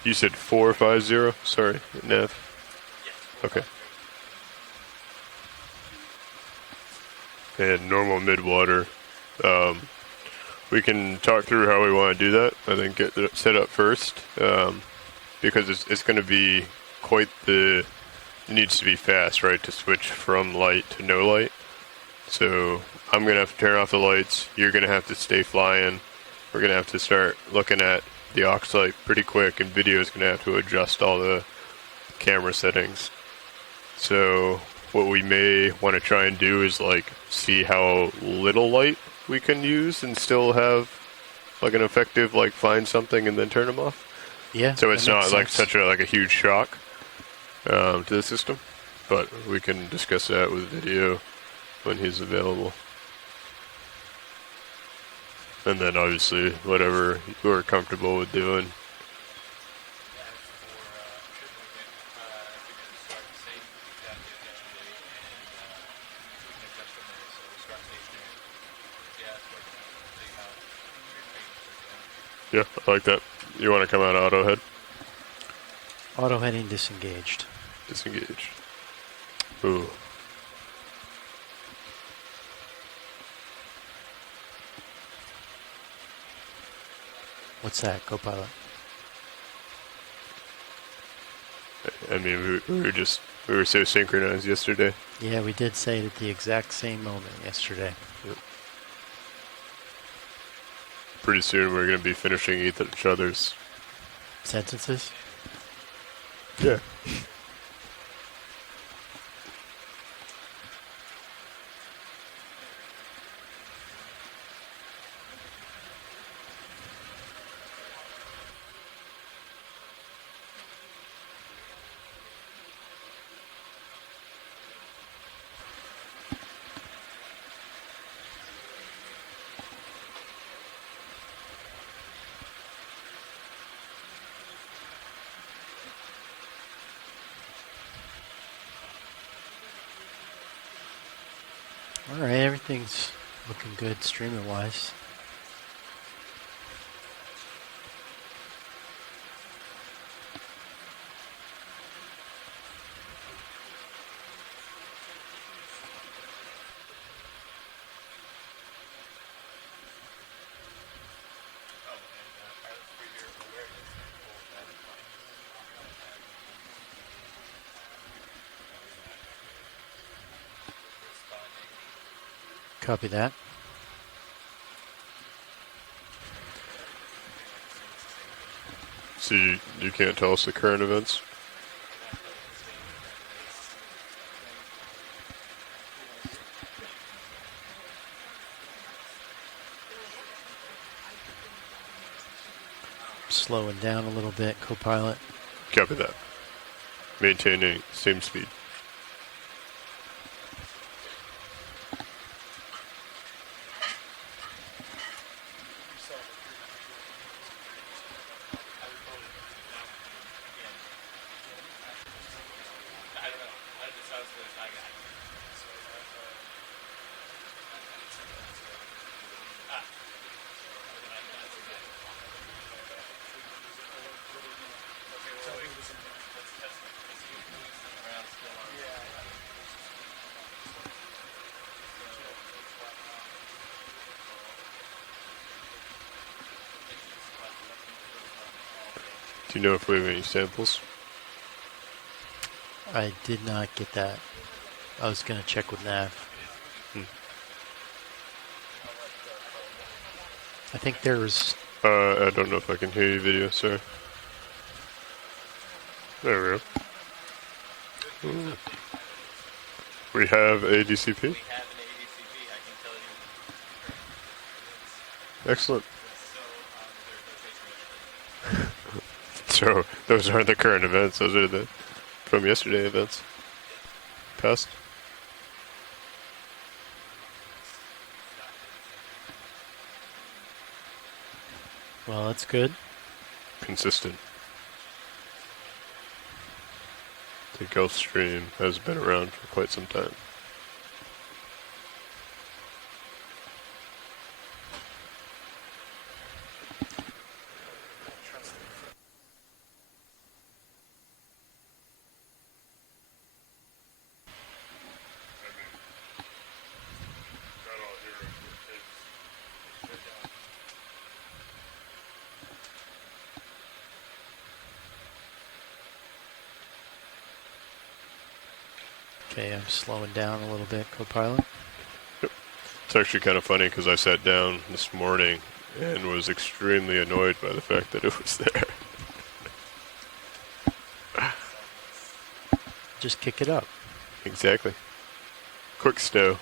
You said 450? Sorry, Nav. Okay. And normal mid-water. We can talk through how we want to do that. I think get it set up first, because it's going to be quite the. It needs to be fast, right, to switch from light to no light. So I'm going to have to turn off the lights. You're going to have to stay flying. We're going to have to start looking at the aux light pretty quick, and video is going to have to adjust all the camera settings. So what we may want to try and do is like see how little light we can use and still have like an effective like find something and then turn them off. Yeah. So it's not like such a huge shock to the system, but we can discuss that with video when he's available. And then obviously whatever you are comfortable with doing. Yeah, I like that. You want to come out auto head? Auto heading disengaged. Disengaged. Ooh. What's that, Copilot? I mean, we were so synchronized yesterday. Yeah, we did say it at the exact same moment yesterday. Yep. Pretty soon we're going to be finishing each other's sentences. Yeah. All right, everything's looking good streamer-wise. Copy that. So you can't tell us the current events? Slowing down a little bit, Copilot. Copy that. Maintaining same speed. Do you know if we have any samples? I did not get that. I was going to check with Nav. I think there's... I don't know if I can hear you video, sir. There we go. Ooh. We have a DCP? Excellent. So, those aren't the current events, those are the from yesterday events. Past. Well, that's good. Consistent. The Gulf Stream has been around for quite some time. Okay, I'm slowing down a little bit, Copilot. Yep. It's actually kind of funny because I sat down this morning and was extremely annoyed by the fact that it was there. Just kick it up. Exactly. Quick stow.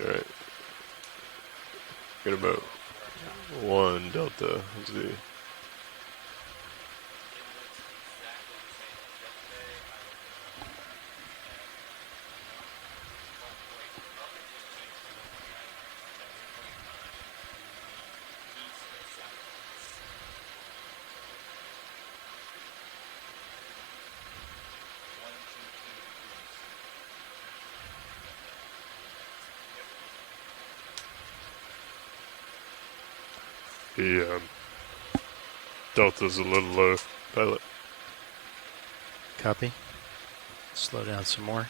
Alright. Got about 1 delta Z. The delta's a little low, pilot. Copy. Slow down some more.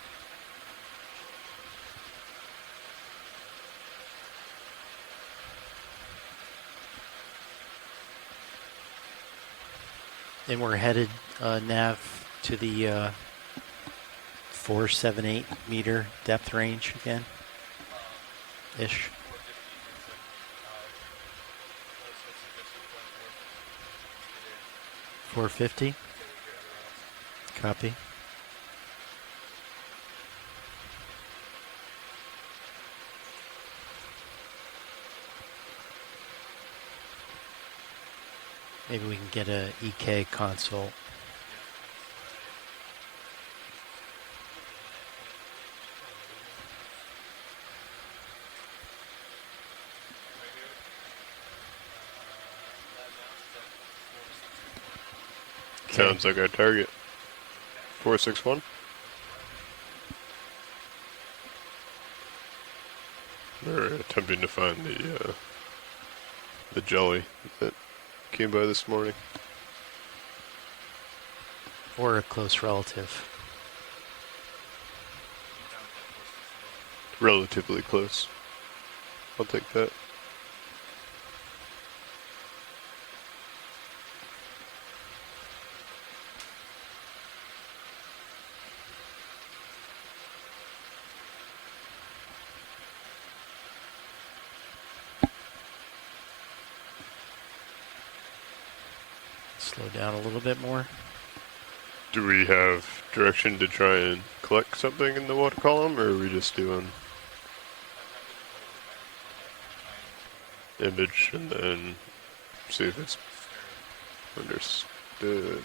And we're headed, Nav, to the 478 meter depth range again, ish. $450. Copy. Maybe we can get a EK console. Sounds like our target. 461. We're attempting to find the jelly that came by this morning. Or a close relative. Relatively close. I'll take that. Slow down a little bit more. Do we have direction to try and collect something in the water column, or are we just doing image and then see if it's understood?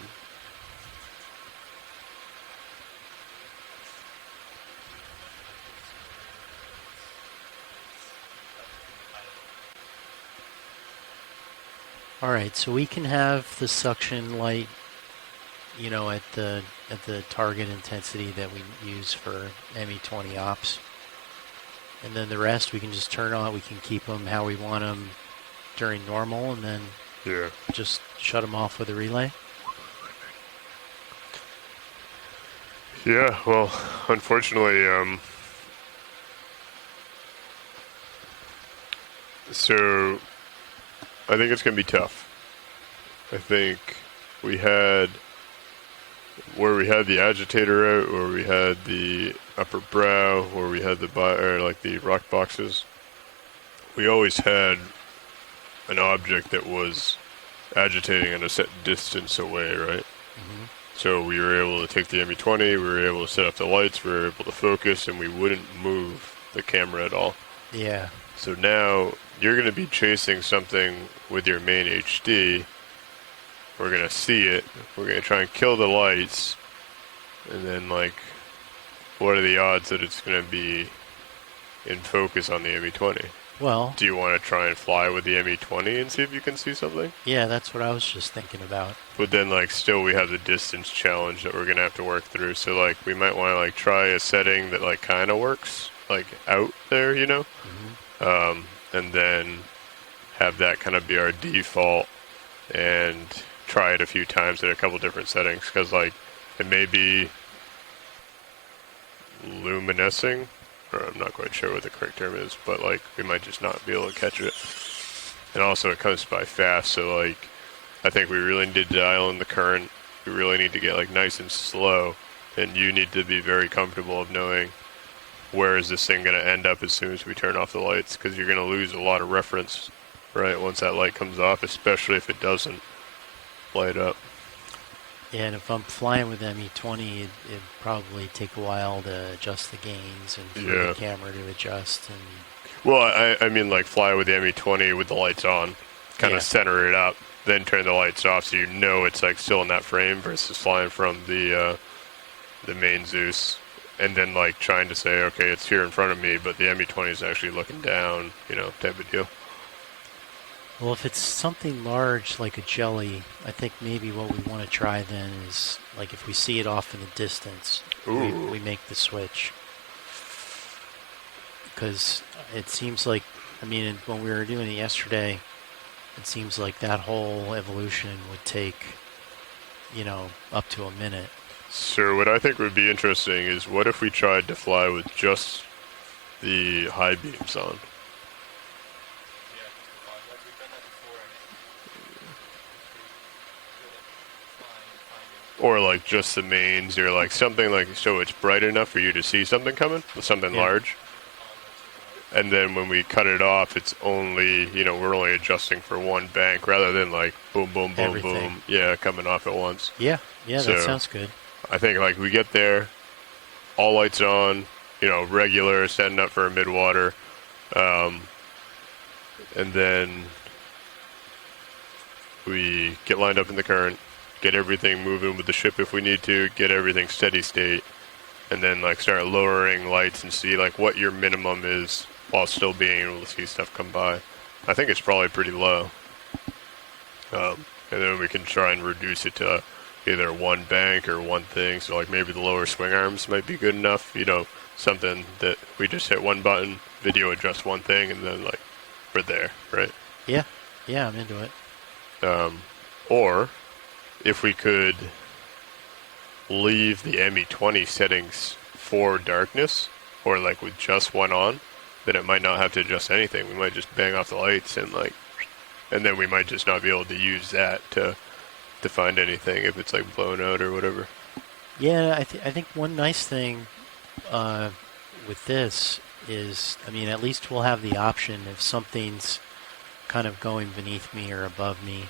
All right, so we can have the suction light, you know, at the target intensity that we use for ME20 ops. And then the rest we can just turn on. We can keep them how we want them during normal, and then just shut them off with a relay. Yeah, well, unfortunately, So I think it's going to be tough. I think we had the agitator out, where we had the upper brow, where we had the rock boxes. We always had an object that was agitating at a set distance away, right? Mm-hmm. So we were able to take the ME20, we were able to set up the lights, we were able to focus, and we wouldn't move the camera at all. Yeah. So now you're going to be chasing something with your main HD. We're going to see it. We're going to try and kill the lights. And then, like, what are the odds that it's going to be in focus on the ME20? Well, do you want to try and fly with the ME20 and see if you can see something? Yeah, that's what I was just thinking about. But then, like, still we have the distance challenge that we're going to have to work through. So, like, we might want to, like, try a setting that, like, kind of works, like, out there, you know? Mm-hmm. And then have that kind of be our default and try it a few times at a couple different settings. Because, like, it may be luminescing, or I'm not quite sure what the correct term is, but, like, we might just not be able to catch it. And also it comes by fast, so, like, I think we really need to dial in the current. We really need to get, like, nice and slow, and you need to be very comfortable of knowing where is this thing going to end up as soon as we turn off the lights, because you're going to lose a lot of reference, right, once that light comes off, especially if it doesn't light up. Yeah, and if I'm flying with ME20, it'd probably take a while to adjust the gains and for the camera to adjust. And well, I mean, like, fly with the ME20 with the lights on, kind of center it up, then turn the lights off so you know it's, like, still in that frame, versus flying from the main Zeus and then, like, trying to say, okay, it's here in front of me, but the ME20 is actually looking down, you know, type of deal. Well, if it's something large like a jelly, I think maybe what we want to try then is, like, if we see it off in the distance, we make the switch. Because it seems like, I mean, when we were doing it yesterday, it seems like that whole evolution would take, you know, up to a minute. So what I think would be interesting is, what if we tried to fly with just the high beams on? Or, like, just the mains, or, like, something like, so it's bright enough for you to see something coming, something large. And then when we cut it off, it's only, you know, we're only adjusting for one bank rather than, like, boom, boom, boom, boom. Yeah, coming off at once. Yeah, so that sounds good. I think, like, we get there, all lights on, you know, regular, setting up for a mid-water. And then we get lined up in the current, get everything moving with the ship if we need to, get everything steady state, and then, like, start lowering lights and see, like, what your minimum is while still being able to see stuff come by. I think it's probably pretty low. And then we can try and reduce it to either one bank or one thing. So, like, maybe the lower swing arms might be good enough, you know, something that we just hit one button, video adjust one thing, and then, like, we're there, right? Yeah, I'm into it. Or if we could leave the ME20 settings for darkness, or, like, with just one on, then it might not have to adjust anything. We might just bang off the lights and, like, and then we might just not be able to use that to find anything if it's, like, blown out or whatever. Yeah, I think one nice thing with this is, I mean, at least we'll have the option if something's kind of going beneath me or above me.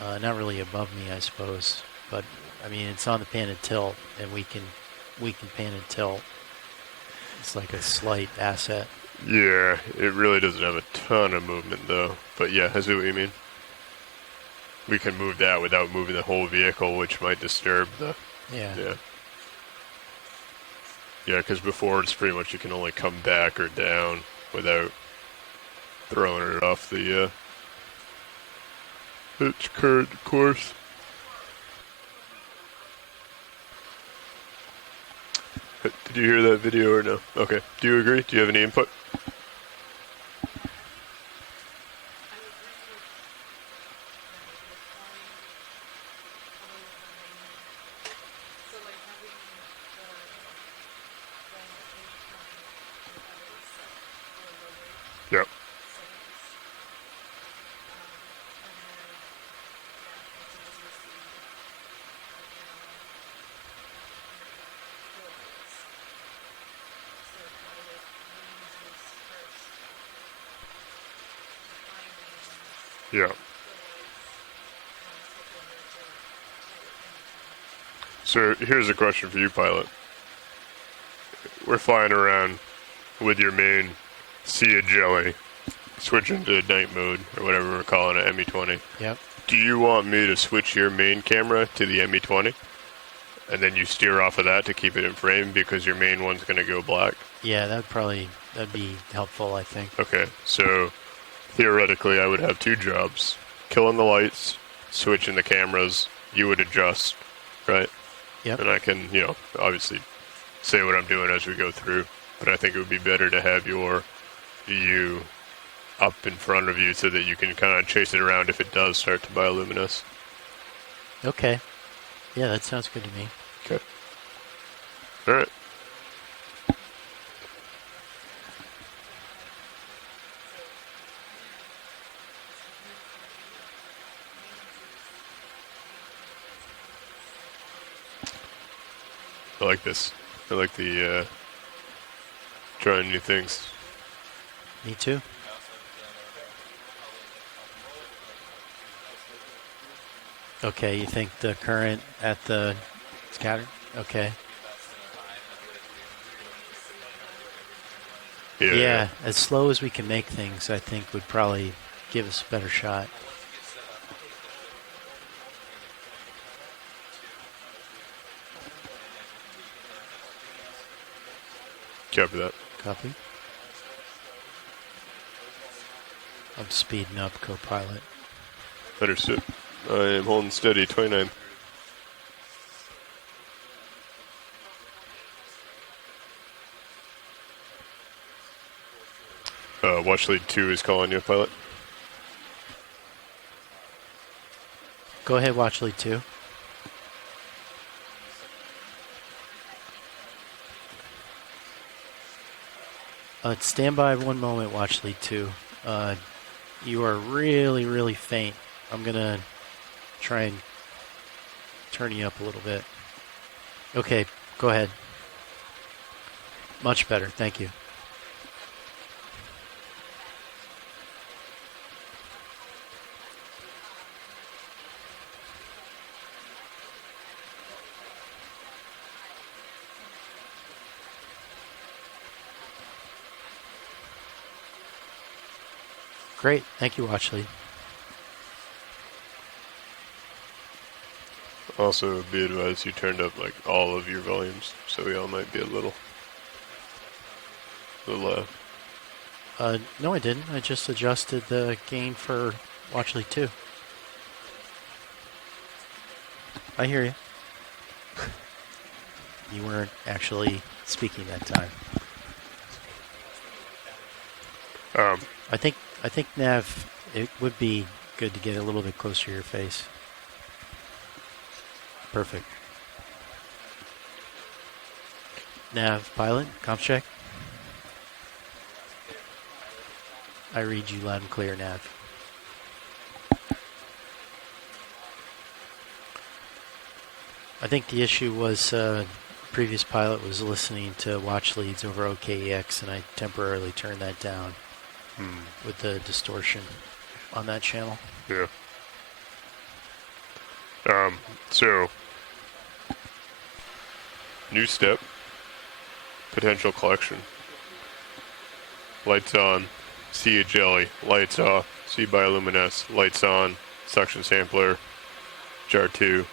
Not really above me, I suppose, but I mean, it's on the pan and tilt, and we can pan and tilt. It's like a slight asset. Yeah, it really doesn't have a ton of movement, though. But yeah, I see what you mean. We can move that without moving the whole vehicle, which might disturb the... Yeah, because before it's pretty much you can only come back or down without throwing it off the its current course. Did you hear that video or no? Okay. Do you agree? Do you have any input? Yep. Yeah. So here's a question for you, pilot. We're flying around with your main sea of jelly, switching to night mode, or whatever we're calling it, ME20. Yep. Do you want me to switch your main camera to the ME20? And then you steer off of that to keep it in frame because your main one's going to go black? Yeah, that'd be helpful, I think. Okay, so theoretically I would have two jobs. Killing the lights, switching the cameras, you would adjust, right? Yep. And I can, obviously say what I'm doing as we go through. But I think it would be better to have your view up in front of you so that you can kind of chase it around if it does start to bioluminesce. Okay. Yeah, that sounds good to me. Okay. All right. I like this. I like the trying new things. Me too. Okay, you think the current at the scatter? Okay. Yeah, as slow as we can make things, I think would probably give us a better shot. Copy that. Copy. I'm speeding up, co-pilot. Understood. I am holding steady, 29. Watch lead 2 is calling you, pilot. Go ahead, watch lead 2. Stand by 1 moment, watch lead 2. You are really, really faint. I'm going to try and turn you up a little bit. Okay, go ahead. Much better, thank you. Great, thank you, watch lead. Also, be advised you turned up like all of your volumes, so we all might be a little loud. No, I didn't. I just adjusted the gain for watch lead 2. I hear you. You weren't actually speaking that time. I think Nav, it would be good to get a little bit closer to your face. Perfect. Nav, pilot, comms check. I read you loud and clear, Nav. I think the issue was previous pilot was listening to watch leads over OKEX, and I temporarily turned that down with the distortion on that channel. Yeah. So, new step, potential collection. Lights on, sea of jelly, lights off, sea bioluminesce, lights on, suction sampler, jar 2,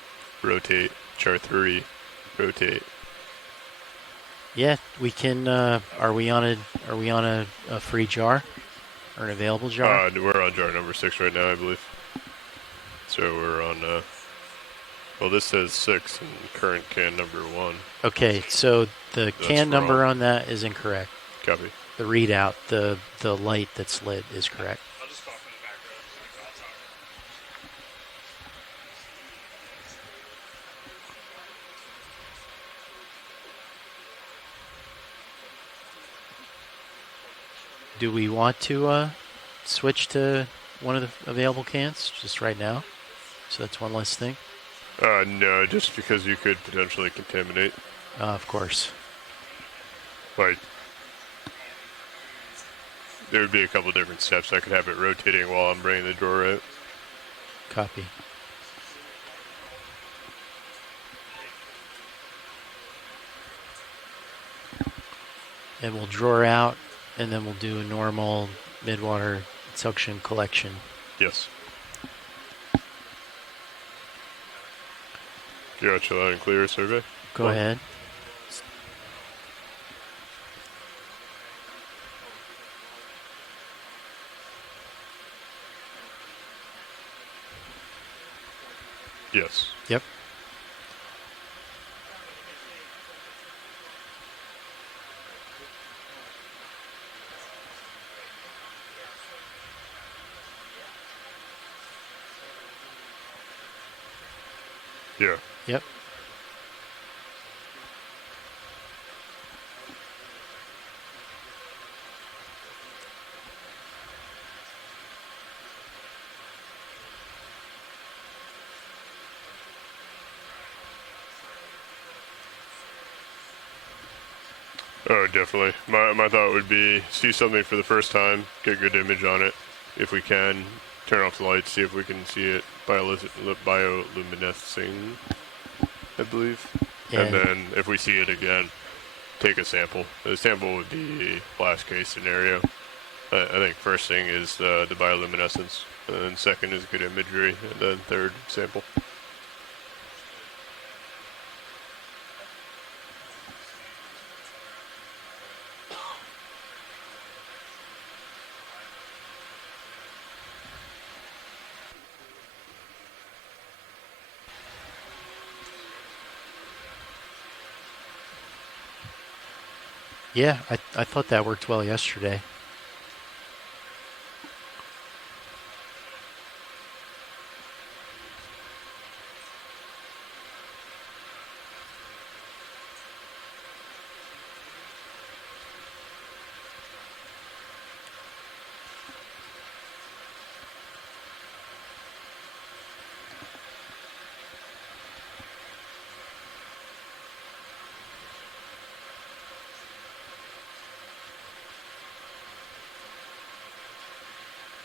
rotate, jar 3, rotate. Yeah, we can. Are we on a free jar or an available jar? We're on jar number 6 right now, I believe. So we're on. Well, this says 6 and current can number 1. Okay, so the can number on that is incorrect. Copy. The readout, the light that's lit is correct. I'll just talk in the background. Do we want to switch to one of the available cans just right now? So that's one less thing. No, just because you could potentially contaminate. Of course. Like, there would be a couple different steps. I could have it rotating while I'm bringing the drawer out. Copy. And we'll draw out, and then we'll do a normal midwater suction collection. Yes. You got your loud and clear survey? Go ahead. Yes. Yep. Yeah. Yep. Oh, definitely. My thought would be see something for the first time, get a good image on it. If we can, turn off the lights, see if we can see it bioluminescing, I believe. And then if we see it again, take a sample. The sample would be last case scenario. I think first thing is the bioluminescence, and then second is good imagery, and then third, sample. Yeah, I thought that worked well yesterday.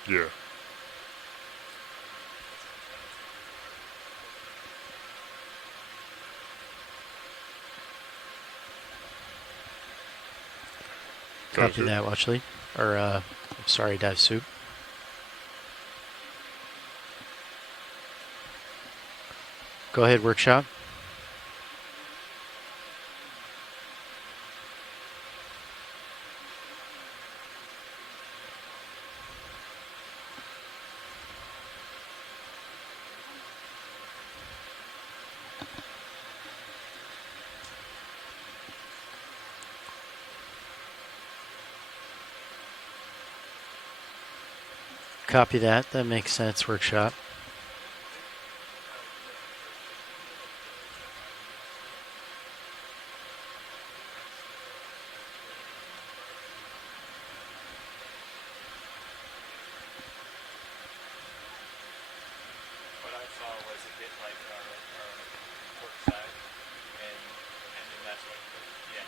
Yeah. Copy that, Watchley. Or, I'm sorry, Dive Soup. Go ahead, Workshop. Copy that. That makes sense, Workshop. What I saw was a bit like our port side, and then that's what, yeah.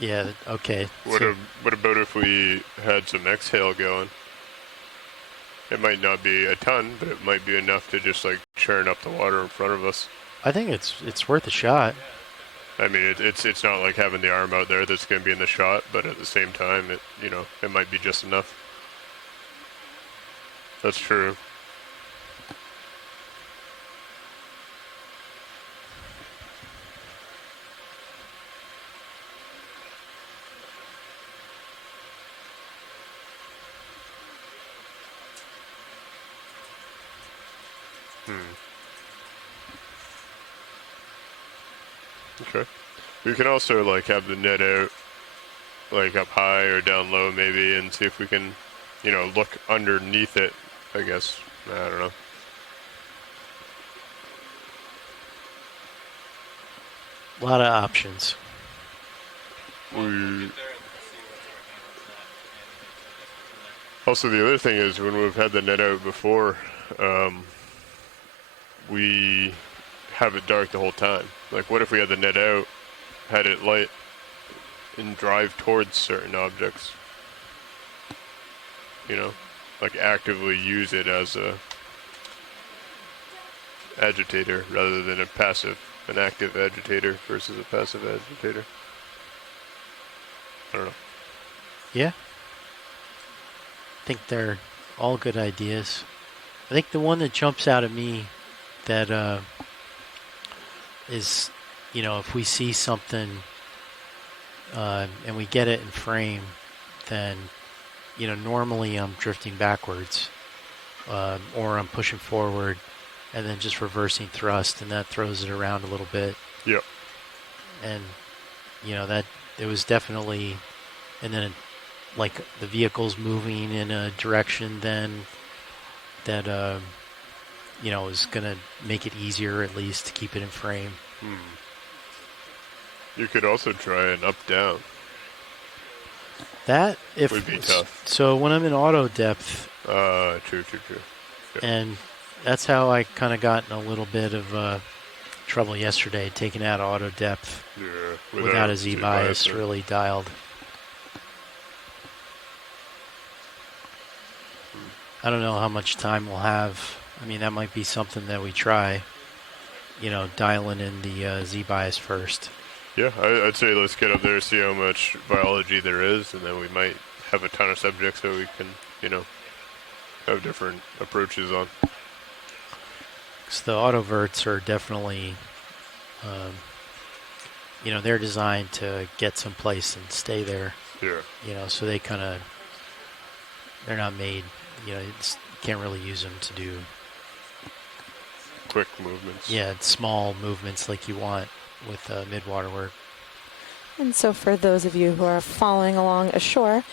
Yeah, okay. What about if we had some exhale going? It might not be a ton, but it might be enough to just like churn up the water in front of us. I think it's worth a shot. I mean, it's not like having the arm out there that's going to be in the shot, but at the same time, it might be just enough. That's true. Okay. We can also like have the net out like up high or down low maybe and see if we can, look underneath it, I guess. I don't know. A lot of options. Also, the other thing is when we've had the net out before, we have it dark the whole time. Like, what if we had the net out, had it light, and drive towards certain objects? You know, like actively use it as a agitator rather than an active agitator versus a passive agitator. I don't know. Yeah. I think they're all good ideas. I think the one that jumps out at me that is, if we see something and we get it in frame, then, normally I'm drifting backwards or I'm pushing forward and then just reversing thrust, and that throws it around a little bit. Yep. And, that it was definitely, and then like the vehicle's moving in a direction then that, is going to make it easier at least to keep it in frame. You could also try an up-down. That would be tough. So when I'm in auto depth. True. Yep. And that's how I kind of got in a little bit of trouble yesterday, taking out auto depth without a Z-bias really dialed. I don't know how much time we'll have. I mean, that might be something that we try, dialing in the Z-bias first. Yeah, I'd say let's get up there, see how much biology there is, and then we might have a ton of subjects that we can, have different approaches on. Because the autoverts are definitely, they're designed to get someplace and stay there. Yeah. So they they're not made, you can't really use them to do quick movements. Yeah, small movements like you want with mid-water work. And so for those of you who are following along ashore,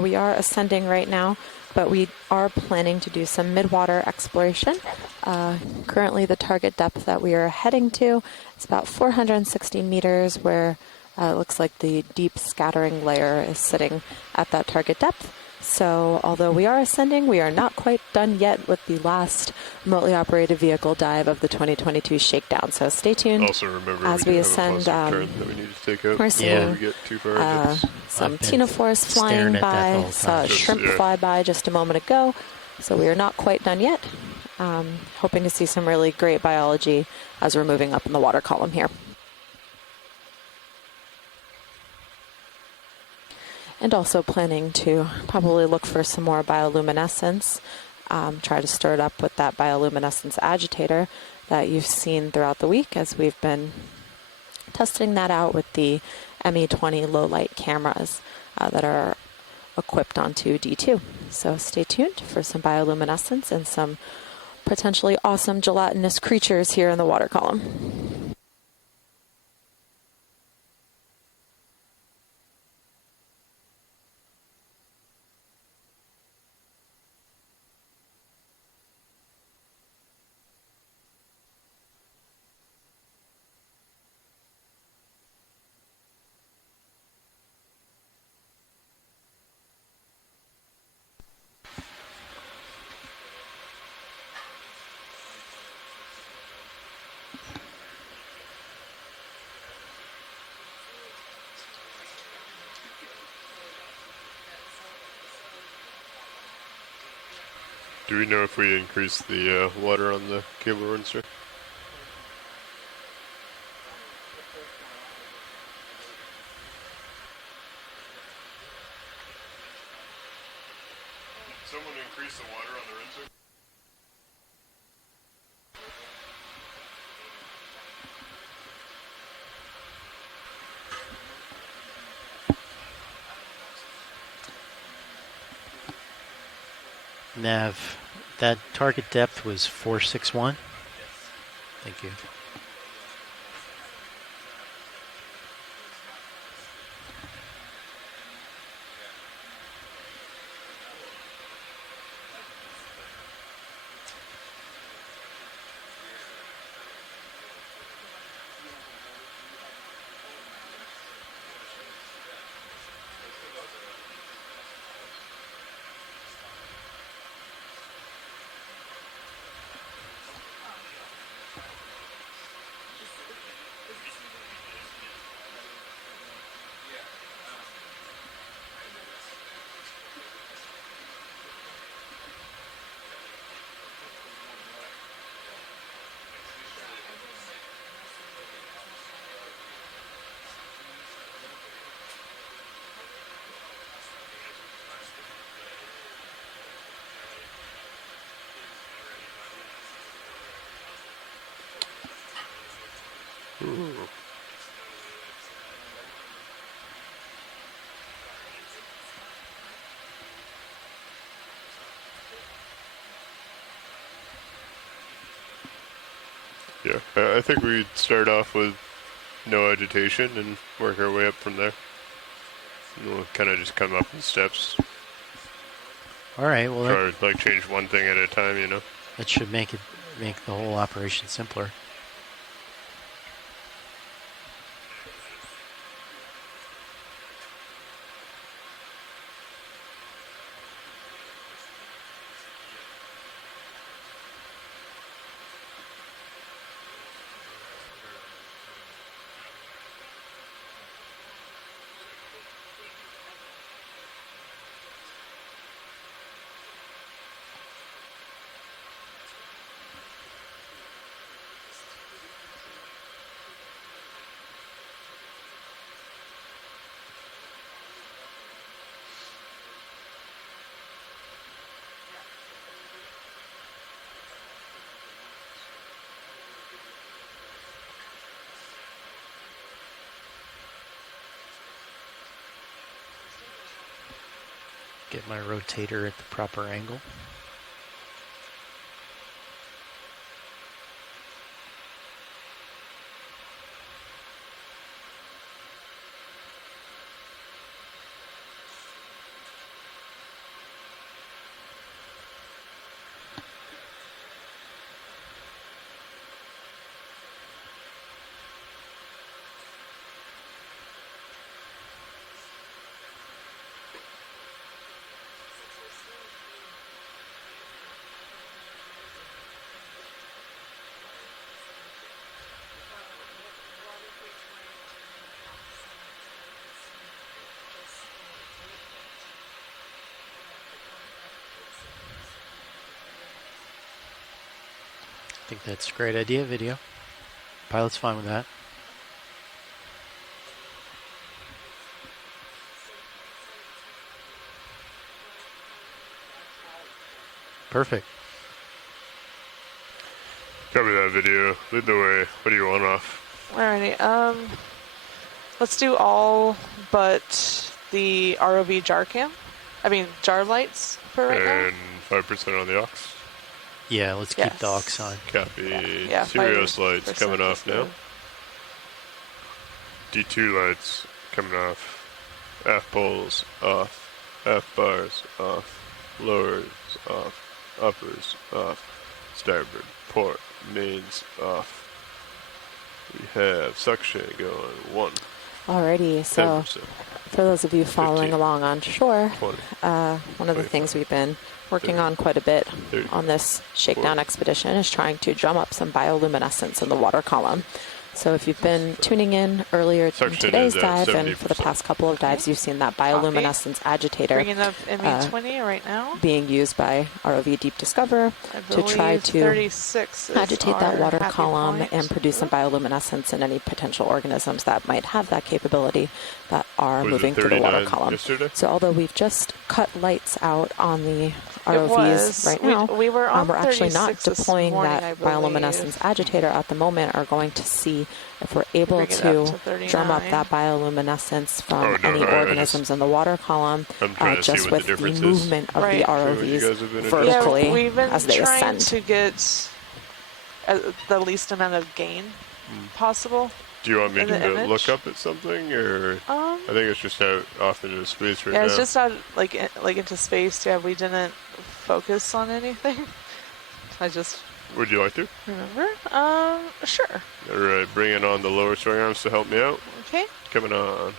we are ascending right now, but we are planning to do some mid-water exploration. Currently the target depth that we are heading to is about 460 meters, where it looks like the deep scattering layer is sitting at that target depth. So although we are ascending, we are not quite done yet with the last remotely operated vehicle dive of the 2022 shakedown. So stay tuned. Also remember as we ascend. Turn that we need to take out we're seeing we get too far some ctenophores flying by. Saw a shrimp fly by just a moment ago. So we are not quite done yet. Hoping to see some really great biology as we're moving up in the water column here. And also planning to probably look for some more bioluminescence, try to stir it up with that bioluminescence agitator that you've seen throughout the week as we've been testing that out with the ME20 low light cameras that are equipped onto D2. So stay tuned for some bioluminescence and some potentially awesome gelatinous creatures here in the water column. Do we know if we increase the water on the cable run, sir? Someone increase the water on the rinser? Nav, that target depth was 461. Thank you. Ooh. Yeah, I think we'd start off with no agitation and work our way up from there. And we'll kind of just come up in steps. All right. Well, try to like change one thing at a time, you know. That should make the whole operation simpler. Get my rotator at the proper angle. I think that's a great idea, video. Pilot's fine with that. Perfect. Copy that video. Lead the way. What do you want off? Alrighty. Let's do all but the ROV jar cam. I mean jar lights for right now. And 5% on the aux. Yeah, let's keep the aux on. Copy. Yeah, Sirius lights 5% coming off is now. good. D2 lights coming off. Aft poles off. Aft bars off. Lowers off. Uppers off. Starboard port mains off. We have suction going 1. Alrighty, so 10%. for those of you following 15, along on shore, 20, one of the things we've been working on quite a bit on this shakedown expedition is trying to drum up some bioluminescence in the water column. So if you've been tuning in earlier in today's dive and for the past couple of dives, you've seen that bioluminescence agitator Bringing up ME20 right now. being used by ROV Deep Discover to try to 36 agitate that water happy column point. and produce some bioluminescence in any potential organisms that might have that capability that are moving through the water column. Yesterday? So although we've just cut lights out on the It ROVs was. right now, We were on we're actually not 36 this deploying morning, that I believe. bioluminescence agitator at the moment, are going to see if we're able Bring it up to to drum up 39. that bioluminescence from no, any I organisms in the water column, I'm trying to see just what with the the difference is. movement of Right. the See what you guys ROVs have been vertically Yeah, we've been as they trying ascend. to get the least amount of gain possible. Do you want me in the to image. look up at something, or I think it's just out off into space right Yeah, now? it's just out like into space. Yeah, we didn't focus on anything. I just Would you like to? remember. Sure. All right, bringing on the lower swing arms to help me out. Okay. Coming on.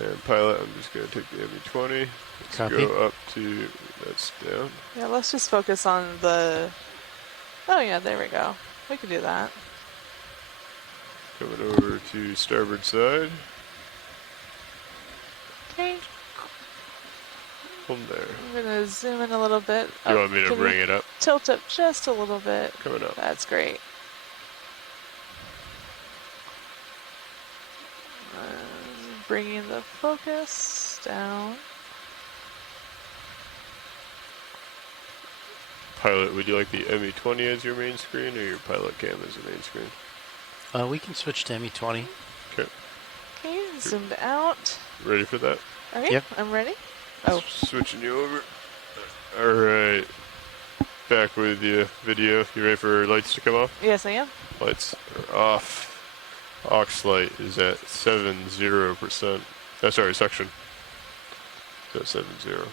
And pilot, I'm just going to take the ME20. Let's Copy. go up to, that's down. Yeah, let's just focus on the. Oh yeah, there we go. We can do that. Coming over to starboard side. Okay. From there. I'm gonna zoom in a little bit. Do you want me to can bring we it up? Tilt up just a little bit. Coming up. That's great. Bringing the focus down. Pilot, would you like the ME20 as your main screen or your pilot cam as the main screen? We can switch to ME20. Okay. Okay, zoomed out. Ready for that? Okay, Yep. I'm ready. Oh. Switching you over. All right. Back with the video. You ready for lights to come off? Yes, I am. Lights are off. Aux light is at 70%. Sorry, suction. It's at 70.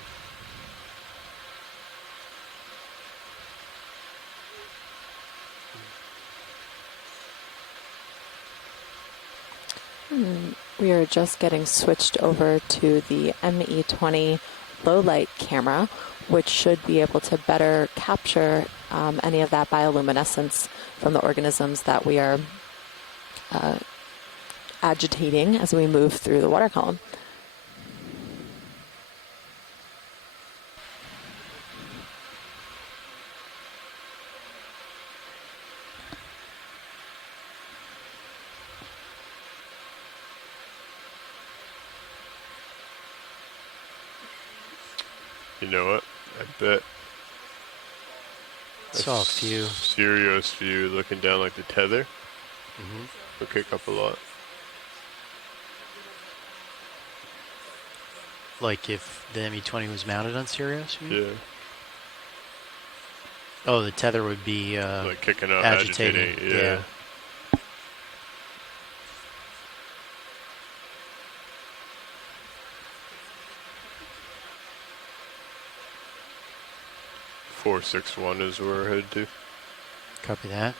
We are just getting switched over to the ME20 low light camera, which should be able to better capture any of that bioluminescence from the organisms that we are agitating as we move through the water column. You know what? I bet. Saw a few. Serious view looking down like the tether. Will kick up a lot. Like if the ME20 was mounted on Sirius? Yeah. Oh, the tether would be like kicking out, agitating. Yeah. .461 is where we're headed to. Copy that.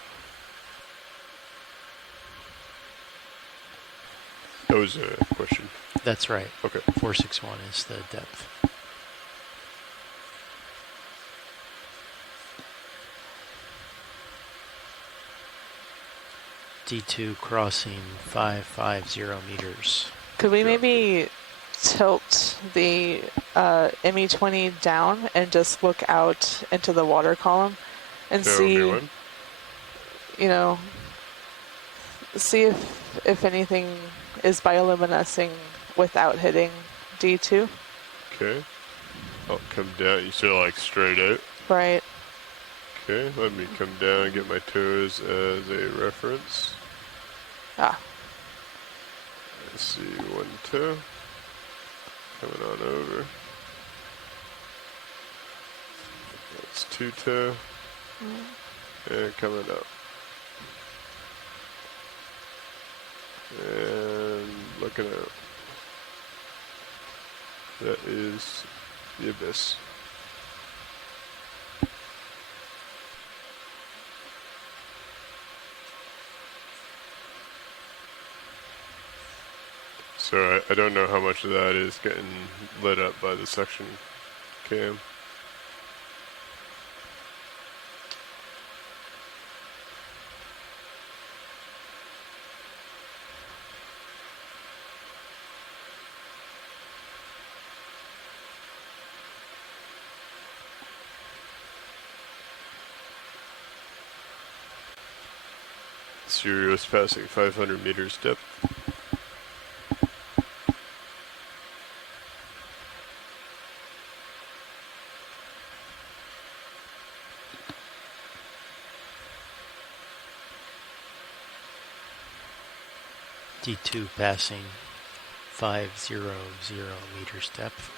That was a question. That's right. Okay. 461 is the depth. D2 crossing 550 meters. Could we maybe tilt the ME20 down and just look out into the water column and see, you know, see if anything is bioluminescing without hitting D2? Okay. I'll come down. You said like straight out? Right. Okay, let me come down and get my toes as a reference. Ah. Let's see, 1 toe. Coming on over. That's 2 toe. And coming up. And looking out. That is the abyss. So I don't know how much of that is getting lit up by the suction cam. Sirius passing 500 meters depth. D2 passing 500 meters depth.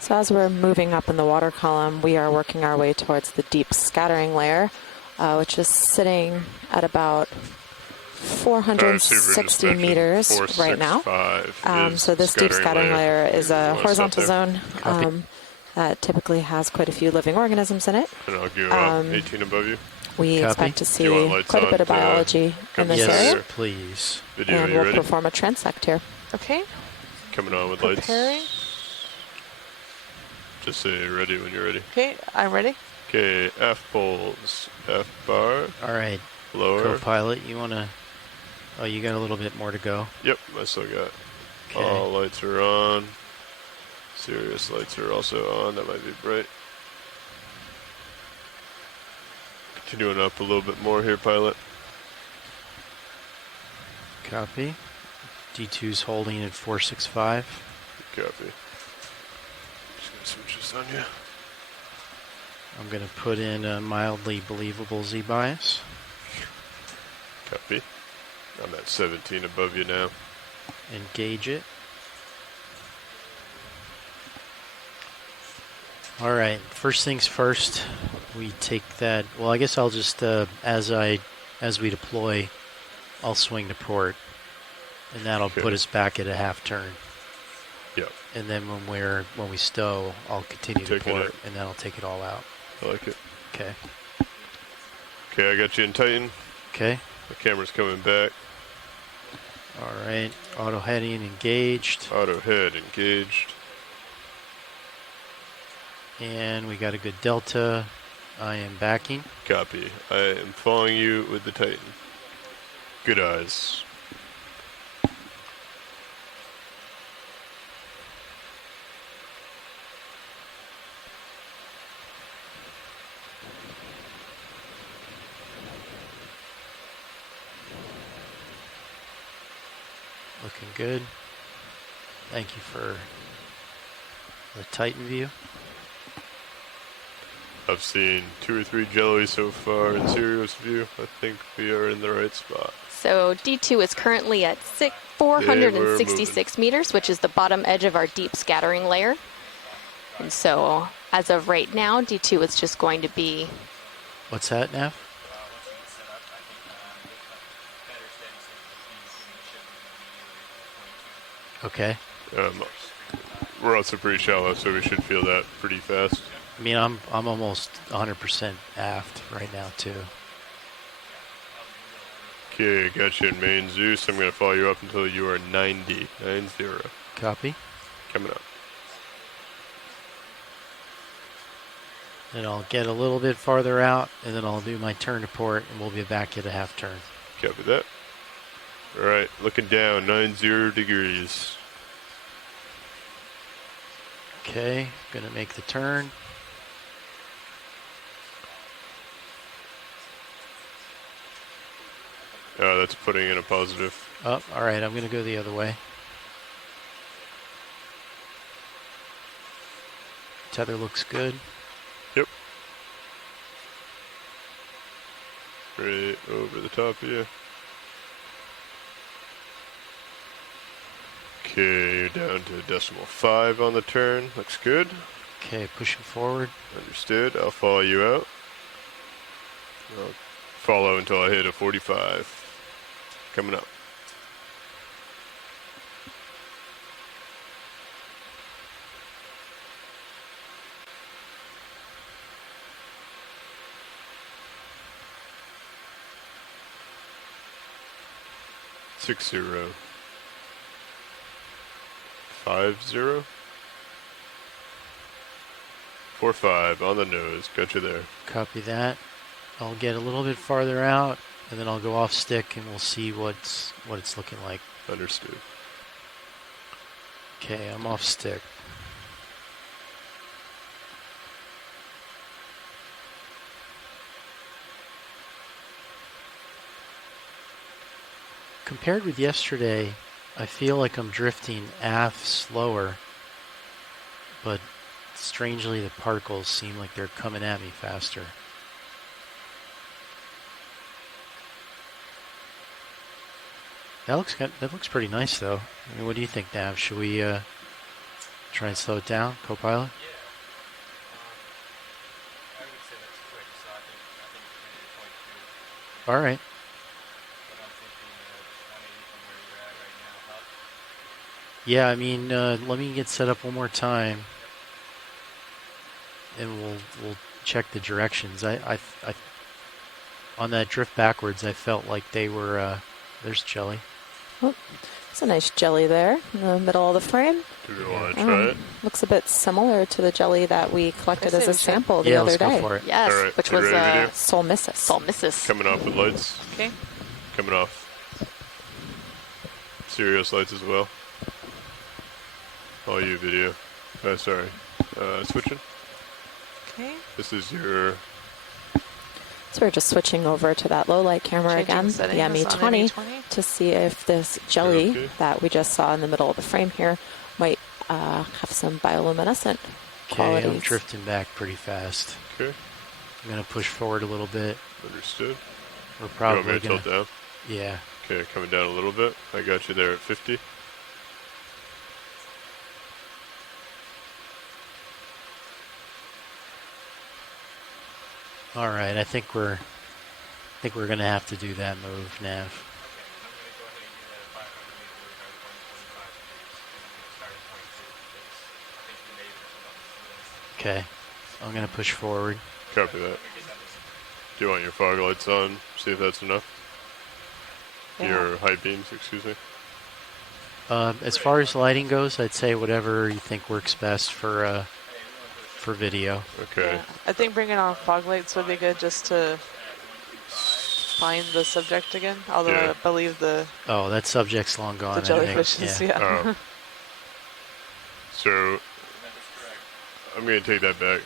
So as we're moving up in the water column, we are working our way towards the deep scattering layer, which is sitting at about 460 meters right now. So this deep scattering layer is a horizontal zone that typically has quite a few living organisms in it. And I'll go 18 above you. We expect to see quite a bit of biology in this area. Please. Video, and we'll perform a transect here. Okay. Coming on with Preparing. lights. Just say ready when you're ready. Okay, I'm ready. Okay, F poles, F bar. All right. Lower. Co-pilot, you want to... Oh, you got a little bit more to go. Yep, I still got. Okay. All lights are on. Sirius lights are also on. That might be bright. Continuing up a little bit more here, pilot. Copy. D2's holding at 465. Copy. Just gonna switch this on you. I'm going to put in a mildly believable Z-bias. Copy. I'm at 17 above you now. Engage it. All right. First things first, we take that. Well, I guess I'll just as we deploy, I'll swing to port, and that'll put us back at a half turn. Yep. And then when we stow, I'll continue to port, and then I'll take it all out. I like it. Okay. Okay, I got you in Titan. Okay. The camera's coming back. All right. Auto heading engaged. Auto head engaged. And we got a good delta. I am backing. Copy. I am following you with the Titan. Good eyes. Looking good. Thank you for the Titan view. I've seen 2 or 3 jellies so far in Sirius view. I think we are in the right spot. So D2 is currently at 466 meters, which is the bottom edge of our deep scattering layer. And so as of right now, D2 is just going to be... What's that, Nav? Okay. We're also pretty shallow, so we should feel that pretty fast. I mean, I'm almost 100% aft right now too. Okay, got you in main Zeus. I'm going to follow you up until you are 90. 90. Copy. Coming up. Then I'll get a little bit farther out, and then I'll do my turn to port, and we'll be back at a half turn. Copy that. All right, looking down, 90 degrees. Okay, gonna make the turn. That's putting in a positive. Oh, all right, I'm gonna go the other way. Tether looks good. Yep. Right over the top of you. Okay, you're down to 0.5 on the turn. Looks good. Okay, pushing forward. Understood. I'll follow you out. I'll follow until I hit a 45. Coming up. Six 0. 50. 45 on the nose. Got you there. Copy that. I'll get a little bit farther out, and then I'll go off stick, and we'll see what it's looking like. Understood. Okay, I'm off stick. Compared with yesterday, I feel like I'm drifting aft slower, but strangely the particles seem like they're coming at me faster. That looks pretty nice though. I mean, what do you think, Nav? Should we try and slow it down, co-pilot? I would say that's quick, so I think All right. Yeah, I mean, let me get set up one more time, and we'll check the directions. I on that drift backwards, I felt like they were. There's Jelly. Oh, It's a nice jelly there in the middle of the frame. Do we want to try it? Looks a bit similar to the jelly that we collected as a sample the Yeah, other let's go day. for it. Yes, All right, which you was ready, video? Solmissus. Solmissus. Coming off with lights. Okay. Coming off. Serious lights as well. All you video. Sorry. Switching. Okay. This is your... So we're just switching over to that low light camera Changing again, the settings on ME20, ME20. to see if this jelly that we just saw in the middle of the frame here might have some bioluminescent Okay, qualities. I'm drifting back pretty fast. Okay. I'm going to push forward a little bit. Understood. We're probably you want me to tilt down? Yeah. Okay, coming down a little bit. I got you there at 50. All right, I think we're going to have to do that move, Nav. Okay, I'm going to push forward. Copy that. Do you want your fog lights on? See if that's enough? Yeah. Your high beams, excuse me. As far as lighting goes, I'd say whatever you think works best for video. Okay. Yeah. I think bringing on fog lights would be good just to find the subject again. Although I believe Oh, that subject's long gone. the jellyfish is, yeah. So, I'm going to take that back.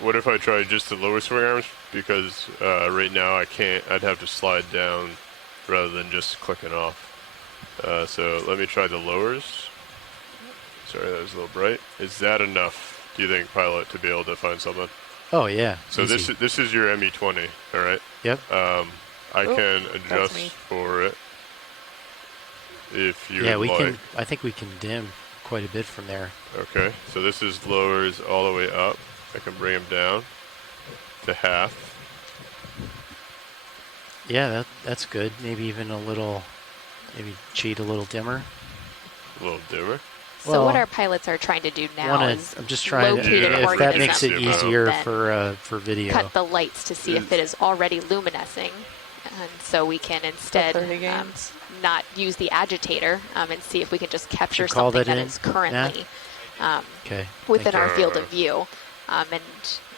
What if I try just the lower swing arms? Because right now I can't, I'd have to slide down rather than just clicking off. So let me try the lowers. Sorry, that was a little bright. Is that enough, do you think, pilot, to be able to find something? Oh, yeah. So easy. this is your ME20, all right? Yep. I can adjust for it if you Yeah, we like. can. I think we can dim quite a bit from there. Okay, so this is lowers all the way up. I can bring them down to half. Yeah, that's good. Maybe even a little, maybe cheat a little dimmer. A little dimmer. So what our pilots are trying to do now is I'm just trying locate to, an if organism, that makes it easier then for video. cut the lights to see if it is already luminescing, and so we can instead not use the agitator and see if we can just capture something that is currently within our field of view. And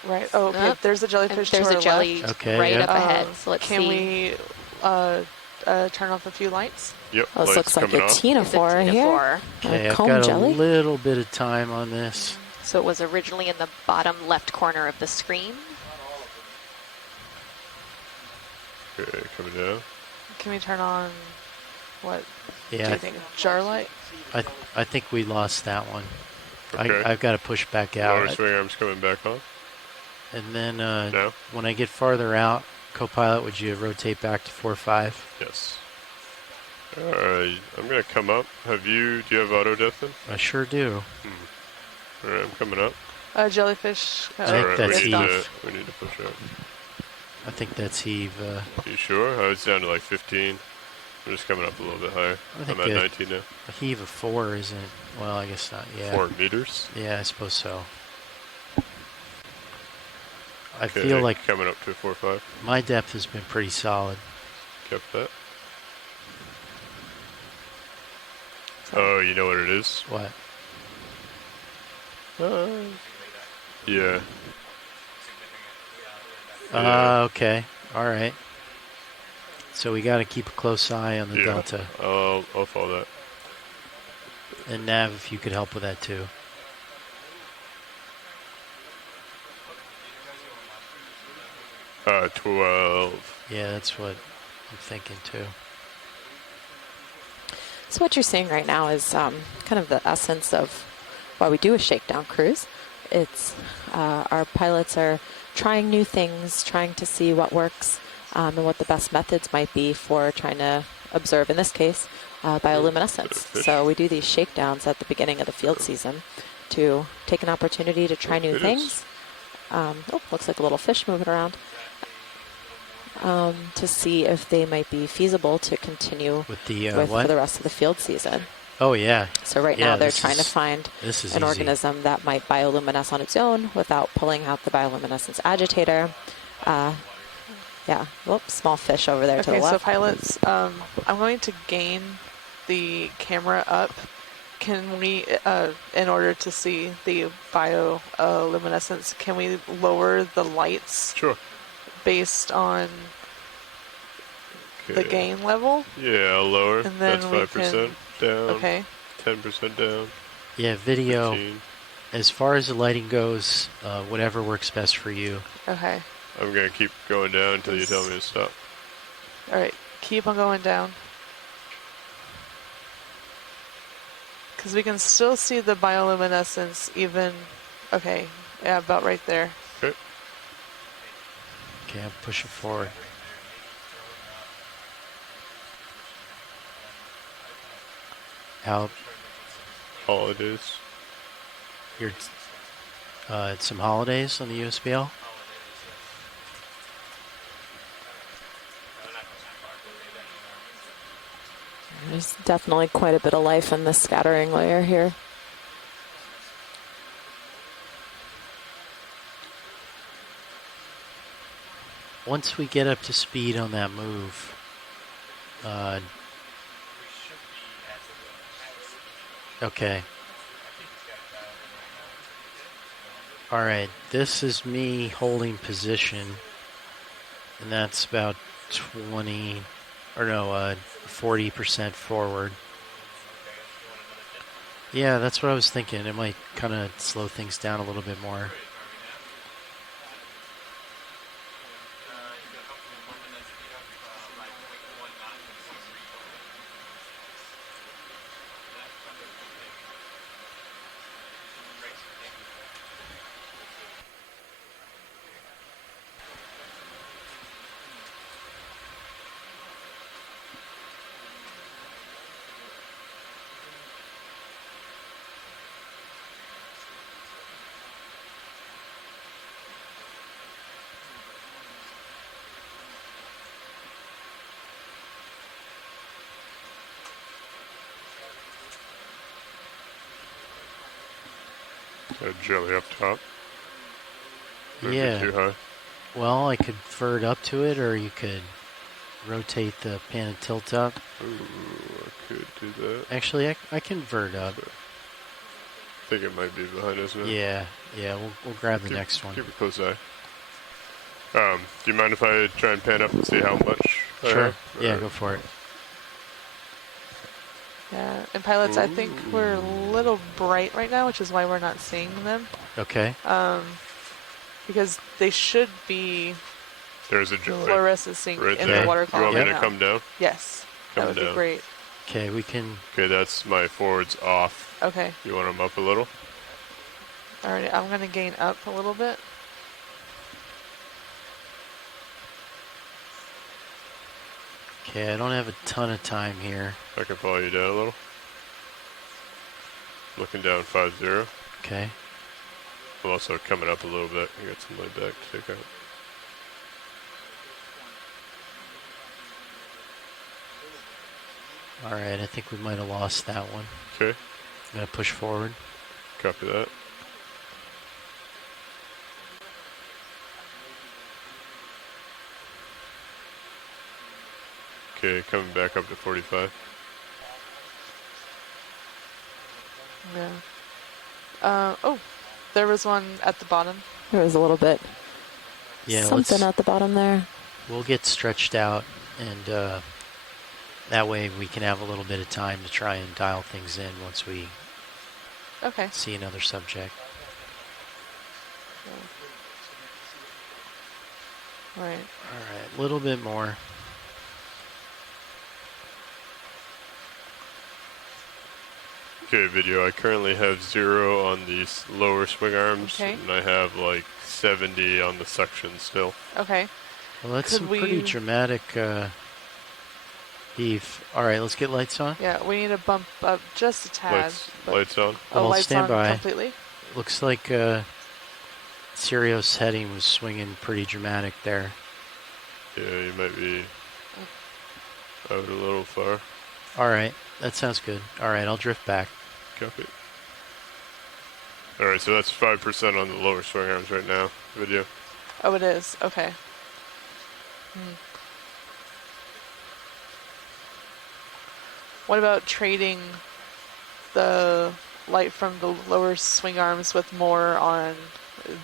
right. Oh, okay. There's a jellyfish. There's to a jelly right up ahead. So let's can see. Can we turn off a few lights? Yep. Oh, this looks like a ctenophore here. Okay, I've comb got jelly. a little bit of time on this. So it was originally in the bottom left corner of the screen. Okay, coming down. Can we turn on what? Yeah. Do you think jar light? I think we lost that one. Okay. I've got to push back out. Lower swing arms coming back on. And then when I get farther out, co-pilot, would you rotate back to 4-5? Yes. Alright, I'm going to come up. Do you have auto depth in? I sure do. Alright, I'm coming up. Jellyfish. I think that's we heave. need to push up. I think that's heave. You sure? Oh, it's down to like 15. I'm just coming up a little bit higher. I'm at 19 now. A heave of 4 isn't, well, I guess not. Yeah. 4 meters? Yeah, I suppose so. I Okay, feel like coming up to 4-5. my depth has been pretty solid. Kept that. Oh, you know what it is? What? Yeah. Okay. All right. So we got to keep a close eye on the delta. I'll follow that. And Nav, if you could help with that too. Uh, 12. Yeah, that's what I'm thinking too. So what you're seeing right now is kind of the essence of why we do a shakedown cruise. It's our pilots are trying new things, trying to see what works and what the best methods might be for trying to observe, in this case, bioluminescence. So we do these shakedowns at the beginning of the field season to take an opportunity to try new things. Looks like a little fish moving around. To see if they might be feasible to continue with the for the rest of the field season. Oh, yeah. So right now they're trying to find an organism that might bioluminesce on its own without pulling out the bioluminescence agitator. Whoops, small fish over there to the left. Okay, so pilots, I'm going to gain the camera up, can we, in order to see the bioluminescence, can we lower the lights? Sure. Based on the gain level? Yeah, I'll lower. And then that's we 5% down. Okay. 10% down. Yeah, video. 15. As far as the lighting goes, whatever works best for you. Okay. I'm going to keep going down until you tell me to stop. All right, keep on going down. Because we can still see the bioluminescence even, okay, yeah, about right there. Okay. Okay, I'm pushing forward. How? Holidays. You're some holidays on the USBL? There's definitely quite a bit of life in the scattering layer here. Once we get up to speed on that move, okay. All right, this is me holding position, and that's about 40% forward. Yeah, that's what I was thinking. It might kind of slow things down a little bit more. Jelly up top. Yeah. Too high. Well, I could vert up to it, or you could rotate the pan and tilt up. Ooh, I could do that. Actually, I can vert up. I think it might be behind us now. Yeah, we'll grab the next one. Keep a close eye. Do you mind if I try and pan up and see how much? Sure. Yeah, go for it. Yeah, and pilots, I think we're a little bright right now, which is why we're not seeing them. Okay. Because they should be There's a jelly fluorescing right in there. the water You column. want me to come down? Yes, that would be great. Okay, we can... Okay, that's my forwards off. Okay. You want them up a little? All right, I'm going to gain up a little bit. Okay, I don't have a ton of time here. I can follow you down a little. Looking down 5-0. Okay. I'm also coming up a little bit. I got some light back to take out. All right, I think we might have lost that one. Okay. I'm going to push forward. Copy that. Okay, coming back up to 45. Yeah. Oh, there was one at the bottom. There was a little bit. Yeah, something at the bottom there. We'll get stretched out, and that way we can have a little bit of time to try and dial things in once we see another subject. All right. All right, a little bit more. Okay, video. I currently have 0 on these lower swing arms, and I have like 70 on the suction still. Okay. Well, that's some pretty dramatic heave. All right, let's get lights on. Yeah, we need to bump up just a tad. Lights on. Oh, lights stand on by. completely. Looks like Sirius heading was swinging pretty dramatic there. Yeah, you might be out a little far. All right, that sounds good. All right, I'll drift back. Copy. All right, so that's 5% on the lower swing arms right now. Video. Oh, it is. Okay. what about trading the light from the lower swing arms with more on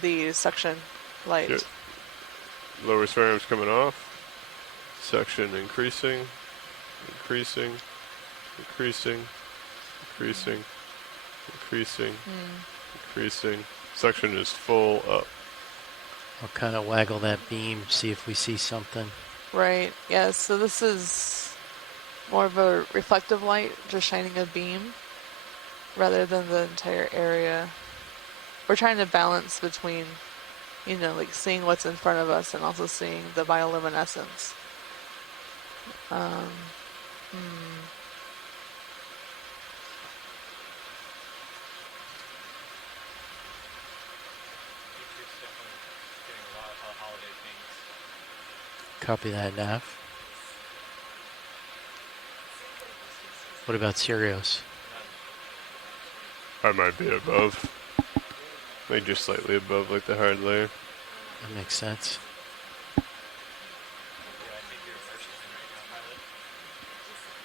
the suction light? Yep. Lower swing arms coming off. Suction increasing, increasing, increasing, increasing, increasing, increasing. Suction is full up. I'll kind of waggle that beam, see if we see something. Right, yeah, so this is more of a reflective light, just shining a beam, rather than the entire area. We're trying to balance between, you know, like seeing what's in front of us and also seeing the bioluminescence. Copy that, Nav. What about Sirius? I might be above. Maybe just slightly above, like the hard layer. That makes sense.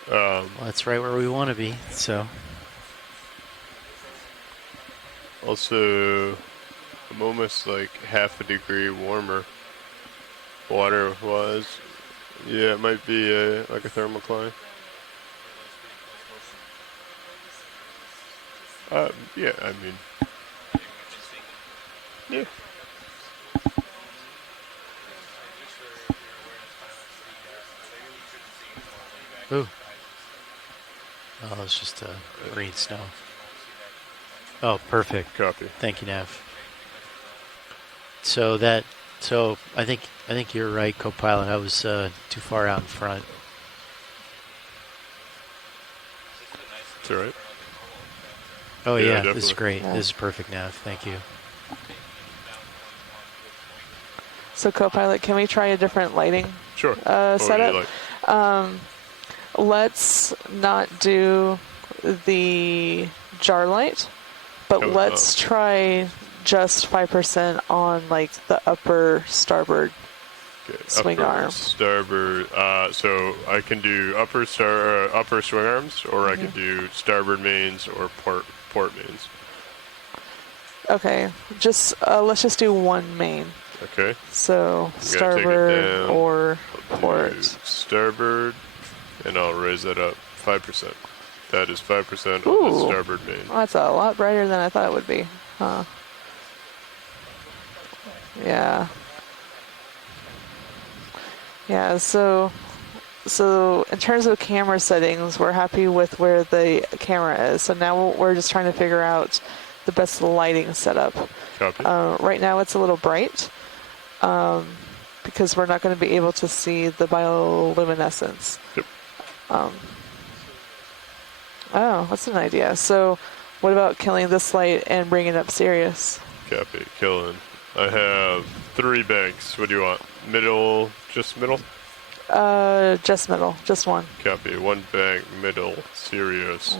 Well, that's right where we want to be, so. Also, I'm almost like half a degree warmer. Water was. Yeah, it might be like a thermocline. Yeah, I mean. Yeah. Ooh. Oh, it's just green snow. Oh, perfect. Copy. Thank you, Nav. So I think you're right, co-pilot. I was too far out in front. It's all right. Oh yeah, definitely. this is great. Yeah. This is perfect, Nav. Thank you. So co-pilot, can we try a different lighting setup? Let's not do the jar light, but let's try just 5% on like the upper starboard swing arm. Starboard. So I can do upper swing arms, or I can do starboard mains or port mains. Okay, just let's just do one main. Okay. So starboard or port. Starboard, and I'll raise that up 5%. That is 5% on the starboard main. Well, that's a lot brighter than I thought it would be. Huh. Yeah. Yeah, so in terms of camera settings, we're happy with where the camera is. So now we're just trying to figure out the best lighting setup. Copy. Right now it's a little bright because we're not going to be able to see the bioluminescence. Yep. Oh, that's an idea. So what about killing this light and bringing up Sirius? Copy. Killing. I have 3 banks. What do you want? Middle? Just middle? Just middle. Just one. Copy. 1 bank, middle, Sirius.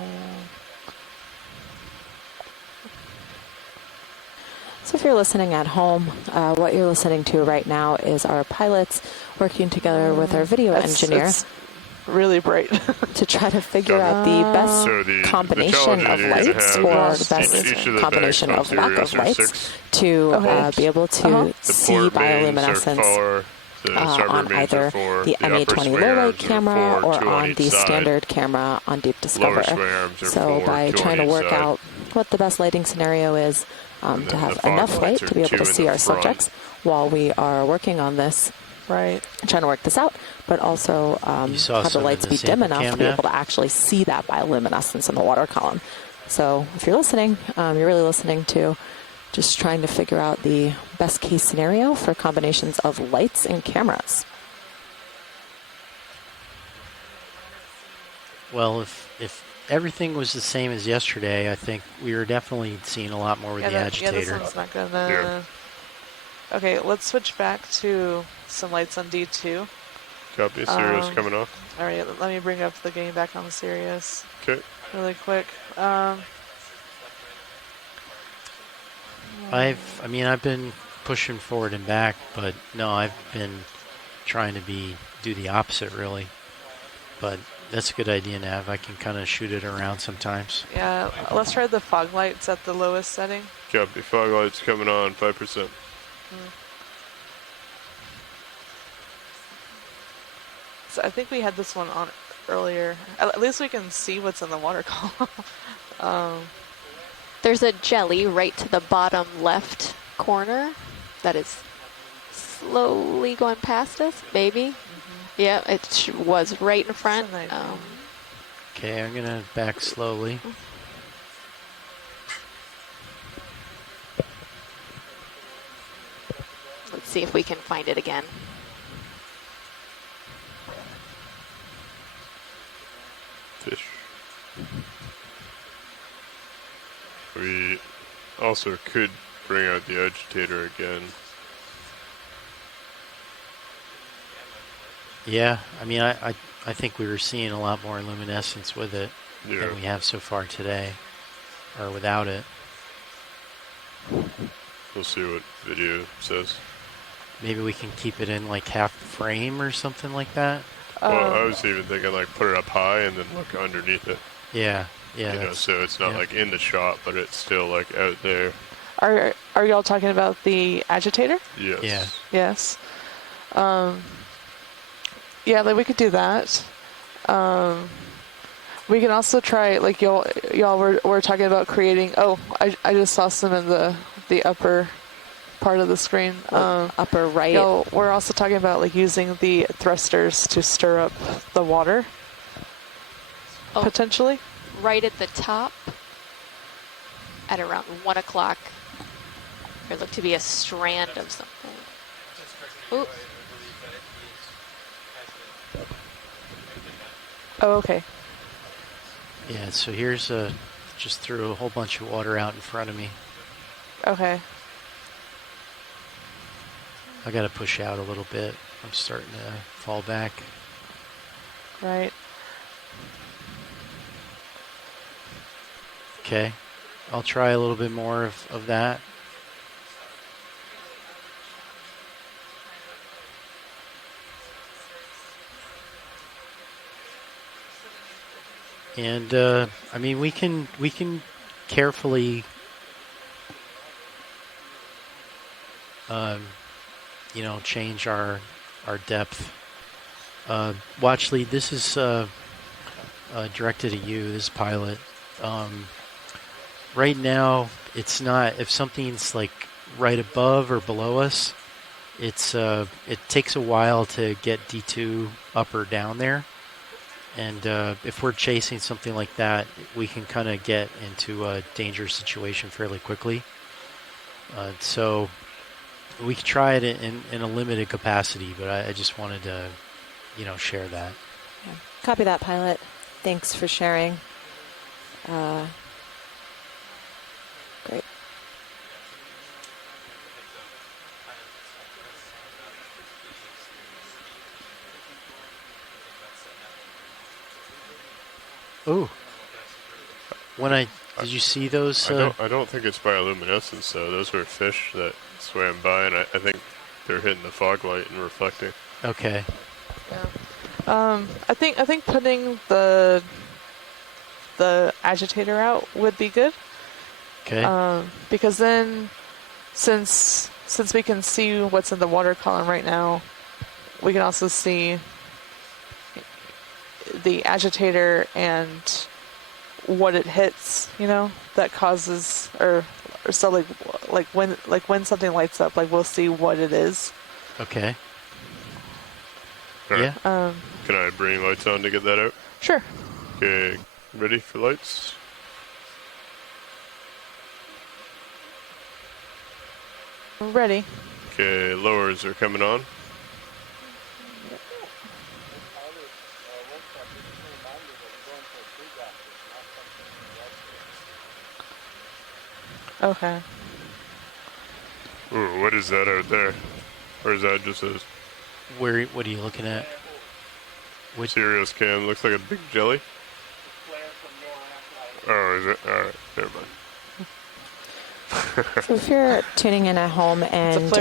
So if you're listening at home, what you're listening to right now is our pilots working together with our video engineer. It's really bright. To try to figure out the best combination of lights or the best combination of lack of lights to be able to see bioluminescence on either the ME20 low light camera or on the standard camera on Deep Discover. So by trying to work out what the best lighting scenario is to have enough light to be able to see our subjects while we are working on this. Right. Trying to work this out, but also have the lights be dim enough to be able to actually see that bioluminescence in the water column. So if you're listening, you're really listening to just trying to figure out the best case scenario for combinations of lights and cameras. Well, if everything was the same as yesterday, I think we were definitely seeing a lot more with the agitator. Yeah, this one's not gonna... Okay, let's switch back to some lights on D2. Copy. Sirius coming off. All right, let me bring up the game back on the Sirius. Okay. Really quick. I've been pushing forward and back, but no, I've been trying to do the opposite really. But That's a good idea, Nav. I can kind of shoot it around sometimes. Yeah, let's try the fog lights at the lowest setting. Copy. Fog lights coming on, 5%. So I think we had this one on earlier. At least we can see what's in the water column. There's a jelly right to the bottom left corner that is slowly going past us, maybe. Yeah, it was right in front. Okay, I'm going to back slowly. Let's see if we can find it again. Fish. We also could bring out the agitator again. Yeah, I mean, I think we were seeing a lot more luminescence with it than we have so far today, or without it. We'll see what video says. Maybe we can keep it in like half frame or something like that. Well, I was even thinking like put it up high and then look underneath it. Yeah. You know, so it's not like in the shot, but it's still like out there. Are y'all talking about the agitator? Yes. Yeah. Yes. Yeah, like we could do that. We can also try, like y'all were talking about creating. Oh, I just saw some in the upper part of the screen. Upper right. Y'all, we're also talking about like using the thrusters to stir up the water. Potentially. Right at the top, at around 1 o'clock, there looked to be a strand of something. Ooh. Oh, okay. Yeah, so here's just threw a whole bunch of water out in front of me. Okay. I got to push out a little bit. I'm starting to fall back. Right. Okay. I'll try a little bit more of that. And I mean, we can carefully, you know, change our depth. Watch lead. This is directed at you. This pilot. Right now, it's not. If something's like right above or below us, it takes a while to get D2 up or down there. And if we're chasing something like that, we can kind of get into a dangerous situation fairly quickly. So we can try it in a limited capacity, but I just wanted to, you know, share that. Yeah. Copy that, pilot. Thanks for sharing. Great. Ooh. Did you see those? I don't think it's bioluminescence though. Those were fish that swam by, and I think they're hitting the fog light and reflecting. Okay. Yeah. I think putting the agitator out would be good. Okay. Because then, since we can see what's in the water column right now, we can also see the agitator and what it hits, you know, that causes or so like when something lights up, like we'll see what it is. Okay. Right. Yeah. Can I bring lights on to get that out? Sure. Okay, ready for lights? Ready. Okay, lowers are coming on. Okay. Ooh, what is that out there? Or is that just a... What are you looking at? Which Sirius cam? Looks like a big jelly. Oh, is it? Alright, never mind. So if you're tuning in at home and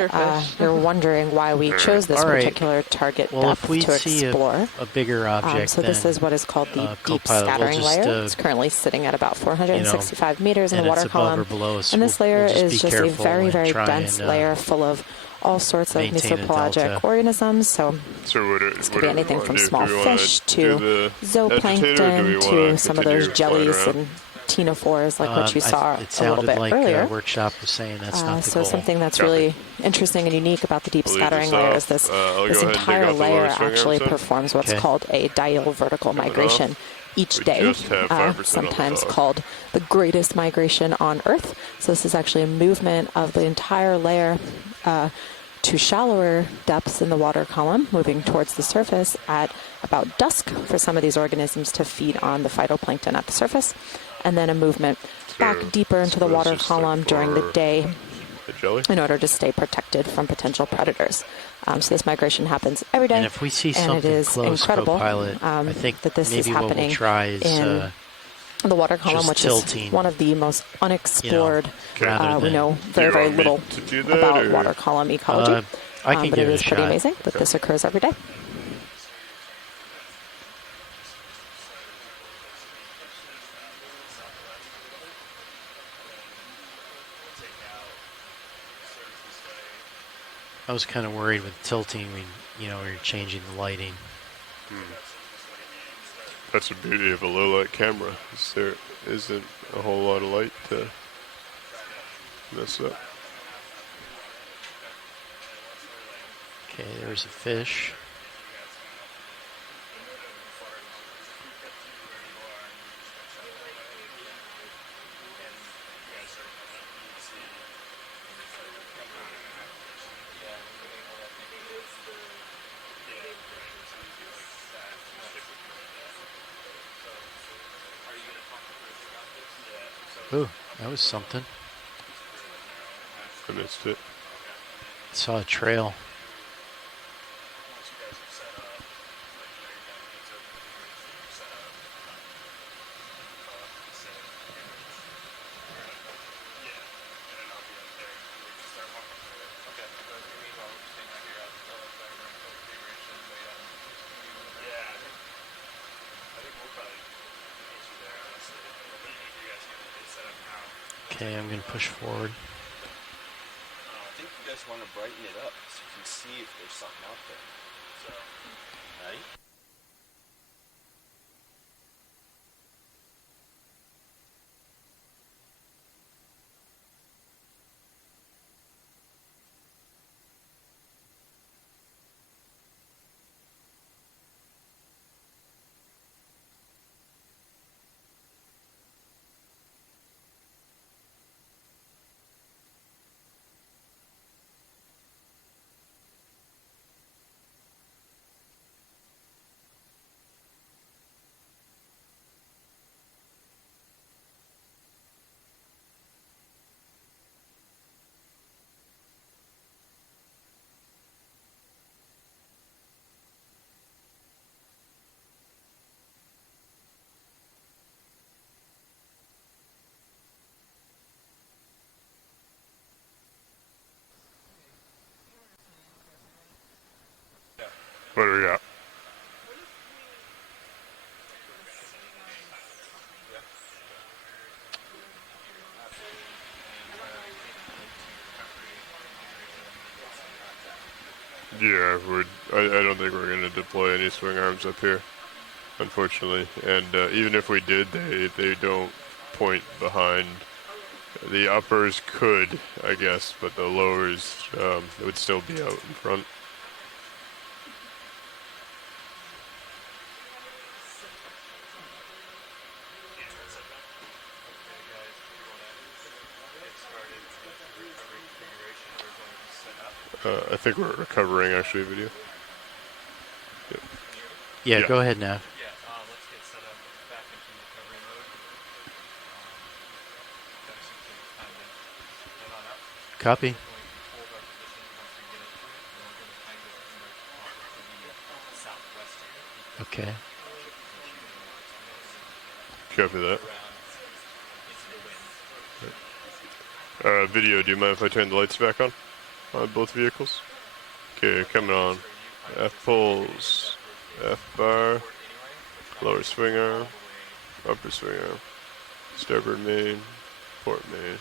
you're wondering why we chose this particular target depth to explore, a bigger object. So this is what is called the deep scattering layer. It's currently sitting at about 465 meters in the water column. And this layer is just a very, very dense layer full of all sorts of mesopelagic organisms. So this could be anything from small fish to zooplankton to some of those jellies and ctenophores like what you saw a little bit earlier. Workshop was saying that's not the so goal. something that's really interesting and unique about the deep scattering layer is this entire layer actually performs what's called a diel vertical migration each day, sometimes called the greatest migration on Earth. So this is actually a movement of the entire layer to shallower depths in the water column, moving towards the surface at about dusk for some of these organisms to feed on the phytoplankton at the surface, and then a movement back deeper into the water column during the day in order to stay protected from potential predators. So this migration happens every day, and if we see and something it is close, incredible co-pilot, I think that this is maybe happening what we'll try is, in the water column, which tilting, is one of the most unexplored. We know very, very little that, about water column ecology, but it is pretty amazing that this occurs every day. I was kind of worried with tilting. We're changing the lighting. That's the beauty of a low light camera. There isn't a whole lot of light to mess up. Okay, there's a fish. Ooh, that was something. I missed it. I saw a trail. Okay, I'm going to push forward. I think you guys want to brighten it up so you can see if there's something out there. So, right? What do we got? Yeah, I don't think we're going to deploy any swing arms up here, unfortunately. And even if we did, they don't point behind. The uppers could, I guess, but the lowers would still be out in front. I think we're recovering actually video. Yep. Yeah, go ahead, Nav. Yeah, let's get set up back into recovery mode. Head on up. Copy. Hold our position once we get into it. And we're going to kind of to the southwest here. Okay. Copy that. Video, do you mind if I turn the lights back on both vehicles? Okay, coming on. F poles, F bar, lower swing arm, upper swing arm, starboard main, port main.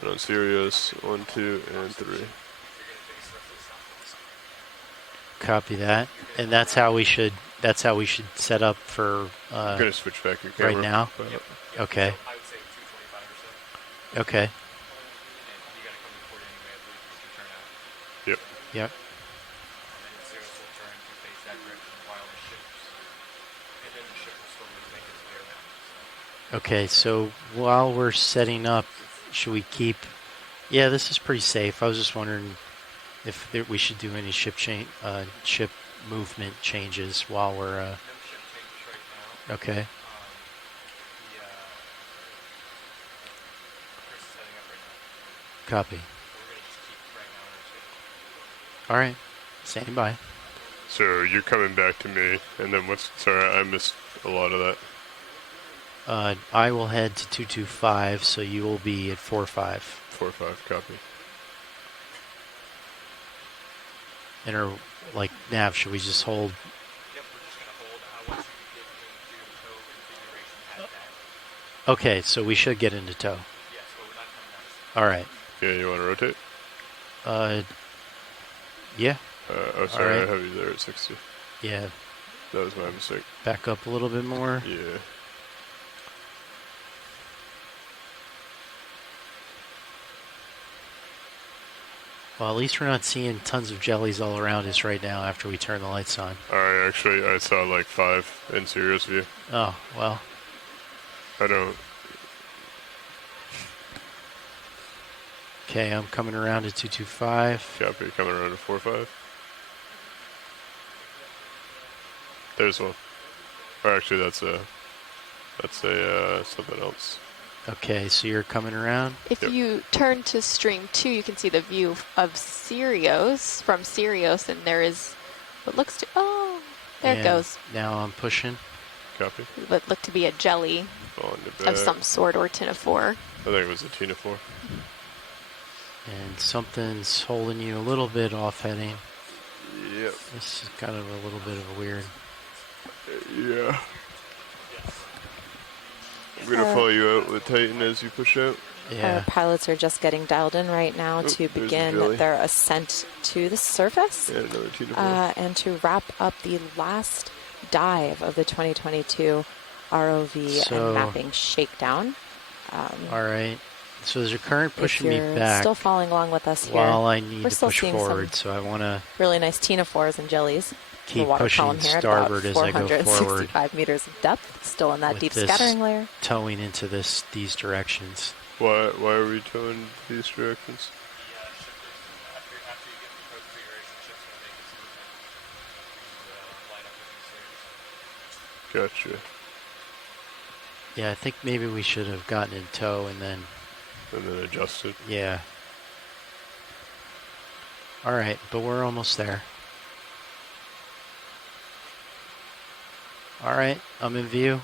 And on Sirius, 1, 2, and 3. Copy that. And that's how we should set up for I'm gonna switch back your camera right now. Yep. Okay. I would say 225 or so. Okay. And you got to come to port anyway, I believe, once you turn out. Yep. Yep. And then Sirius will turn to face that direction while the ship's, and then the ship will slowly make its way around. Okay, so while we're setting up, should we keep... Yeah, this is pretty safe. I was just wondering if we should do any ship movement changes while we're... No ship changes right now. Okay. Chris is setting up right now. Copy. So we're going to just keep right now on our schedule. All right. Standing by. So you're coming back to me, and then what's... Sorry, I missed a lot of that. I will head to 225, so you will be at 45. 45, copy. And Nav, should we just hold? Yep, we're just going to hold. Once you get into tow configuration, have that. Okay, so we should get into tow. Yes, but we're not coming out. All right. Yeah, you want to rotate? Yeah. Oh, sorry, right. I have you there at 60. Yeah. That was my mistake. Back up a little bit more. Yeah. Well, at least we're not seeing tons of jellies all around us right now after we turn the lights on. Actually, I saw like 5 in Sirius view. Oh, well. I don't... Okay, I'm coming around to 225. Copy, coming around to 45. There's one. Or actually, that's a something else. Okay, so you're coming around? If you turn to stream 2, you can see the view of Sirius, from Sirius, and there is what looks to... Oh, there it goes. Now I'm pushing. Copy. What looked to be a jelly of some sort, or tinophore. I think it was a tinophore. And something's holding you a little bit off heading. Yep. This is kind of a little bit of a weird... Yeah. I'm going to follow you out with Titan as you push out. Yeah. Our pilots are just getting dialed in right now to begin their ascent to the surface. Yeah, another tinophore. And to wrap up the last dive of the 2022 ROV and mapping shakedown. All right. So there's a current pushing me If back. you're still following along with us here, while I need we're to still push seeing forward, some so I want to really nice tinophores and jellies. keep the water pushing column here starboard at as I about go forward. 465 meters of depth, still in that with deep this scattering layer. towing into these directions. Why are we towing these directions? The ship is, after you get the tow configuration, the ship's going to make its movement to line up with these Sirius. Gotcha. Yeah, I think maybe we should have gotten in tow and then adjusted. Yeah. All right, but we're almost there. All right, I'm in view.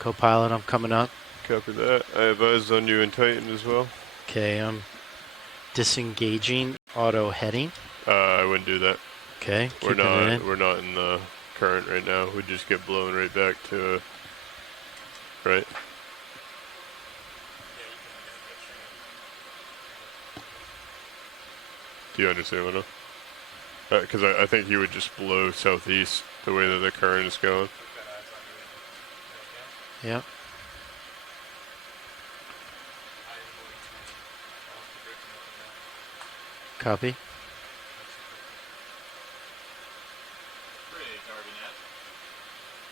Co-pilot, I'm coming up. Copy that. I have eyes on you and Titan as well. Okay, I'm disengaging auto heading. I wouldn't do that. Okay, we're keeping it in. not in the current right now. We just get blown right back to right. Do you understand what I'm? Because I think he would just blow southeast the way that the current is going. Yep. Copy.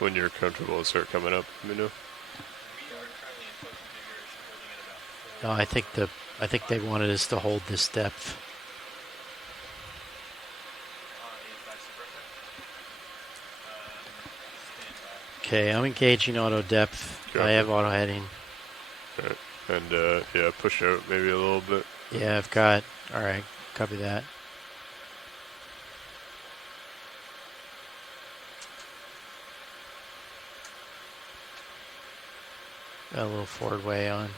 When you're comfortable, start coming up. Let me know. No, I think they wanted us to hold this depth. Okay, I'm engaging auto depth. Copy. I have auto heading. Right. And yeah, push out maybe a little bit. Yeah, I've got. All right, copy that. Got a little forward way on.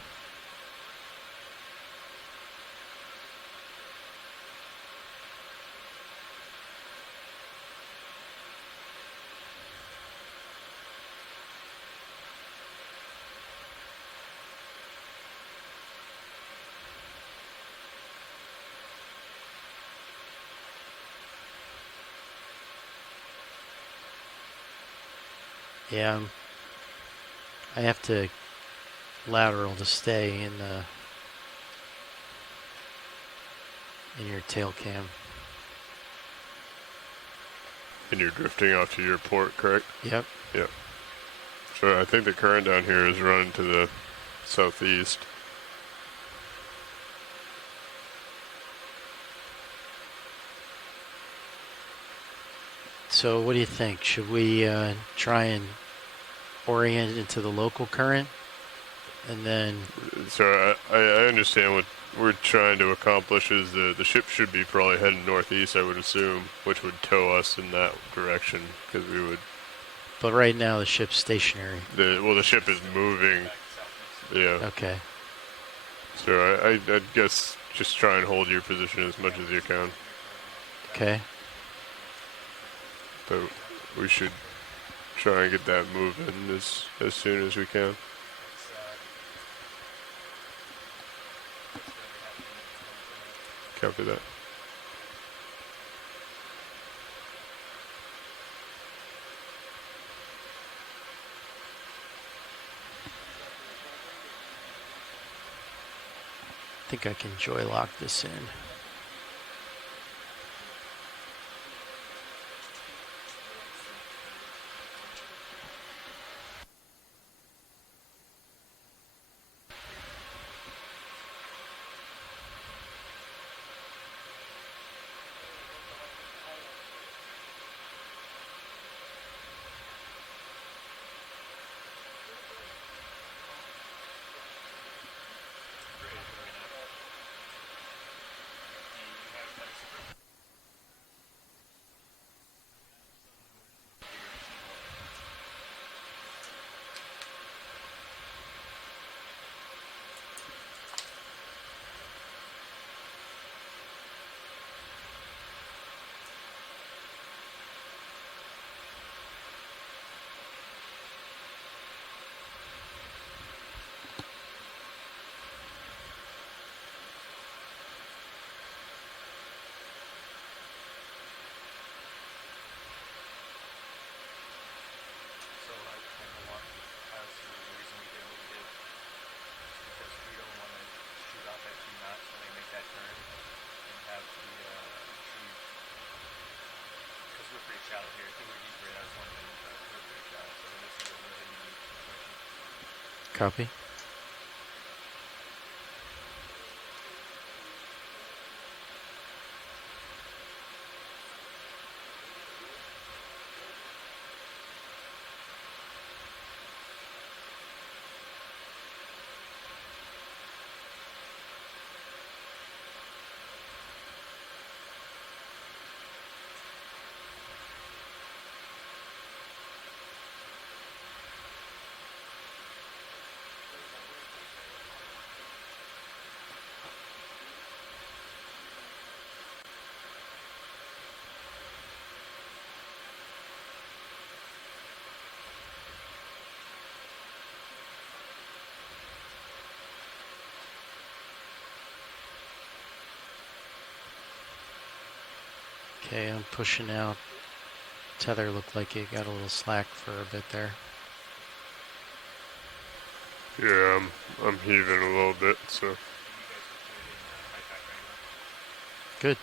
Yeah, I have to lateral to stay in your tail cam. And you're drifting off to your port, correct? Yep. Yep. So I think the current down here is running to the southeast. So what do you think? Should we try and orient into the local current? And then... So I understand what we're trying to accomplish is the ship should be probably heading northeast, I would assume, which would tow us in that direction, because we would... But right now the ship's stationary. The ship is moving. Yeah. Okay. So I'd guess just try and hold your position as much as you can. Okay. But we should try and get that moving as soon as we can. Copy that. I think I can joy lock this in. Copy. Okay, I'm pushing out. Tether looked like it got a little slack for a bit there. Yeah, I'm heaving a little bit, so. Good.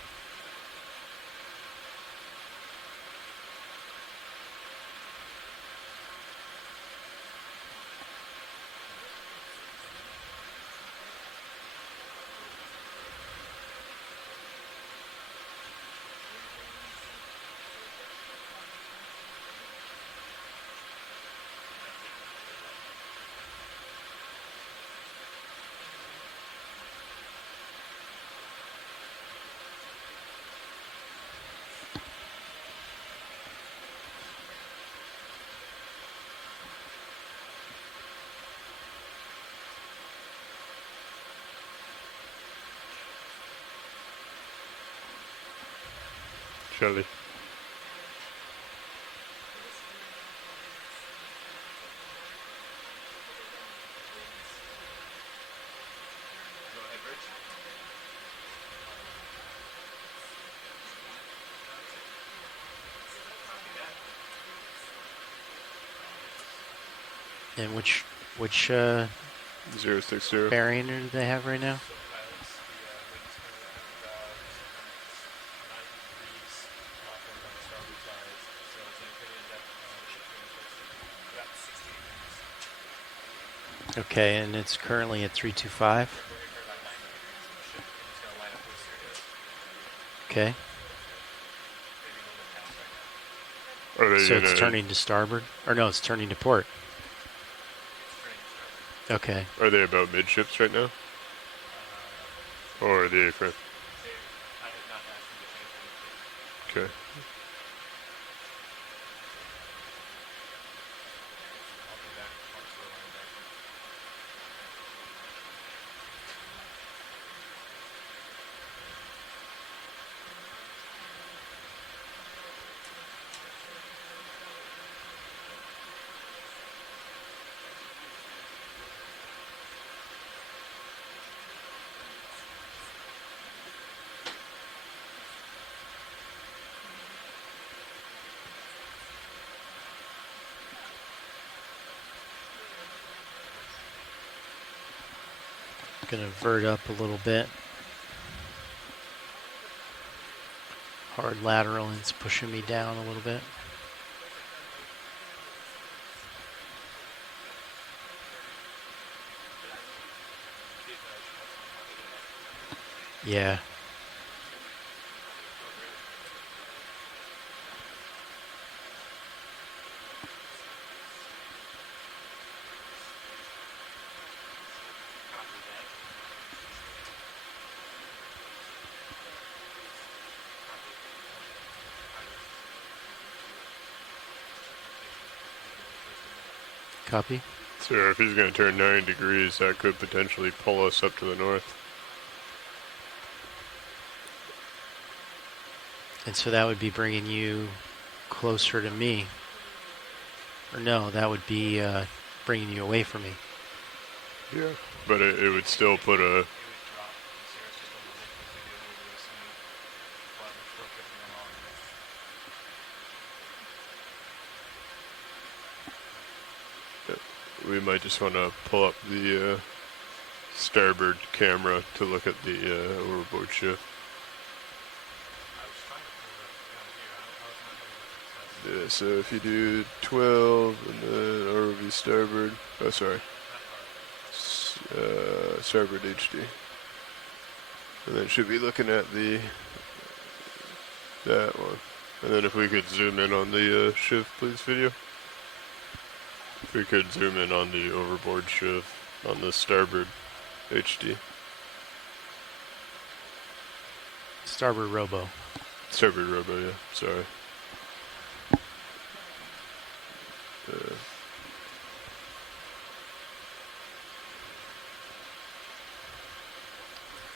Shelly. And which 060 bearing do they have right now? Okay, and it's currently at 325. Okay. So it's turning to starboard? Or no, it's turning to port. Okay. Are they about midships right now? Or are they front? Okay. Gonna vert up a little bit. Hard lateral, and it's pushing me down a little bit. Yeah. Copy. So if he's going to turn 9 degrees, that could potentially pull us up to the north. And so that would be bringing you closer to me. Or no, that would be bringing you away from me. Yeah. But it would still put a... We might just want to pull up the starboard camera to look at the overboard shift. Yeah, so if you do 12 and then ROV starboard, oh sorry, starboard HD. And then should be looking at that one. And then if we could zoom in on the shift, please, video. If we could zoom in on the overboard shift on the starboard HD. Starboard robo. Starboard robo, yeah, sorry.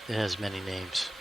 It has many names.